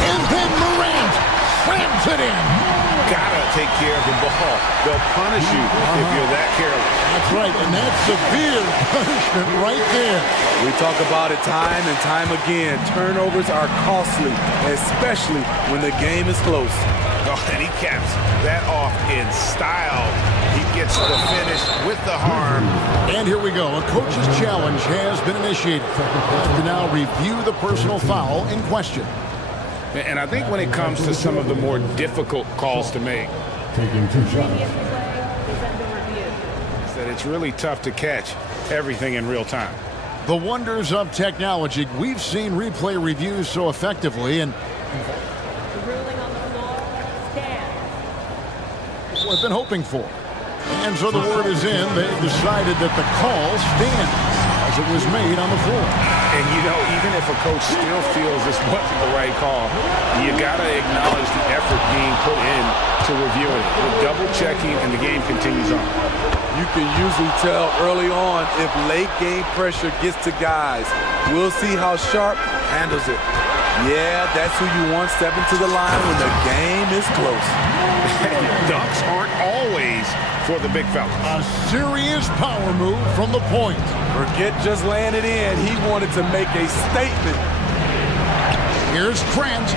And then Morant slams it in. Gotta take care of the ball. They'll punish you if you're that careless. That's right, and that's severe punishment right there. We talk about it time and time again. Turnovers are costly, especially when the game is close. Oh, and he caps that off in style. He gets the finish with the harm. And here we go. A coach's challenge has been initiated. To now review the personal foul in question. And I think when it comes to some of the more difficult calls to make, that it's really tough to catch everything in real time. The wonders of technology. We've seen replay reviews so effectively, and what we've been hoping for. And so the word is in. They decided that the call stands as it was made on the floor. And, you know, even if a coach still feels this wasn't the right call, you got to acknowledge the effort being put in to reviewing it. We're double-checking, and the game continues on. You can usually tell early on if late game pressure gets to guys. We'll see how Sharp handles it. Yeah, that's who you want stepping to the line when the game is close. Dunks aren't always for the big fella. A serious power move from the point. Forget just laying it in. He wanted to make a statement. Here's Grant.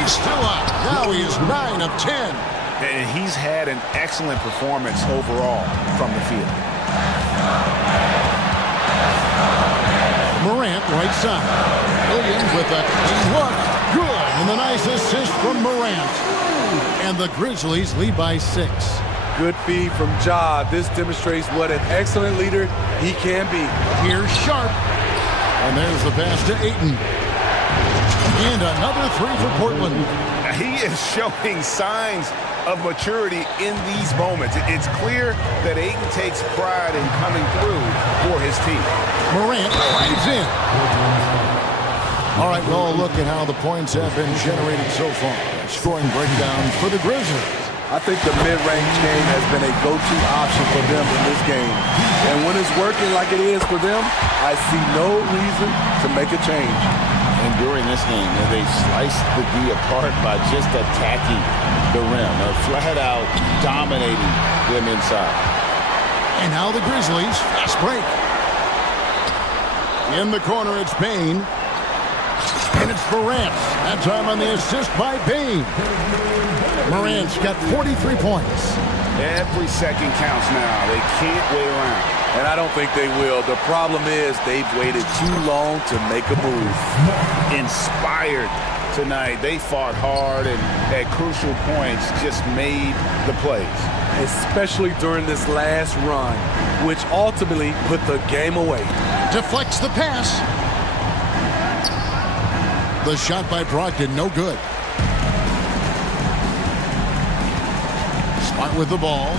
He's still up. Now he is 9 of 10. And he's had an excellent performance overall from the field. Morant right side. Williams with a clean look. Good. And the nice assist from Morant. And the Grizzlies lead by 6. Good feed from Ja. This demonstrates what an excellent leader he can be. Here's Sharp. And there's the pass to Ayton. And another 3 for Portland. He is showing signs of maturity in these moments. It's clear that Ayton takes pride in coming through for his team. Morant drives in. All right, well, look at how the points have been generated so far. Scoring breakdown for the Grizzlies. I think the mid-range game has been a go-to option for them in this game. And when it's working like it is for them, I see no reason to make a change. And during this game, they sliced the D apart by just attacking the rim, or flat out dominating them inside. And now the Grizzlies, fast break. In the corner, it's Bain. And it's Morant. That time on the assist by Bain. Morant's got 43 points. Every second counts now. They can't wait around. And I don't think they will. The problem is they've waited too long to make a move. Inspired tonight. They fought hard and at crucial points just made the plays. Especially during this last run, which ultimately put the game away. Deflects the pass. The shot by Brogdon, no good. Smart with the ball.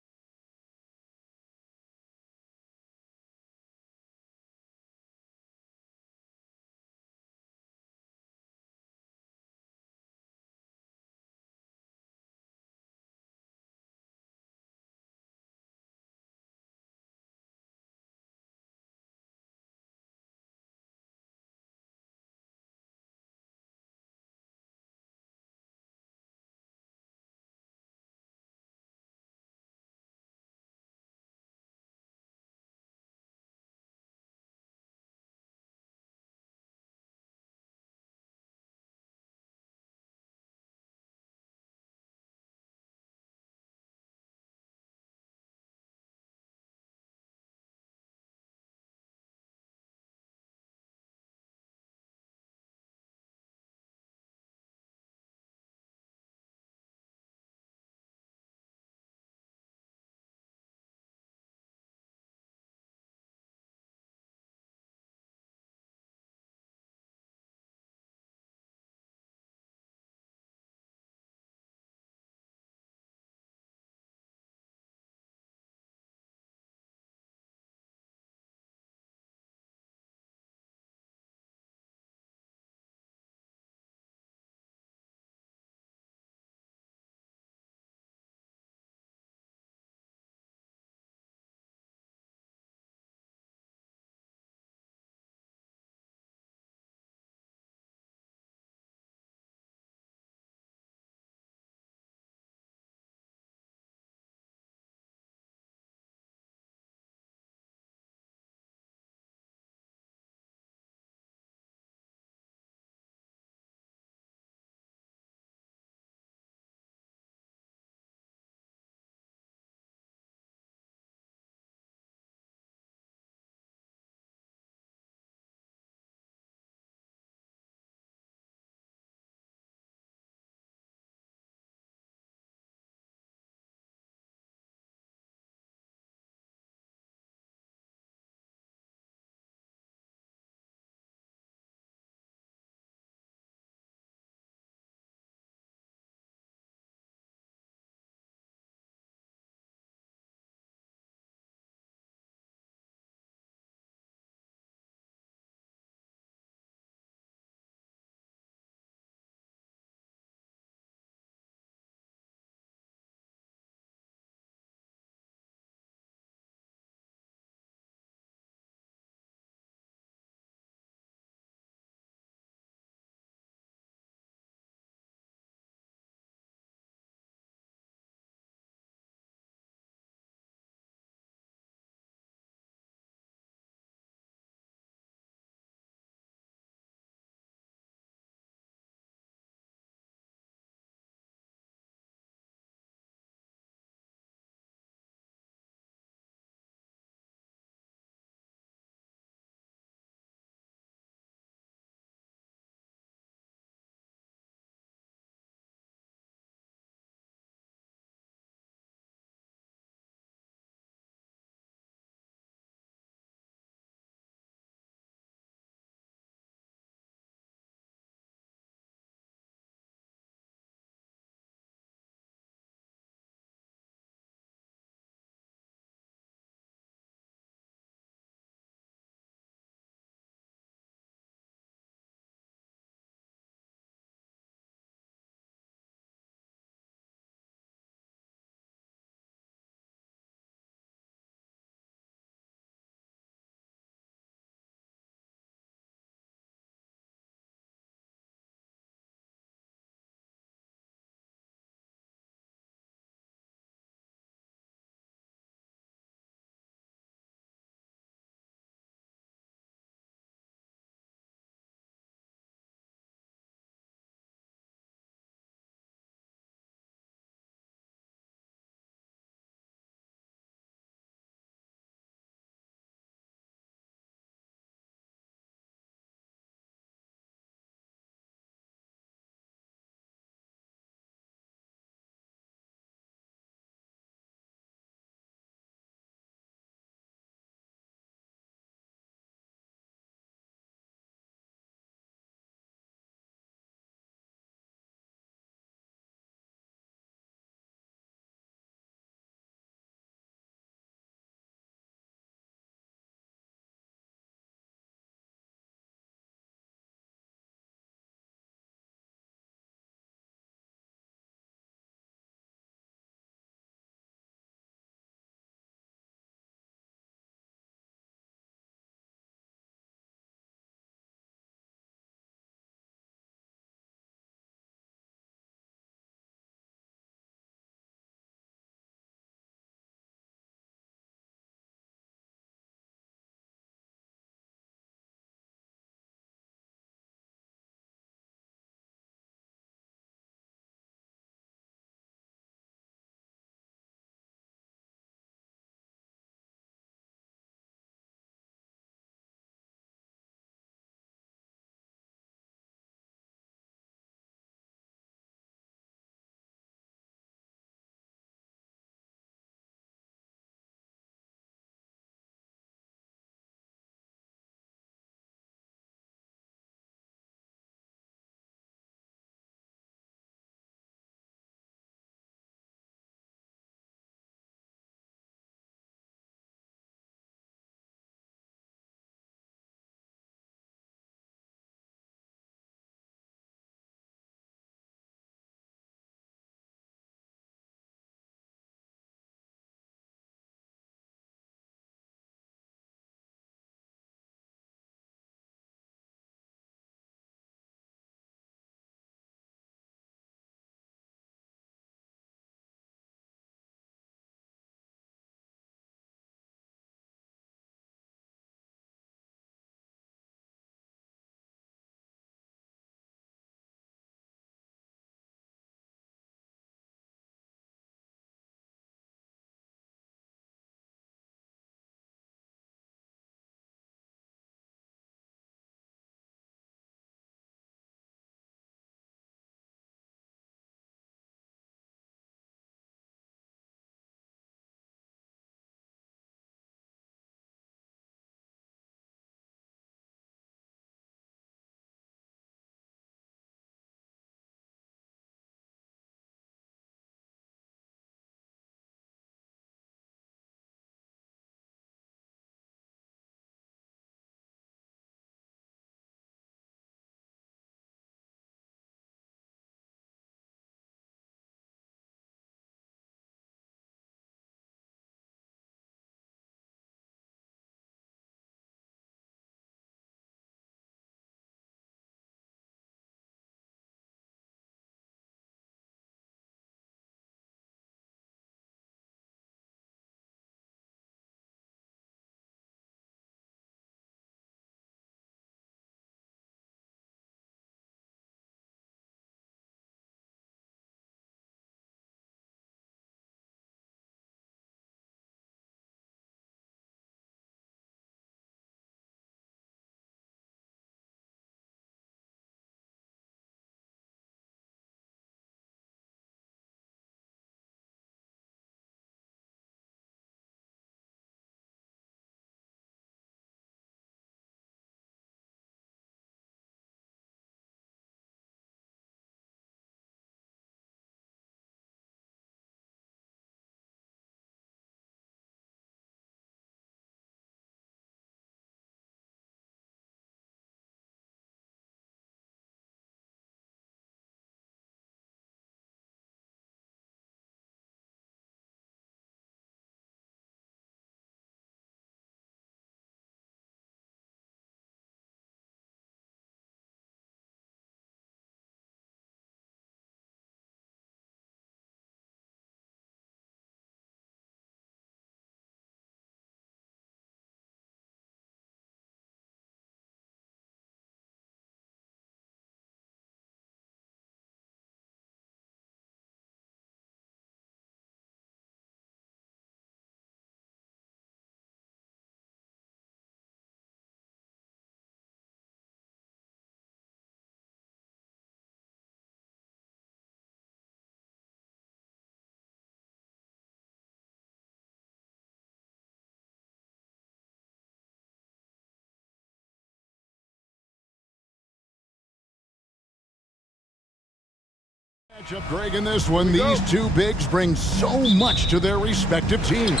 Matchup, Greg, in this one. These two bigs bring so much to their respective teams.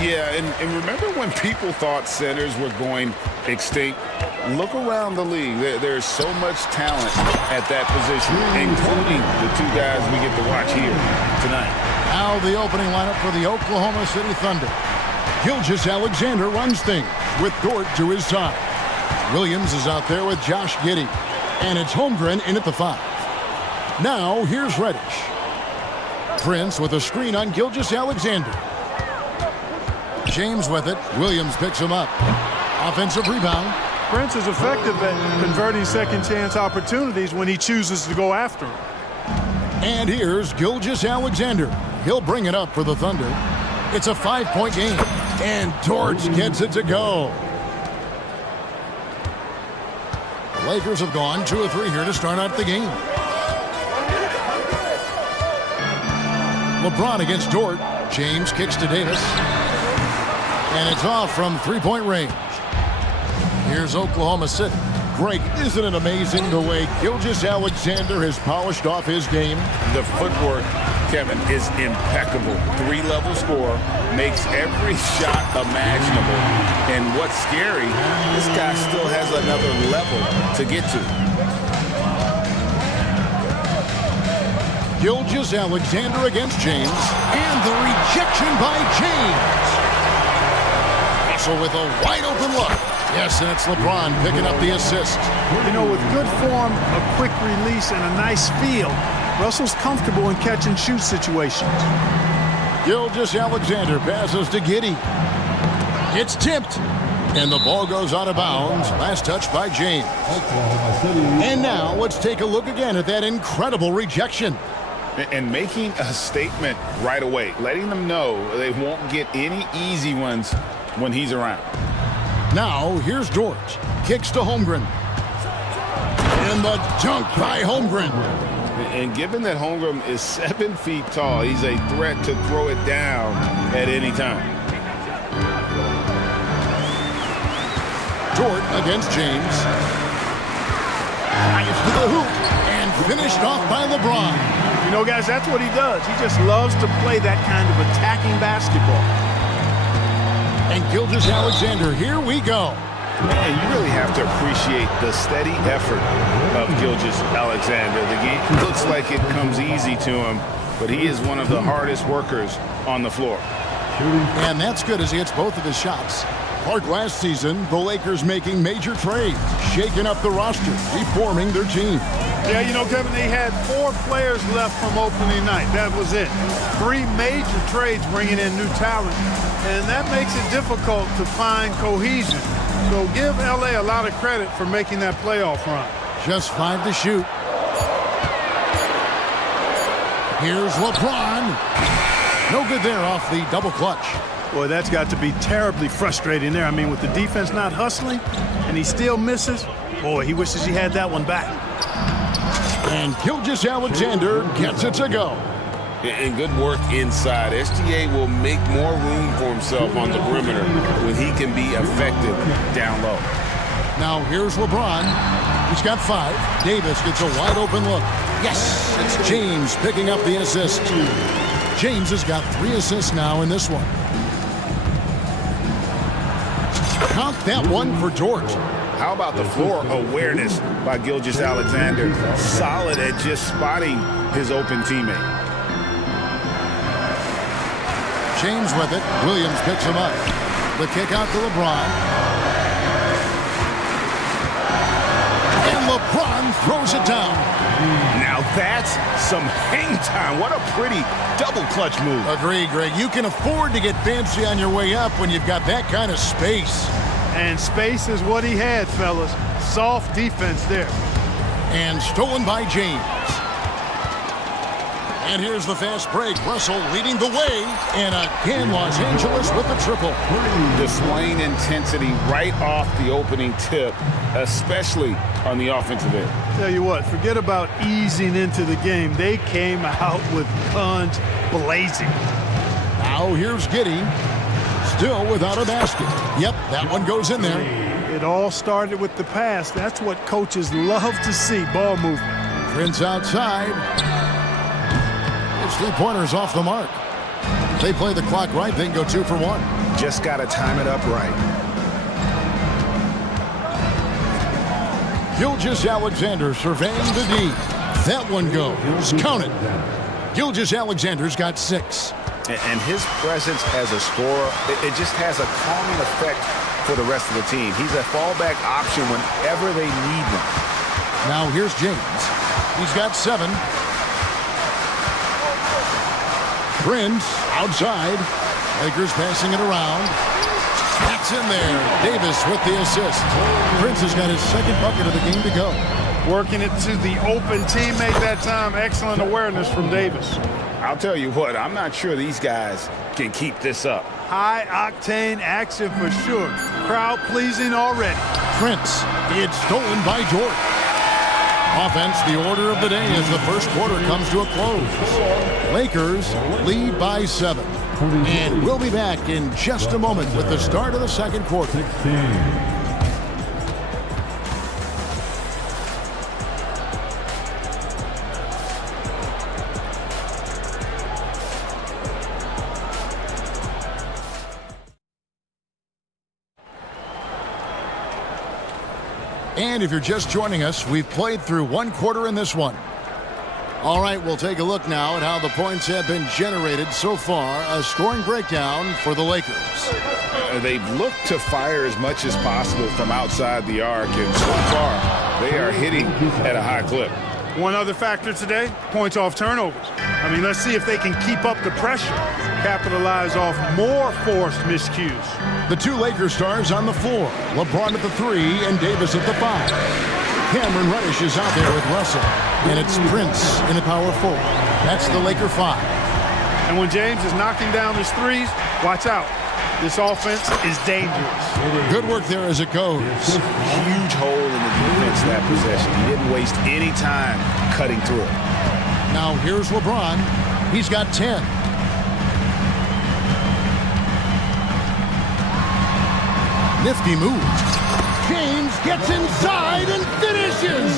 Yeah, and remember when people thought centers were going extinct? Look around the league. There's so much talent at that position, including the two guys we get to watch here tonight. Now the opening lineup for the Oklahoma City Thunder. Gilgeous Alexander runs things with Dort to his side. Williams is out there with Josh Giddey. And it's Holmgren in at the 5. Now here's Reddish. Prince with a screen on Gilgeous Alexander. James with it. Williams picks him up. Offensive rebound. Prince is effective at converting second chance opportunities when he chooses to go after them. And here's Gilgeous Alexander. He'll bring it up for the Thunder. It's a 5-point game. And Dort gets it to go. The Lakers have gone 2 of 3 here to start out the game. LeBron against Dort. James kicks to Davis. And it's off from 3-point range. Here's Oklahoma City. Greg, isn't it amazing the way Gilgeous Alexander has polished off his game? The footwork, Kevin, is impeccable. 3-level score, makes every shot imaginable. And what's scary, this guy still has another level to get to. Gilgeous Alexander against James. And the rejection by James. Also with a wide open look. Yes, and it's LeBron picking up the assist. You know, with good form, a quick release, and a nice feel, Russell's comfortable in catch and shoot situations. Gilgeous Alexander passes to Giddey. It's tipped. And the ball goes out of bounds. Last touch by James. And now let's take a look again at that incredible rejection. And making a statement right away, letting them know they won't get any easy ones when he's around. Now, here's Dort. Kicks to Holmgren. And the dunk by Holmgren. And given that Holmgren is 7 feet tall, he's a threat to throw it down at any time. Dort against James. Eyes to the hoop. And finished off by LeBron. You know, guys, that's what he does. He just loves to play that kind of attacking basketball. And Gilgeous Alexander, here we go. Man, you really have to appreciate the steady effort of Gilgeous Alexander. The game looks like it comes easy to him, but he is one of the hardest workers on the floor. And that's good as he hits both of his shots. Like last season, the Lakers making major trades, shaking up the roster, reforming their team. Yeah, you know, Kevin, they had 4 players left from opening night. That was it. 3 major trades bringing in new talent, and that makes it difficult to find cohesion. So give LA a lot of credit for making that playoff run. Just 5 to shoot. Here's LeBron. No good there off the double clutch. Boy, that's got to be terribly frustrating there. I mean, with the defense not hustling and he still misses, boy, he wishes he had that one back. And Gilgeous Alexander gets it to go. And good work inside. SGA will make more room for himself on the perimeter when he can be effective down low. Now here's LeBron. He's got 5. Davis gets a wide open look. Yes, it's James picking up the assist. James has got 3 assists now in this one. Count that one for Dort. How about the floor awareness by Gilgeous Alexander? Solid at just spotting his open teammate. James with it. Williams picks him up. The kick out to LeBron. And LeBron throws it down. Now that's some hang time. What a pretty double clutch move. Agree, Greg. You can afford to get fancy on your way up when you've got that kind of space. And space is what he had, fellas. Soft defense there. And stolen by James. And here's the fast break. Russell leading the way. And again, Los Angeles with the triple. Displaying intensity right off the opening tip, especially on the offensive end. Tell you what, forget about easing into the game. They came out with guns blazing. Now here's Giddey. Still without a basket. Yep, that one goes in there. It all started with the pass. That's what coaches love to see, ball movement. Prince outside. Three-pointers off the mark. They play the clock right, then go 2 for 1. Just got to time it up right. Gilgeous Alexander surveying the D. That one goes. Count it. Gilgeous Alexander's got 6. And his presence as a scorer, it just has a calming effect for the rest of the team. He's a fallback option whenever they need him. Now here's James. He's got 7. Prince outside. Lakers passing it around. That's in there. Davis with the assist. Prince has got his second bucket of the game to go. Working it to the open teammate that time. Excellent awareness from Davis. I'll tell you what, I'm not sure these guys can keep this up. High-octane action for sure. Crowd pleasing already. Prince. It's stolen by Jordan. Offense, the order of the day as the first quarter comes to a close. Lakers lead by 7. And we'll be back in just a moment with the start of the second quarter. And if you're just joining us, we've played through 1 quarter in this one. All right, we'll take a look now at how the points have been generated so far. A scoring breakdown for the Lakers. They've looked to fire as much as possible from outside the arc, and so far, they are hitting at a high clip. One other factor today, points off turnovers. I mean, let's see if they can keep up the pressure, capitalize off more forced miscues. The 2 Lakers stars on the floor. LeBron at the 3 and Davis at the 5. Cameron Reddish is out there with Russell. And it's Prince in the power forward. That's the Laker 5. And when James is knocking down his threes, watch out. This offense is dangerous. Good work there as it goes. Huge hole in the defense that possession. He didn't waste any time cutting through it. Now here's LeBron. He's got 10. Nifty move. James gets inside and finishes.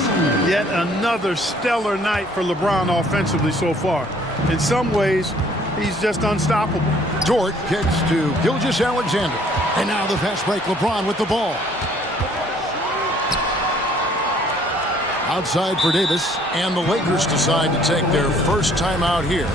Yet another stellar night for LeBron offensively so far. In some ways, he's just unstoppable. Dort kicks to Gilgeous Alexander. And now the fast break, LeBron with the ball. Outside for Davis, and the Lakers decide to take their first time out here.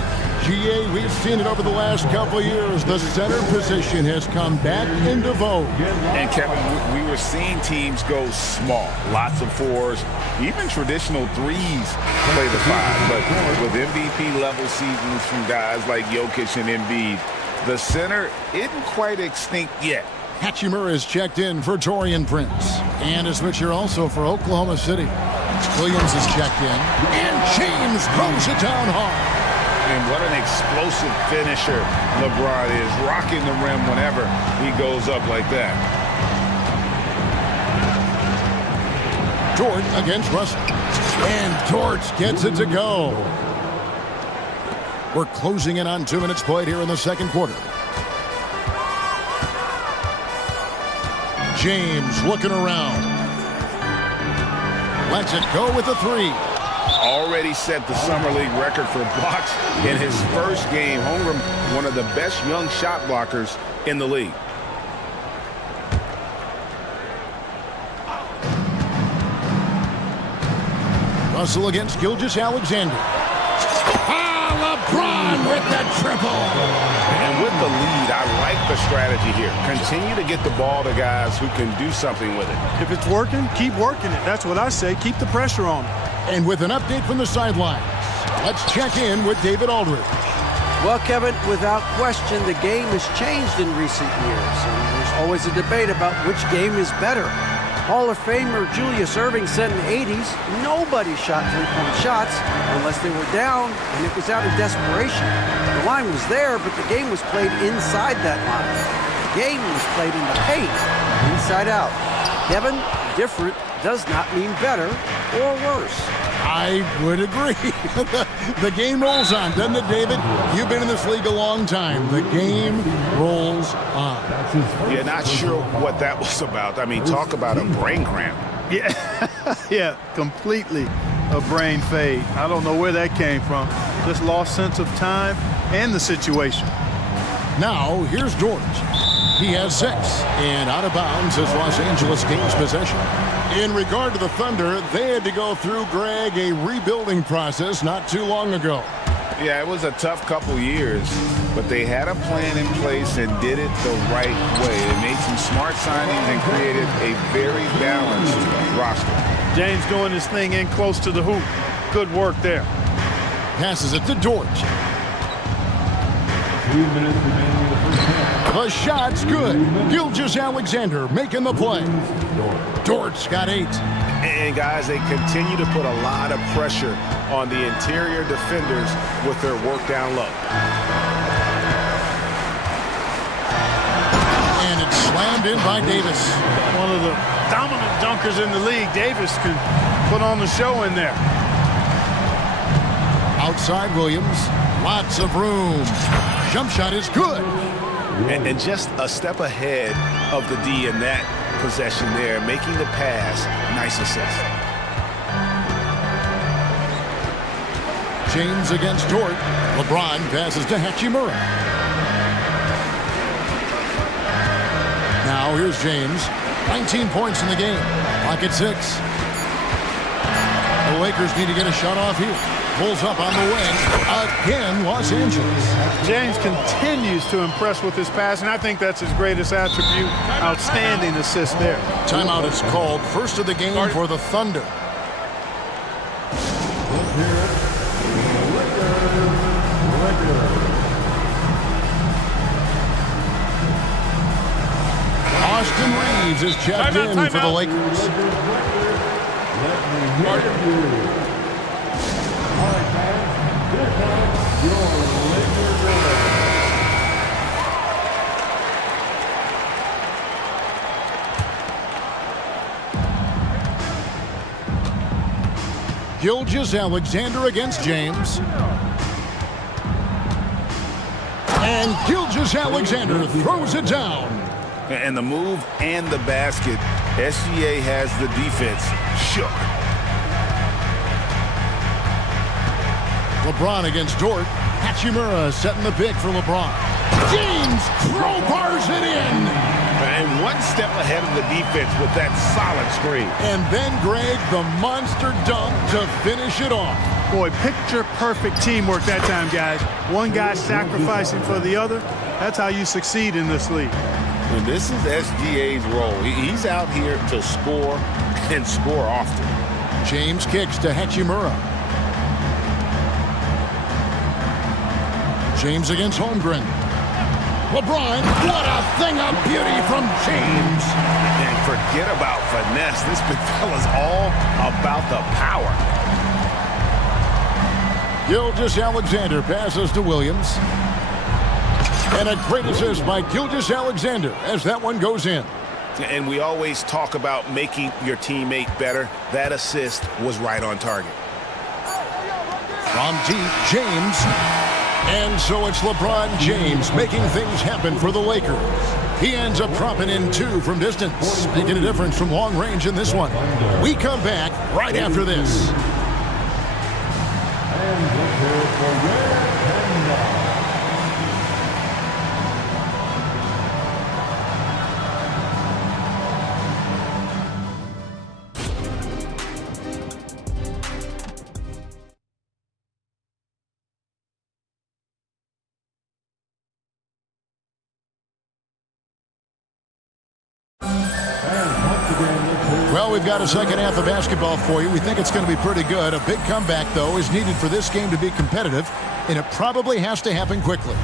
GA, we've seen it over the last couple years. The center position has come back into vogue. And Kevin, we were seeing teams go small, lots of 4s, even traditional 3s play the 5. But with MVP level seasons from guys like Jokic and Embiid, the center isn't quite extinct yet. Hachimura is checked in for Taurean Prince. And a switcher also for Oklahoma City. Williams is checked in. And James throws it down hard. And what an explosive finisher LeBron is, rocking the rim whenever he goes up like that. Dort against Russell. And Dort gets it to go. We're closing in on 2 minutes played here in the second quarter. James looking around. Lets it go with a 3. Already set the Summer League record for blocks in his first game. Holmgren, one of the best young shot blockers in the league. Russell against Gilgeous Alexander. LeBron with the triple. And with the lead, I like the strategy here. Continue to get the ball to guys who can do something with it. If it's working, keep working it. That's what I say. Keep the pressure on it. And with an update from the sidelines, let's check in with David Aldridge. Well, Kevin, without question, the game has changed in recent years. And there's always a debate about which game is better. Hall of Famer Julius Erving said in the 80s, nobody shot three-point shots unless they were down, and it was out of desperation. The line was there, but the game was played inside that line. The game was played in the paint, inside out. Kevin, different does not mean better or worse. I would agree. The game rolls on, doesn't it, David? You've been in this league a long time. The game rolls on. Yeah, not sure what that was about. I mean, talk about a brain cramp. Yeah, yeah, completely. a brain fade. I don't know where that came from. Just lost sense of time and the situation. Now, here's George. He has 6, and out of bounds as Los Angeles gains possession. In regard to the Thunder, they had to go through, Greg, a rebuilding process not too long ago. Yeah, it was a tough couple years, but they had a plan in place and did it the right way. They made some smart signings and created a very balanced roster. James doing his thing in close to the hoop. Good work there. Passes it to George. 3 minutes remaining in the first half. The shot's good. Gilgeous-Alexander making the play. George got 8. And guys, they continue to put a lot of pressure on the interior defenders with their work down low. And it's slammed in by Davis. One of the dominant dunkers in the league. Davis can put on the show in there. Outside Williams. Lots of room. Jump shot is good. And just a step ahead of the D in that possession there, making the pass. Nice assist. James against Dort. LeBron passes to Hachimura. Now here's James. 19 points in the game. Clock at 6. The Lakers need to get a shot off here. Pulls up on the wing. Again, Los Angeles. James continues to impress with his pass, and I think that's his greatest attribute. Outstanding assist there. Timeout is called. First of the game for the Thunder. Austin Reeves is checked in for the Lakers. Gilgeous-Alexander against James. And Gilgeous-Alexander throws it down. And the move and the basket, SGA has the defense shook. LeBron against Dort. Hachimura setting the pick for LeBron. James crowbars it in. And one step ahead of the defense with that solid screen. And then, Greg, the monster dunk to finish it off. Boy, picture-perfect teamwork that time, guys. One guy sacrificing for the other. That's how you succeed in this league. And this is SGA's role. He's out here to score and score often. James kicks to Hachimura. James against Holmgren. LeBron, what a thing of beauty from James. And forget about finesse. This big fella's all about the power. Gilgeous-Alexander passes to Williams. And a great assist by Gilgeous-Alexander as that one goes in. And we always talk about making your teammate better. That assist was right on target. From deep, James. And so it's LeBron James making things happen for the Lakers. He ends up dropping in 2 from distance, making a difference from long range in this one. We come back right after this. Well, we've got a second half of basketball for you. We think it's going to be pretty good. A big comeback, though, is needed for this game to be competitive, and it probably has to happen quickly.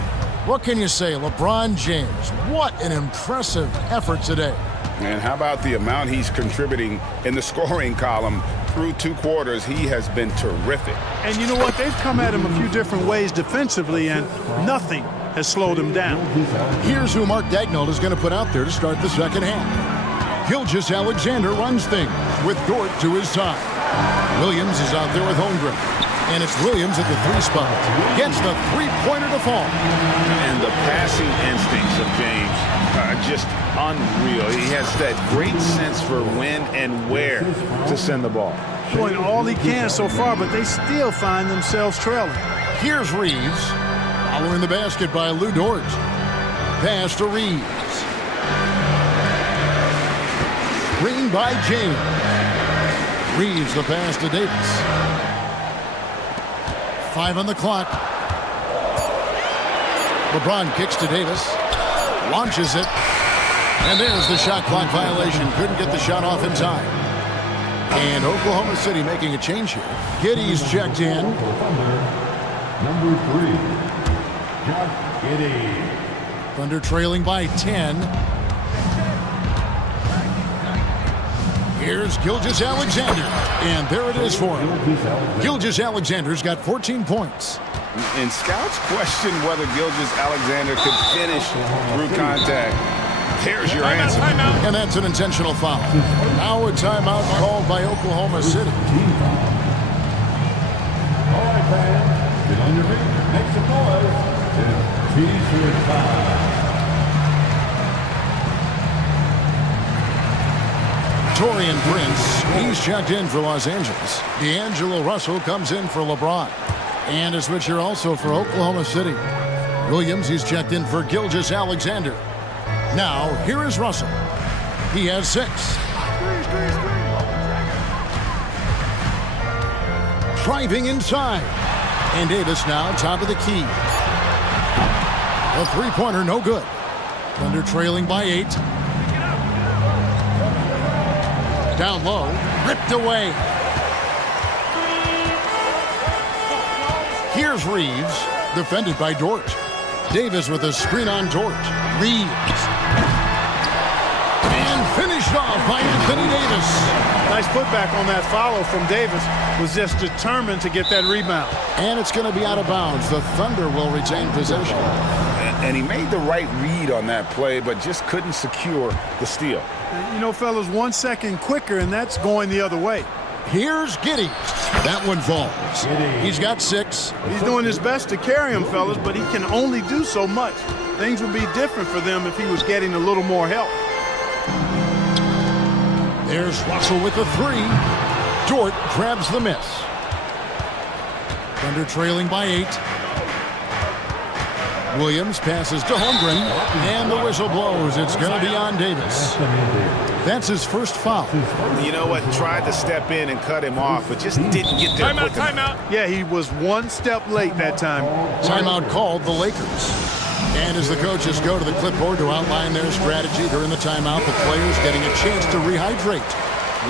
What can you say? LeBron James, what an impressive effort today. And how about the amount he's contributing in the scoring column? Through 2 quarters, he has been terrific. And you know what? They've come at him a few different ways defensively, and nothing has slowed him down. Here's who Mark Daigneault is going to put out there to start the second half. Gilgeous-Alexander runs things with Dort to his side. Williams is out there with Holmgren. And it's Williams at the 3 spot. Gets the 3-pointer to fall. And the passing instincts of James are just unreal. He has that great sense for when and where to send the ball. doing all he can so far, but they still find themselves trailing. Here's Reeves. Following the basket by Lou Dort. Pass to Reeves. Screen by James. Reeves the pass to Davis. 5 on the clock. LeBron kicks to Davis. Launches it. And there's the shot clock violation. Couldn't get the shot off in time. And Oklahoma City making a change here. Giddey's checked in. Number 3, Josh Giddey. Thunder trailing by 10. Here's Gilgeous-Alexander. And there it is for him. Gilgeous-Alexander's got 14 points. And scouts question whether Gilgeous-Alexander could finish through contact. There's your answer. And that's an intentional foul. Now a timeout called by Oklahoma City. All right, fans, get on your feet, make some noise. It's T-shirt time. Torian Prince, he's checked in for Los Angeles. D'Angelo Russell comes in for LeBron. And a switcher also for Oklahoma City. Williams, he's checked in for Gilgeous-Alexander. Now, here is Russell. He has 6. Driving inside. And Davis now top of the key. A three-pointer, no good. Thunder trailing by 8. Down low, ripped away. Here's Reeves, defended by Dort. Davis with a screen on Dort. Reeves. And finished off by Anthony Davis. Nice putback on that follow from Davis. Was just determined to get that rebound. And it's going to be out of bounds. The Thunder will retain possession. And he made the right read on that play, but just couldn't secure the steal. You know, fellas, 1 second quicker, and that's going the other way. Here's Giddey. That one falls. He's got 6. He's doing his best to carry him, fellas, but he can only do so much. Things would be different for them if he was getting a little more help. There's Russell with the 3. Dort grabs the miss. Thunder trailing by 8. Williams passes to Holmgren, and the whistle blows. It's going to be on Davis. That's his first foul. You know what? Tried to step in and cut him off, but just didn't get there. Timeout. Yeah, he was 1 step late that time. Timeout called the Lakers. And as the coaches go to the clipboard to outline their strategy during the timeout, the players getting a chance to rehydrate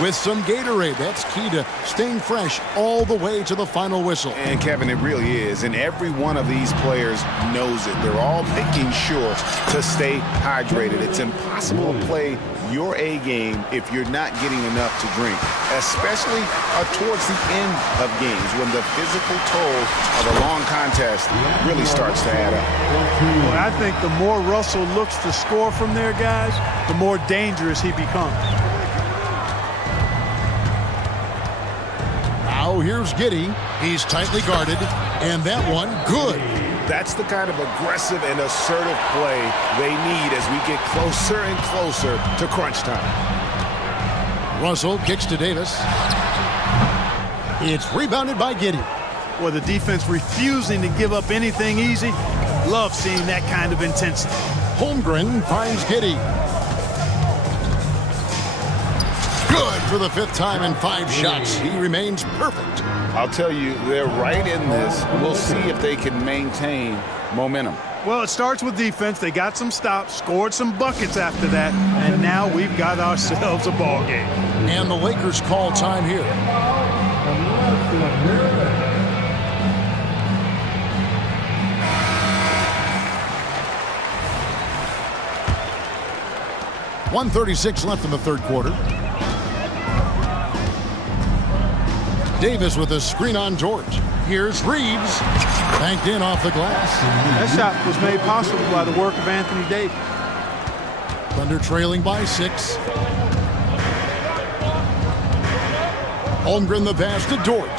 with some Gatorade. That's key to staying fresh all the way to the final whistle. And Kevin, it really is. And every one of these players knows it. They're all making sure to stay hydrated. It's impossible to play your A game if you're not getting enough to drink, especially towards the end of games when the physical toll of a long contest really starts to add up. Well, I think the more Russell looks to score from there, guys, the more dangerous he becomes. Now here's Giddey. He's tightly guarded, and that one good. That's the kind of aggressive and assertive play they need as we get closer and closer to crunch time. Russell kicks to Davis. It's rebounded by Giddey. Well, the defense refusing to give up anything easy. Love seeing that kind of intensity. Holmgren finds Giddey. Good for the 5th time in 5 shots. He remains perfect. I'll tell you, they're right in this. We'll see if they can maintain momentum. Well, it starts with defense. They got some stops, scored some buckets after that, and now we've got ourselves a ball game. And the Lakers call time here. 1:36 left in the 3rd quarter. Davis with a screen on Dort. Here's Reeves. Banked in off the glass. That shot was made possible by the work of Anthony Davis. Thunder trailing by 6. Holmgren the pass to Dort.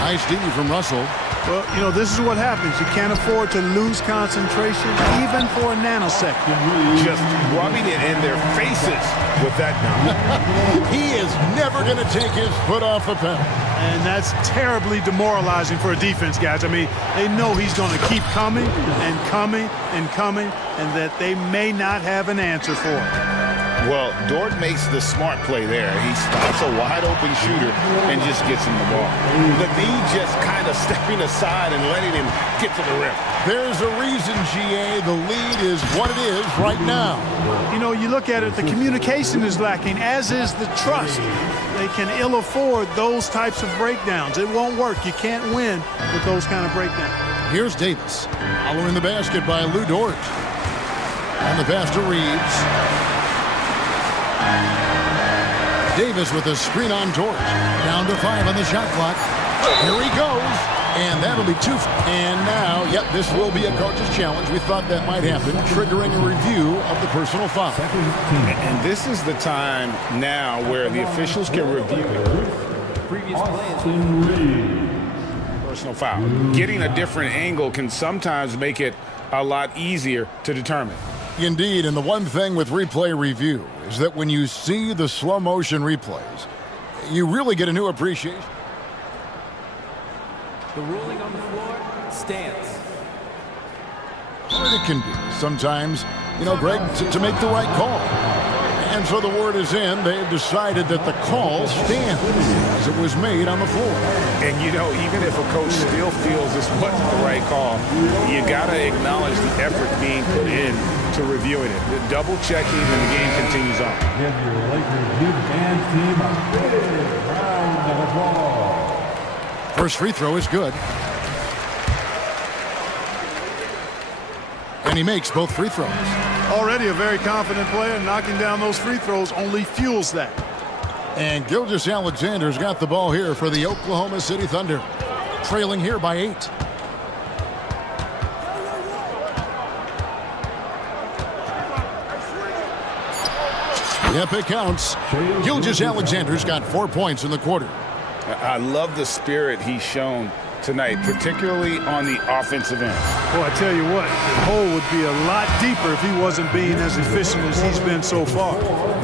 Nice D from Russell. Well, you know, this is what happens. You can't afford to lose concentration even for a nanosecond. Just rubbing it in their faces with that now. He is never going to take his foot off the pedal. And that's terribly demoralizing for a defense, guys. I mean, they know he's going to keep coming and coming and coming, and that they may not have an answer for it. Well, Dort makes the smart play there. He stops a wide-open shooter and just gets him the ball. The D just kind of stepping aside and letting him get to the rim. There's a reason, GA, the lead is what it is right now. You know, you look at it, the communication is lacking, as is the trust. They can ill afford those types of breakdowns. It won't work. You can't win with those kind of breakdowns. Here's Davis, following the basket by Lou Dort. And the pass to Reeves. Davis with a screen on Dort. Down to 5 on the shot clock. Here he goes. And that'll be 2. And now, yep, this will be a coach's challenge. We thought that might happen, triggering a review of the personal foul. And this is the time now where the officials can review previous plays. Personal foul. Getting a different angle can sometimes make it a lot easier to determine. Indeed, and the one thing with replay review is that when you see the slow motion replays, you really get a new appreciation. The ruling on the floor stands. Hard it can be sometimes, you know, Greg, to make the right call. And so the word is in. They've decided that the call stands as it was made on the floor. And, you know, even if a coach still feels this wasn't the right call, you got to acknowledge the effort being put in to reviewing it. The double checking and the game continues on. Give your Lakers youth and team a big round of applause. First free throw is good. And he makes both free throws. Already a very confident player. Knocking down those free throws only fuels that. And Gilgeous-Alexander's got the ball here for the Oklahoma City Thunder. Trailing here by 8. Yep, it counts. Gilgeous-Alexander's got 4 points in the quarter. I love the spirit he's shown tonight, particularly on the offensive end. Well, I tell you what, the hole would be a lot deeper if he wasn't being as efficient as he's been so far.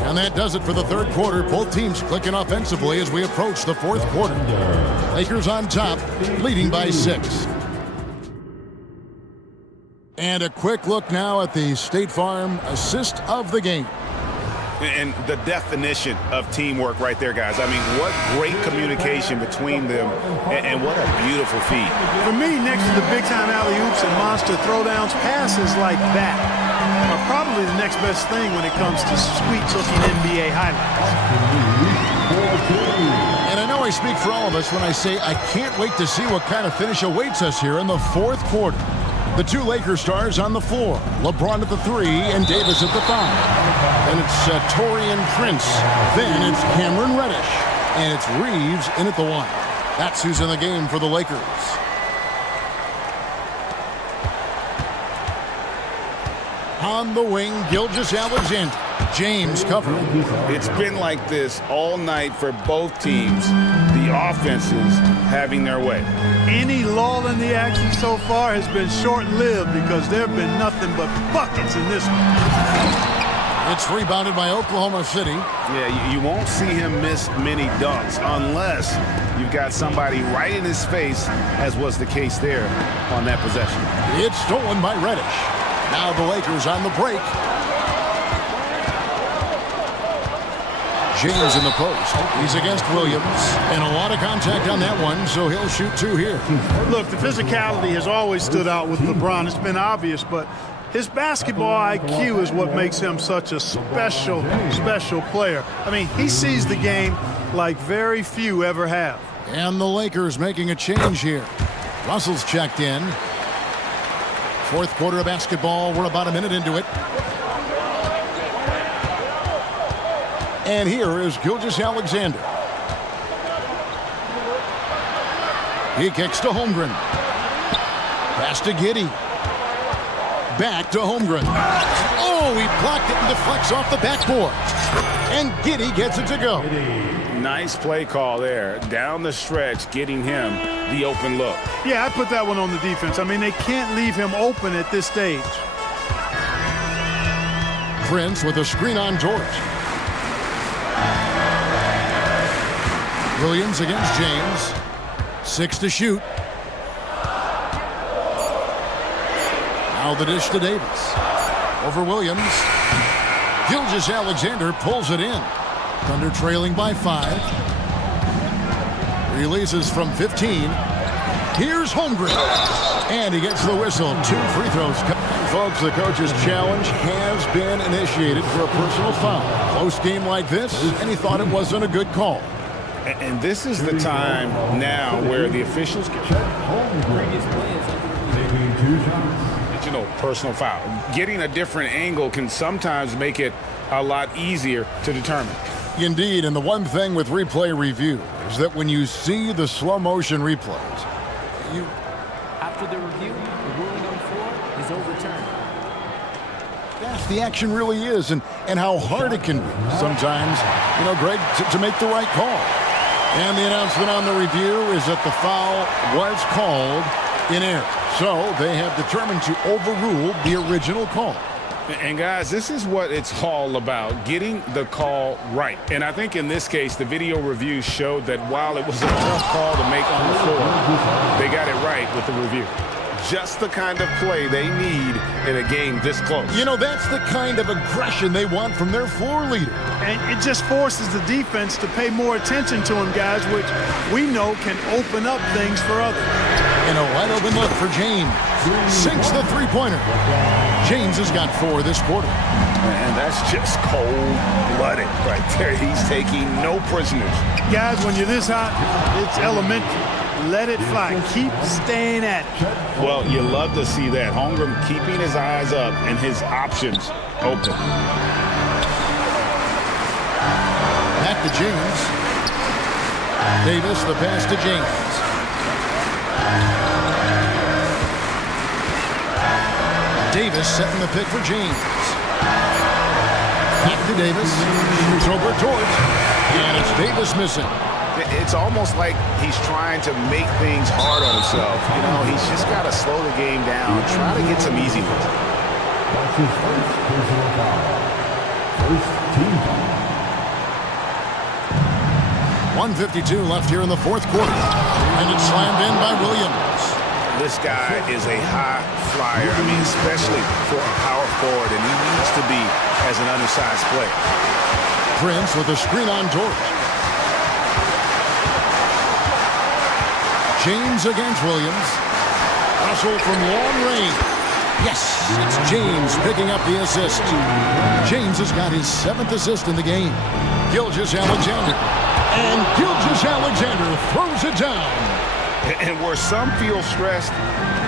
And that does it for the third quarter. Both teams clicking offensively as we approach the fourth quarter. Lakers on top, leading by 6. And a quick look now at the State Farm assist of the game. And the definition of teamwork right there, guys. I mean, what great communication between them, and what a beautiful feed. For me, next to the big-time alley-oops and monster throwdowns, passes like that are probably the next best thing when it comes to sweet-looking NBA highlights. And I know I speak for all of us when I say I can't wait to see what kind of finish awaits us here in the fourth quarter. The two Lakers stars on the floor. LeBron at the 3 and Davis at the 5. Then it's Taurean Prince. Then it's Cameron Reddish. And it's Reeves in at the 1. That's who's in the game for the Lakers. On the wing, Gilgeous-Alexander. James covering. It's been like this all night for both teams. The offenses having their way. Any lull in the action so far has been short-lived because there have been nothing but buckets in this one. It's rebounded by Oklahoma City. Yeah, you won't see him miss many dunks unless you've got somebody right in his face, as was the case there on that possession. It's stolen by Reddish. Now the Lakers on the break. James in the post. He's against Williams. And a lot of contact on that one, so he'll shoot 2 here. Look, the physicality has always stood out with LeBron. It's been obvious, but his basketball IQ is what makes him such a special player. I mean, he sees the game like very few ever have. And the Lakers making a change here. Russell's checked in. Fourth quarter of basketball. We're about a minute into it. And here is Gilgeous-Alexander. He kicks to Holmgren. Pass to Giddey. Back to Holmgren. Oh, he blocked it and deflects off the backboard. And Giddey gets it to go. Nice play call there. Down the stretch, getting him the open look. Yeah, I put that one on the defense. I mean, they can't leave him open at this stage. Prince with a screen on George. Williams against James. 6 to shoot. Now the dish to Davis. Over Williams. Gilgeous-Alexander pulls it in. Thunder trailing by 5. Releases from 15. Here's Holmgren. And he gets the whistle. 2 free throws. Folks, the coach's challenge has been initiated for a personal foul. Close game like this, and he thought it wasn't a good call. And this is the time now where the officials can, you know, personal foul. Getting a different angle can sometimes make it a lot easier to determine. Indeed, and the one thing with replay review is that when you see the slow motion replays, After the review, the ruling on the floor is overturned. fast the action really is and how hard it can be sometimes, you know, Greg, to make the right call. And the announcement on the review is that the foul was called in error. So they have determined to overrule the original call. And guys, this is what it's all about, getting the call right. And I think in this case, the video review showed that while it was a tough call to make on the floor, they got it right with the review. Just the kind of play they need in a game this close. You know, that's the kind of aggression they want from their floor leader. And it just forces the defense to pay more attention to him, guys, which we know can open up things for others. And a wide open look for James. Sinks the three-pointer. James has got 4 this quarter. And that's just cold-blooded right there. He's taking no prisoners. Guys, when you're this hot, it's elementary. Let it fly. Keep staying at it. Well, you love to see that. Holmgren keeping his eyes up and his options open. Back to James. Davis, the pass to James. Davis setting the pick for James. Back to Davis. Shoots over George. And it's Davis missing. It's almost like he's trying to make things hard on himself. You know, he's just got to slow the game down, try to get some easy ones. That's his first personal foul. First team foul. 1:52 left here in the fourth quarter. And it's slammed in by Williams. This guy is a high flyer. I mean, especially for a power forward, and he needs to be as an undersized player. Prince with a screen on George. James against Williams. Hustle from long range. Yes, it's James picking up the assist. James has got his 7th assist in the game. Gilgeous-Alexander. And Gilgeous-Alexander throws it down. And where some feel stressed,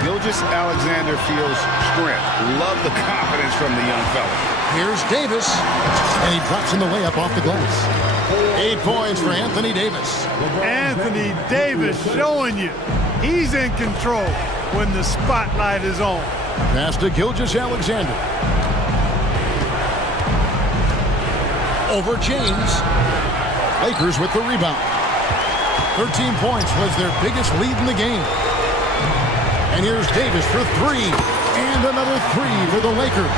Gilgeous-Alexander feels strength. Love the confidence from the young fella. Here's Davis. And he drops in the layup off the glass. 8 points for Anthony Davis. Anthony Davis showing you he's in control when the spotlight is on. Pass to Gilgeous-Alexander. Over James. Lakers with the rebound. 13 points was their biggest lead in the game. And here's Davis for 3. And another 3 for the Lakers.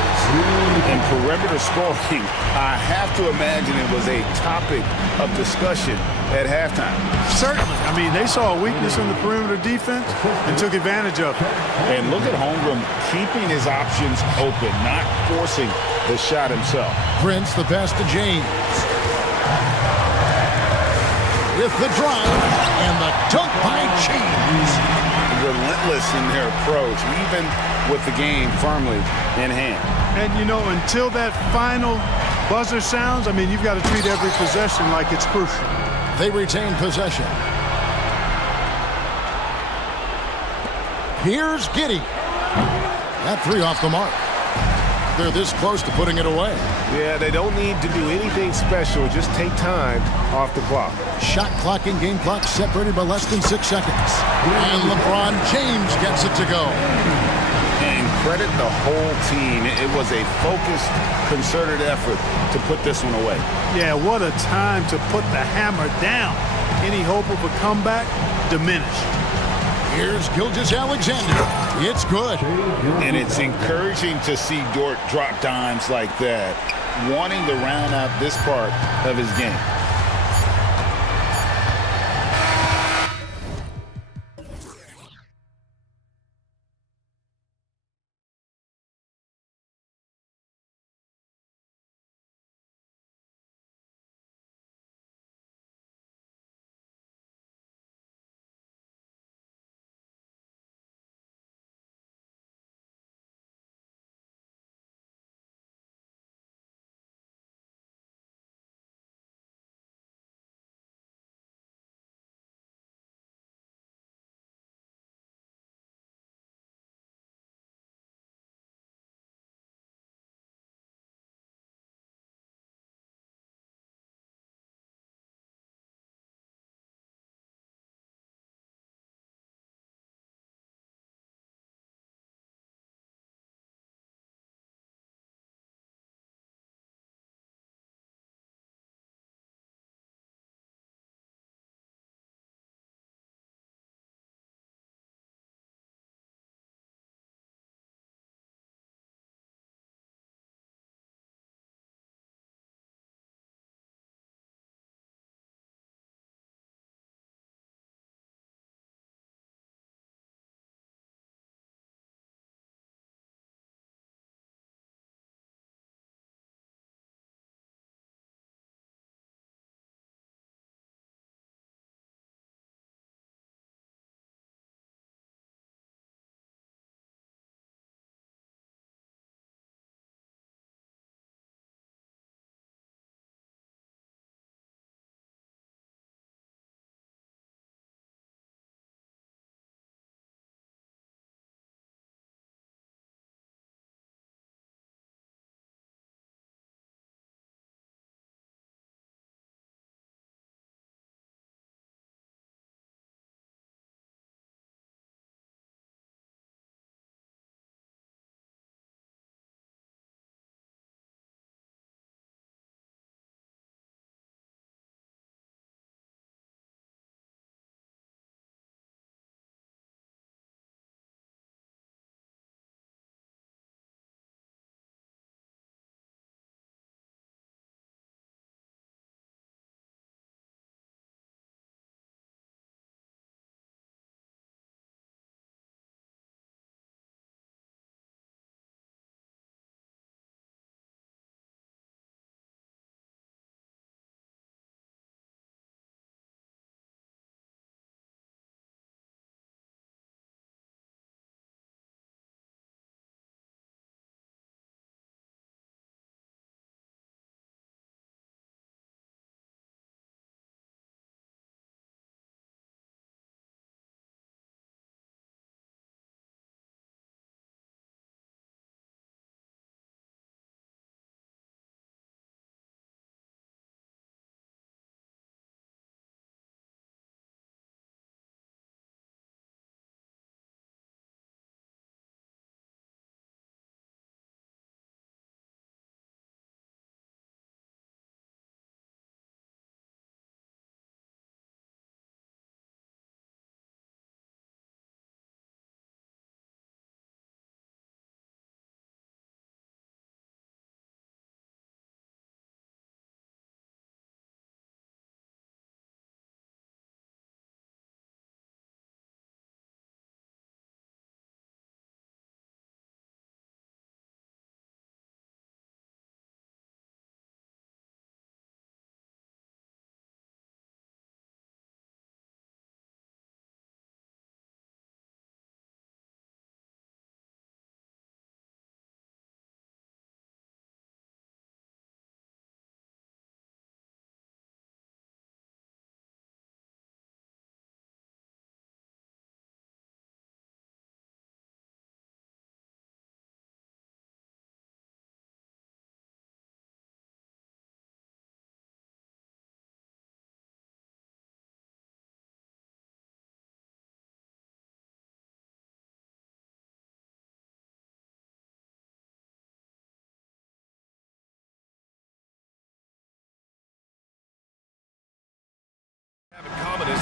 And perimeter scoring, I have to imagine it was a topic of discussion at halftime. Certainly. I mean, they saw a weakness in the perimeter defense and took advantage of it. And look at Holmgren keeping his options open, not forcing the shot himself. Prince, the pass to James. With the drive and the dunk by James. Relentless in their approach, even with the game firmly in hand. And, you know, until that final buzzer sounds, I mean, you've got to treat every possession like it's crucial. They retain possession. Here's Giddey. That 3 off the mark. They're this close to putting it away. Yeah, they don't need to do anything special. Just take time off the clock. Shot clock and game clock separated by less than 6 seconds. And LeBron James gets it to go. And credit the whole team. It was a focused, concerted effort to put this one away. Yeah, what a time to put the hammer down. Any hope of a comeback diminished. Here's Gilgeous-Alexander. It's good. And it's encouraging to see Dort drop dimes like that, wanting to round out this part of his game.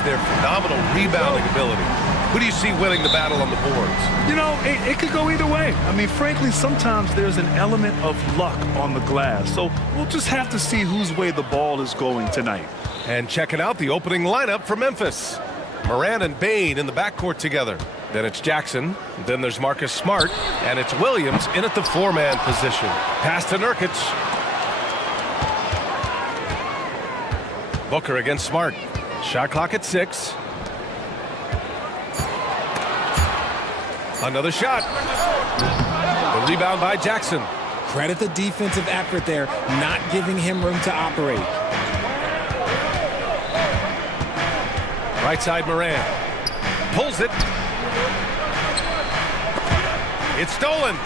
their phenomenal rebounding ability. Who do you see winning the battle on the boards? You know, it could go either way. I mean, frankly, sometimes there's an element of luck on the glass. So we'll just have to see whose way the ball is going tonight. And checking out the opening lineup for Memphis. Moran and Bain in the backcourt together. Then it's Jackson. Then there's Marcus Smart. And it's Williams in at the four-man position. Pass to Nurkic. Booker against Smart. Shot clock at 6. Another shot. The rebound by Jackson. Credit the defensive effort there, not giving him room to operate. Right side Moran. Pulls it. It's stolen.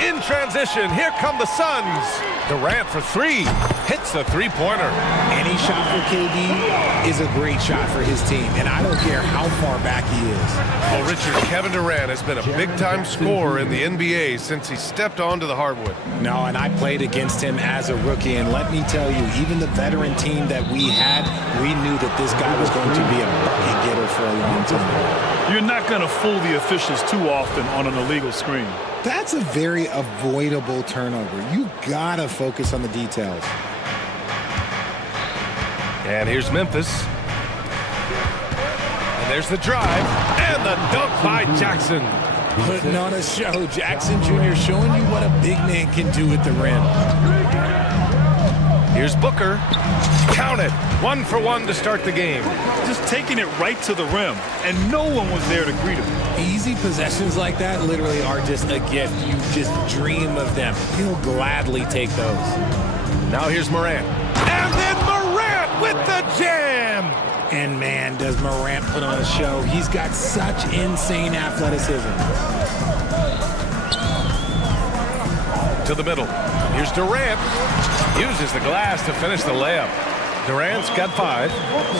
In transition, here come the Suns. Durant for 3. Hits a three-pointer. Any shot for KD is a great shot for his team, and I don't care how far back he is. Well, Richard, Kevin Durant has been a big-time scorer in the NBA since he stepped onto the hardwood. No, and I played against him as a rookie, and let me tell you, even the veteran team that we had, we knew that this guy was going to be a bucket getter for a long time. You're not going to fool the officials too often on an illegal screen. That's a very avoidable turnover. You gotta focus on the details. And here's Memphis. And there's the drive. And the dunk by Jackson. Putting on a show. Jackson Jr. showing you what a big man can do at the rim. Here's Booker. Count it. 1 for 1 to start the game. Just taking it right to the rim, and no one was there to greet him. Easy possessions like that literally are just a gift. You just dream of them. He'll gladly take those. Now here's Morant. And then Morant with the jam! And man, does Morant put on a show. He's got such insane athleticism. To the middle. Here's Durant. Uses the glass to finish the layup. Durant's got 5.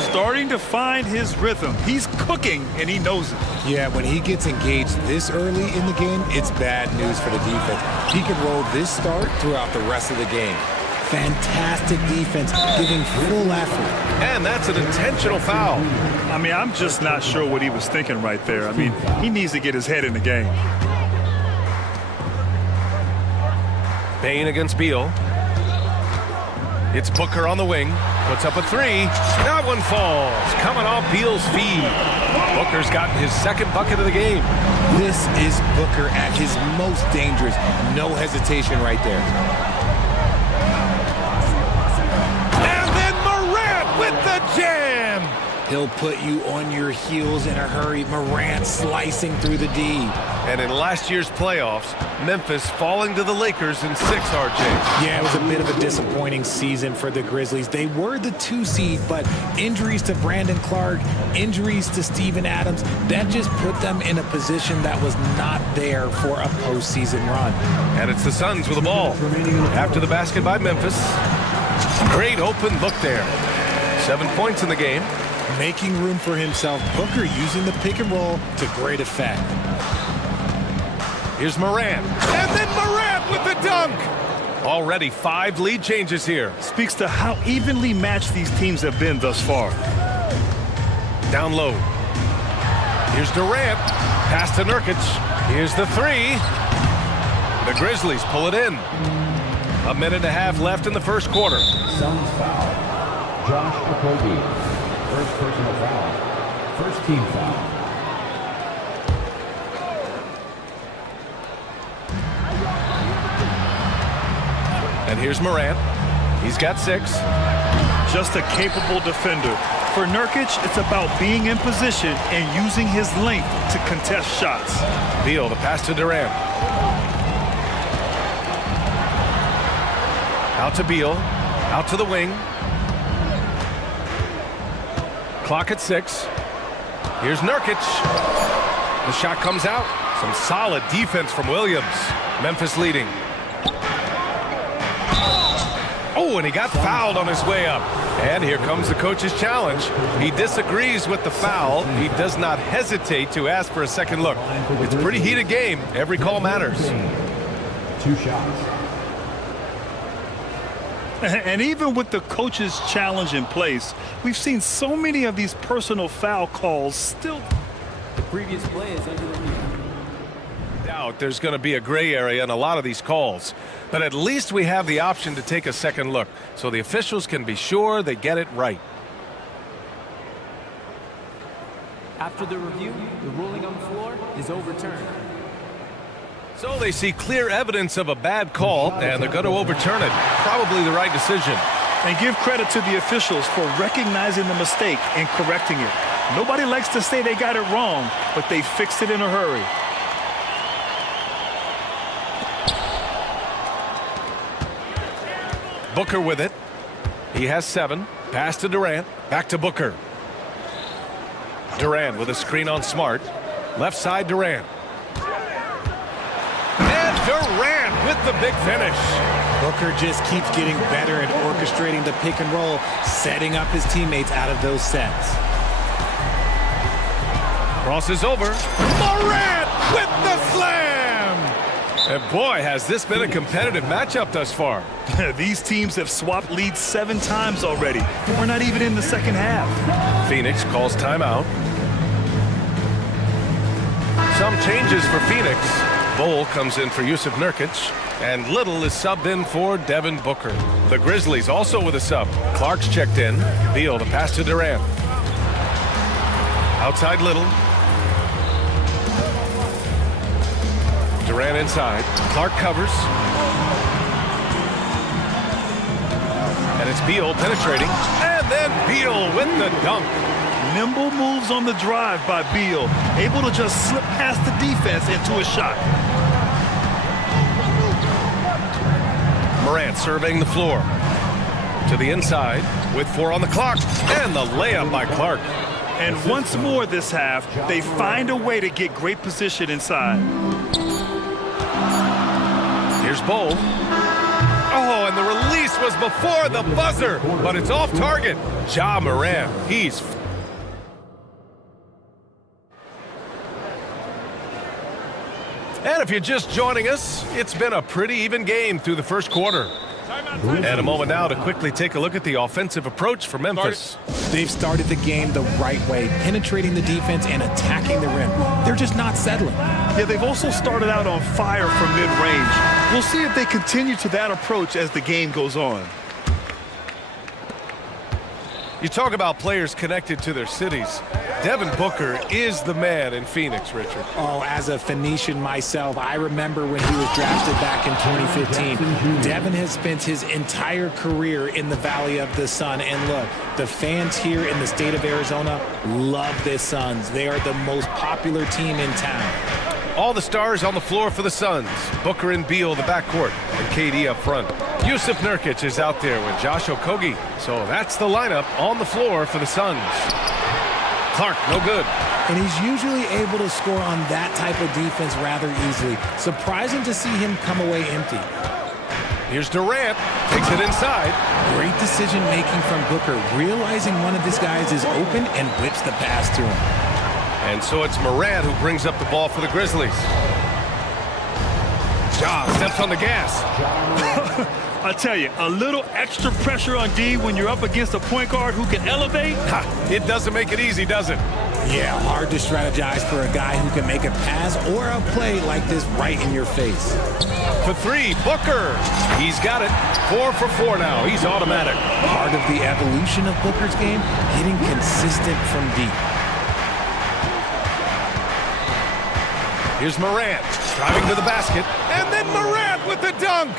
Starting to find his rhythm. He's cooking, and he knows it. Yeah, when he gets engaged this early in the game, it's bad news for the defense. He could roll this start throughout the rest of the game. Fantastic defense, giving full effort. And that's an intentional foul. I mean, I'm just not sure what he was thinking right there. I mean, he needs to get his head in the game. Bain against Beal. It's Booker on the wing. Puts up a 3. That one falls. Coming off Beal's feed. Booker's gotten his second bucket of the game. This is Booker at his most dangerous. No hesitation right there. And then Morant with the jam. He'll put you on your heels in a hurry. Morant slicing through the D. And in last year's playoffs, Memphis falling to the Lakers in 6, RJ. Yeah, it was a bit of a disappointing season for the Grizzlies. They were the 2 seed, but injuries to Brandon Clark, injuries to Steven Adams, that just put them in a position that was not there for a postseason run. And it's the Suns with the ball. After the basket by Memphis. Great open look there. 7 points in the game. Making room for himself. Booker using the pick and roll to great effect. Here's Morant. And then Morant with the dunk. Already 5 lead changes here. Speaks to how evenly matched these teams have been thus far. Down low. Here's Durant. Pass to Nurkic. Here's the 3. The Grizzlies pull it in. 1.5 minutes left in the first quarter. Suns foul. Josh Okogie. First personal foul. First team foul. And here's Morant. He's got 6. Just a capable defender. For Nurkic, it's about being in position and using his length to contest shots. Beal, the pass to Durant. Out to Beal. Out to the wing. Clock at 6. Here's Nurkic. The shot comes out. Some solid defense from Williams. Memphis leading. Oh, and he got fouled on his way up. And here comes the coach's challenge. He disagrees with the foul. He does not hesitate to ask for a second look. It's a pretty heated game. Every call matters. 2 shots. And even with the coach's challenge in place, we've seen so many of these personal foul calls still. The previous play is under review. Doubt there's going to be a gray area in a lot of these calls, but at least we have the option to take a second look so the officials can be sure they get it right. After the review, the ruling on the floor is overturned. So they see clear evidence of a bad call, and they're going to overturn it. Probably the right decision. And give credit to the officials for recognizing the mistake and correcting it. Nobody likes to say they got it wrong, but they fixed it in a hurry. Booker with it. He has 7. Pass to Durant. Back to Booker. Durant with a screen on Smart. Left side Durant. And Durant with the big finish. Booker just keeps getting better at orchestrating the pick and roll, setting up his teammates out of those sets. Crosses over. Morant with the slam! And boy, has this been a competitive matchup thus far. These teams have swapped leads 7 times already. We're not even in the second half. Phoenix calls timeout. Some changes for Phoenix. Bowl comes in for Yusuf Nurkic, and Little is subbed in for Devin Booker. The Grizzlies also with a sub. Clark's checked in. Beal the pass to Durant. Outside Little. Durant inside. Clark covers. And it's Beal penetrating. And then Beal with the dunk. Nimble moves on the drive by Beal, able to just slip past the defense into a shot. Morant surveying the floor. To the inside with 4 on the clock. And the layup by Clark. And once more this half, they find a way to get great position inside. Here's Bowl. Oh, and the release was before the buzzer, but it's off target. Ja Morant, he's... And if you're just joining us, it's been a pretty even game through the first quarter. And a moment now to quickly take a look at the offensive approach for Memphis. They've started the game the right way, penetrating the defense and attacking the rim. They're just not settling. Yeah, they've also started out on fire from mid-range. We'll see if they continue to that approach as the game goes on. You talk about players connected to their cities. Devin Booker is the man in Phoenix, Richard. Oh, as a Phoenician myself, I remember when he was drafted back in 2015. Devin has spent his entire career in the Valley of the Sun. And look, the fans here in the state of Arizona love the Suns. They are the most popular team in town. All the stars on the floor for the Suns. Booker and Beal, the backcourt, and KD up front. Yusuf Nurkic is out there with Josh Okogie. So that's the lineup on the floor for the Suns. Clark, no good. And he's usually able to score on that type of defense rather easily. Surprising to see him come away empty. Here's Durant, takes it inside. Great decision making from Booker, realizing one of his guys is open and whips the pass to him. And so it's Morant who brings up the ball for the Grizzlies. Ja steps on the gas. I tell you, a little extra pressure on D when you're up against a point guard who can elevate. It doesn't make it easy, does it? Yeah, hard to strategize for a guy who can make a pass or a play like this right in your face. For 3, Booker. He's got it. 4 for 4 now. He's automatic. Part of the evolution of Booker's game, getting consistent from deep. Here's Morant, driving to the basket, and then Morant with the dunk!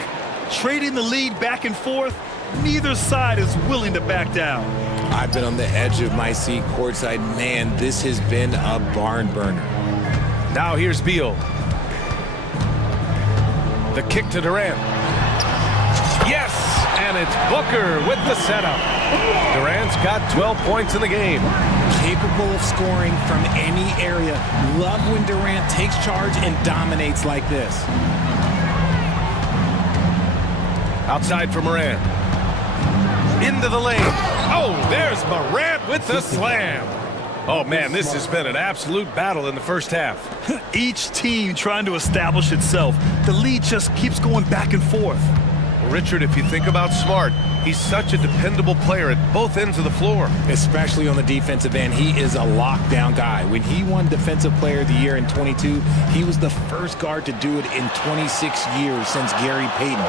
Trading the lead back and forth, neither side is willing to back down. I've been on the edge of my seat courtside. Man, this has been a barn burner. Now here's Beal. The kick to Durant. Yes! And it's Booker with the setup. Durant's got 12 points in the game. Capable of scoring from any area. Love when Durant takes charge and dominates like this. Outside for Morant. Into the lane. Oh, there's Morant with the slam. Oh, man, this has been an absolute battle in the first half. Each team trying to establish itself. The lead just keeps going back and forth. Richard, if you think about Smart, He's such a dependable player at both ends of the floor. Especially on the defensive end, he is a lockdown guy. When he won Defensive Player of the Year in 22, he was the first guard to do it in 26 years since Gary Payton.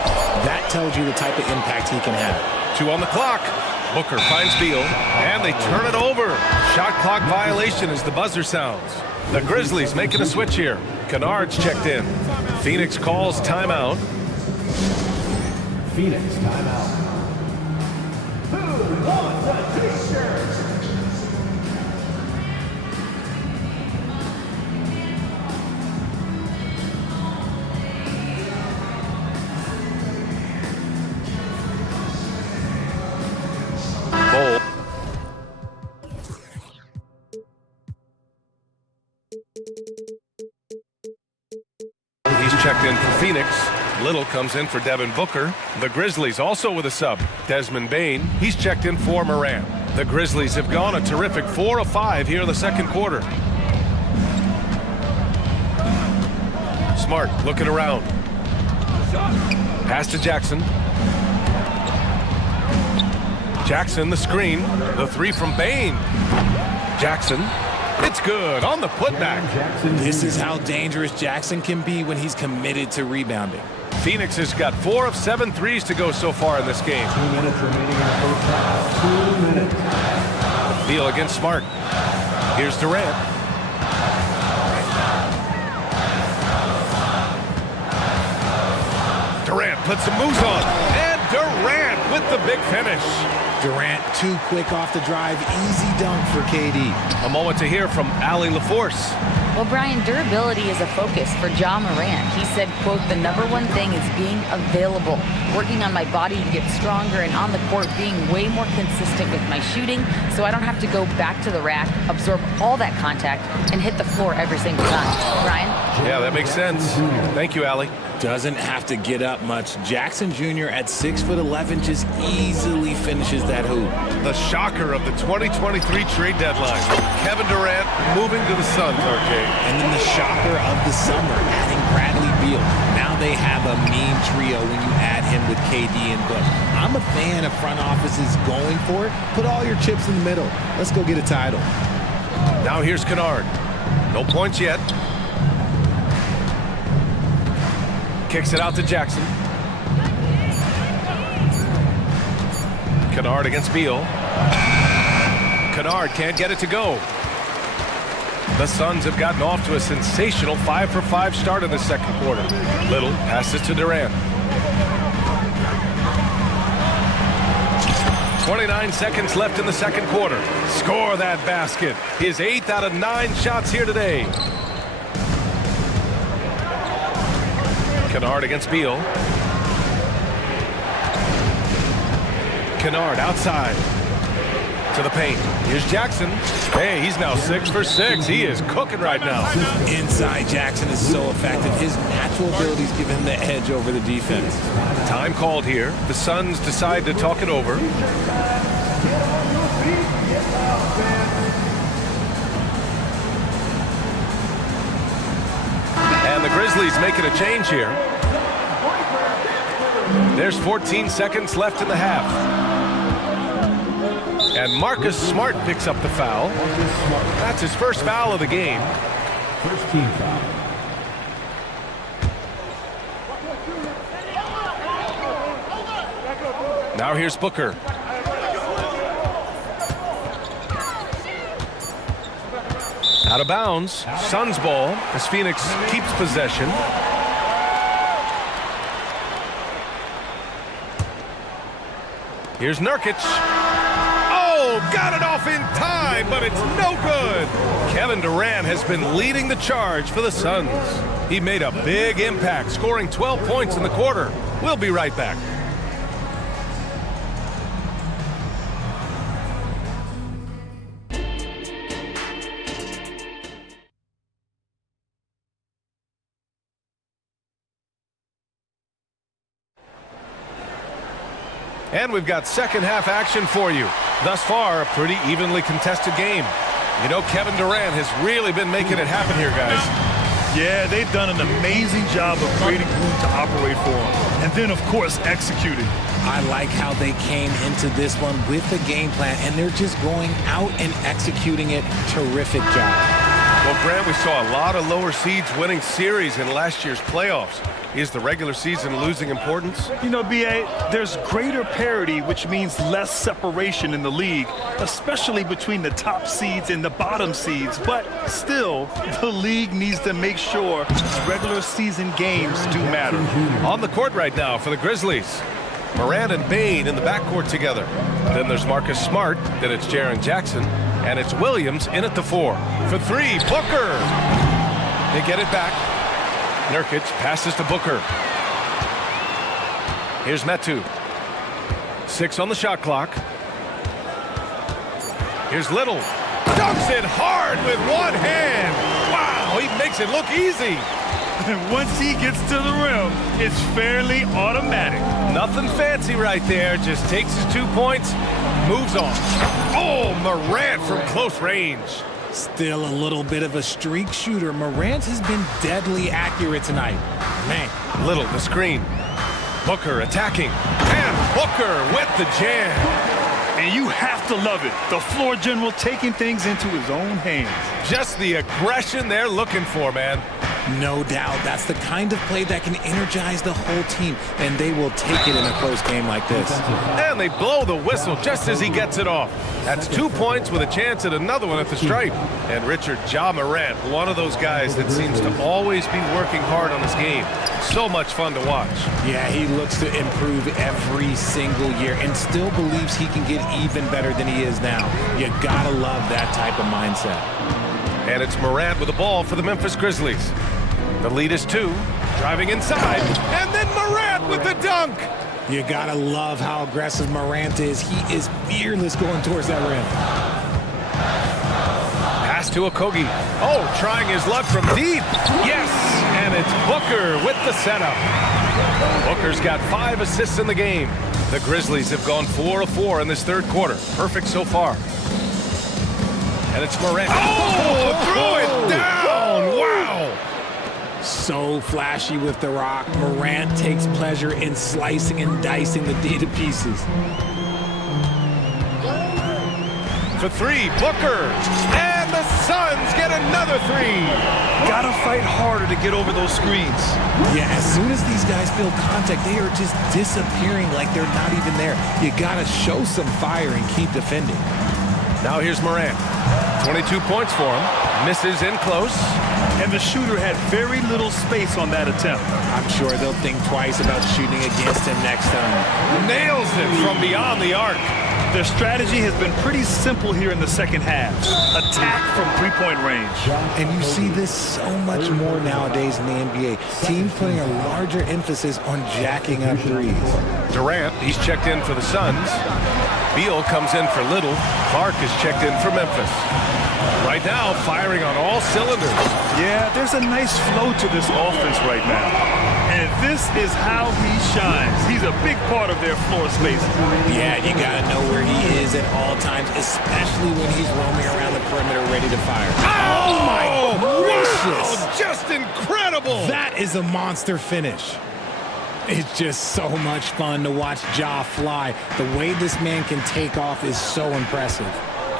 That tells you the type of impact he can have. 2 on the clock. Booker finds Beal, and they turn it over. Shot clock violation as the buzzer sounds. The Grizzlies making a switch here. Kennard's checked in. Phoenix calls timeout. Phoenix timeout. Who wants a t-shirt? Bowl. He's checked in for Phoenix. Little comes in for Devin Booker. The Grizzlies also with a sub. Desmond Bane, he's checked in for Morant. The Grizzlies have gone a terrific 4 of 5 here in the second quarter. Smart looking around. Pass to Jackson. Jackson the screen. The 3 from Bane. Jackson. It's good on the putback. This is how dangerous Jackson can be when he's committed to rebounding. Phoenix has got 4 of 7 threes to go so far in this game. 2 minutes remaining in the first half. 2 minutes. Beal against Smart. Here's Durant. Durant puts some moves on. And Durant with the big finish. Durant too quick off the drive. Easy dunk for KD. A moment to hear from Allie LaForce. Well, Brian, durability is a focus for Ja Morant. He said, quote, the #1 thing is being available, working on my body to get stronger, and on the court being way more consistent with my shooting so I don't have to go back to the rack, absorb all that contact, and hit the floor every single time. Brian? Yeah, that makes sense. Thank you, Allie. Doesn't have to get up much. Jackson Jr. at 6'11" just easily finishes that hoop. The shocker of the 2023 trade deadline. Kevin Durant moving to the Suns, RJ. And then the shocker of the summer, adding Bradley Beal. Now they have a mean trio when you add him with KD and Book. I'm a fan of front offices going for it. Put all your chips in the middle. Let's go get a title. Now here's Kennard. No points yet. Kicks it out to Jackson. Kennard against Beal. Kennard can't get it to go. The Suns have gotten off to a sensational 5 for 5 start in the second quarter. Little passes to Durant. 29 seconds left in the second quarter. Score that basket. His 8th out of 9 shots here today. Kennard against Beal. Kennard outside to the paint. Here's Jackson. Hey, he's now 6 for 6. He is cooking right now. Inside Jackson is so effective. His natural abilities give him the edge over the defense. Time called here. The Suns decide to talk it over. And the Grizzlies making a change here. There's 14 seconds left in the half. And Marcus Smart picks up the foul. That's his first foul of the game. First team foul. Now here's Booker. Out of bounds. Suns ball as Phoenix keeps possession. Here's Nurkic. Oh, got it off in time, but it's no good. Kevin Durant has been leading the charge for the Suns. He made a big impact, scoring 12 points in the quarter. We'll be right back. And we've got second half action for you. Thus far, a pretty evenly contested game. You know, Kevin Durant has really been making it happen here, guys. Yeah, they've done an amazing job of creating room to operate for him. And then, of course, executing. I like how they came into this one with a game plan, and they're just going out and executing it. Terrific job. Well, Grant, we saw a lot of lower seeds winning series in last year's playoffs. Is the regular season losing importance? You know, B.A., there's greater parity, which means less separation in the league, especially between the top seeds and the bottom seeds. But still, the league needs to make sure regular season games do matter. On the court right now for the Grizzlies. Morant and Bain in the backcourt together. Then there's Marcus Smart, then it's Jaren Jackson, and it's Williams in at the 4. For 3, Booker! They get it back. Nurkic passes to Booker. Here's Metu. 6 on the shot clock. Here's Little. Dunks it hard with one hand. Wow, he makes it look easy. And once he gets to the rim, it's fairly automatic. Nothing fancy right there. Just takes his 2 points, moves on. Oh, Morant from close range. Still a little bit of a streak shooter. Morant has been deadly accurate tonight. Man. Little, the screen. Booker attacking. And Booker with the jam. And you have to love it. The floor general taking things into his own hands. Just the aggression they're looking for, man. No doubt. That's the kind of play that can energize the whole team, and they will take it in a close game like this. And they blow the whistle just as he gets it off. That's 2 points with a chance at another one at the stripe. And Richard, Ja Morant, one of those guys that seems to always be working hard on his game. So much fun to watch. Yeah, he looks to improve every single year and still believes he can get even better than he is now. You gotta love that type of mindset. And it's Morant with the ball for the Memphis Grizzlies. The lead is 2, driving inside, and then Morant with the dunk. You gotta love how aggressive Morant is. He is fearless going towards that rim. Pass to Okogie. Oh, trying his luck from deep. Yes, and it's Booker with the setup. Booker's got 5 assists in the game. The Grizzlies have gone 4 of 4 in this third quarter. Perfect so far. And it's Morant. Oh, threw it down. Wow. So flashy with the rock. Morant takes pleasure in slicing and dicing the D to pieces. For 3, Booker. And the Suns get another 3. Gotta fight harder to get over those screens. Yeah, as soon as these guys feel contact, they are just disappearing like they're not even there. You gotta show some fire and keep defending. Now here's Morant. 22 points for him. Misses in close. And the shooter had very little space on that attempt. I'm sure they'll think twice about shooting against him next time. Nails it from beyond the arc. Their strategy has been pretty simple here in the second half. Attack from three-point range. And you see this so much more nowadays in the NBA. Teams putting a larger emphasis on jacking up threes. Durant, he's checked in for the Suns. Beal comes in for Little. Clark is checked in for Memphis. Right now, firing on all cylinders. Yeah, there's a nice flow to this offense right now. And this is how he shines. He's a big part of their floor space. Yeah, you gotta know where he is at all times, especially when he's roaming around the perimeter ready to fire. Oh my gracious! Wow, just incredible! That is a monster finish. It's just so much fun to watch Ja fly. The way this man can take off is so impressive.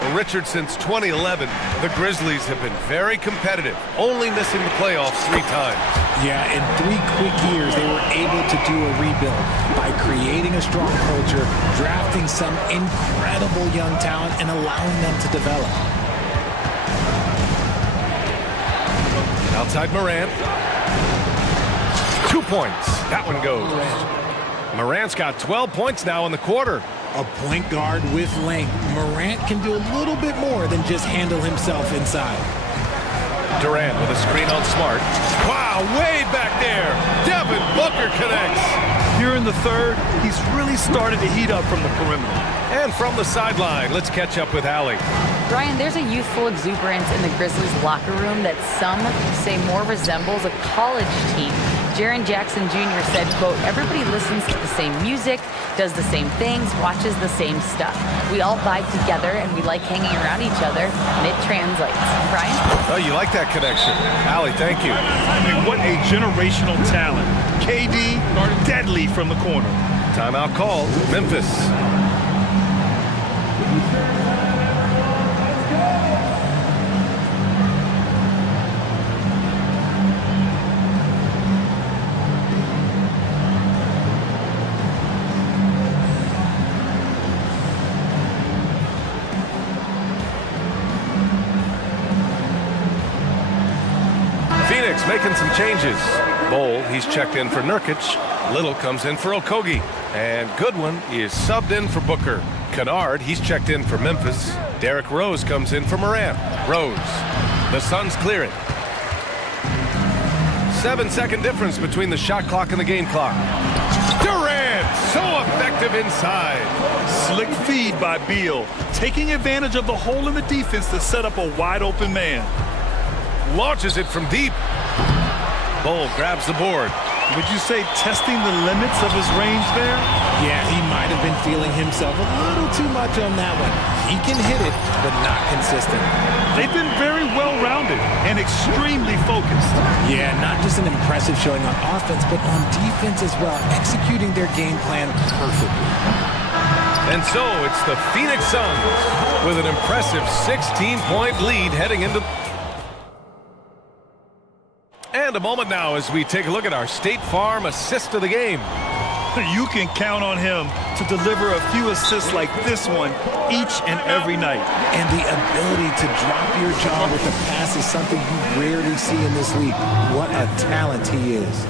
Well, Richard, since 2011, the Grizzlies have been very competitive, only missing the playoffs 3 times. Yeah, in 3 quick years, they were able to do a rebuild by creating a strong culture, drafting some incredible young talent, and allowing them to develop. Outside Morant. 2 points. That one goes. Morant's got 12 points now in the quarter. A point guard with length. Morant can do a little bit more than just handle himself inside. Durant with a screen on Smart. Wow, way back there. Devin Booker connects. Here in the third, he's really started to heat up from the perimeter. And from the sideline, let's catch up with Allie. Brian, there's a youthful exuberance in the Grizzlies locker room that some say more resembles a college team Jaren Jackson Jr. said, quote, everybody listens to the same music, does the same things, watches the same stuff. We all vibe together and we like hanging around each other, and it translates. Brian? Oh, you like that connection. Allie, thank you. I mean, what a generational talent. KD, deadly from the corner. Timeout called. Memphis. Phoenix making some changes. Bowl, he's checked in for Nurkic. Little comes in for Okogie. And Goodwin is subbed in for Booker. Kennard, he's checked in for Memphis. Derrick Rose comes in for Morant. Rose. The Suns clear it. 7-second difference between the shot clock and the game clock. Durant, so effective inside. Slick feed by Beal, taking advantage of the hole in the defense to set up a wide open man. Launches it from deep. Bowl grabs the board. Would you say testing the limits of his range there? Yeah, he might have been feeling himself a little too much on that one. He can hit it, but not consistent. They've been very well-rounded and extremely focused. Yeah, not just an impressive showing on offense, but on defense as well, executing their game plan perfectly. And so it's the Phoenix Suns with an impressive 16-point lead heading into... And a moment now as we take a look at our State Farm assist of the game. You can count on him to deliver a few assists like this one each and every night. And the ability to drop your jaw with the pass is something you rarely see in this league. What a talent he is.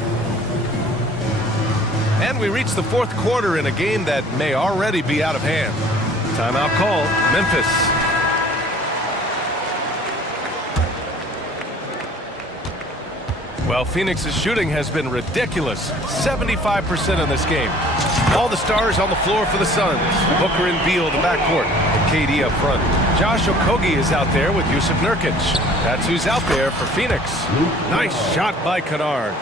And we reach the fourth quarter in a game that may already be out of hand. Timeout called. Memphis. Well, Phoenix's shooting has been ridiculous. 75% in this game. All the stars on the floor for the Suns. Booker and Beal, the backcourt. And KD up front. Josh Okogie is out there with Yusuf Nurkic. That's who's out there for Phoenix. Nice shot by Kennard.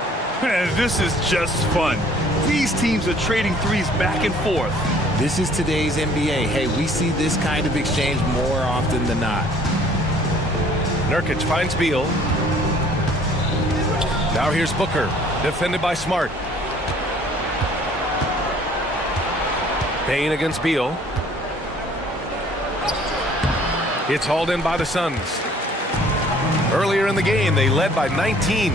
Man, this is just fun. These teams are trading threes back and forth. This is today's NBA. Hey, we see this kind of exchange more often than not. Nurkic finds Beal. Now here's Booker, defended by Smart. Payne against Beal. It's hauled in by the Suns. Earlier in the game, they led by 19.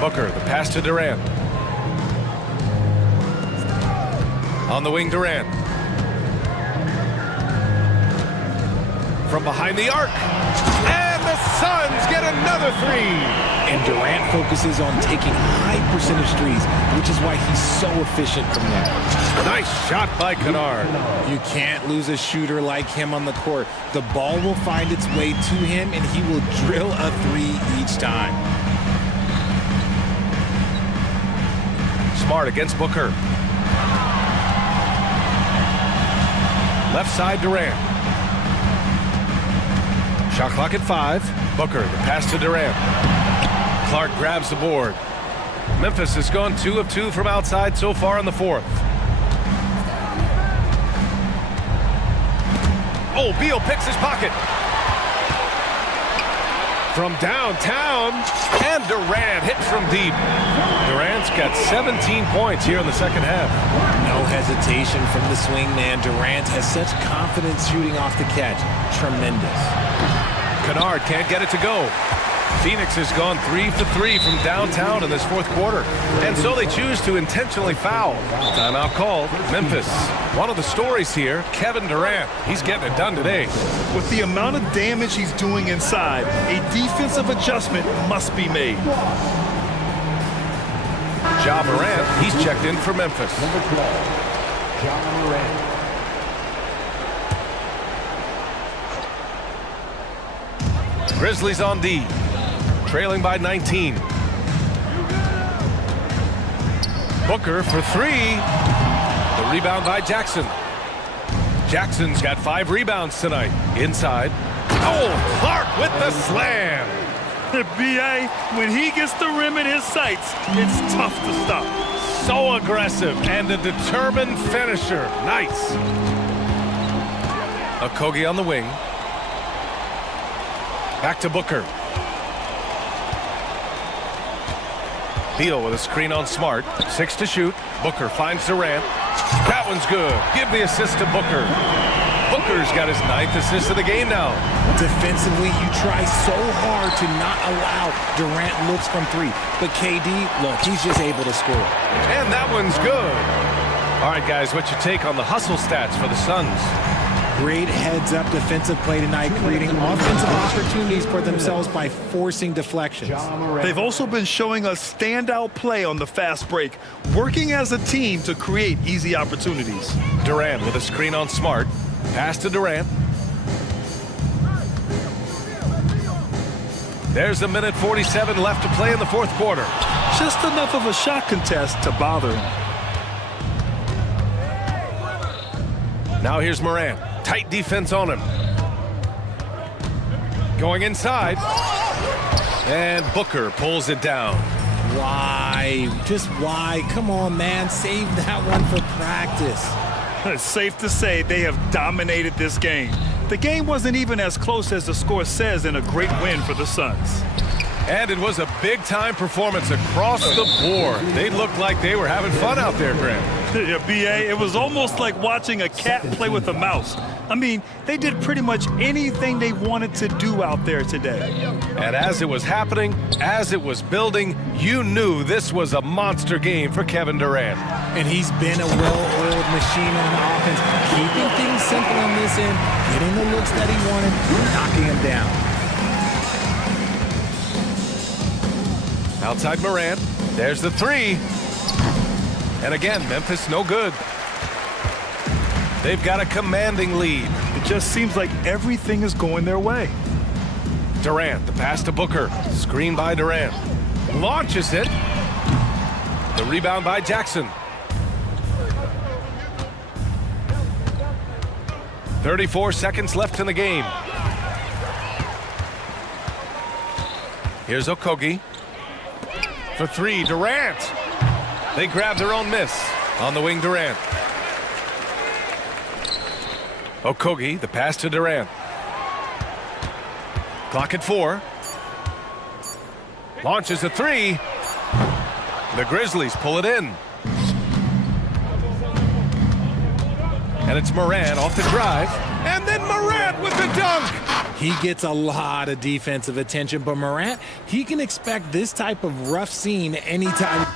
Booker, the pass to Durant. On the wing, Durant. From behind the arc. And the Suns get another three. And Durant focuses on taking high percentage threes, which is why he's so efficient from there. Nice shot by Kennard. You can't lose a shooter like him on the court. The ball will find its way to him, and he will drill a three each time. Smart against Booker. Left side, Durant. Shot clock at 5. Booker, the pass to Durant. Clark grabs the board. Memphis has gone 2 of 2 from outside so far in the fourth. Oh, Beal picks his pocket. From downtown, and Durant hits from deep. Durant's got 17 points here in the second half. No hesitation from the swing man. Durant has such confidence shooting off the catch. Tremendous. Kennard can't get it to go. Phoenix has gone 3 for 3 from downtown in this fourth quarter. And so they choose to intentionally foul. Timeout called. Memphis. One of the stories here, Kevin Durant. He's getting it done today. With the amount of damage he's doing inside, a defensive adjustment must be made. Ja Morant, he's checked in for Memphis. Number 12, Ja Morant. Grizzlies on D. Trailing by 19. Booker for 3. The rebound by Jackson. Jackson's got 5 rebounds tonight. Inside. Oh, Clark with the slam. BA, when he gets the rim in his sights, it's tough to stop. So aggressive and a determined finisher. Nice. Okogie on the wing. Back to Booker. Beal with a screen on Smart. 6 to shoot. Booker finds Durant. That one's good. Give the assist to Booker. Booker's got his 9th assist of the game now. Defensively, you try so hard to not allow Durant looks from 3. But KD, look, he's just able to score. And that one's good. All right, guys, what's your take on the hustle stats for the Suns? Great heads-up defensive play tonight, creating offensive opportunities for themselves by forcing deflections. They've also been showing us standout play on the fast break, working as a team to create easy opportunities. Durant with a screen on Smart. Pass to Durant. There's a minute 47 left to play in the fourth quarter. Just enough of a shot contest to bother him. Now here's Morant. Tight defense on him. Going inside. And Booker pulls it down. Why? Just why? Come on, man. Save that one for practice. It's safe to say they have dominated this game. The game wasn't even as close as the score says in a great win for the Suns. And it was a big-time performance across the board. They looked like they were having fun out there, Grant. Yeah, BA, it was almost like watching a cat play with a mouse. I mean, they did pretty much anything they wanted to do out there today. And as it was happening, as it was building, you knew this was a monster game for Kevin Durant. And he's been a well-oiled machine on offense, keeping things simple on this end, getting the looks that he wanted, knocking him down. Outside Morant. There's the 3. And again, Memphis no good. They've got a commanding lead. It just seems like everything is going their way. Durant, the pass to Booker. Screen by Durant. Launches it. The rebound by Jackson. 34 seconds left in the game. Here's Okogie. For 3, Durant. They grab their own miss. On the wing, Durant. Okogie, the pass to Durant. Clock at 4. Launches a 3. The Grizzlies pull it in. And it's Morant off the drive. And then Morant with the dunk. He gets a lot of defensive attention, but Morant, he can expect this type of rough scene anytime.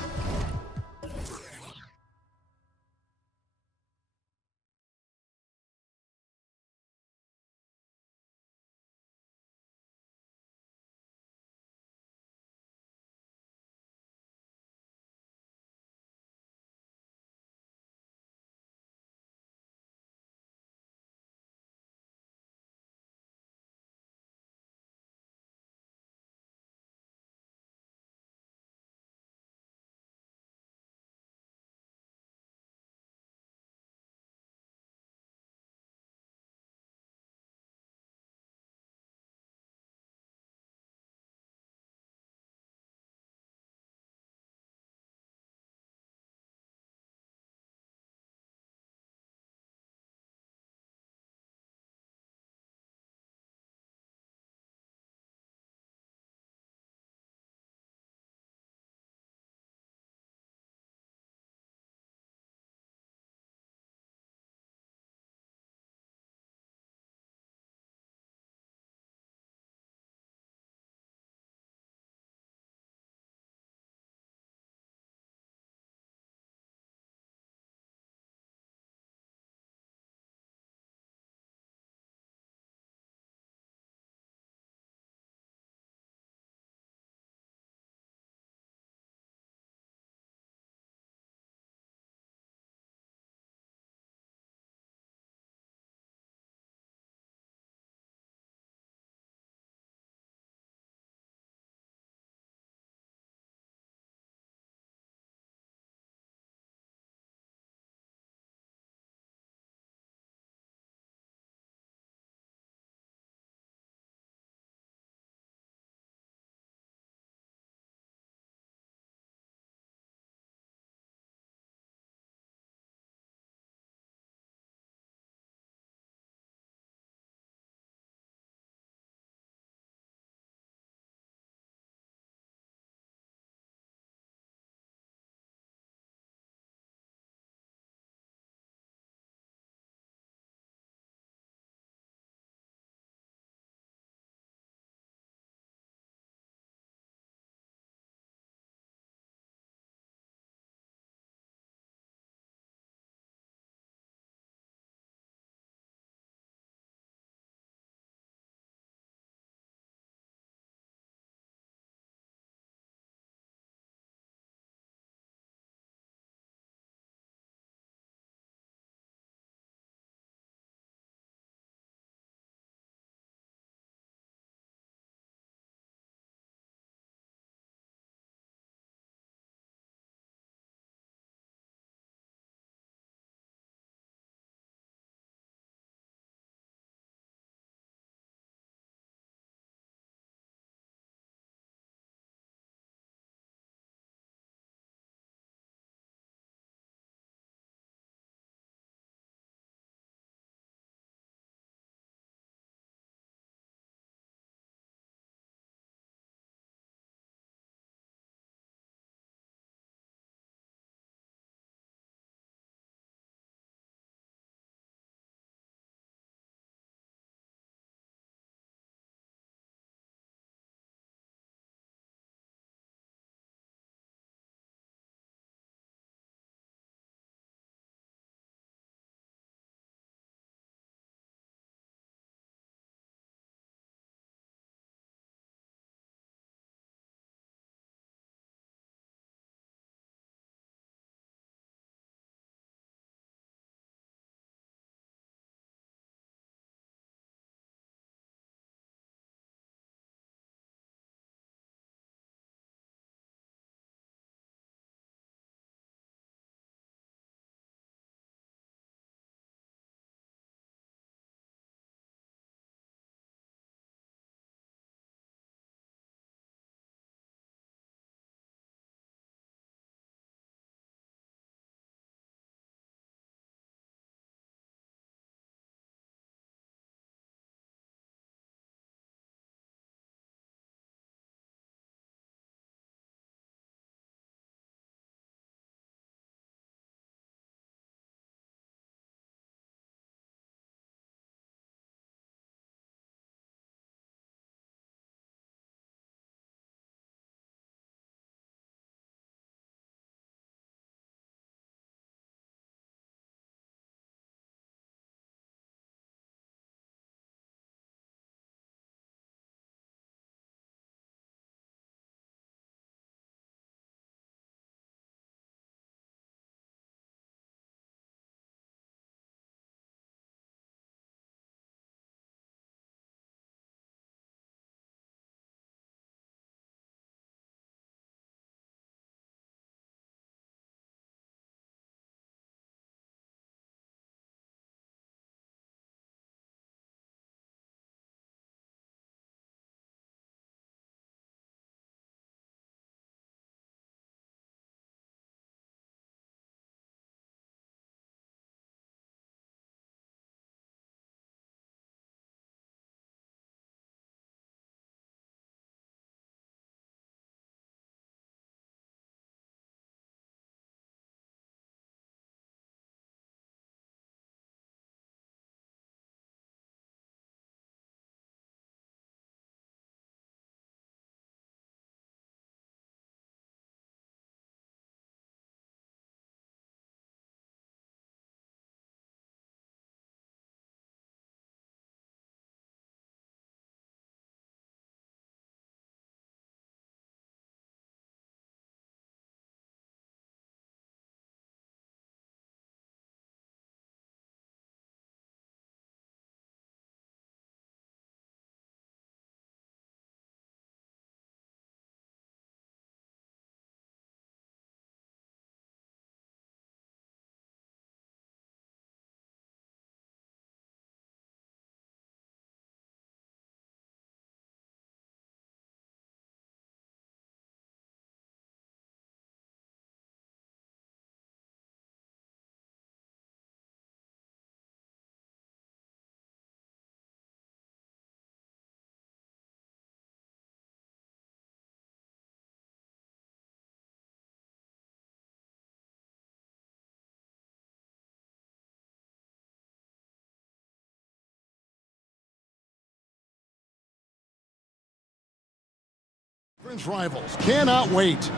Rivals cannot wait.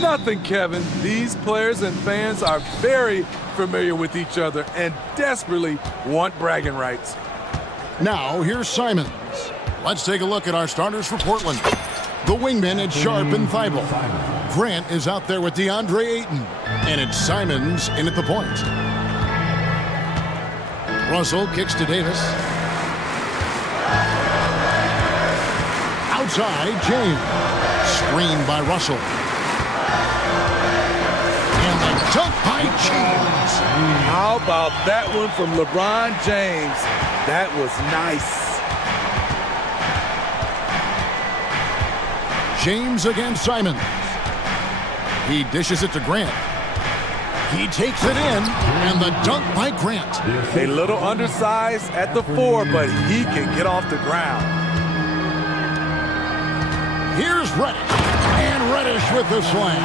Nothing, Kevin. These players and fans are very familiar with each other and desperately want bragging rights. Now, here's Simons. Let's take a look at our starters for Portland. The wingmen at Sharp and Thibault. Grant is out there with DeAndre Ayton. And it's Simons in at the point. Russell kicks to Davis. Outside, James. Screened by Russell. And the dunk by James. How about that one from LeBron James? That was nice. James against Simons. He dishes it to Grant. He takes it in, and the dunk by Grant. A little undersized at the 4, but he can get off the ground. Here's Reddish, and Reddish with the slam.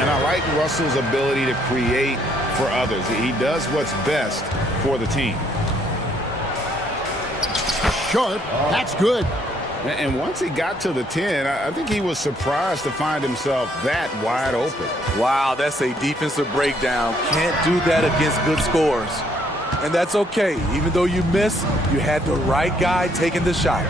And I like Russell's ability to create for others. He does what's best for the team. Sharp, that's good. And once he got to the 10, I think he was surprised to find himself that wide open. Wow, that's a defensive breakdown. Can't do that against good scores. And that's okay. Even though you miss, you had the right guy taking the shot.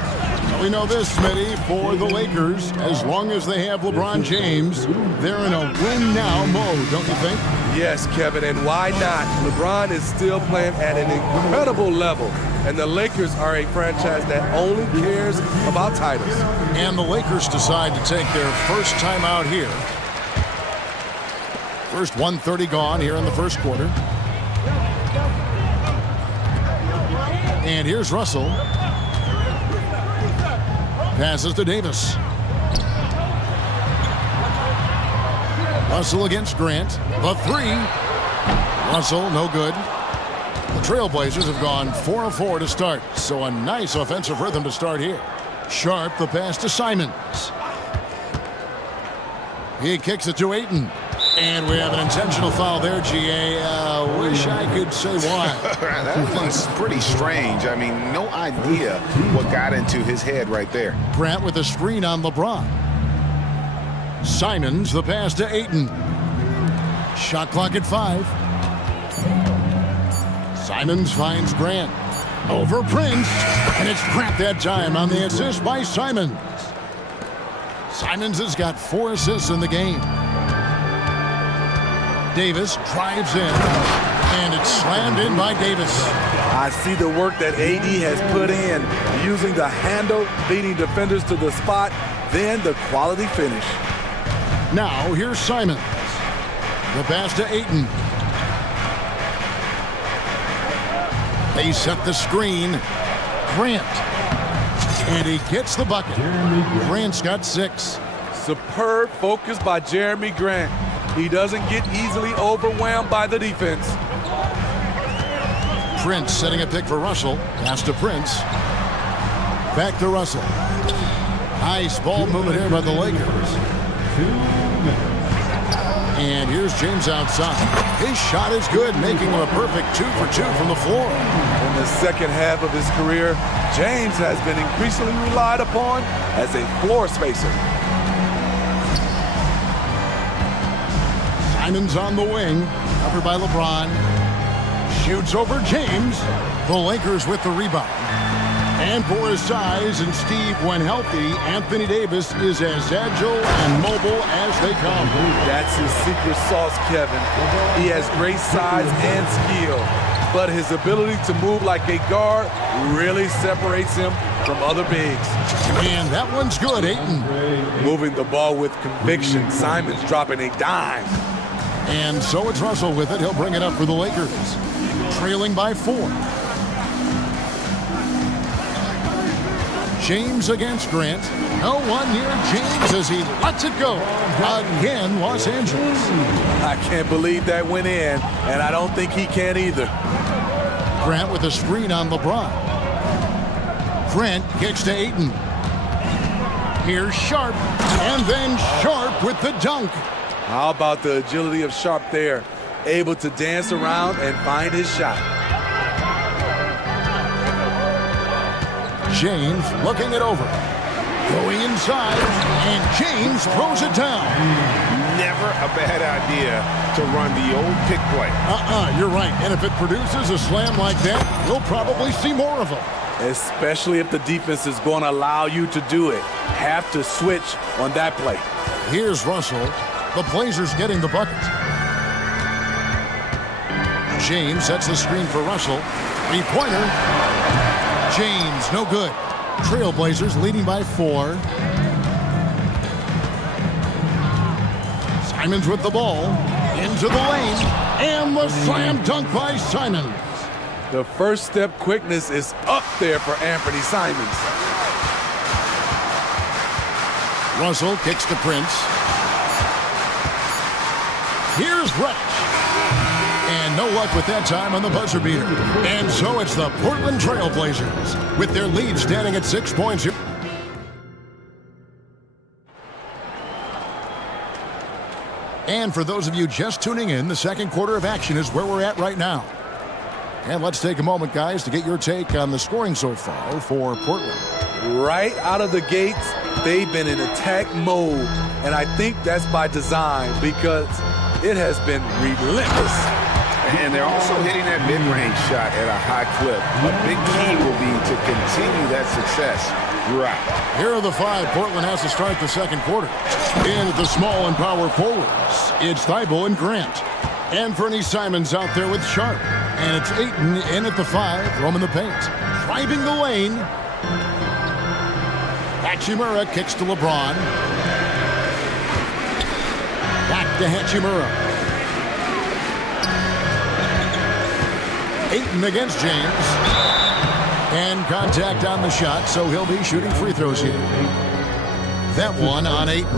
We know this, Smitty, for the Lakers, as long as they have LeBron James, they're in a win-now mode, don't you think? Yes, Kevin, and why not? LeBron is still playing at an incredible level, and the Lakers are a franchise that only cares about titles. And the Lakers decide to take their first time out here. First 1:30 gone here in the first quarter. And here's Russell. Passes to Davis. Russell against Grant. The 3. Russell, no good. The Trailblazers have gone 4 of 4 to start, so a nice offensive rhythm to start here. Sharp, the pass to Simons. He kicks it to Ayton. And we have an intentional foul there, GA. Wish I could say why. That one's pretty strange. I mean, no idea what got into his head right there. Grant with a screen on LeBron. Simons, the pass to Ayton. Shot clock at 5. Simons finds Grant. Over Prince. And it's Grant that time on the assist by Simons. Simons has got 4 assists in the game. Davis drives in, and it's slammed in by Davis. I see the work that AD has put in, using the handle, leading defenders to the spot, then the quality finish. Now, here's Simons. The pass to Ayton. They set the screen. Grant. And he gets the bucket. Grant's got 6. Superb focus by Jeremy Grant. He doesn't get easily overwhelmed by the defense. Prince setting a pick for Russell. Pass to Prince. Back to Russell. Nice ball movement here by the Lakers. And here's James outside. His shot is good, making him a perfect 2 for 2 from the floor. In the second half of his career, James has been increasingly relied upon as a floor spacer. Simons on the wing, covered by LeBron. Shoots over James. The Lakers with the rebound. And for his size and Steve, when healthy, Anthony Davis is as agile and mobile as they come. That's his secret sauce, Kevin. He has great size and skill, but his ability to move like a guard really separates him from other bigs. And that one's good, Ayton. Moving the ball with conviction. Simons dropping a dime. And so it's Russell with it. He'll bring it up for the Lakers. Trailing by 4. James against Grant. No one near James as he lets it go. Again, Los Angeles. I can't believe that went in, and I don't think he can either. Grant with a screen on LeBron. Grant kicks to Ayton. Here's Sharp, and then Sharp with the dunk. How about the agility of Sharp there? Able to dance around and find his shot. James looking it over. Going inside, and James throws it down. Never a bad idea to run the old pick play. You're right. And if it produces a slam like that, we'll probably see more of them. Especially if the defense is going to allow you to do it. Have to switch on that play. Here's Russell. The Blazers getting the bucket. James sets the screen for Russell. Three-pointer. James, no good. Trailblazers leading by 4. Simons with the ball. Into the lane. And the slam dunk by Simons. The first step quickness is up there for Anthony Simons. Russell kicks to Prince. Here's Reddish. And no luck with that time on the buzzer beater. And so it's the Portland Trailblazers with their lead standing at 6 points. And for those of you just tuning in, the second quarter of action is where we're at right now. And let's take a moment, guys, to get your take on the scoring so far for Portland. Right out of the gates, they've been in attack mode. And I think that's by design because it has been relentless. And they're also hitting that mid-range shot at a high clip. A big key will be to continue that success throughout. Here are the 5 Portland has to start the second quarter. In at the small and power forwards, it's Thibault and Grant. Anthony Simons out there with Sharp. And it's Ayton in at the 5, roaming the paint. Driving the lane. Hachimura kicks to LeBron. Back to Hachimura. Ayton against James. And contact on the shot, so he'll be shooting free throws here. That one on Ayton.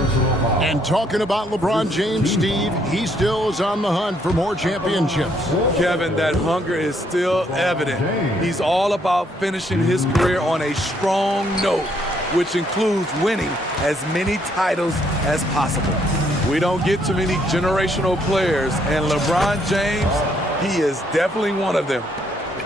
And talking about LeBron James, Steve, he still is on the hunt for more championships. Kevin, that hunger is still evident. He's all about finishing his career on a strong note, which includes winning as many titles as possible. We don't get too many generational players, and LeBron James, he is definitely one of them.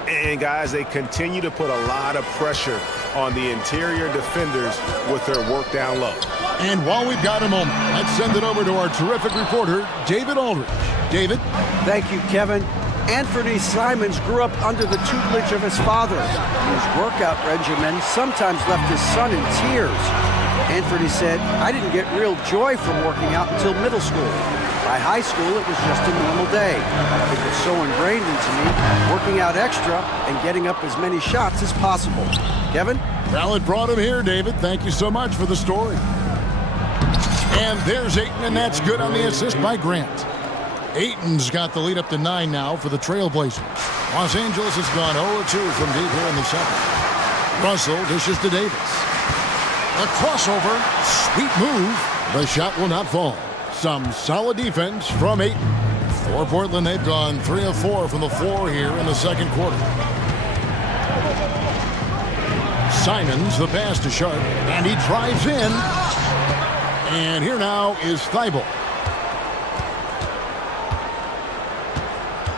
And guys, they continue to put a lot of pressure on the interior defenders with their work down low. And while we've got a moment, let's send it over to our terrific reporter, David Aldridge. David? Thank you, Kevin. Anthony Simons grew up under the tutelage of his father. His workout regimen sometimes left his son in tears. Anthony said, "I didn't get real joy from working out until middle school. By high school, it was just a normal day. It was so ingrained into me, working out extra and getting up as many shots as possible." Kevin? Well, it brought him here, David. Thank you so much for the story. And there's Ayton, and that's good on the assist by Grant. Ayton's got the lead up to 9 now for the Trailblazers. Los Angeles has gone 0-2 from deep here in the second. Russell dishes to Davis. A crossover, sweet move. The shot will not fall. Some solid defense from Ayton. For Portland, they've gone 3 of 4 from the floor here in the second quarter. Simons, the pass to Sharp, and he drives in. And here now is Thibault.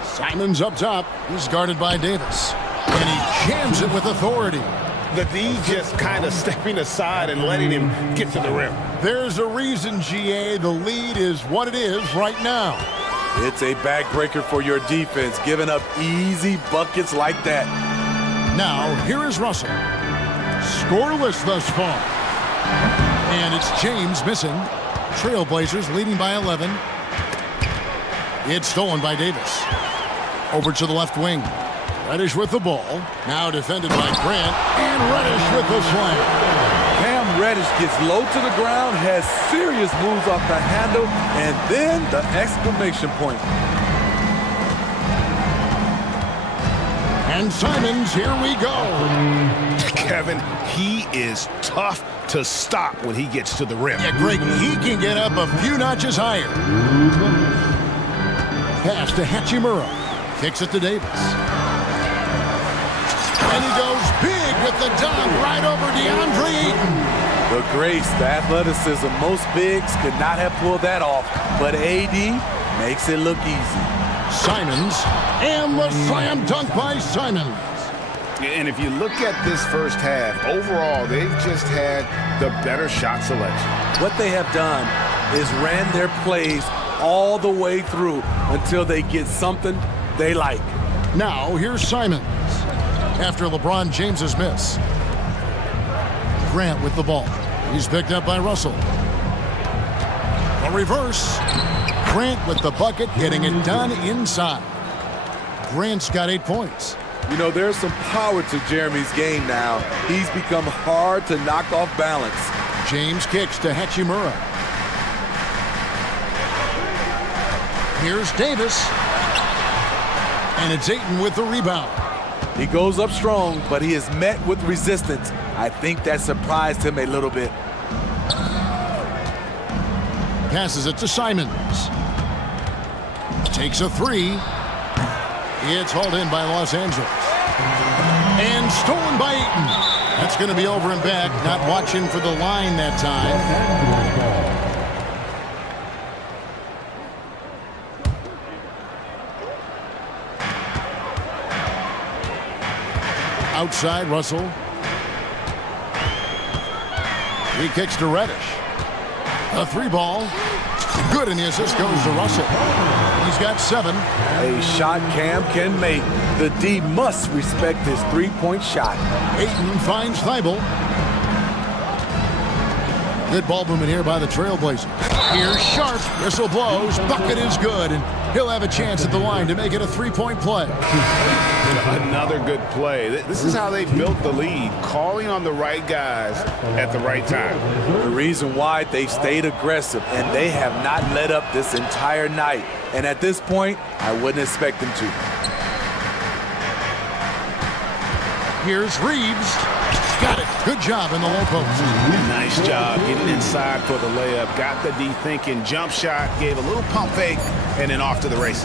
Simons up top. He's guarded by Davis. And he jams it with authority. The D just kind of stepping aside and letting him get to the rim. There's a reason, GA. The lead is what it is right now. It's a backbreaker for your defense, giving up easy buckets like that. Now, here is Russell. Scoreless thus far. And it's James missing. Trailblazers leading by 11. It's stolen by Davis. Over to the left wing. Reddish with the ball. Now defended by Grant. And Reddish with the slam. Cam Reddish gets low to the ground, has serious moves off the handle, and then the exclamation point. And Simons, here we go. Kevin, he is tough to stop when he gets to the rim. Yeah, Greg, he can get up a few notches higher. Pass to Hachimura. Kicks it to Davis. And he goes big with the dunk right over DeAndre Ayton. The grace, the athleticism, most bigs could not have pulled that off, but AD makes it look easy. Simons, and the slam dunk by Simons. And if you look at this first half, overall, they've just had the better shot selection. What they have done is ran their plays all the way through until they get something they like. Now, here's Simons. After LeBron James's miss. Grant with the ball. He's picked up by Russell. A reverse. Grant with the bucket, getting it done inside. Grant's got 8 points. You know, there's some power to Jeremy's game now. He's become hard to knock off balance. James kicks to Hachimura. Here's Davis. And it's Ayton with the rebound. He goes up strong, but he is met with resistance. I think that surprised him a little bit. Passes it to Simons. Takes a three. It's hauled in by Los Angeles. And stolen by Ayton. That's going to be over and back. Not watching for the line that time. Outside, Russell. He kicks to Reddish. A 3-ball. Good, and the assist goes to Russell. He's got 7. A shot Cam can make. The D must respect his 3-point shot. Ayton finds Thibault. Good ball movement here by the Trailblazers. Here's Sharp. Whistle blows. Bucket is good, and he'll have a chance at the line to make it a 3-point play. Another good play. This is how they built the lead, calling on the right guys at the right time. The reason why they've stayed aggressive, and they have not let up this entire night. And at this point, I wouldn't expect them to. Here's Reeves. Got it. Good job in the low post. Nice job getting inside for the layup. Got the D thinking. Jump shot. Gave a little pump fake. And then off to the races.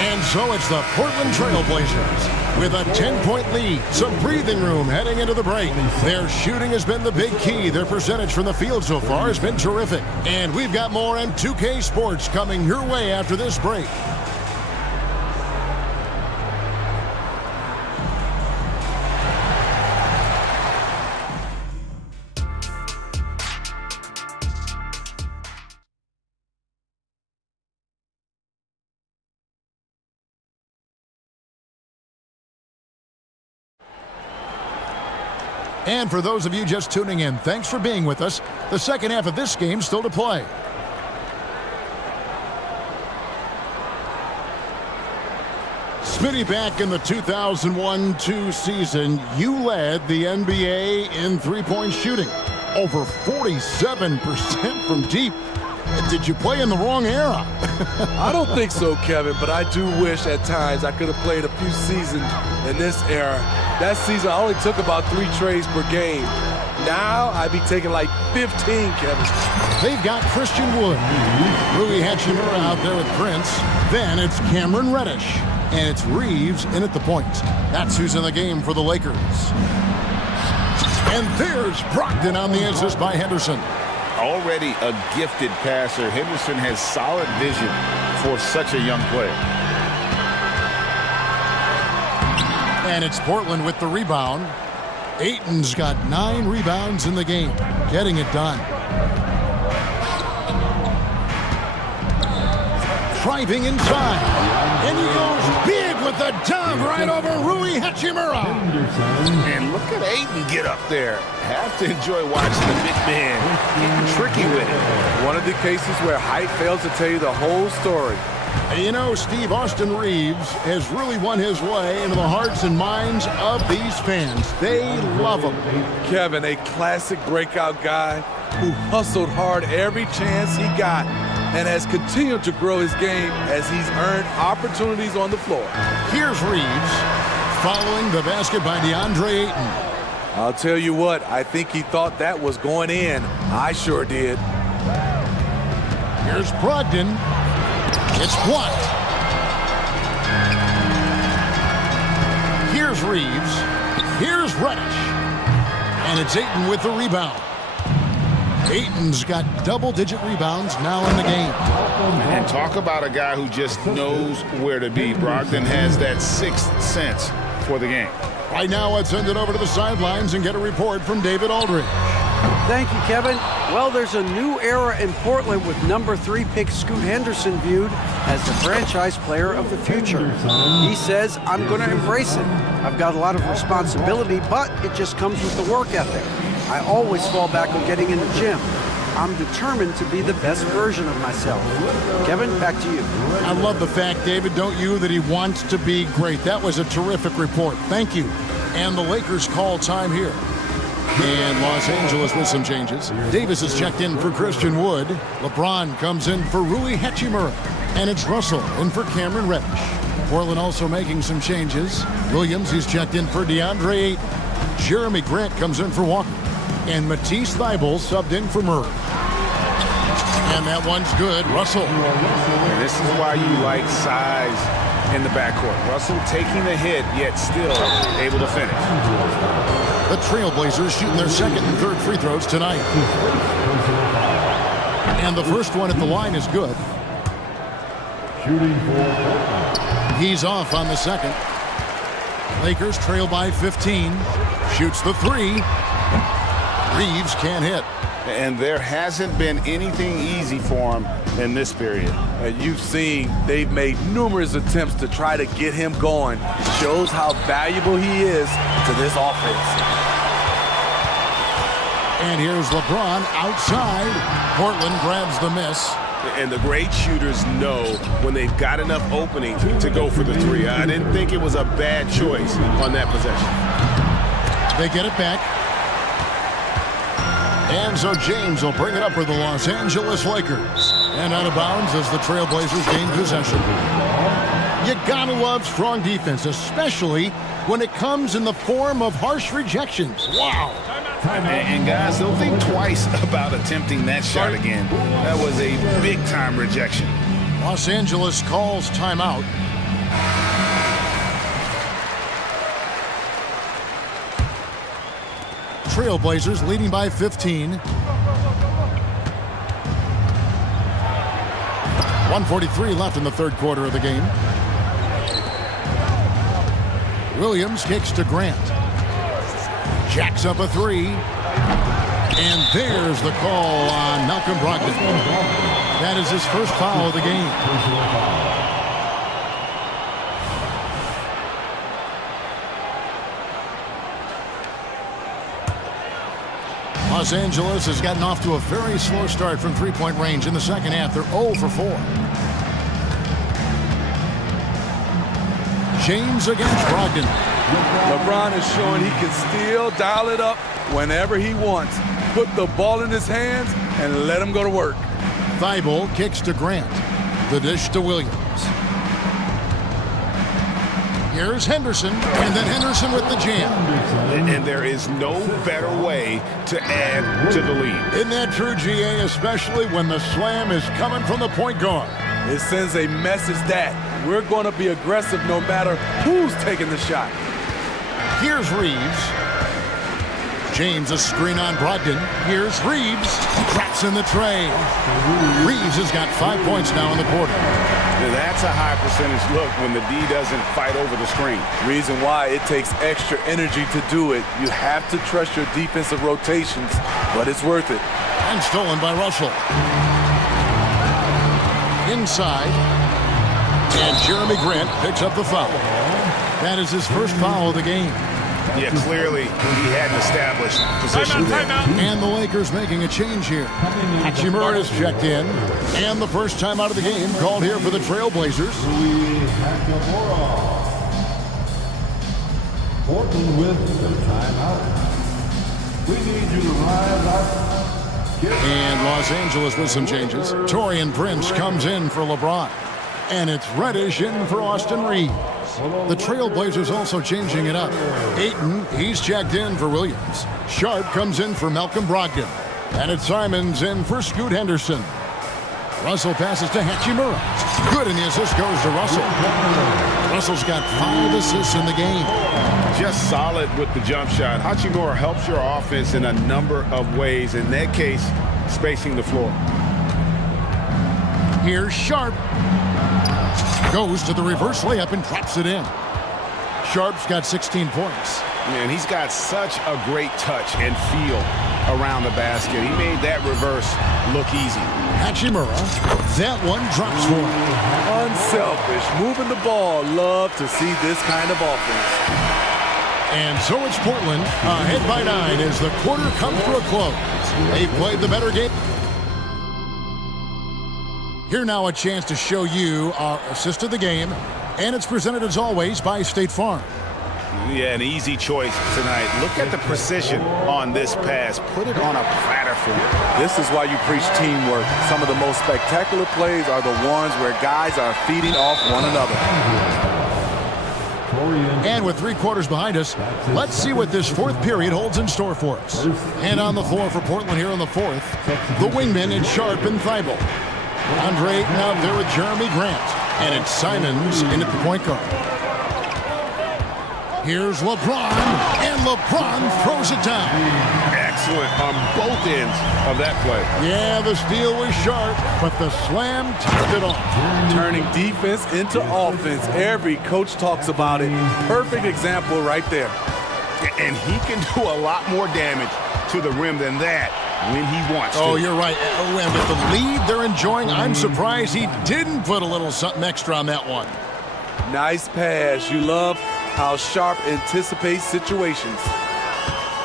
And so it's the Portland Trailblazers with a 10-point lead. Some breathing room heading into the break. Their shooting has been the big key. Their percentage from the field so far has been terrific. And we've got more M2K Sports coming your way after this break. And for those of you just tuning in, thanks for being with us. The second half of this game still to play. Smitty, back in the 2001-2 season, you led the NBA in three-point shooting. Over 47% from deep. Did you play in the wrong era? I don't think so, Kevin, but I do wish at times I could have played a few seasons in this era. That season, I only took about 3 trades per game. Now, I'd be taking like 15, Kevin. They've got Christian Wood. Rui Hachimura out there with Prince. Then it's Cameron Reddish. And it's Reeves in at the point. That's who's in the game for the Lakers. And there's Brogdon on the assist by Henderson. Already a gifted passer, Henderson has solid vision for such a young player. And it's Portland with the rebound. Ayton's got 9 rebounds in the game, getting it done. Driving inside. And he goes big with the dunk right over Rui Hachimura. And look at Ayton get up there. Have to enjoy watching the big man getting tricky with it. One of the cases where height fails to tell you the whole story. You know, Steve, Austin Reeves has really won his way into the hearts and minds of these fans. They love him. Kevin, a classic breakout guy who hustled hard every chance he got and has continued to grow his game as he's earned opportunities on the floor. Here's Reeves following the basket by DeAndre Ayton. I'll tell you what, I think he thought that was going in. I sure did. Here's Brogdon. It's blocked. Here's Reeves. Here's Reddish. And it's Ayton with the rebound. Ayton's got double-digit rebounds now in the game. And talk about a guy who just knows where to be. Brogdon has that sixth sense for the game. Right now, let's send it over to the sidelines and get a report from David Aldridge. Thank you, Kevin. Well, there's a new era in Portland with number 3 pick Scoot Henderson viewed as the franchise player of the future. He says, I'm going to embrace it. I've got a lot of responsibility, but it just comes with the work ethic. I always fall back on getting in the gym. I'm determined to be the best version of myself. Kevin, back to you. I love the fact, David, don't you, that he wants to be great. That was a terrific report. Thank you. And the Lakers call time here. And Los Angeles with some changes. Davis is checked in for Christian Wood. LeBron comes in for Rui Hachimura. And it's Russell in for Cameron Reddish. Portland also making some changes. Williams, he's checked in for DeAndre Ayton. Jeremy Grant comes in for Walker. And Matisse Thybulle subbed in for Murray. And that one's good. Russell. And this is why you like size in the backcourt. Russell taking the hit, yet still able to finish. The Trailblazers shooting their second and third free throws tonight. And the first one at the line is good. He's off on the second. Lakers trail by 15. Shoots the three. Reeves can't hit. And there hasn't been anything easy for him in this period. And you've seen they've made numerous attempts to try to get him going. It shows how valuable he is to this offense. And here's LeBron outside. Portland grabs the miss. And the great shooters know when they've got enough opening to go for the three. I didn't think it was a bad choice on that possession. They get it back. And so James will bring it up for the Los Angeles Lakers. And out of bounds as the Trailblazers gain possession. You gotta love strong defense, especially when it comes in the form of harsh rejections. Wow. And guys, don't think twice about attempting that shot again. That was a big-time rejection. Los Angeles calls timeout. Trailblazers leading by 15. 1:43 left in the third quarter of the game. Williams kicks to Grant. Jacks up a three. And there's the call on Malcolm Brogdon. That is his first foul of the game. Los Angeles has gotten off to a very slow start from three-point range in the second half. They're 0 for 4. James against Brogdon. LeBron is showing he can still dial it up whenever he wants. Put the ball in his hands and let him go to work. Thybulle kicks to Grant. The dish to Williams. Here's Henderson, and then Henderson with the jam. And there is no better way to add to the lead. Isn't that true, GA, especially when the slam is coming from the point guard? It sends a message that we're going to be aggressive no matter who's taking the shot. Here's Reeves. James a screen on Brogdon. Here's Reeves. Traps in the tray. Reeves has got 5 points now in the quarter. That's a high percentage look when the D doesn't fight over the screen. Reason why it takes extra energy to do it. You have to trust your defensive rotations, but it's worth it. And stolen by Russell. Inside. And Jeremy Grant picks up the foul. That is his first foul of the game. Yeah, clearly he hadn't established position there. And the Lakers making a change here. Hachimura is checked in. And the first time out of the game called here for the Trailblazers. Portland with the timeout. We need you to rise up. And Los Angeles with some changes. Taurean Prince comes in for LeBron. And it's Reddish in for Austin Reeves. The Trailblazers also changing it up. Ayton, he's checked in for Williams. Sharp comes in for Malcolm Brogdon. And it's Simons in for Scoot Henderson. Russell passes to Hachimura. Good, and the assist goes to Russell. Russell's got 5 assists in the game. Just solid with the jump shot. Hachimura helps your offense in a number of ways. In that case, spacing the floor. Here's Sharp. Goes to the reverse layup and drops it in. Sharp's got 16 points. Man, he's got such a great touch and feel around the basket. He made that reverse look easy. Hachimura, that one drops for him. Unselfish, moving the ball. Love to see this kind of offense. And so it's Portland, ahead by 9 as the quarter comes to a close. They've played the better game. Here now a chance to show you our assist of the game, and it's presented as always by State Farm. Yeah, an easy choice tonight. Look at the precision on this pass. Put it on a platter for him. This is why you preach teamwork. Some of the most spectacular plays are the ones where guys are feeding off one another. And with 3 quarters behind us, let's see what this 4th period holds in store for us. And on the floor for Portland here in the 4th, the wingmen in Sharp and Thibault. Andre Ayton out there with Jeremy Grant. And it's Simons in at the point guard. Here's LeBron, and LeBron throws it down. Excellent on both ends of that play. Yeah, the steal was sharp, but the slam tipped it off. Turning defense into offense. Every coach talks about it. Perfect example right there. And he can do a lot more damage to the rim than that when he wants to. Oh, you're right. And with the lead they're enjoying, I'm surprised he didn't put a little something extra on that one. Nice pass. You love how Sharp anticipates situations.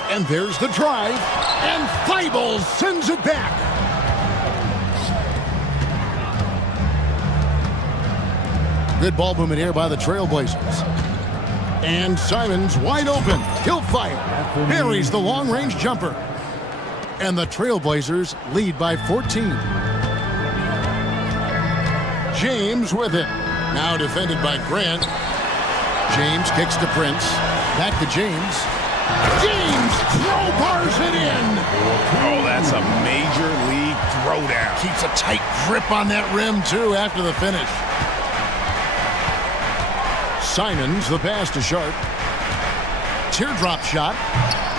And there's the drive, and Thibault sends it back. Good ball movement here by the Trailblazers. And Simons wide open. He'll fire. Buries the long-range jumper. And the Trailblazers lead by 14. James with it. Now defended by Grant. James kicks to Prince. Back to James. James crowbars it in. Oh, that's a major league throwdown. Keeps a tight grip on that rim, too, after the finish. Simons, the pass to Sharp. Teardrop shot.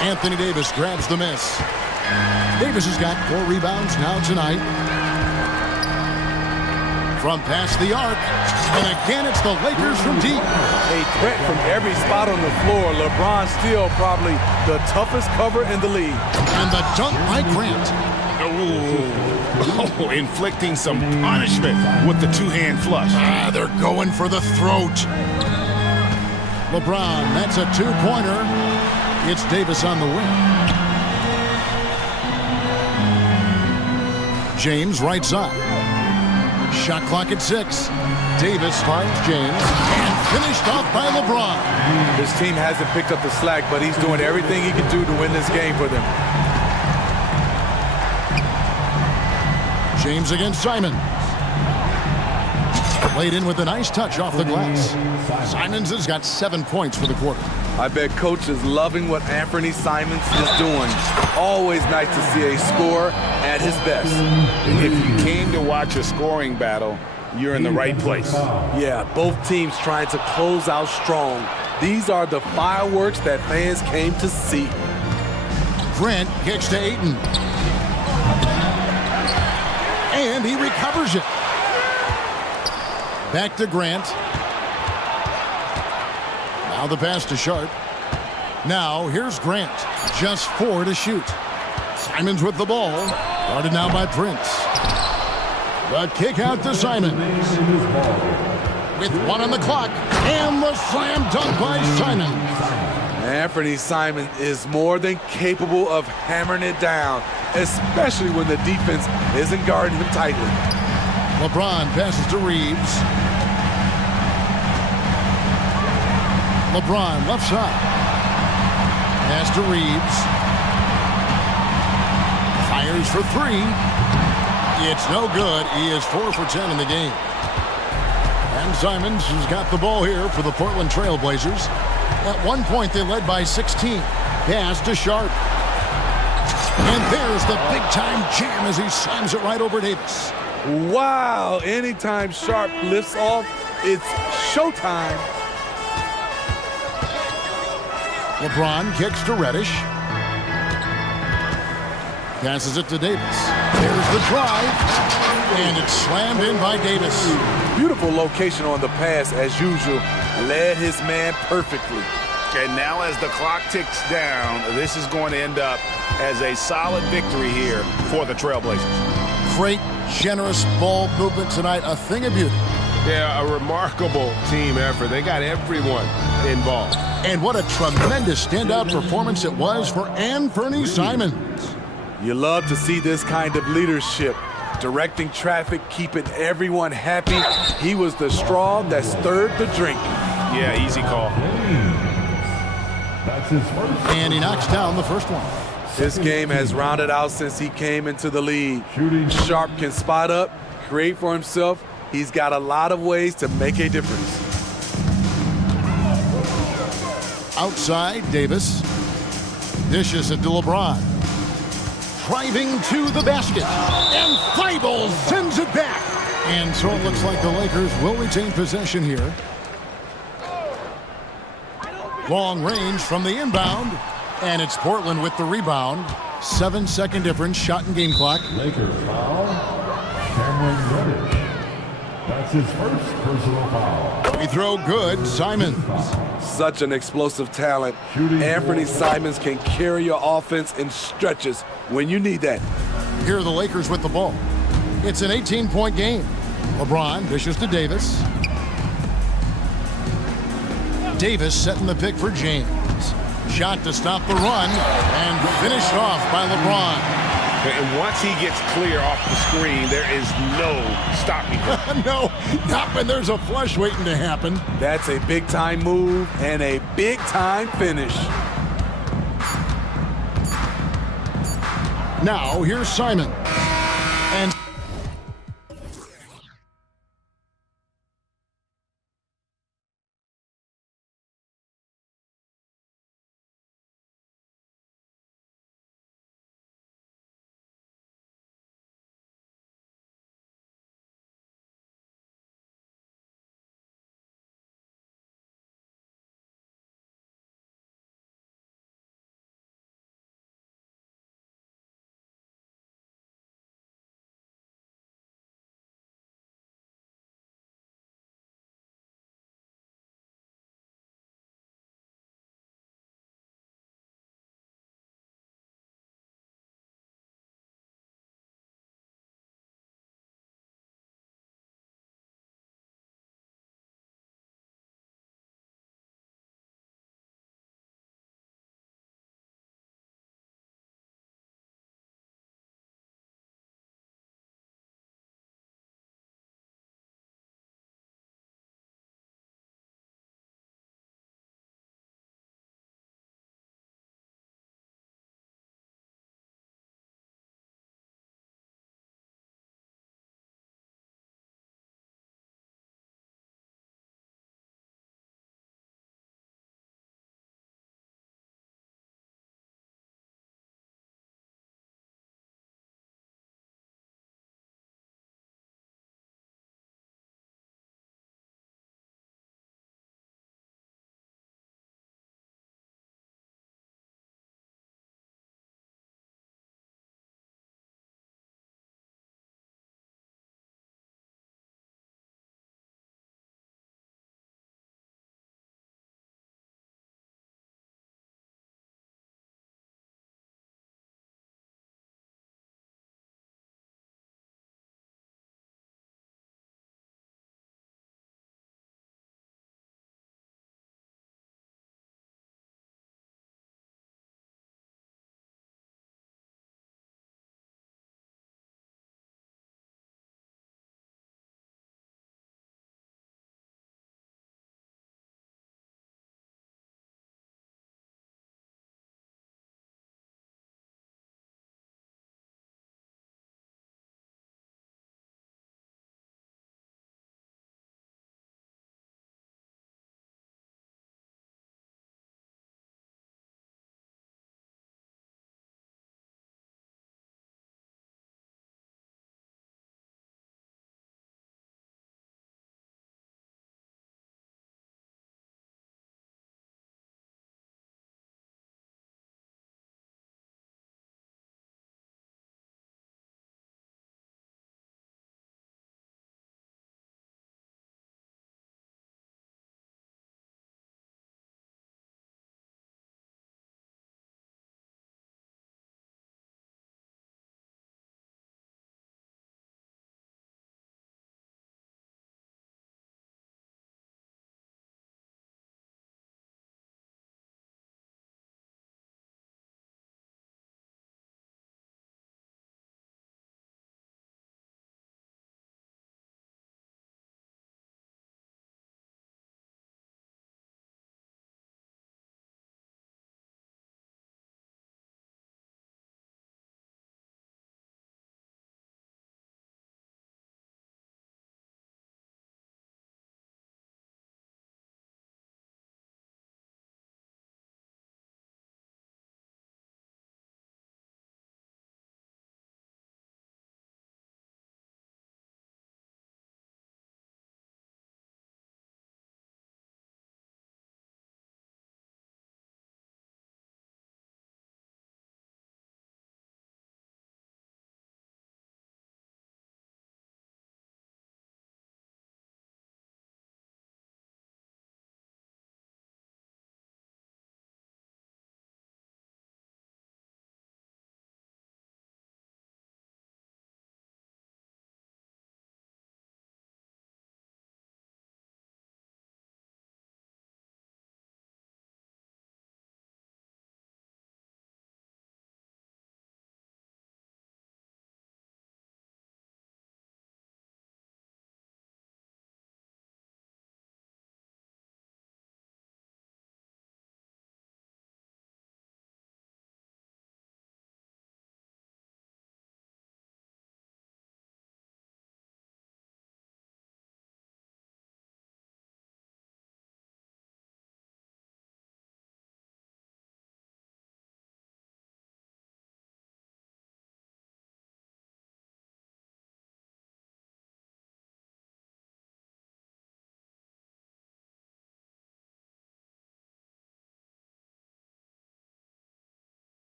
Anthony Davis grabs the miss. Davis has got 4 rebounds now tonight. From past the arc. And again, it's the Lakers from deep. A threat from every spot on the floor. LeBron still probably the toughest cover in the league. And the dunk by Grant. Oh, inflicting some punishment with the 2-hand flush. They're going for the throat. LeBron, that's a 2-pointer. It's Davis on the wing. James right side. Shot clock at 6. Davis finds James and finished off by LeBron. His team hasn't picked up the slack, but he's doing everything he can do to win this game for them. James against Simons. Played in with a nice touch off the glass. Simons has got 7 points for the quarter. I bet coach is loving what Anthony Simons is doing. Always nice to see a scorer at his best. If you came to watch a scoring battle, you're in the right place. Yeah, both teams trying to close out strong. These are the fireworks that fans came to see. Grant kicks to Ayton. And he recovers it. Back to Grant. Now the pass to Sharp. Now here's Grant. Just 4 to shoot. Simons with the ball. Guarded now by Prince. The kick out to Simons. With 1 on the clock. And the slam dunk by Simons. Anthony Simons is more than capable of hammering it down, especially when the defense isn't guarding him tightly. LeBron passes to Reeves. LeBron left side. Pass to Reeves. Fires for 3. It's no good. He is 4 for 10 in the game. And Simons has got the ball here for the Portland Trailblazers. At one point, they led by 16. Pass to Sharp. And there's the big-time jam as he slams it right over Davis. Wow, anytime Sharp lifts off, it's showtime. LeBron kicks to Reddish. Passes it to Davis. There's the drive. And it's slammed in by Davis. Beautiful location on the pass, as usual. Led his man perfectly. And now as the clock ticks down, this is going to end up as a solid victory here for the Trailblazers. Great, generous ball movement tonight. A thing of beauty. Yeah, a remarkable team effort. They got everyone involved. And what a tremendous standout performance it was for Anthony Simons. You love to see this kind of leadership. Directing traffic, keeping everyone happy. He was the straw that stirred the drink. Yeah, easy call. That's his first. And he knocks down the first one. This game has rounded out since he came into the league. Sharp can spot up, create for himself. He's got a lot of ways to make a difference. Outside, Davis. Dishes it to LeBron. Driving to the basket. And Thibault sends it back. And so it looks like the Lakers will retain possession here. Long range from the inbound. And it's Portland with the rebound. 7-second difference, shot and game clock. Lakers foul. Cameron Reddish. That's his first personal foul. We throw good, Simons. Such an explosive talent. Anthony Simons can carry your offense in stretches when you need that. Here are the Lakers with the ball. It's an 18-point game. LeBron dishes to Davis. Davis setting the pick for James. Shot to stop the run and finished off by LeBron. And once he gets clear off the screen, there is no stopping him. No, not when there's a flush waiting to happen. That's a big-time move and a big-time finish. Now, here's Simon. And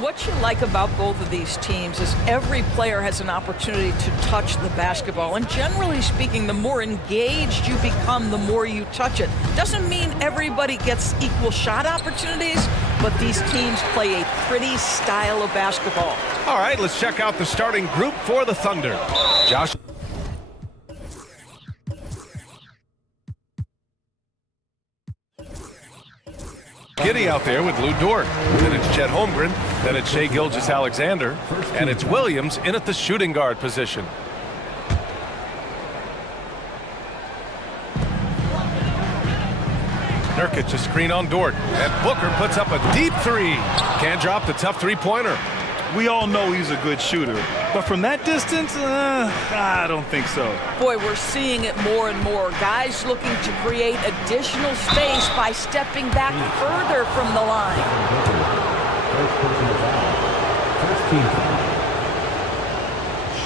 what you like about both of these teams is every player has an opportunity to touch the basketball. And generally speaking, the more engaged you become, the more you touch it. Doesn't mean everybody gets equal shot opportunities, but these teams play a pretty style of basketball. All right, let's check out the starting group for the Thunder. Josh. Giddey out there with Lou Dort. Then it's Chet Holmgren. Then it's Shai Gilgeous-Alexander. And it's Williams in at the shooting guard position. Nurkic a screen on Dort. And Booker puts up a deep three. Can't drop the tough three-pointer. We all know he's a good shooter, but from that distance, I don't think so. Boy, we're seeing it more and more. Guys looking to create additional space by stepping back further from the line. First team foul.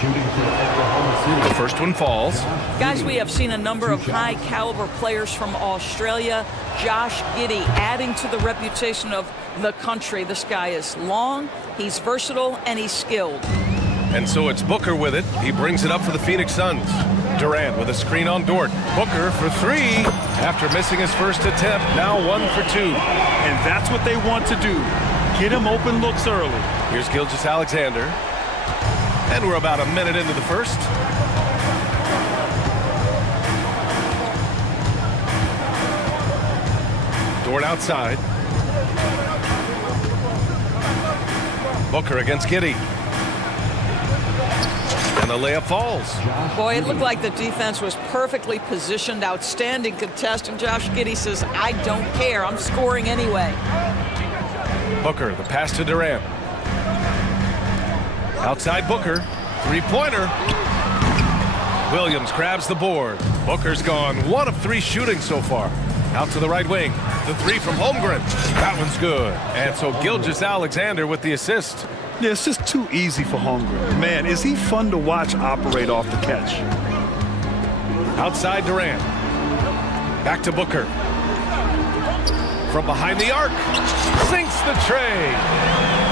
Shooting for Oklahoma City. The first one falls. Guys, we have seen a number of high-caliber players from Australia. Josh Giddey adding to the reputation of the country. This guy is long, he's versatile, and he's skilled. And so it's Booker with it. He brings it up for the Phoenix Suns. Durant with a screen on Dort. Booker for three. After missing his first attempt, now 1 for 2. And that's what they want to do. Get him open looks early. Here's Gilgeous-Alexander. And we're about a minute into the first. Dort outside. Booker against Giddey. And the layup falls. Boy, it looked like the defense was perfectly positioned. Outstanding contest. And Josh Giddey says, I don't care. I'm scoring anyway. Booker, the pass to Durant. Outside Booker. Three-pointer. Williams grabs the board. Booker's gone 1 of 3 shooting so far. Out to the right wing. The three from Holmgren. That one's good. And so Gilgeous-Alexander with the assist. Yeah, it's just too easy for Holmgren. Man, is he fun to watch operate off the catch. Outside Durant. Back to Booker. From behind the arc. Sinks the tray.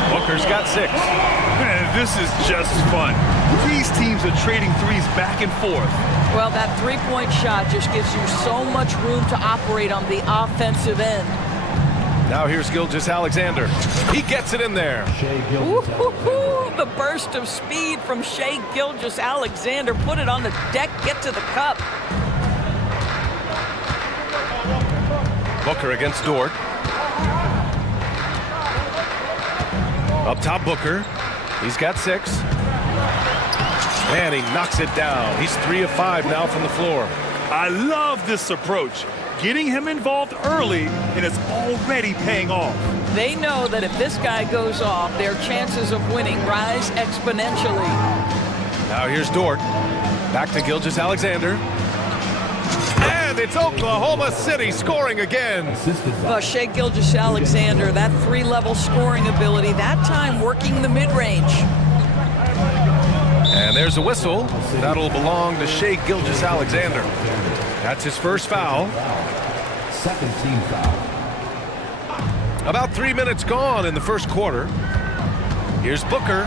Booker's got 6. Man, this is just fun. These teams are trading threes back and forth. Well, that three-point shot just gives you so much room to operate on the offensive end. Now here's Gilgeous-Alexander. He gets it in there. Ooh, the burst of speed from Shai Gilgeous-Alexander. Put it on the deck, get to the cup. Booker against Dort. Up top, Booker. He's got 6. And he knocks it down. He's 3 of 5 now from the floor. I love this approach. Getting him involved early, and it's already paying off. They know that if this guy goes off, their chances of winning rise exponentially. Now here's Dort. Back to Gilgeous-Alexander. And it's Oklahoma City scoring again. Well, Shai Gilgeous-Alexander, that 3-level scoring ability, that time working the mid-range. And there's a whistle. That'll belong to Shai Gilgeous-Alexander. That's his first foul. Second team foul. About 3 minutes gone in the first quarter. Here's Booker.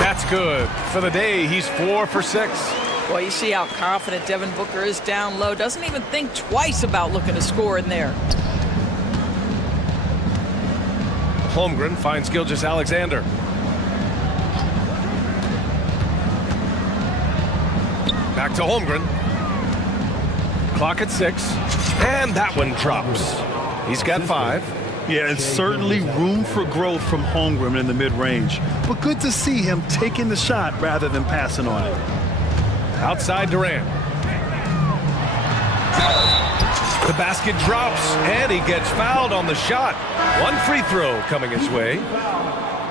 That's good. For the day, he's 4 for 6. Well, you see how confident Devin Booker is down low. Doesn't even think twice about looking to score in there. Holmgren finds Gilgeous-Alexander. Back to Holmgren. Clock at 6. And that one drops. He's got 5. Yeah, and certainly room for growth from Holmgren in the mid-range. But good to see him taking the shot rather than passing on it. Outside Durant. The basket drops, and he gets fouled on the shot. 1 free throw coming his way.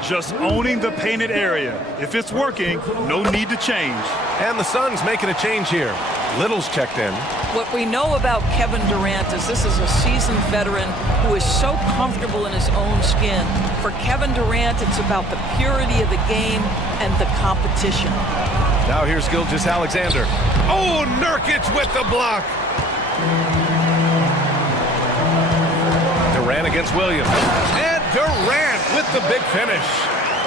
Just owning the painted area. If it's working, no need to change. And the Suns making a change here. Little's checked in. What we know about Kevin Durant is this is a seasoned veteran who is so comfortable in his own skin. For Kevin Durant, it's about the purity of the game and the competition. Now here's Gilgeous-Alexander. Oh, Nurkic with the block. Durant against Williams. And Durant with the big finish.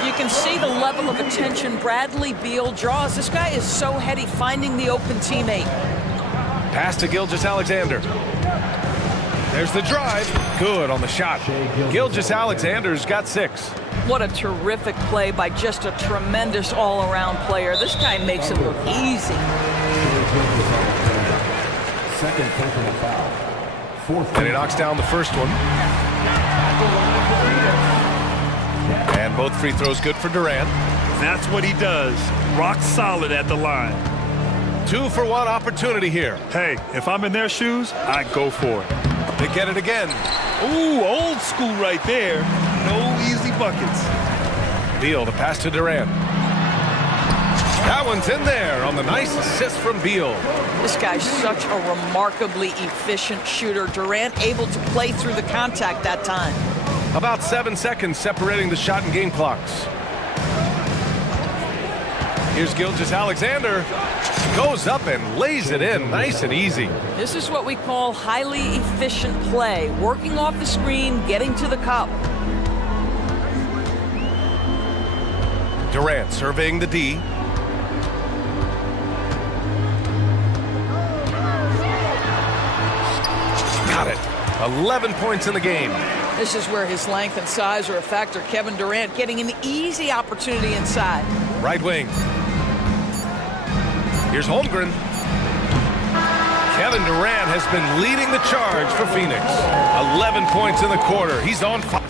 You can see the level of attention Bradley Beal draws. This guy is so heady finding the open teammate. Pass to Gilgeous-Alexander. There's the drive. Good on the shot. Gilgeous-Alexander's got 6. What a terrific play by just a tremendous all-around player. This guy makes it look easy. Second personal foul. And he knocks down the first one. And both free throws good for Durant. That's what he does. Rock solid at the line. 2-for-1 opportunity here. Hey, if I'm in their shoes, I go for it. They get it again. Ooh, old school right there. No easy buckets. Beal to pass to Durant. That one's in there on the nice assist from Beal. This guy's such a remarkably efficient shooter. Durant able to play through the contact that time. About 7 seconds separating the shot and game clocks. Here's Gilgeous-Alexander. Goes up and lays it in nice and easy. This is what we call highly efficient play. Working off the screen, getting to the cup. Durant surveying the D. Got it. 11 points in the game. This is where his length and size are a factor. Kevin Durant getting an easy opportunity inside. Right wing. Here's Holmgren. Kevin Durant has been leading the charge for Phoenix. 11 points in the quarter. He's on fire.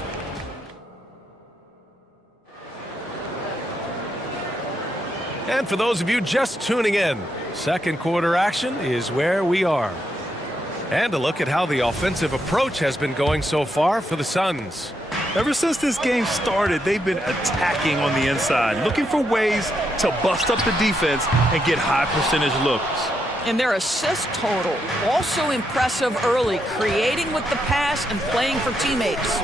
And for those of you just tuning in, second quarter action is where we are. And a look at how the offensive approach has been going so far for the Suns. Ever since this game started, they've been attacking on the inside, looking for ways to bust up the defense and get high percentage looks. And their assist total, also impressive early, creating with the pass and playing for teammates.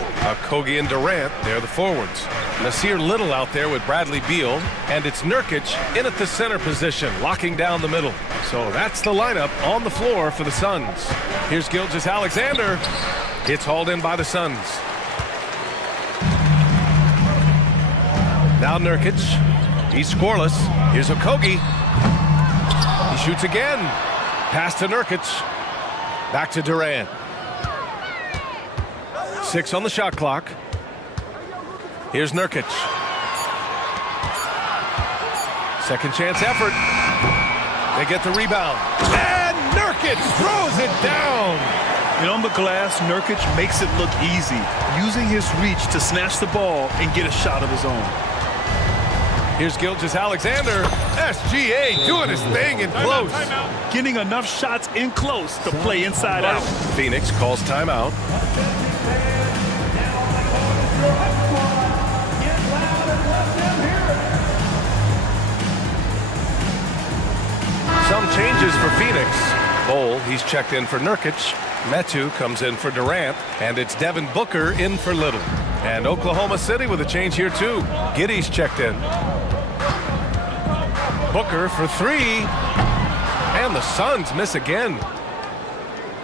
Kogi and Durant, they're the forwards. Nasir Little out there with Bradley Beal, and it's Nurkic in at the center position, locking down the middle. So that's the lineup on the floor for the Suns. Here's Gilgeous-Alexander. It's hauled in by the Suns. Now Nurkic. He's scoreless. Here's Okogie. He shoots again. Pass to Nurkic. Back to Durant. 6 on the shot clock. Here's Nurkic. Second chance effort. They get the rebound. And Nurkic throws it down. And on the glass, Nurkic makes it look easy, using his reach to snatch the ball and get a shot of his own. Here's Gilgeous-Alexander. SGA doing his thing in close. Getting enough shots in close to play inside out. Phoenix calls timeout. Some changes for Phoenix. Bol, he's checked in for Nurkic. Metu comes in for Durant. And it's Devin Booker in for Little. And Oklahoma City with a change here too. Giddey's checked in. Booker for 3. And the Suns miss again.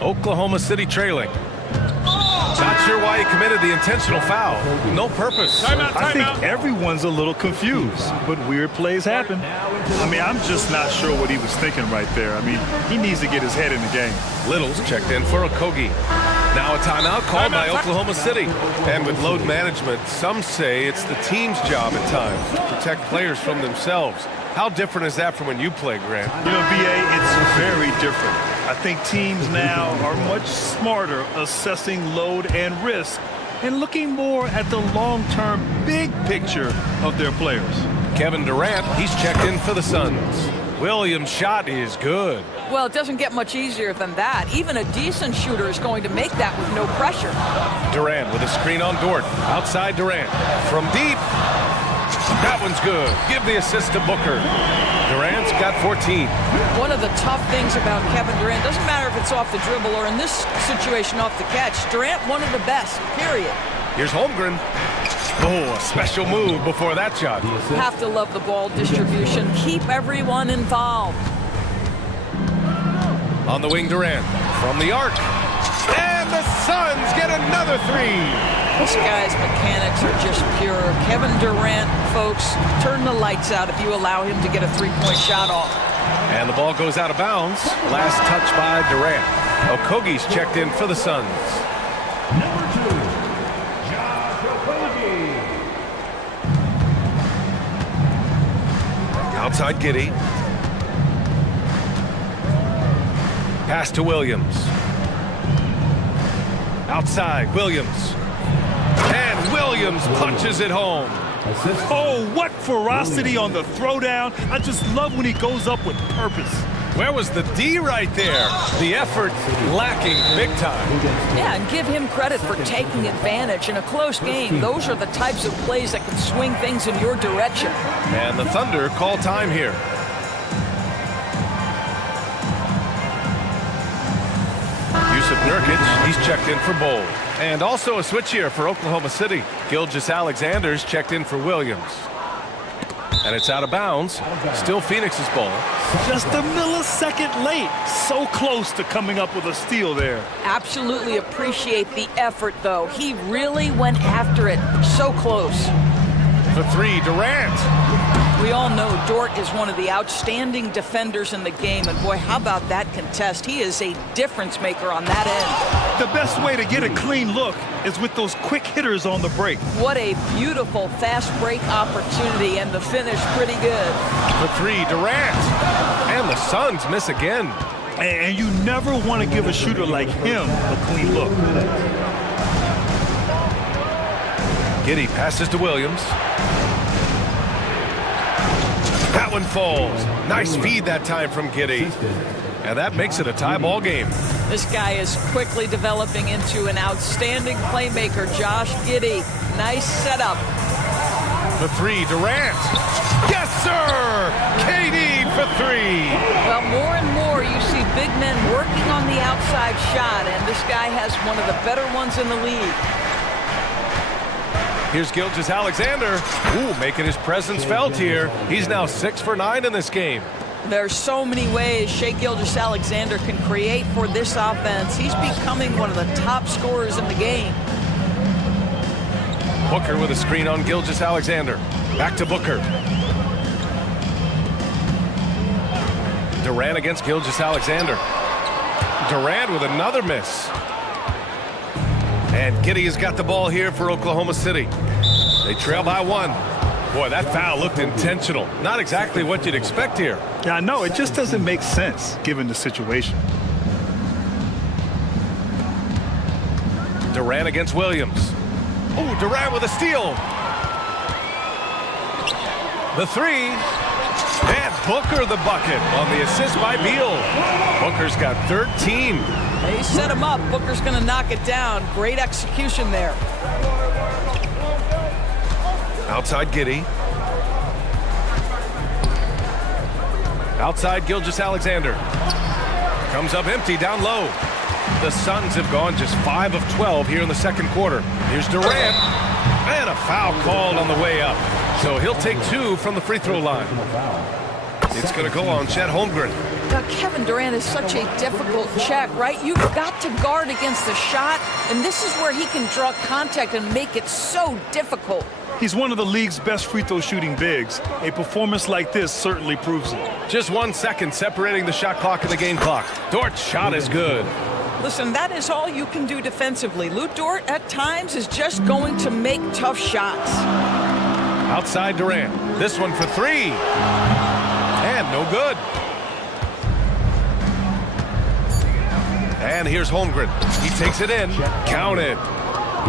Oklahoma City trailing. Not sure why he committed the intentional foul. No purpose. I think everyone's a little confused, but weird plays happen. I mean, I'm just not sure what he was thinking right there. I mean, he needs to get his head in the game. Little's checked in for Okogie. Now a timeout called by Oklahoma City. And with load management, some say it's the team's job at times to protect players from themselves. How different is that from when you play, Grant? You know, BA, it's very different. I think teams now are much smarter assessing load and risk and looking more at the long-term big picture of their players. Kevin Durant, he's checked in for the Suns. Williams' shot is good. Well, it doesn't get much easier than that. Even a decent shooter is going to make that with no pressure. Durant with a screen on Dort. Outside Durant. From deep. That one's good. Give the assist to Booker. Durant's got 14. One of the tough things about Kevin Durant, doesn't matter if it's off the dribble or in this situation off the catch, Durant one of the best, period. Here's Holmgren. Oh, a special move before that shot. Have to love the ball distribution. Keep everyone involved. On the wing, Durant. From the arc. And the Suns get another three. This guy's mechanics are just pure. Kevin Durant, folks, turn the lights out if you allow him to get a three-point shot off. And the ball goes out of bounds. Last touch by Durant. Okogie's checked in for the Suns. Number 2, Josh Okogie. Outside Giddey. Pass to Williams. Outside Williams. And Williams punches it home. Oh, what ferocity on the throwdown. I just love when he goes up with purpose. Where was the D right there? The effort lacking big time. Yeah, and give him credit for taking advantage in a close game. Those are the types of plays that can swing things in your direction. And the Thunder call time here. Yusuf Nurkic, he's checked in for Bowl. And also a switch here for Oklahoma City. Gilgeous-Alexander's checked in for Williams. And it's out of bounds. Still Phoenix's ball. Just a millisecond late. So close to coming up with a steal there. Absolutely appreciate the effort, though. He really went after it. So close. For three, Durant. We all know Dort is one of the outstanding defenders in the game, and boy, how about that contest? He is a difference maker on that end. The best way to get a clean look is with those quick hitters on the break. What a beautiful fast break opportunity, and the finish pretty good. For three, Durant. And the Suns miss again. And you never want to give a shooter like him a clean look. Giddey passes to Williams. That one falls. Nice feed that time from Giddey. And that makes it a tie ball game. This guy is quickly developing into an outstanding playmaker, Josh Giddey. Nice setup. For three, Durant. Yes, sir! KD for three. Well, more and more you see big men working on the outside shot, and this guy has one of the better ones in the league. Here's Gilgeous-Alexander. Ooh, making his presence felt here. He's now 6 for 9 in this game. There's so many ways Shai Gilgeous-Alexander can create for this offense. He's becoming one of the top scorers in the game. Booker with a screen on Gilgeous-Alexander. Back to Booker. Durant against Gilgeous-Alexander. Durant with another miss. And Giddey has got the ball here for Oklahoma City. They trail by 1. Boy, that foul looked intentional. Not exactly what you'd expect here. Yeah, I know. It just doesn't make sense given the situation. Durant against Williams. Oh, Durant with a steal. The three. And Booker the bucket on the assist by Beal. Booker's got 13. They set him up. Booker's going to knock it down. Great execution there. Outside Giddey. Outside Gilgeous-Alexander. Comes up empty down low. The Suns have gone just 5 of 12 here in the second quarter. Here's Durant. And a foul called on the way up. So he'll take 2 from the free throw line. It's going to go on Chet Holmgren. Now, Kevin Durant is such a difficult check, right? You've got to guard against the shot, and this is where he can draw contact and make it so difficult. He's one of the league's best free throw shooting bigs. A performance like this certainly proves it. Just 1 second separating the shot clock and the game clock. Dort's shot is good. Listen, that is all you can do defensively. Lou Dort, at times, is just going to make tough shots. Outside Durant. This one for 3. And no good. And here's Holmgren. He takes it in. Counted.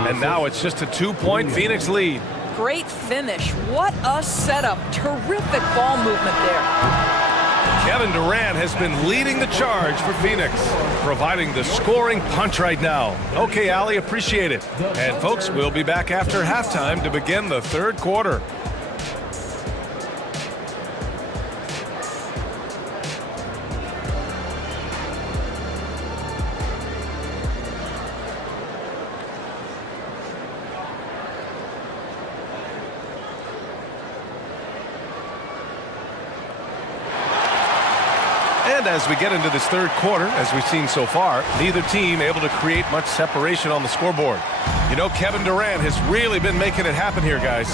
And now it's just a 2-point Phoenix lead. Great finish. What a setup. Terrific ball movement there. Kevin Durant has been leading the charge for Phoenix, providing the scoring punch right now. Okay, Allie, appreciate it. And folks, we'll be back after halftime to begin the third quarter. And as we get into this third quarter, as we've seen so far, neither team able to create much separation on the scoreboard. You know, Kevin Durant has really been making it happen here, guys.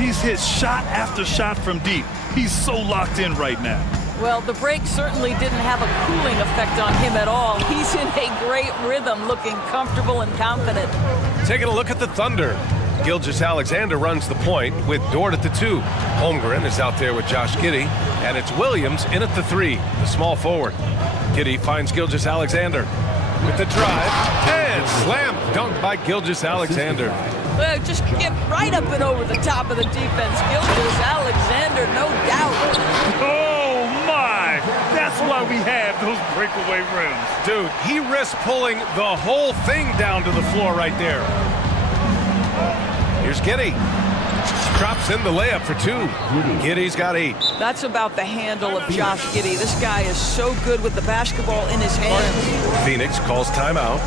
He's hit shot after shot from deep. He's so locked in right now. Well, the break certainly didn't have a cooling effect on him at all. He's in a great rhythm, looking comfortable and confident. Taking a look at the Thunder. Gilgeous-Alexander runs the point with Dort at the 2. Holmgren is out there with Josh Giddey, and it's Williams in at the 3, the small forward. Giddey finds Gilgeous-Alexander with the drive, and slam dunk by Gilgeous-Alexander. Well, just get right up and over the top of the defense. Gilgeous-Alexander, no doubt. Oh, my! That's why we have those breakaway rims. Dude, he risks pulling the whole thing down to the floor right there. Here's Giddey. Drops in the layup for 2. Giddey's got 8. That's about the handle of Josh Giddey. This guy is so good with the basketball in his hands. Phoenix calls timeout.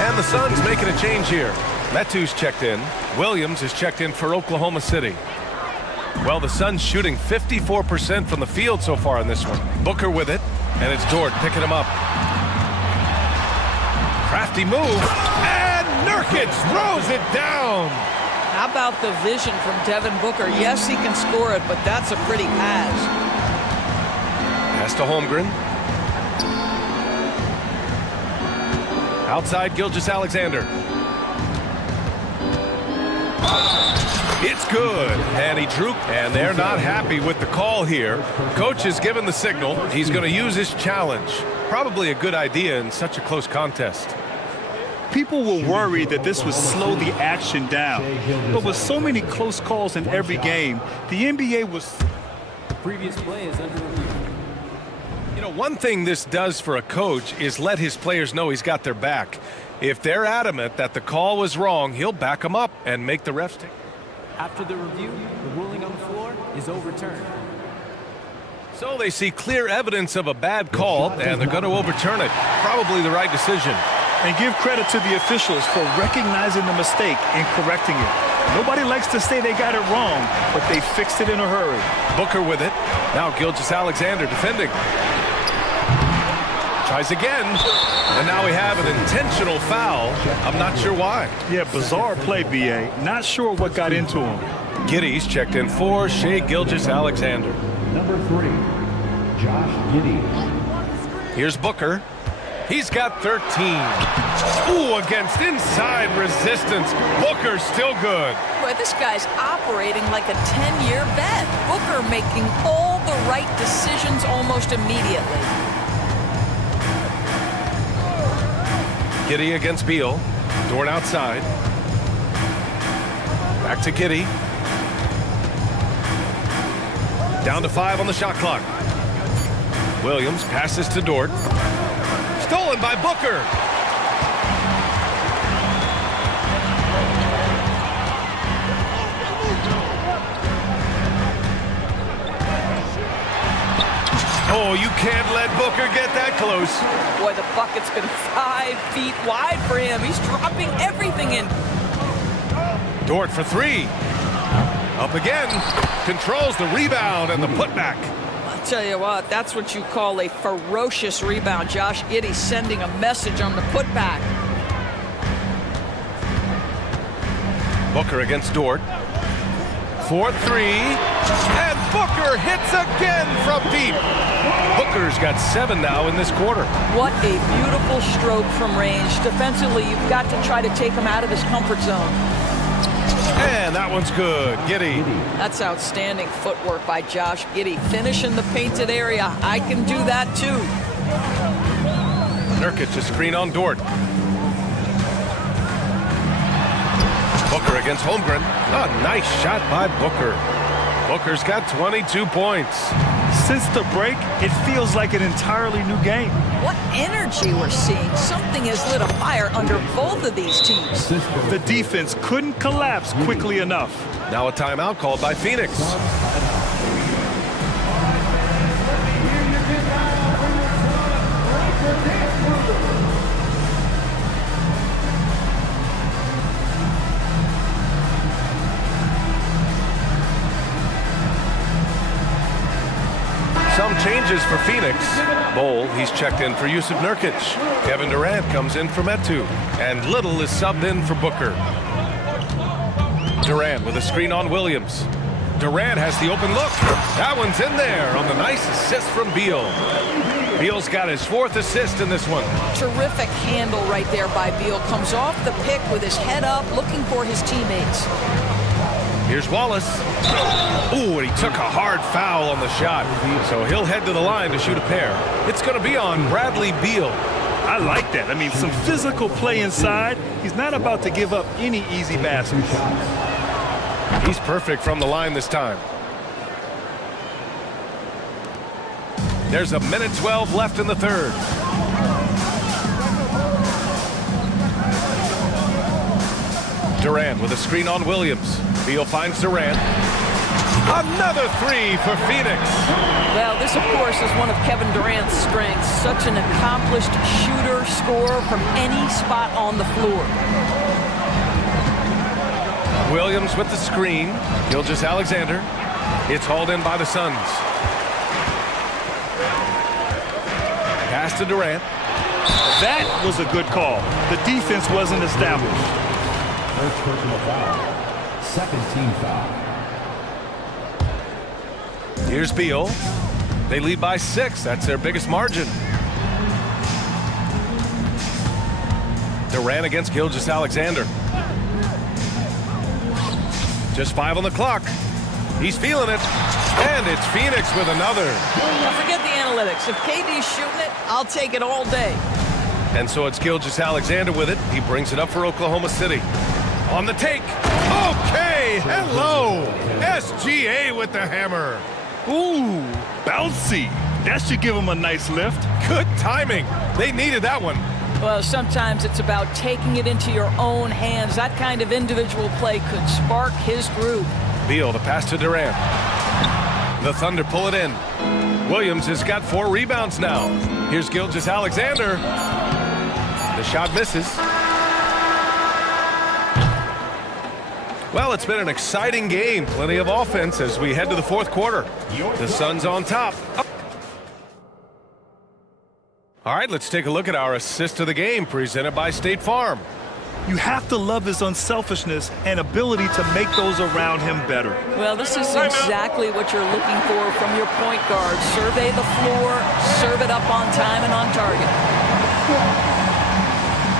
And the Suns making a change here. Metu's checked in. Williams is checked in for Oklahoma City. Well, the Suns shooting 54% from the field so far in this one. Booker with it, and it's Dort picking him up. Crafty move, and Nurkic throws it down. How about the vision from Devin Booker? Yes, he can score it, but that's a pretty pass. Pass to Holmgren. Outside Gilgeous-Alexander. It's good, and he drew, and they're not happy with the call here. Coach has given the signal. He's going to use his challenge. Probably a good idea in such a close contest. People were worried that this would slow the action down. But with so many close calls in every game, the NBA was... The previous play is under review. You know, one thing this does for a coach is let his players know he's got their back. If they're adamant that the call was wrong, he'll back them up and make the refs take. After the review, the ruling on the floor is overturned. So they see clear evidence of a bad call, and they're going to overturn it. Probably the right decision. And give credit to the officials for recognizing the mistake and correcting it. Nobody likes to say they got it wrong, but they fixed it in a hurry. Booker with it. Now Gilgeous-Alexander defending. Tries again. And now we have an intentional foul. I'm not sure why. Yeah, bizarre play, B.A. Not sure what got into him. Giddey's checked in for Shai Gilgeous-Alexander. Number 3, Josh Giddey. Here's Booker. He's got 13. Ooh, against inside resistance. Booker's still good. Boy, this guy's operating like a 10-year vet. Booker making all the right decisions almost immediately. Giddey against Beal. Dort outside. Back to Giddey. Down to 5 on the shot clock. Williams passes to Dort. Stolen by Booker. Oh, you can't let Booker get that close. Boy, the bucket's been 5 feet wide for him. He's dropping everything in. Dort for 3. Up again. Controls the rebound and the putback. I'll tell you what, that's what you call a ferocious rebound. Josh Giddey sending a message on the putback. Booker against Dort. 4-3. And Booker hits again from deep. Booker's got 7 now in this quarter. What a beautiful stroke from range. Defensively, you've got to try to take him out of his comfort zone. And that one's good. Giddey. That's outstanding footwork by Josh Giddey. Finish in the painted area. I can do that too. Nurkic a screen on Dort. Booker against Holmgren. A nice shot by Booker. Booker's got 22 points. Since the break, it feels like an entirely new game. What energy we're seeing. Something has lit a fire under both of these teams. The defense couldn't collapse quickly enough. Now a timeout called by Phoenix. Some changes for Phoenix. Bowl, he's checked in for Yusuf Nurkic. Kevin Durant comes in for Metu. And Little is subbed in for Booker. Durant with a screen on Williams. Durant has the open look. That one's in there on the nice assist from Beal. Beal's got his 4th assist in this one. Terrific handle right there by Beal. Comes off the pick with his head up, looking for his teammates. Here's Wallace. Ooh, and he took a hard foul on the shot. So he'll head to the line to shoot a pair. It's going to be on Bradley Beal. I like that. I mean, some physical play inside. He's not about to give up any easy baskets. He's perfect from the line this time. There's a minute 12 left in the third. Durant with a screen on Williams. Beal finds Durant. Another 3 for Phoenix. Well, this, of course, is one of Kevin Durant's strengths. Such an accomplished shooter, scorer from any spot on the floor. Williams with the screen. Gilgeous-Alexander. It's hauled in by the Suns. Pass to Durant. That was a good call. The defense wasn't established. First personal foul. Second team foul. Here's Beal. They lead by 6. That's their biggest margin. Durant against Gilgeous-Alexander. Just 5 on the clock. He's feeling it. And it's Phoenix with another. Now forget the analytics. If KD's shooting it, I'll take it all day. And so it's Gilgeous-Alexander with it. He brings it up for Oklahoma City. On the take. Okay, hello. SGA with the hammer. Ooh, bouncy. That should give him a nice lift. Good timing. They needed that one. Well, sometimes it's about taking it into your own hands. That kind of individual play could spark his groove. Beal, the pass to Durant. The Thunder pull it in. Williams has got 4 rebounds now. Here's Gilgeous-Alexander. The shot misses. Well, it's been an exciting game. Plenty of offense as we head to the 4th quarter. The Suns on top. All right, let's take a look at our assist of the game presented by State Farm. You have to love his unselfishness and ability to make those around him better. Well, this is exactly what you're looking for from your point guard. Survey the floor, serve it up on time and on target.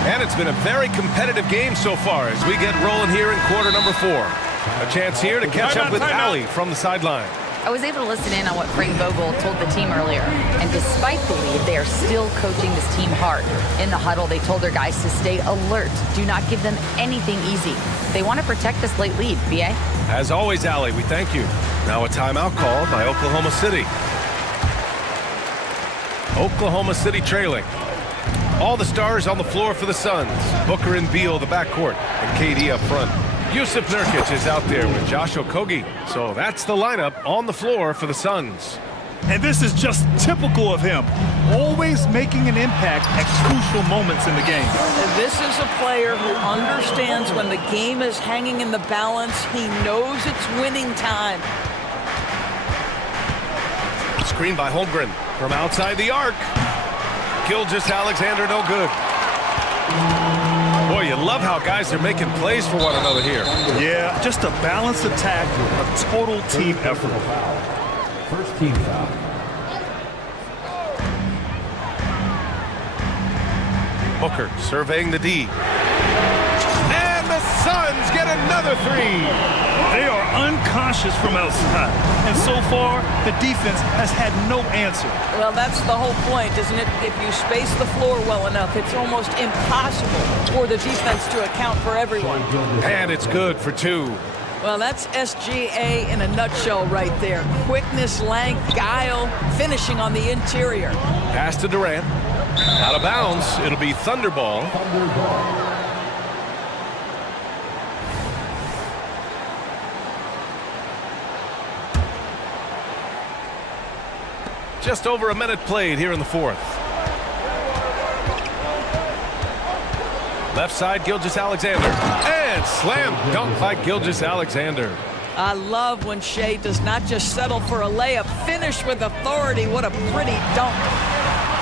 And it's been a very competitive game so far as we get rolling here in quarter number 4. A chance here to catch up with Allie from the sideline. I was able to listen in on what Frank Vogel told the team earlier. And despite the lead, they are still coaching this team hard. In the huddle, they told their guys to stay alert. Do not give them anything easy. They want to protect this late lead, BA. As always, Allie, we thank you. Now a timeout called by Oklahoma City. Oklahoma City trailing. All the stars on the floor for the Suns. Booker and Beal, the backcourt, and KD up front. Yusuf Nurkic is out there with Josh Okogie. So that's the lineup on the floor for the Suns. And this is just typical of him. Always making an impact at crucial moments in the game. And this is a player who understands when the game is hanging in the balance. He knows it's winning time. Screen by Holmgren from outside the arc. Gilgeous-Alexander, no good. Boy, you love how guys are making plays for one another here. Yeah, just a balanced attack, a total team effort. First team foul. Booker surveying the D. And the Suns get another 3. They are unconscious from outside. And so far, the defense has had no answer. Well, that's the whole point, isn't it? If you space the floor well enough, it's almost impossible for the defense to account for everyone. And it's good for 2. Well, that's SGA in a nutshell right there. Quickness, length, guile, finishing on the interior. Pass to Durant. Out of bounds. It'll be Thunderball. Just over a minute played here in the 4th. Left side, Gilgeous-Alexander. And slam dunk by Gilgeous-Alexander. I love when Shea does not just settle for a layup, finish with authority. What a pretty dunk.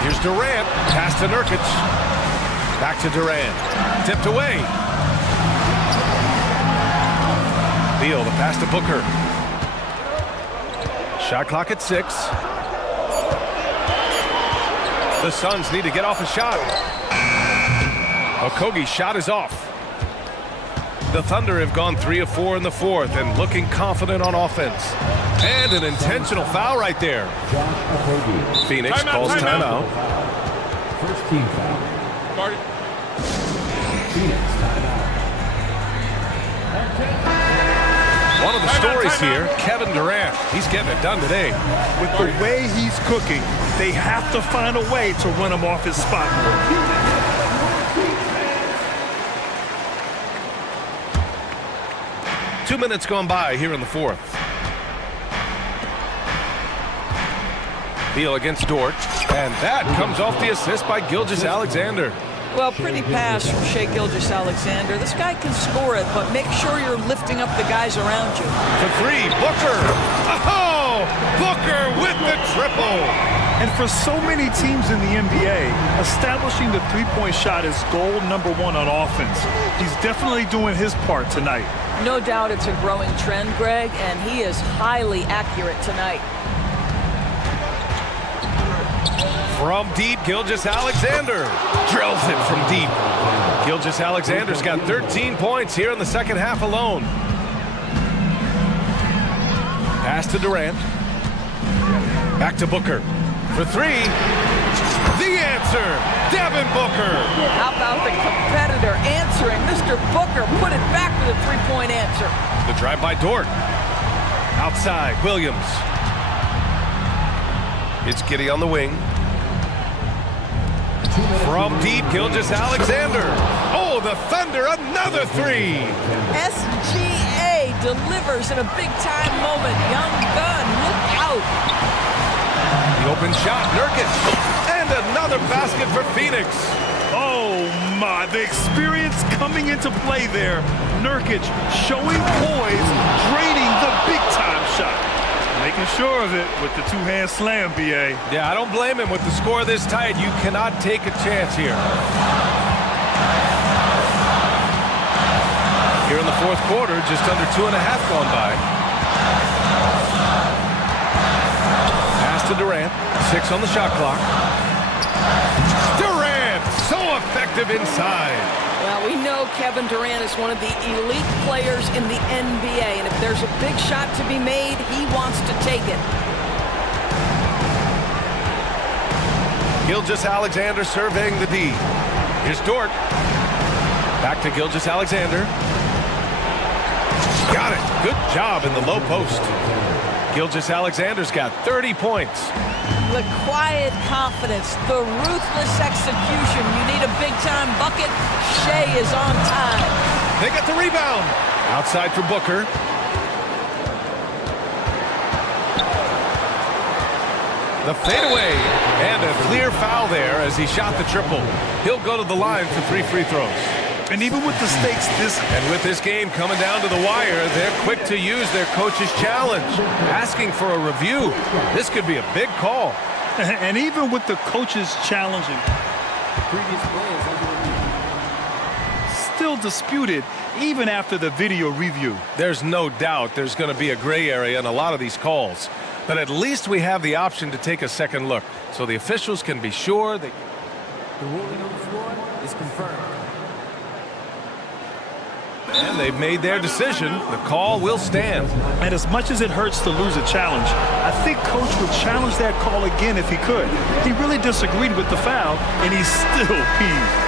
Here's Durant, pass to Nurkic. Back to Durant, tipped away. Beal, the pass to Booker. Shot clock at 6. The Suns need to get off a shot. Okogie's shot is off. The Thunder have gone 3 of 4 in the fourth and looking confident on offense. And an intentional foul right there. Phoenix calls timeout. First team foul. Guarded. Phoenix timeout. One of the stories here, Kevin Durant. He's getting it done today. With the way he's cooking, they have to find a way to run him off his spot. 2 minutes gone by here in the fourth. Beal against Dort, and that comes off the assist by Gilgeous-Alexander. Well, pretty pass from Shea Gilgeous-Alexander. This guy can score it, but make sure you're lifting up the guys around you. For 3, Booker. Oh, Booker with the triple. And for so many teams in the NBA, establishing the three-point shot is goal number 1 on offense. He's definitely doing his part tonight. No doubt it's a growing trend, Greg, and he is highly accurate tonight. From deep, Gilgeous-Alexander drills it from deep. Gilgeous-Alexander's got 13 points here in the second half alone. Pass to Durant. Back to Booker. For 3, the answer, Devin Booker. How about the competitor answering? Mr. Booker put it back with a three-point answer. The drive by Dort. Outside, Williams. It's Giddey on the wing. From deep, Gilgeous-Alexander. Oh, the Thunder, another 3. SGA delivers in a big-time moment. Young gun, look out. The open shot, Nurkic. And another basket for Phoenix. Oh, my. The experience coming into play there. Nurkic showing poise, draining the big-time shot. Making sure of it with the two-hand slam, B.A. Yeah, I don't blame him. With the score this tight, you cannot take a chance here. Here in the fourth quarter, just under 2.5 gone by. Pass to Durant. 6 on the shot clock. Durant, so effective inside. Well, we know Kevin Durant is one of the elite players in the NBA, and if there's a big shot to be made, he wants to take it. Gilgeous-Alexander surveying the D. Here's Dort. Back to Gilgeous-Alexander. Got it. Good job in the low post. Gilgeous-Alexander's got 30 points. The quiet confidence, the ruthless execution. You need a big-time bucket. Shea is on time. They get the rebound. Outside for Booker. The fadeaway. And a clear foul there as he shot the triple. He'll go to the line for 3 free throws. And even with the stakes And with this game coming down to the wire, they're quick to use their coach's challenge, asking for a review. This could be a big call. And even with the coaches challenging, The previous play is under review. still disputed even after the video review. There's no doubt there's going to be a gray area in a lot of these calls. But at least we have the option to take a second look, so the officials can be sure that The ruling on the floor is confirmed. and they've made their decision. The call will stand. And as much as it hurts to lose a challenge, I think Coach would challenge that call again if he could. He really disagreed with the foul, and he's still peeved.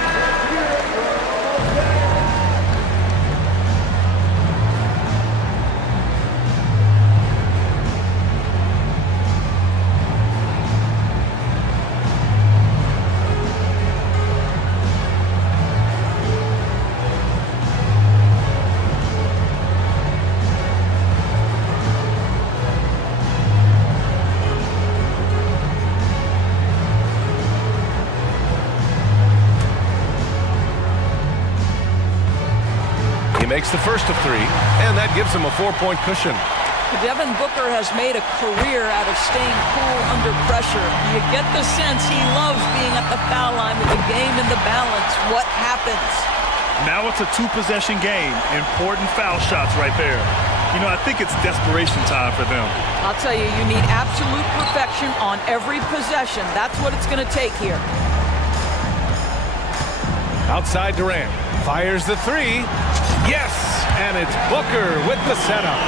makes the first of 3, and that gives him a 4-point cushion. Devin Booker has made a career out of staying cool under pressure. You get the sense he loves being at the foul line with the game in the balance. What happens? Now it's a 2-possession game. Important foul shots right there. You know, I think it's desperation time for them. I'll tell you, you need absolute perfection on every possession. That's what it's going to take here. Outside Durant. Fires the 3. Yes! And it's Booker with the setup.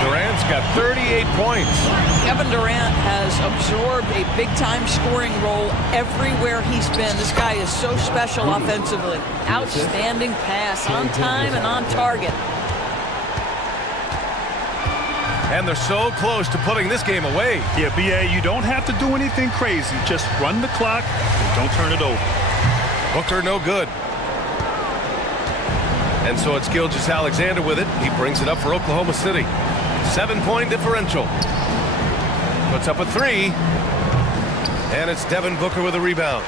Durant's got 38 points. Kevin Durant has absorbed a big-time scoring role everywhere he's been. This guy is so special offensively. Outstanding pass, on time and on target. And they're so close to putting this game away. Yeah, B.A., you don't have to do anything crazy. Just run the clock and don't turn it over. Booker no good. And so it's Gilgeous-Alexander with it. He brings it up for Oklahoma City. 7-point differential. Puts up a 3. And it's Devin Booker with a rebound.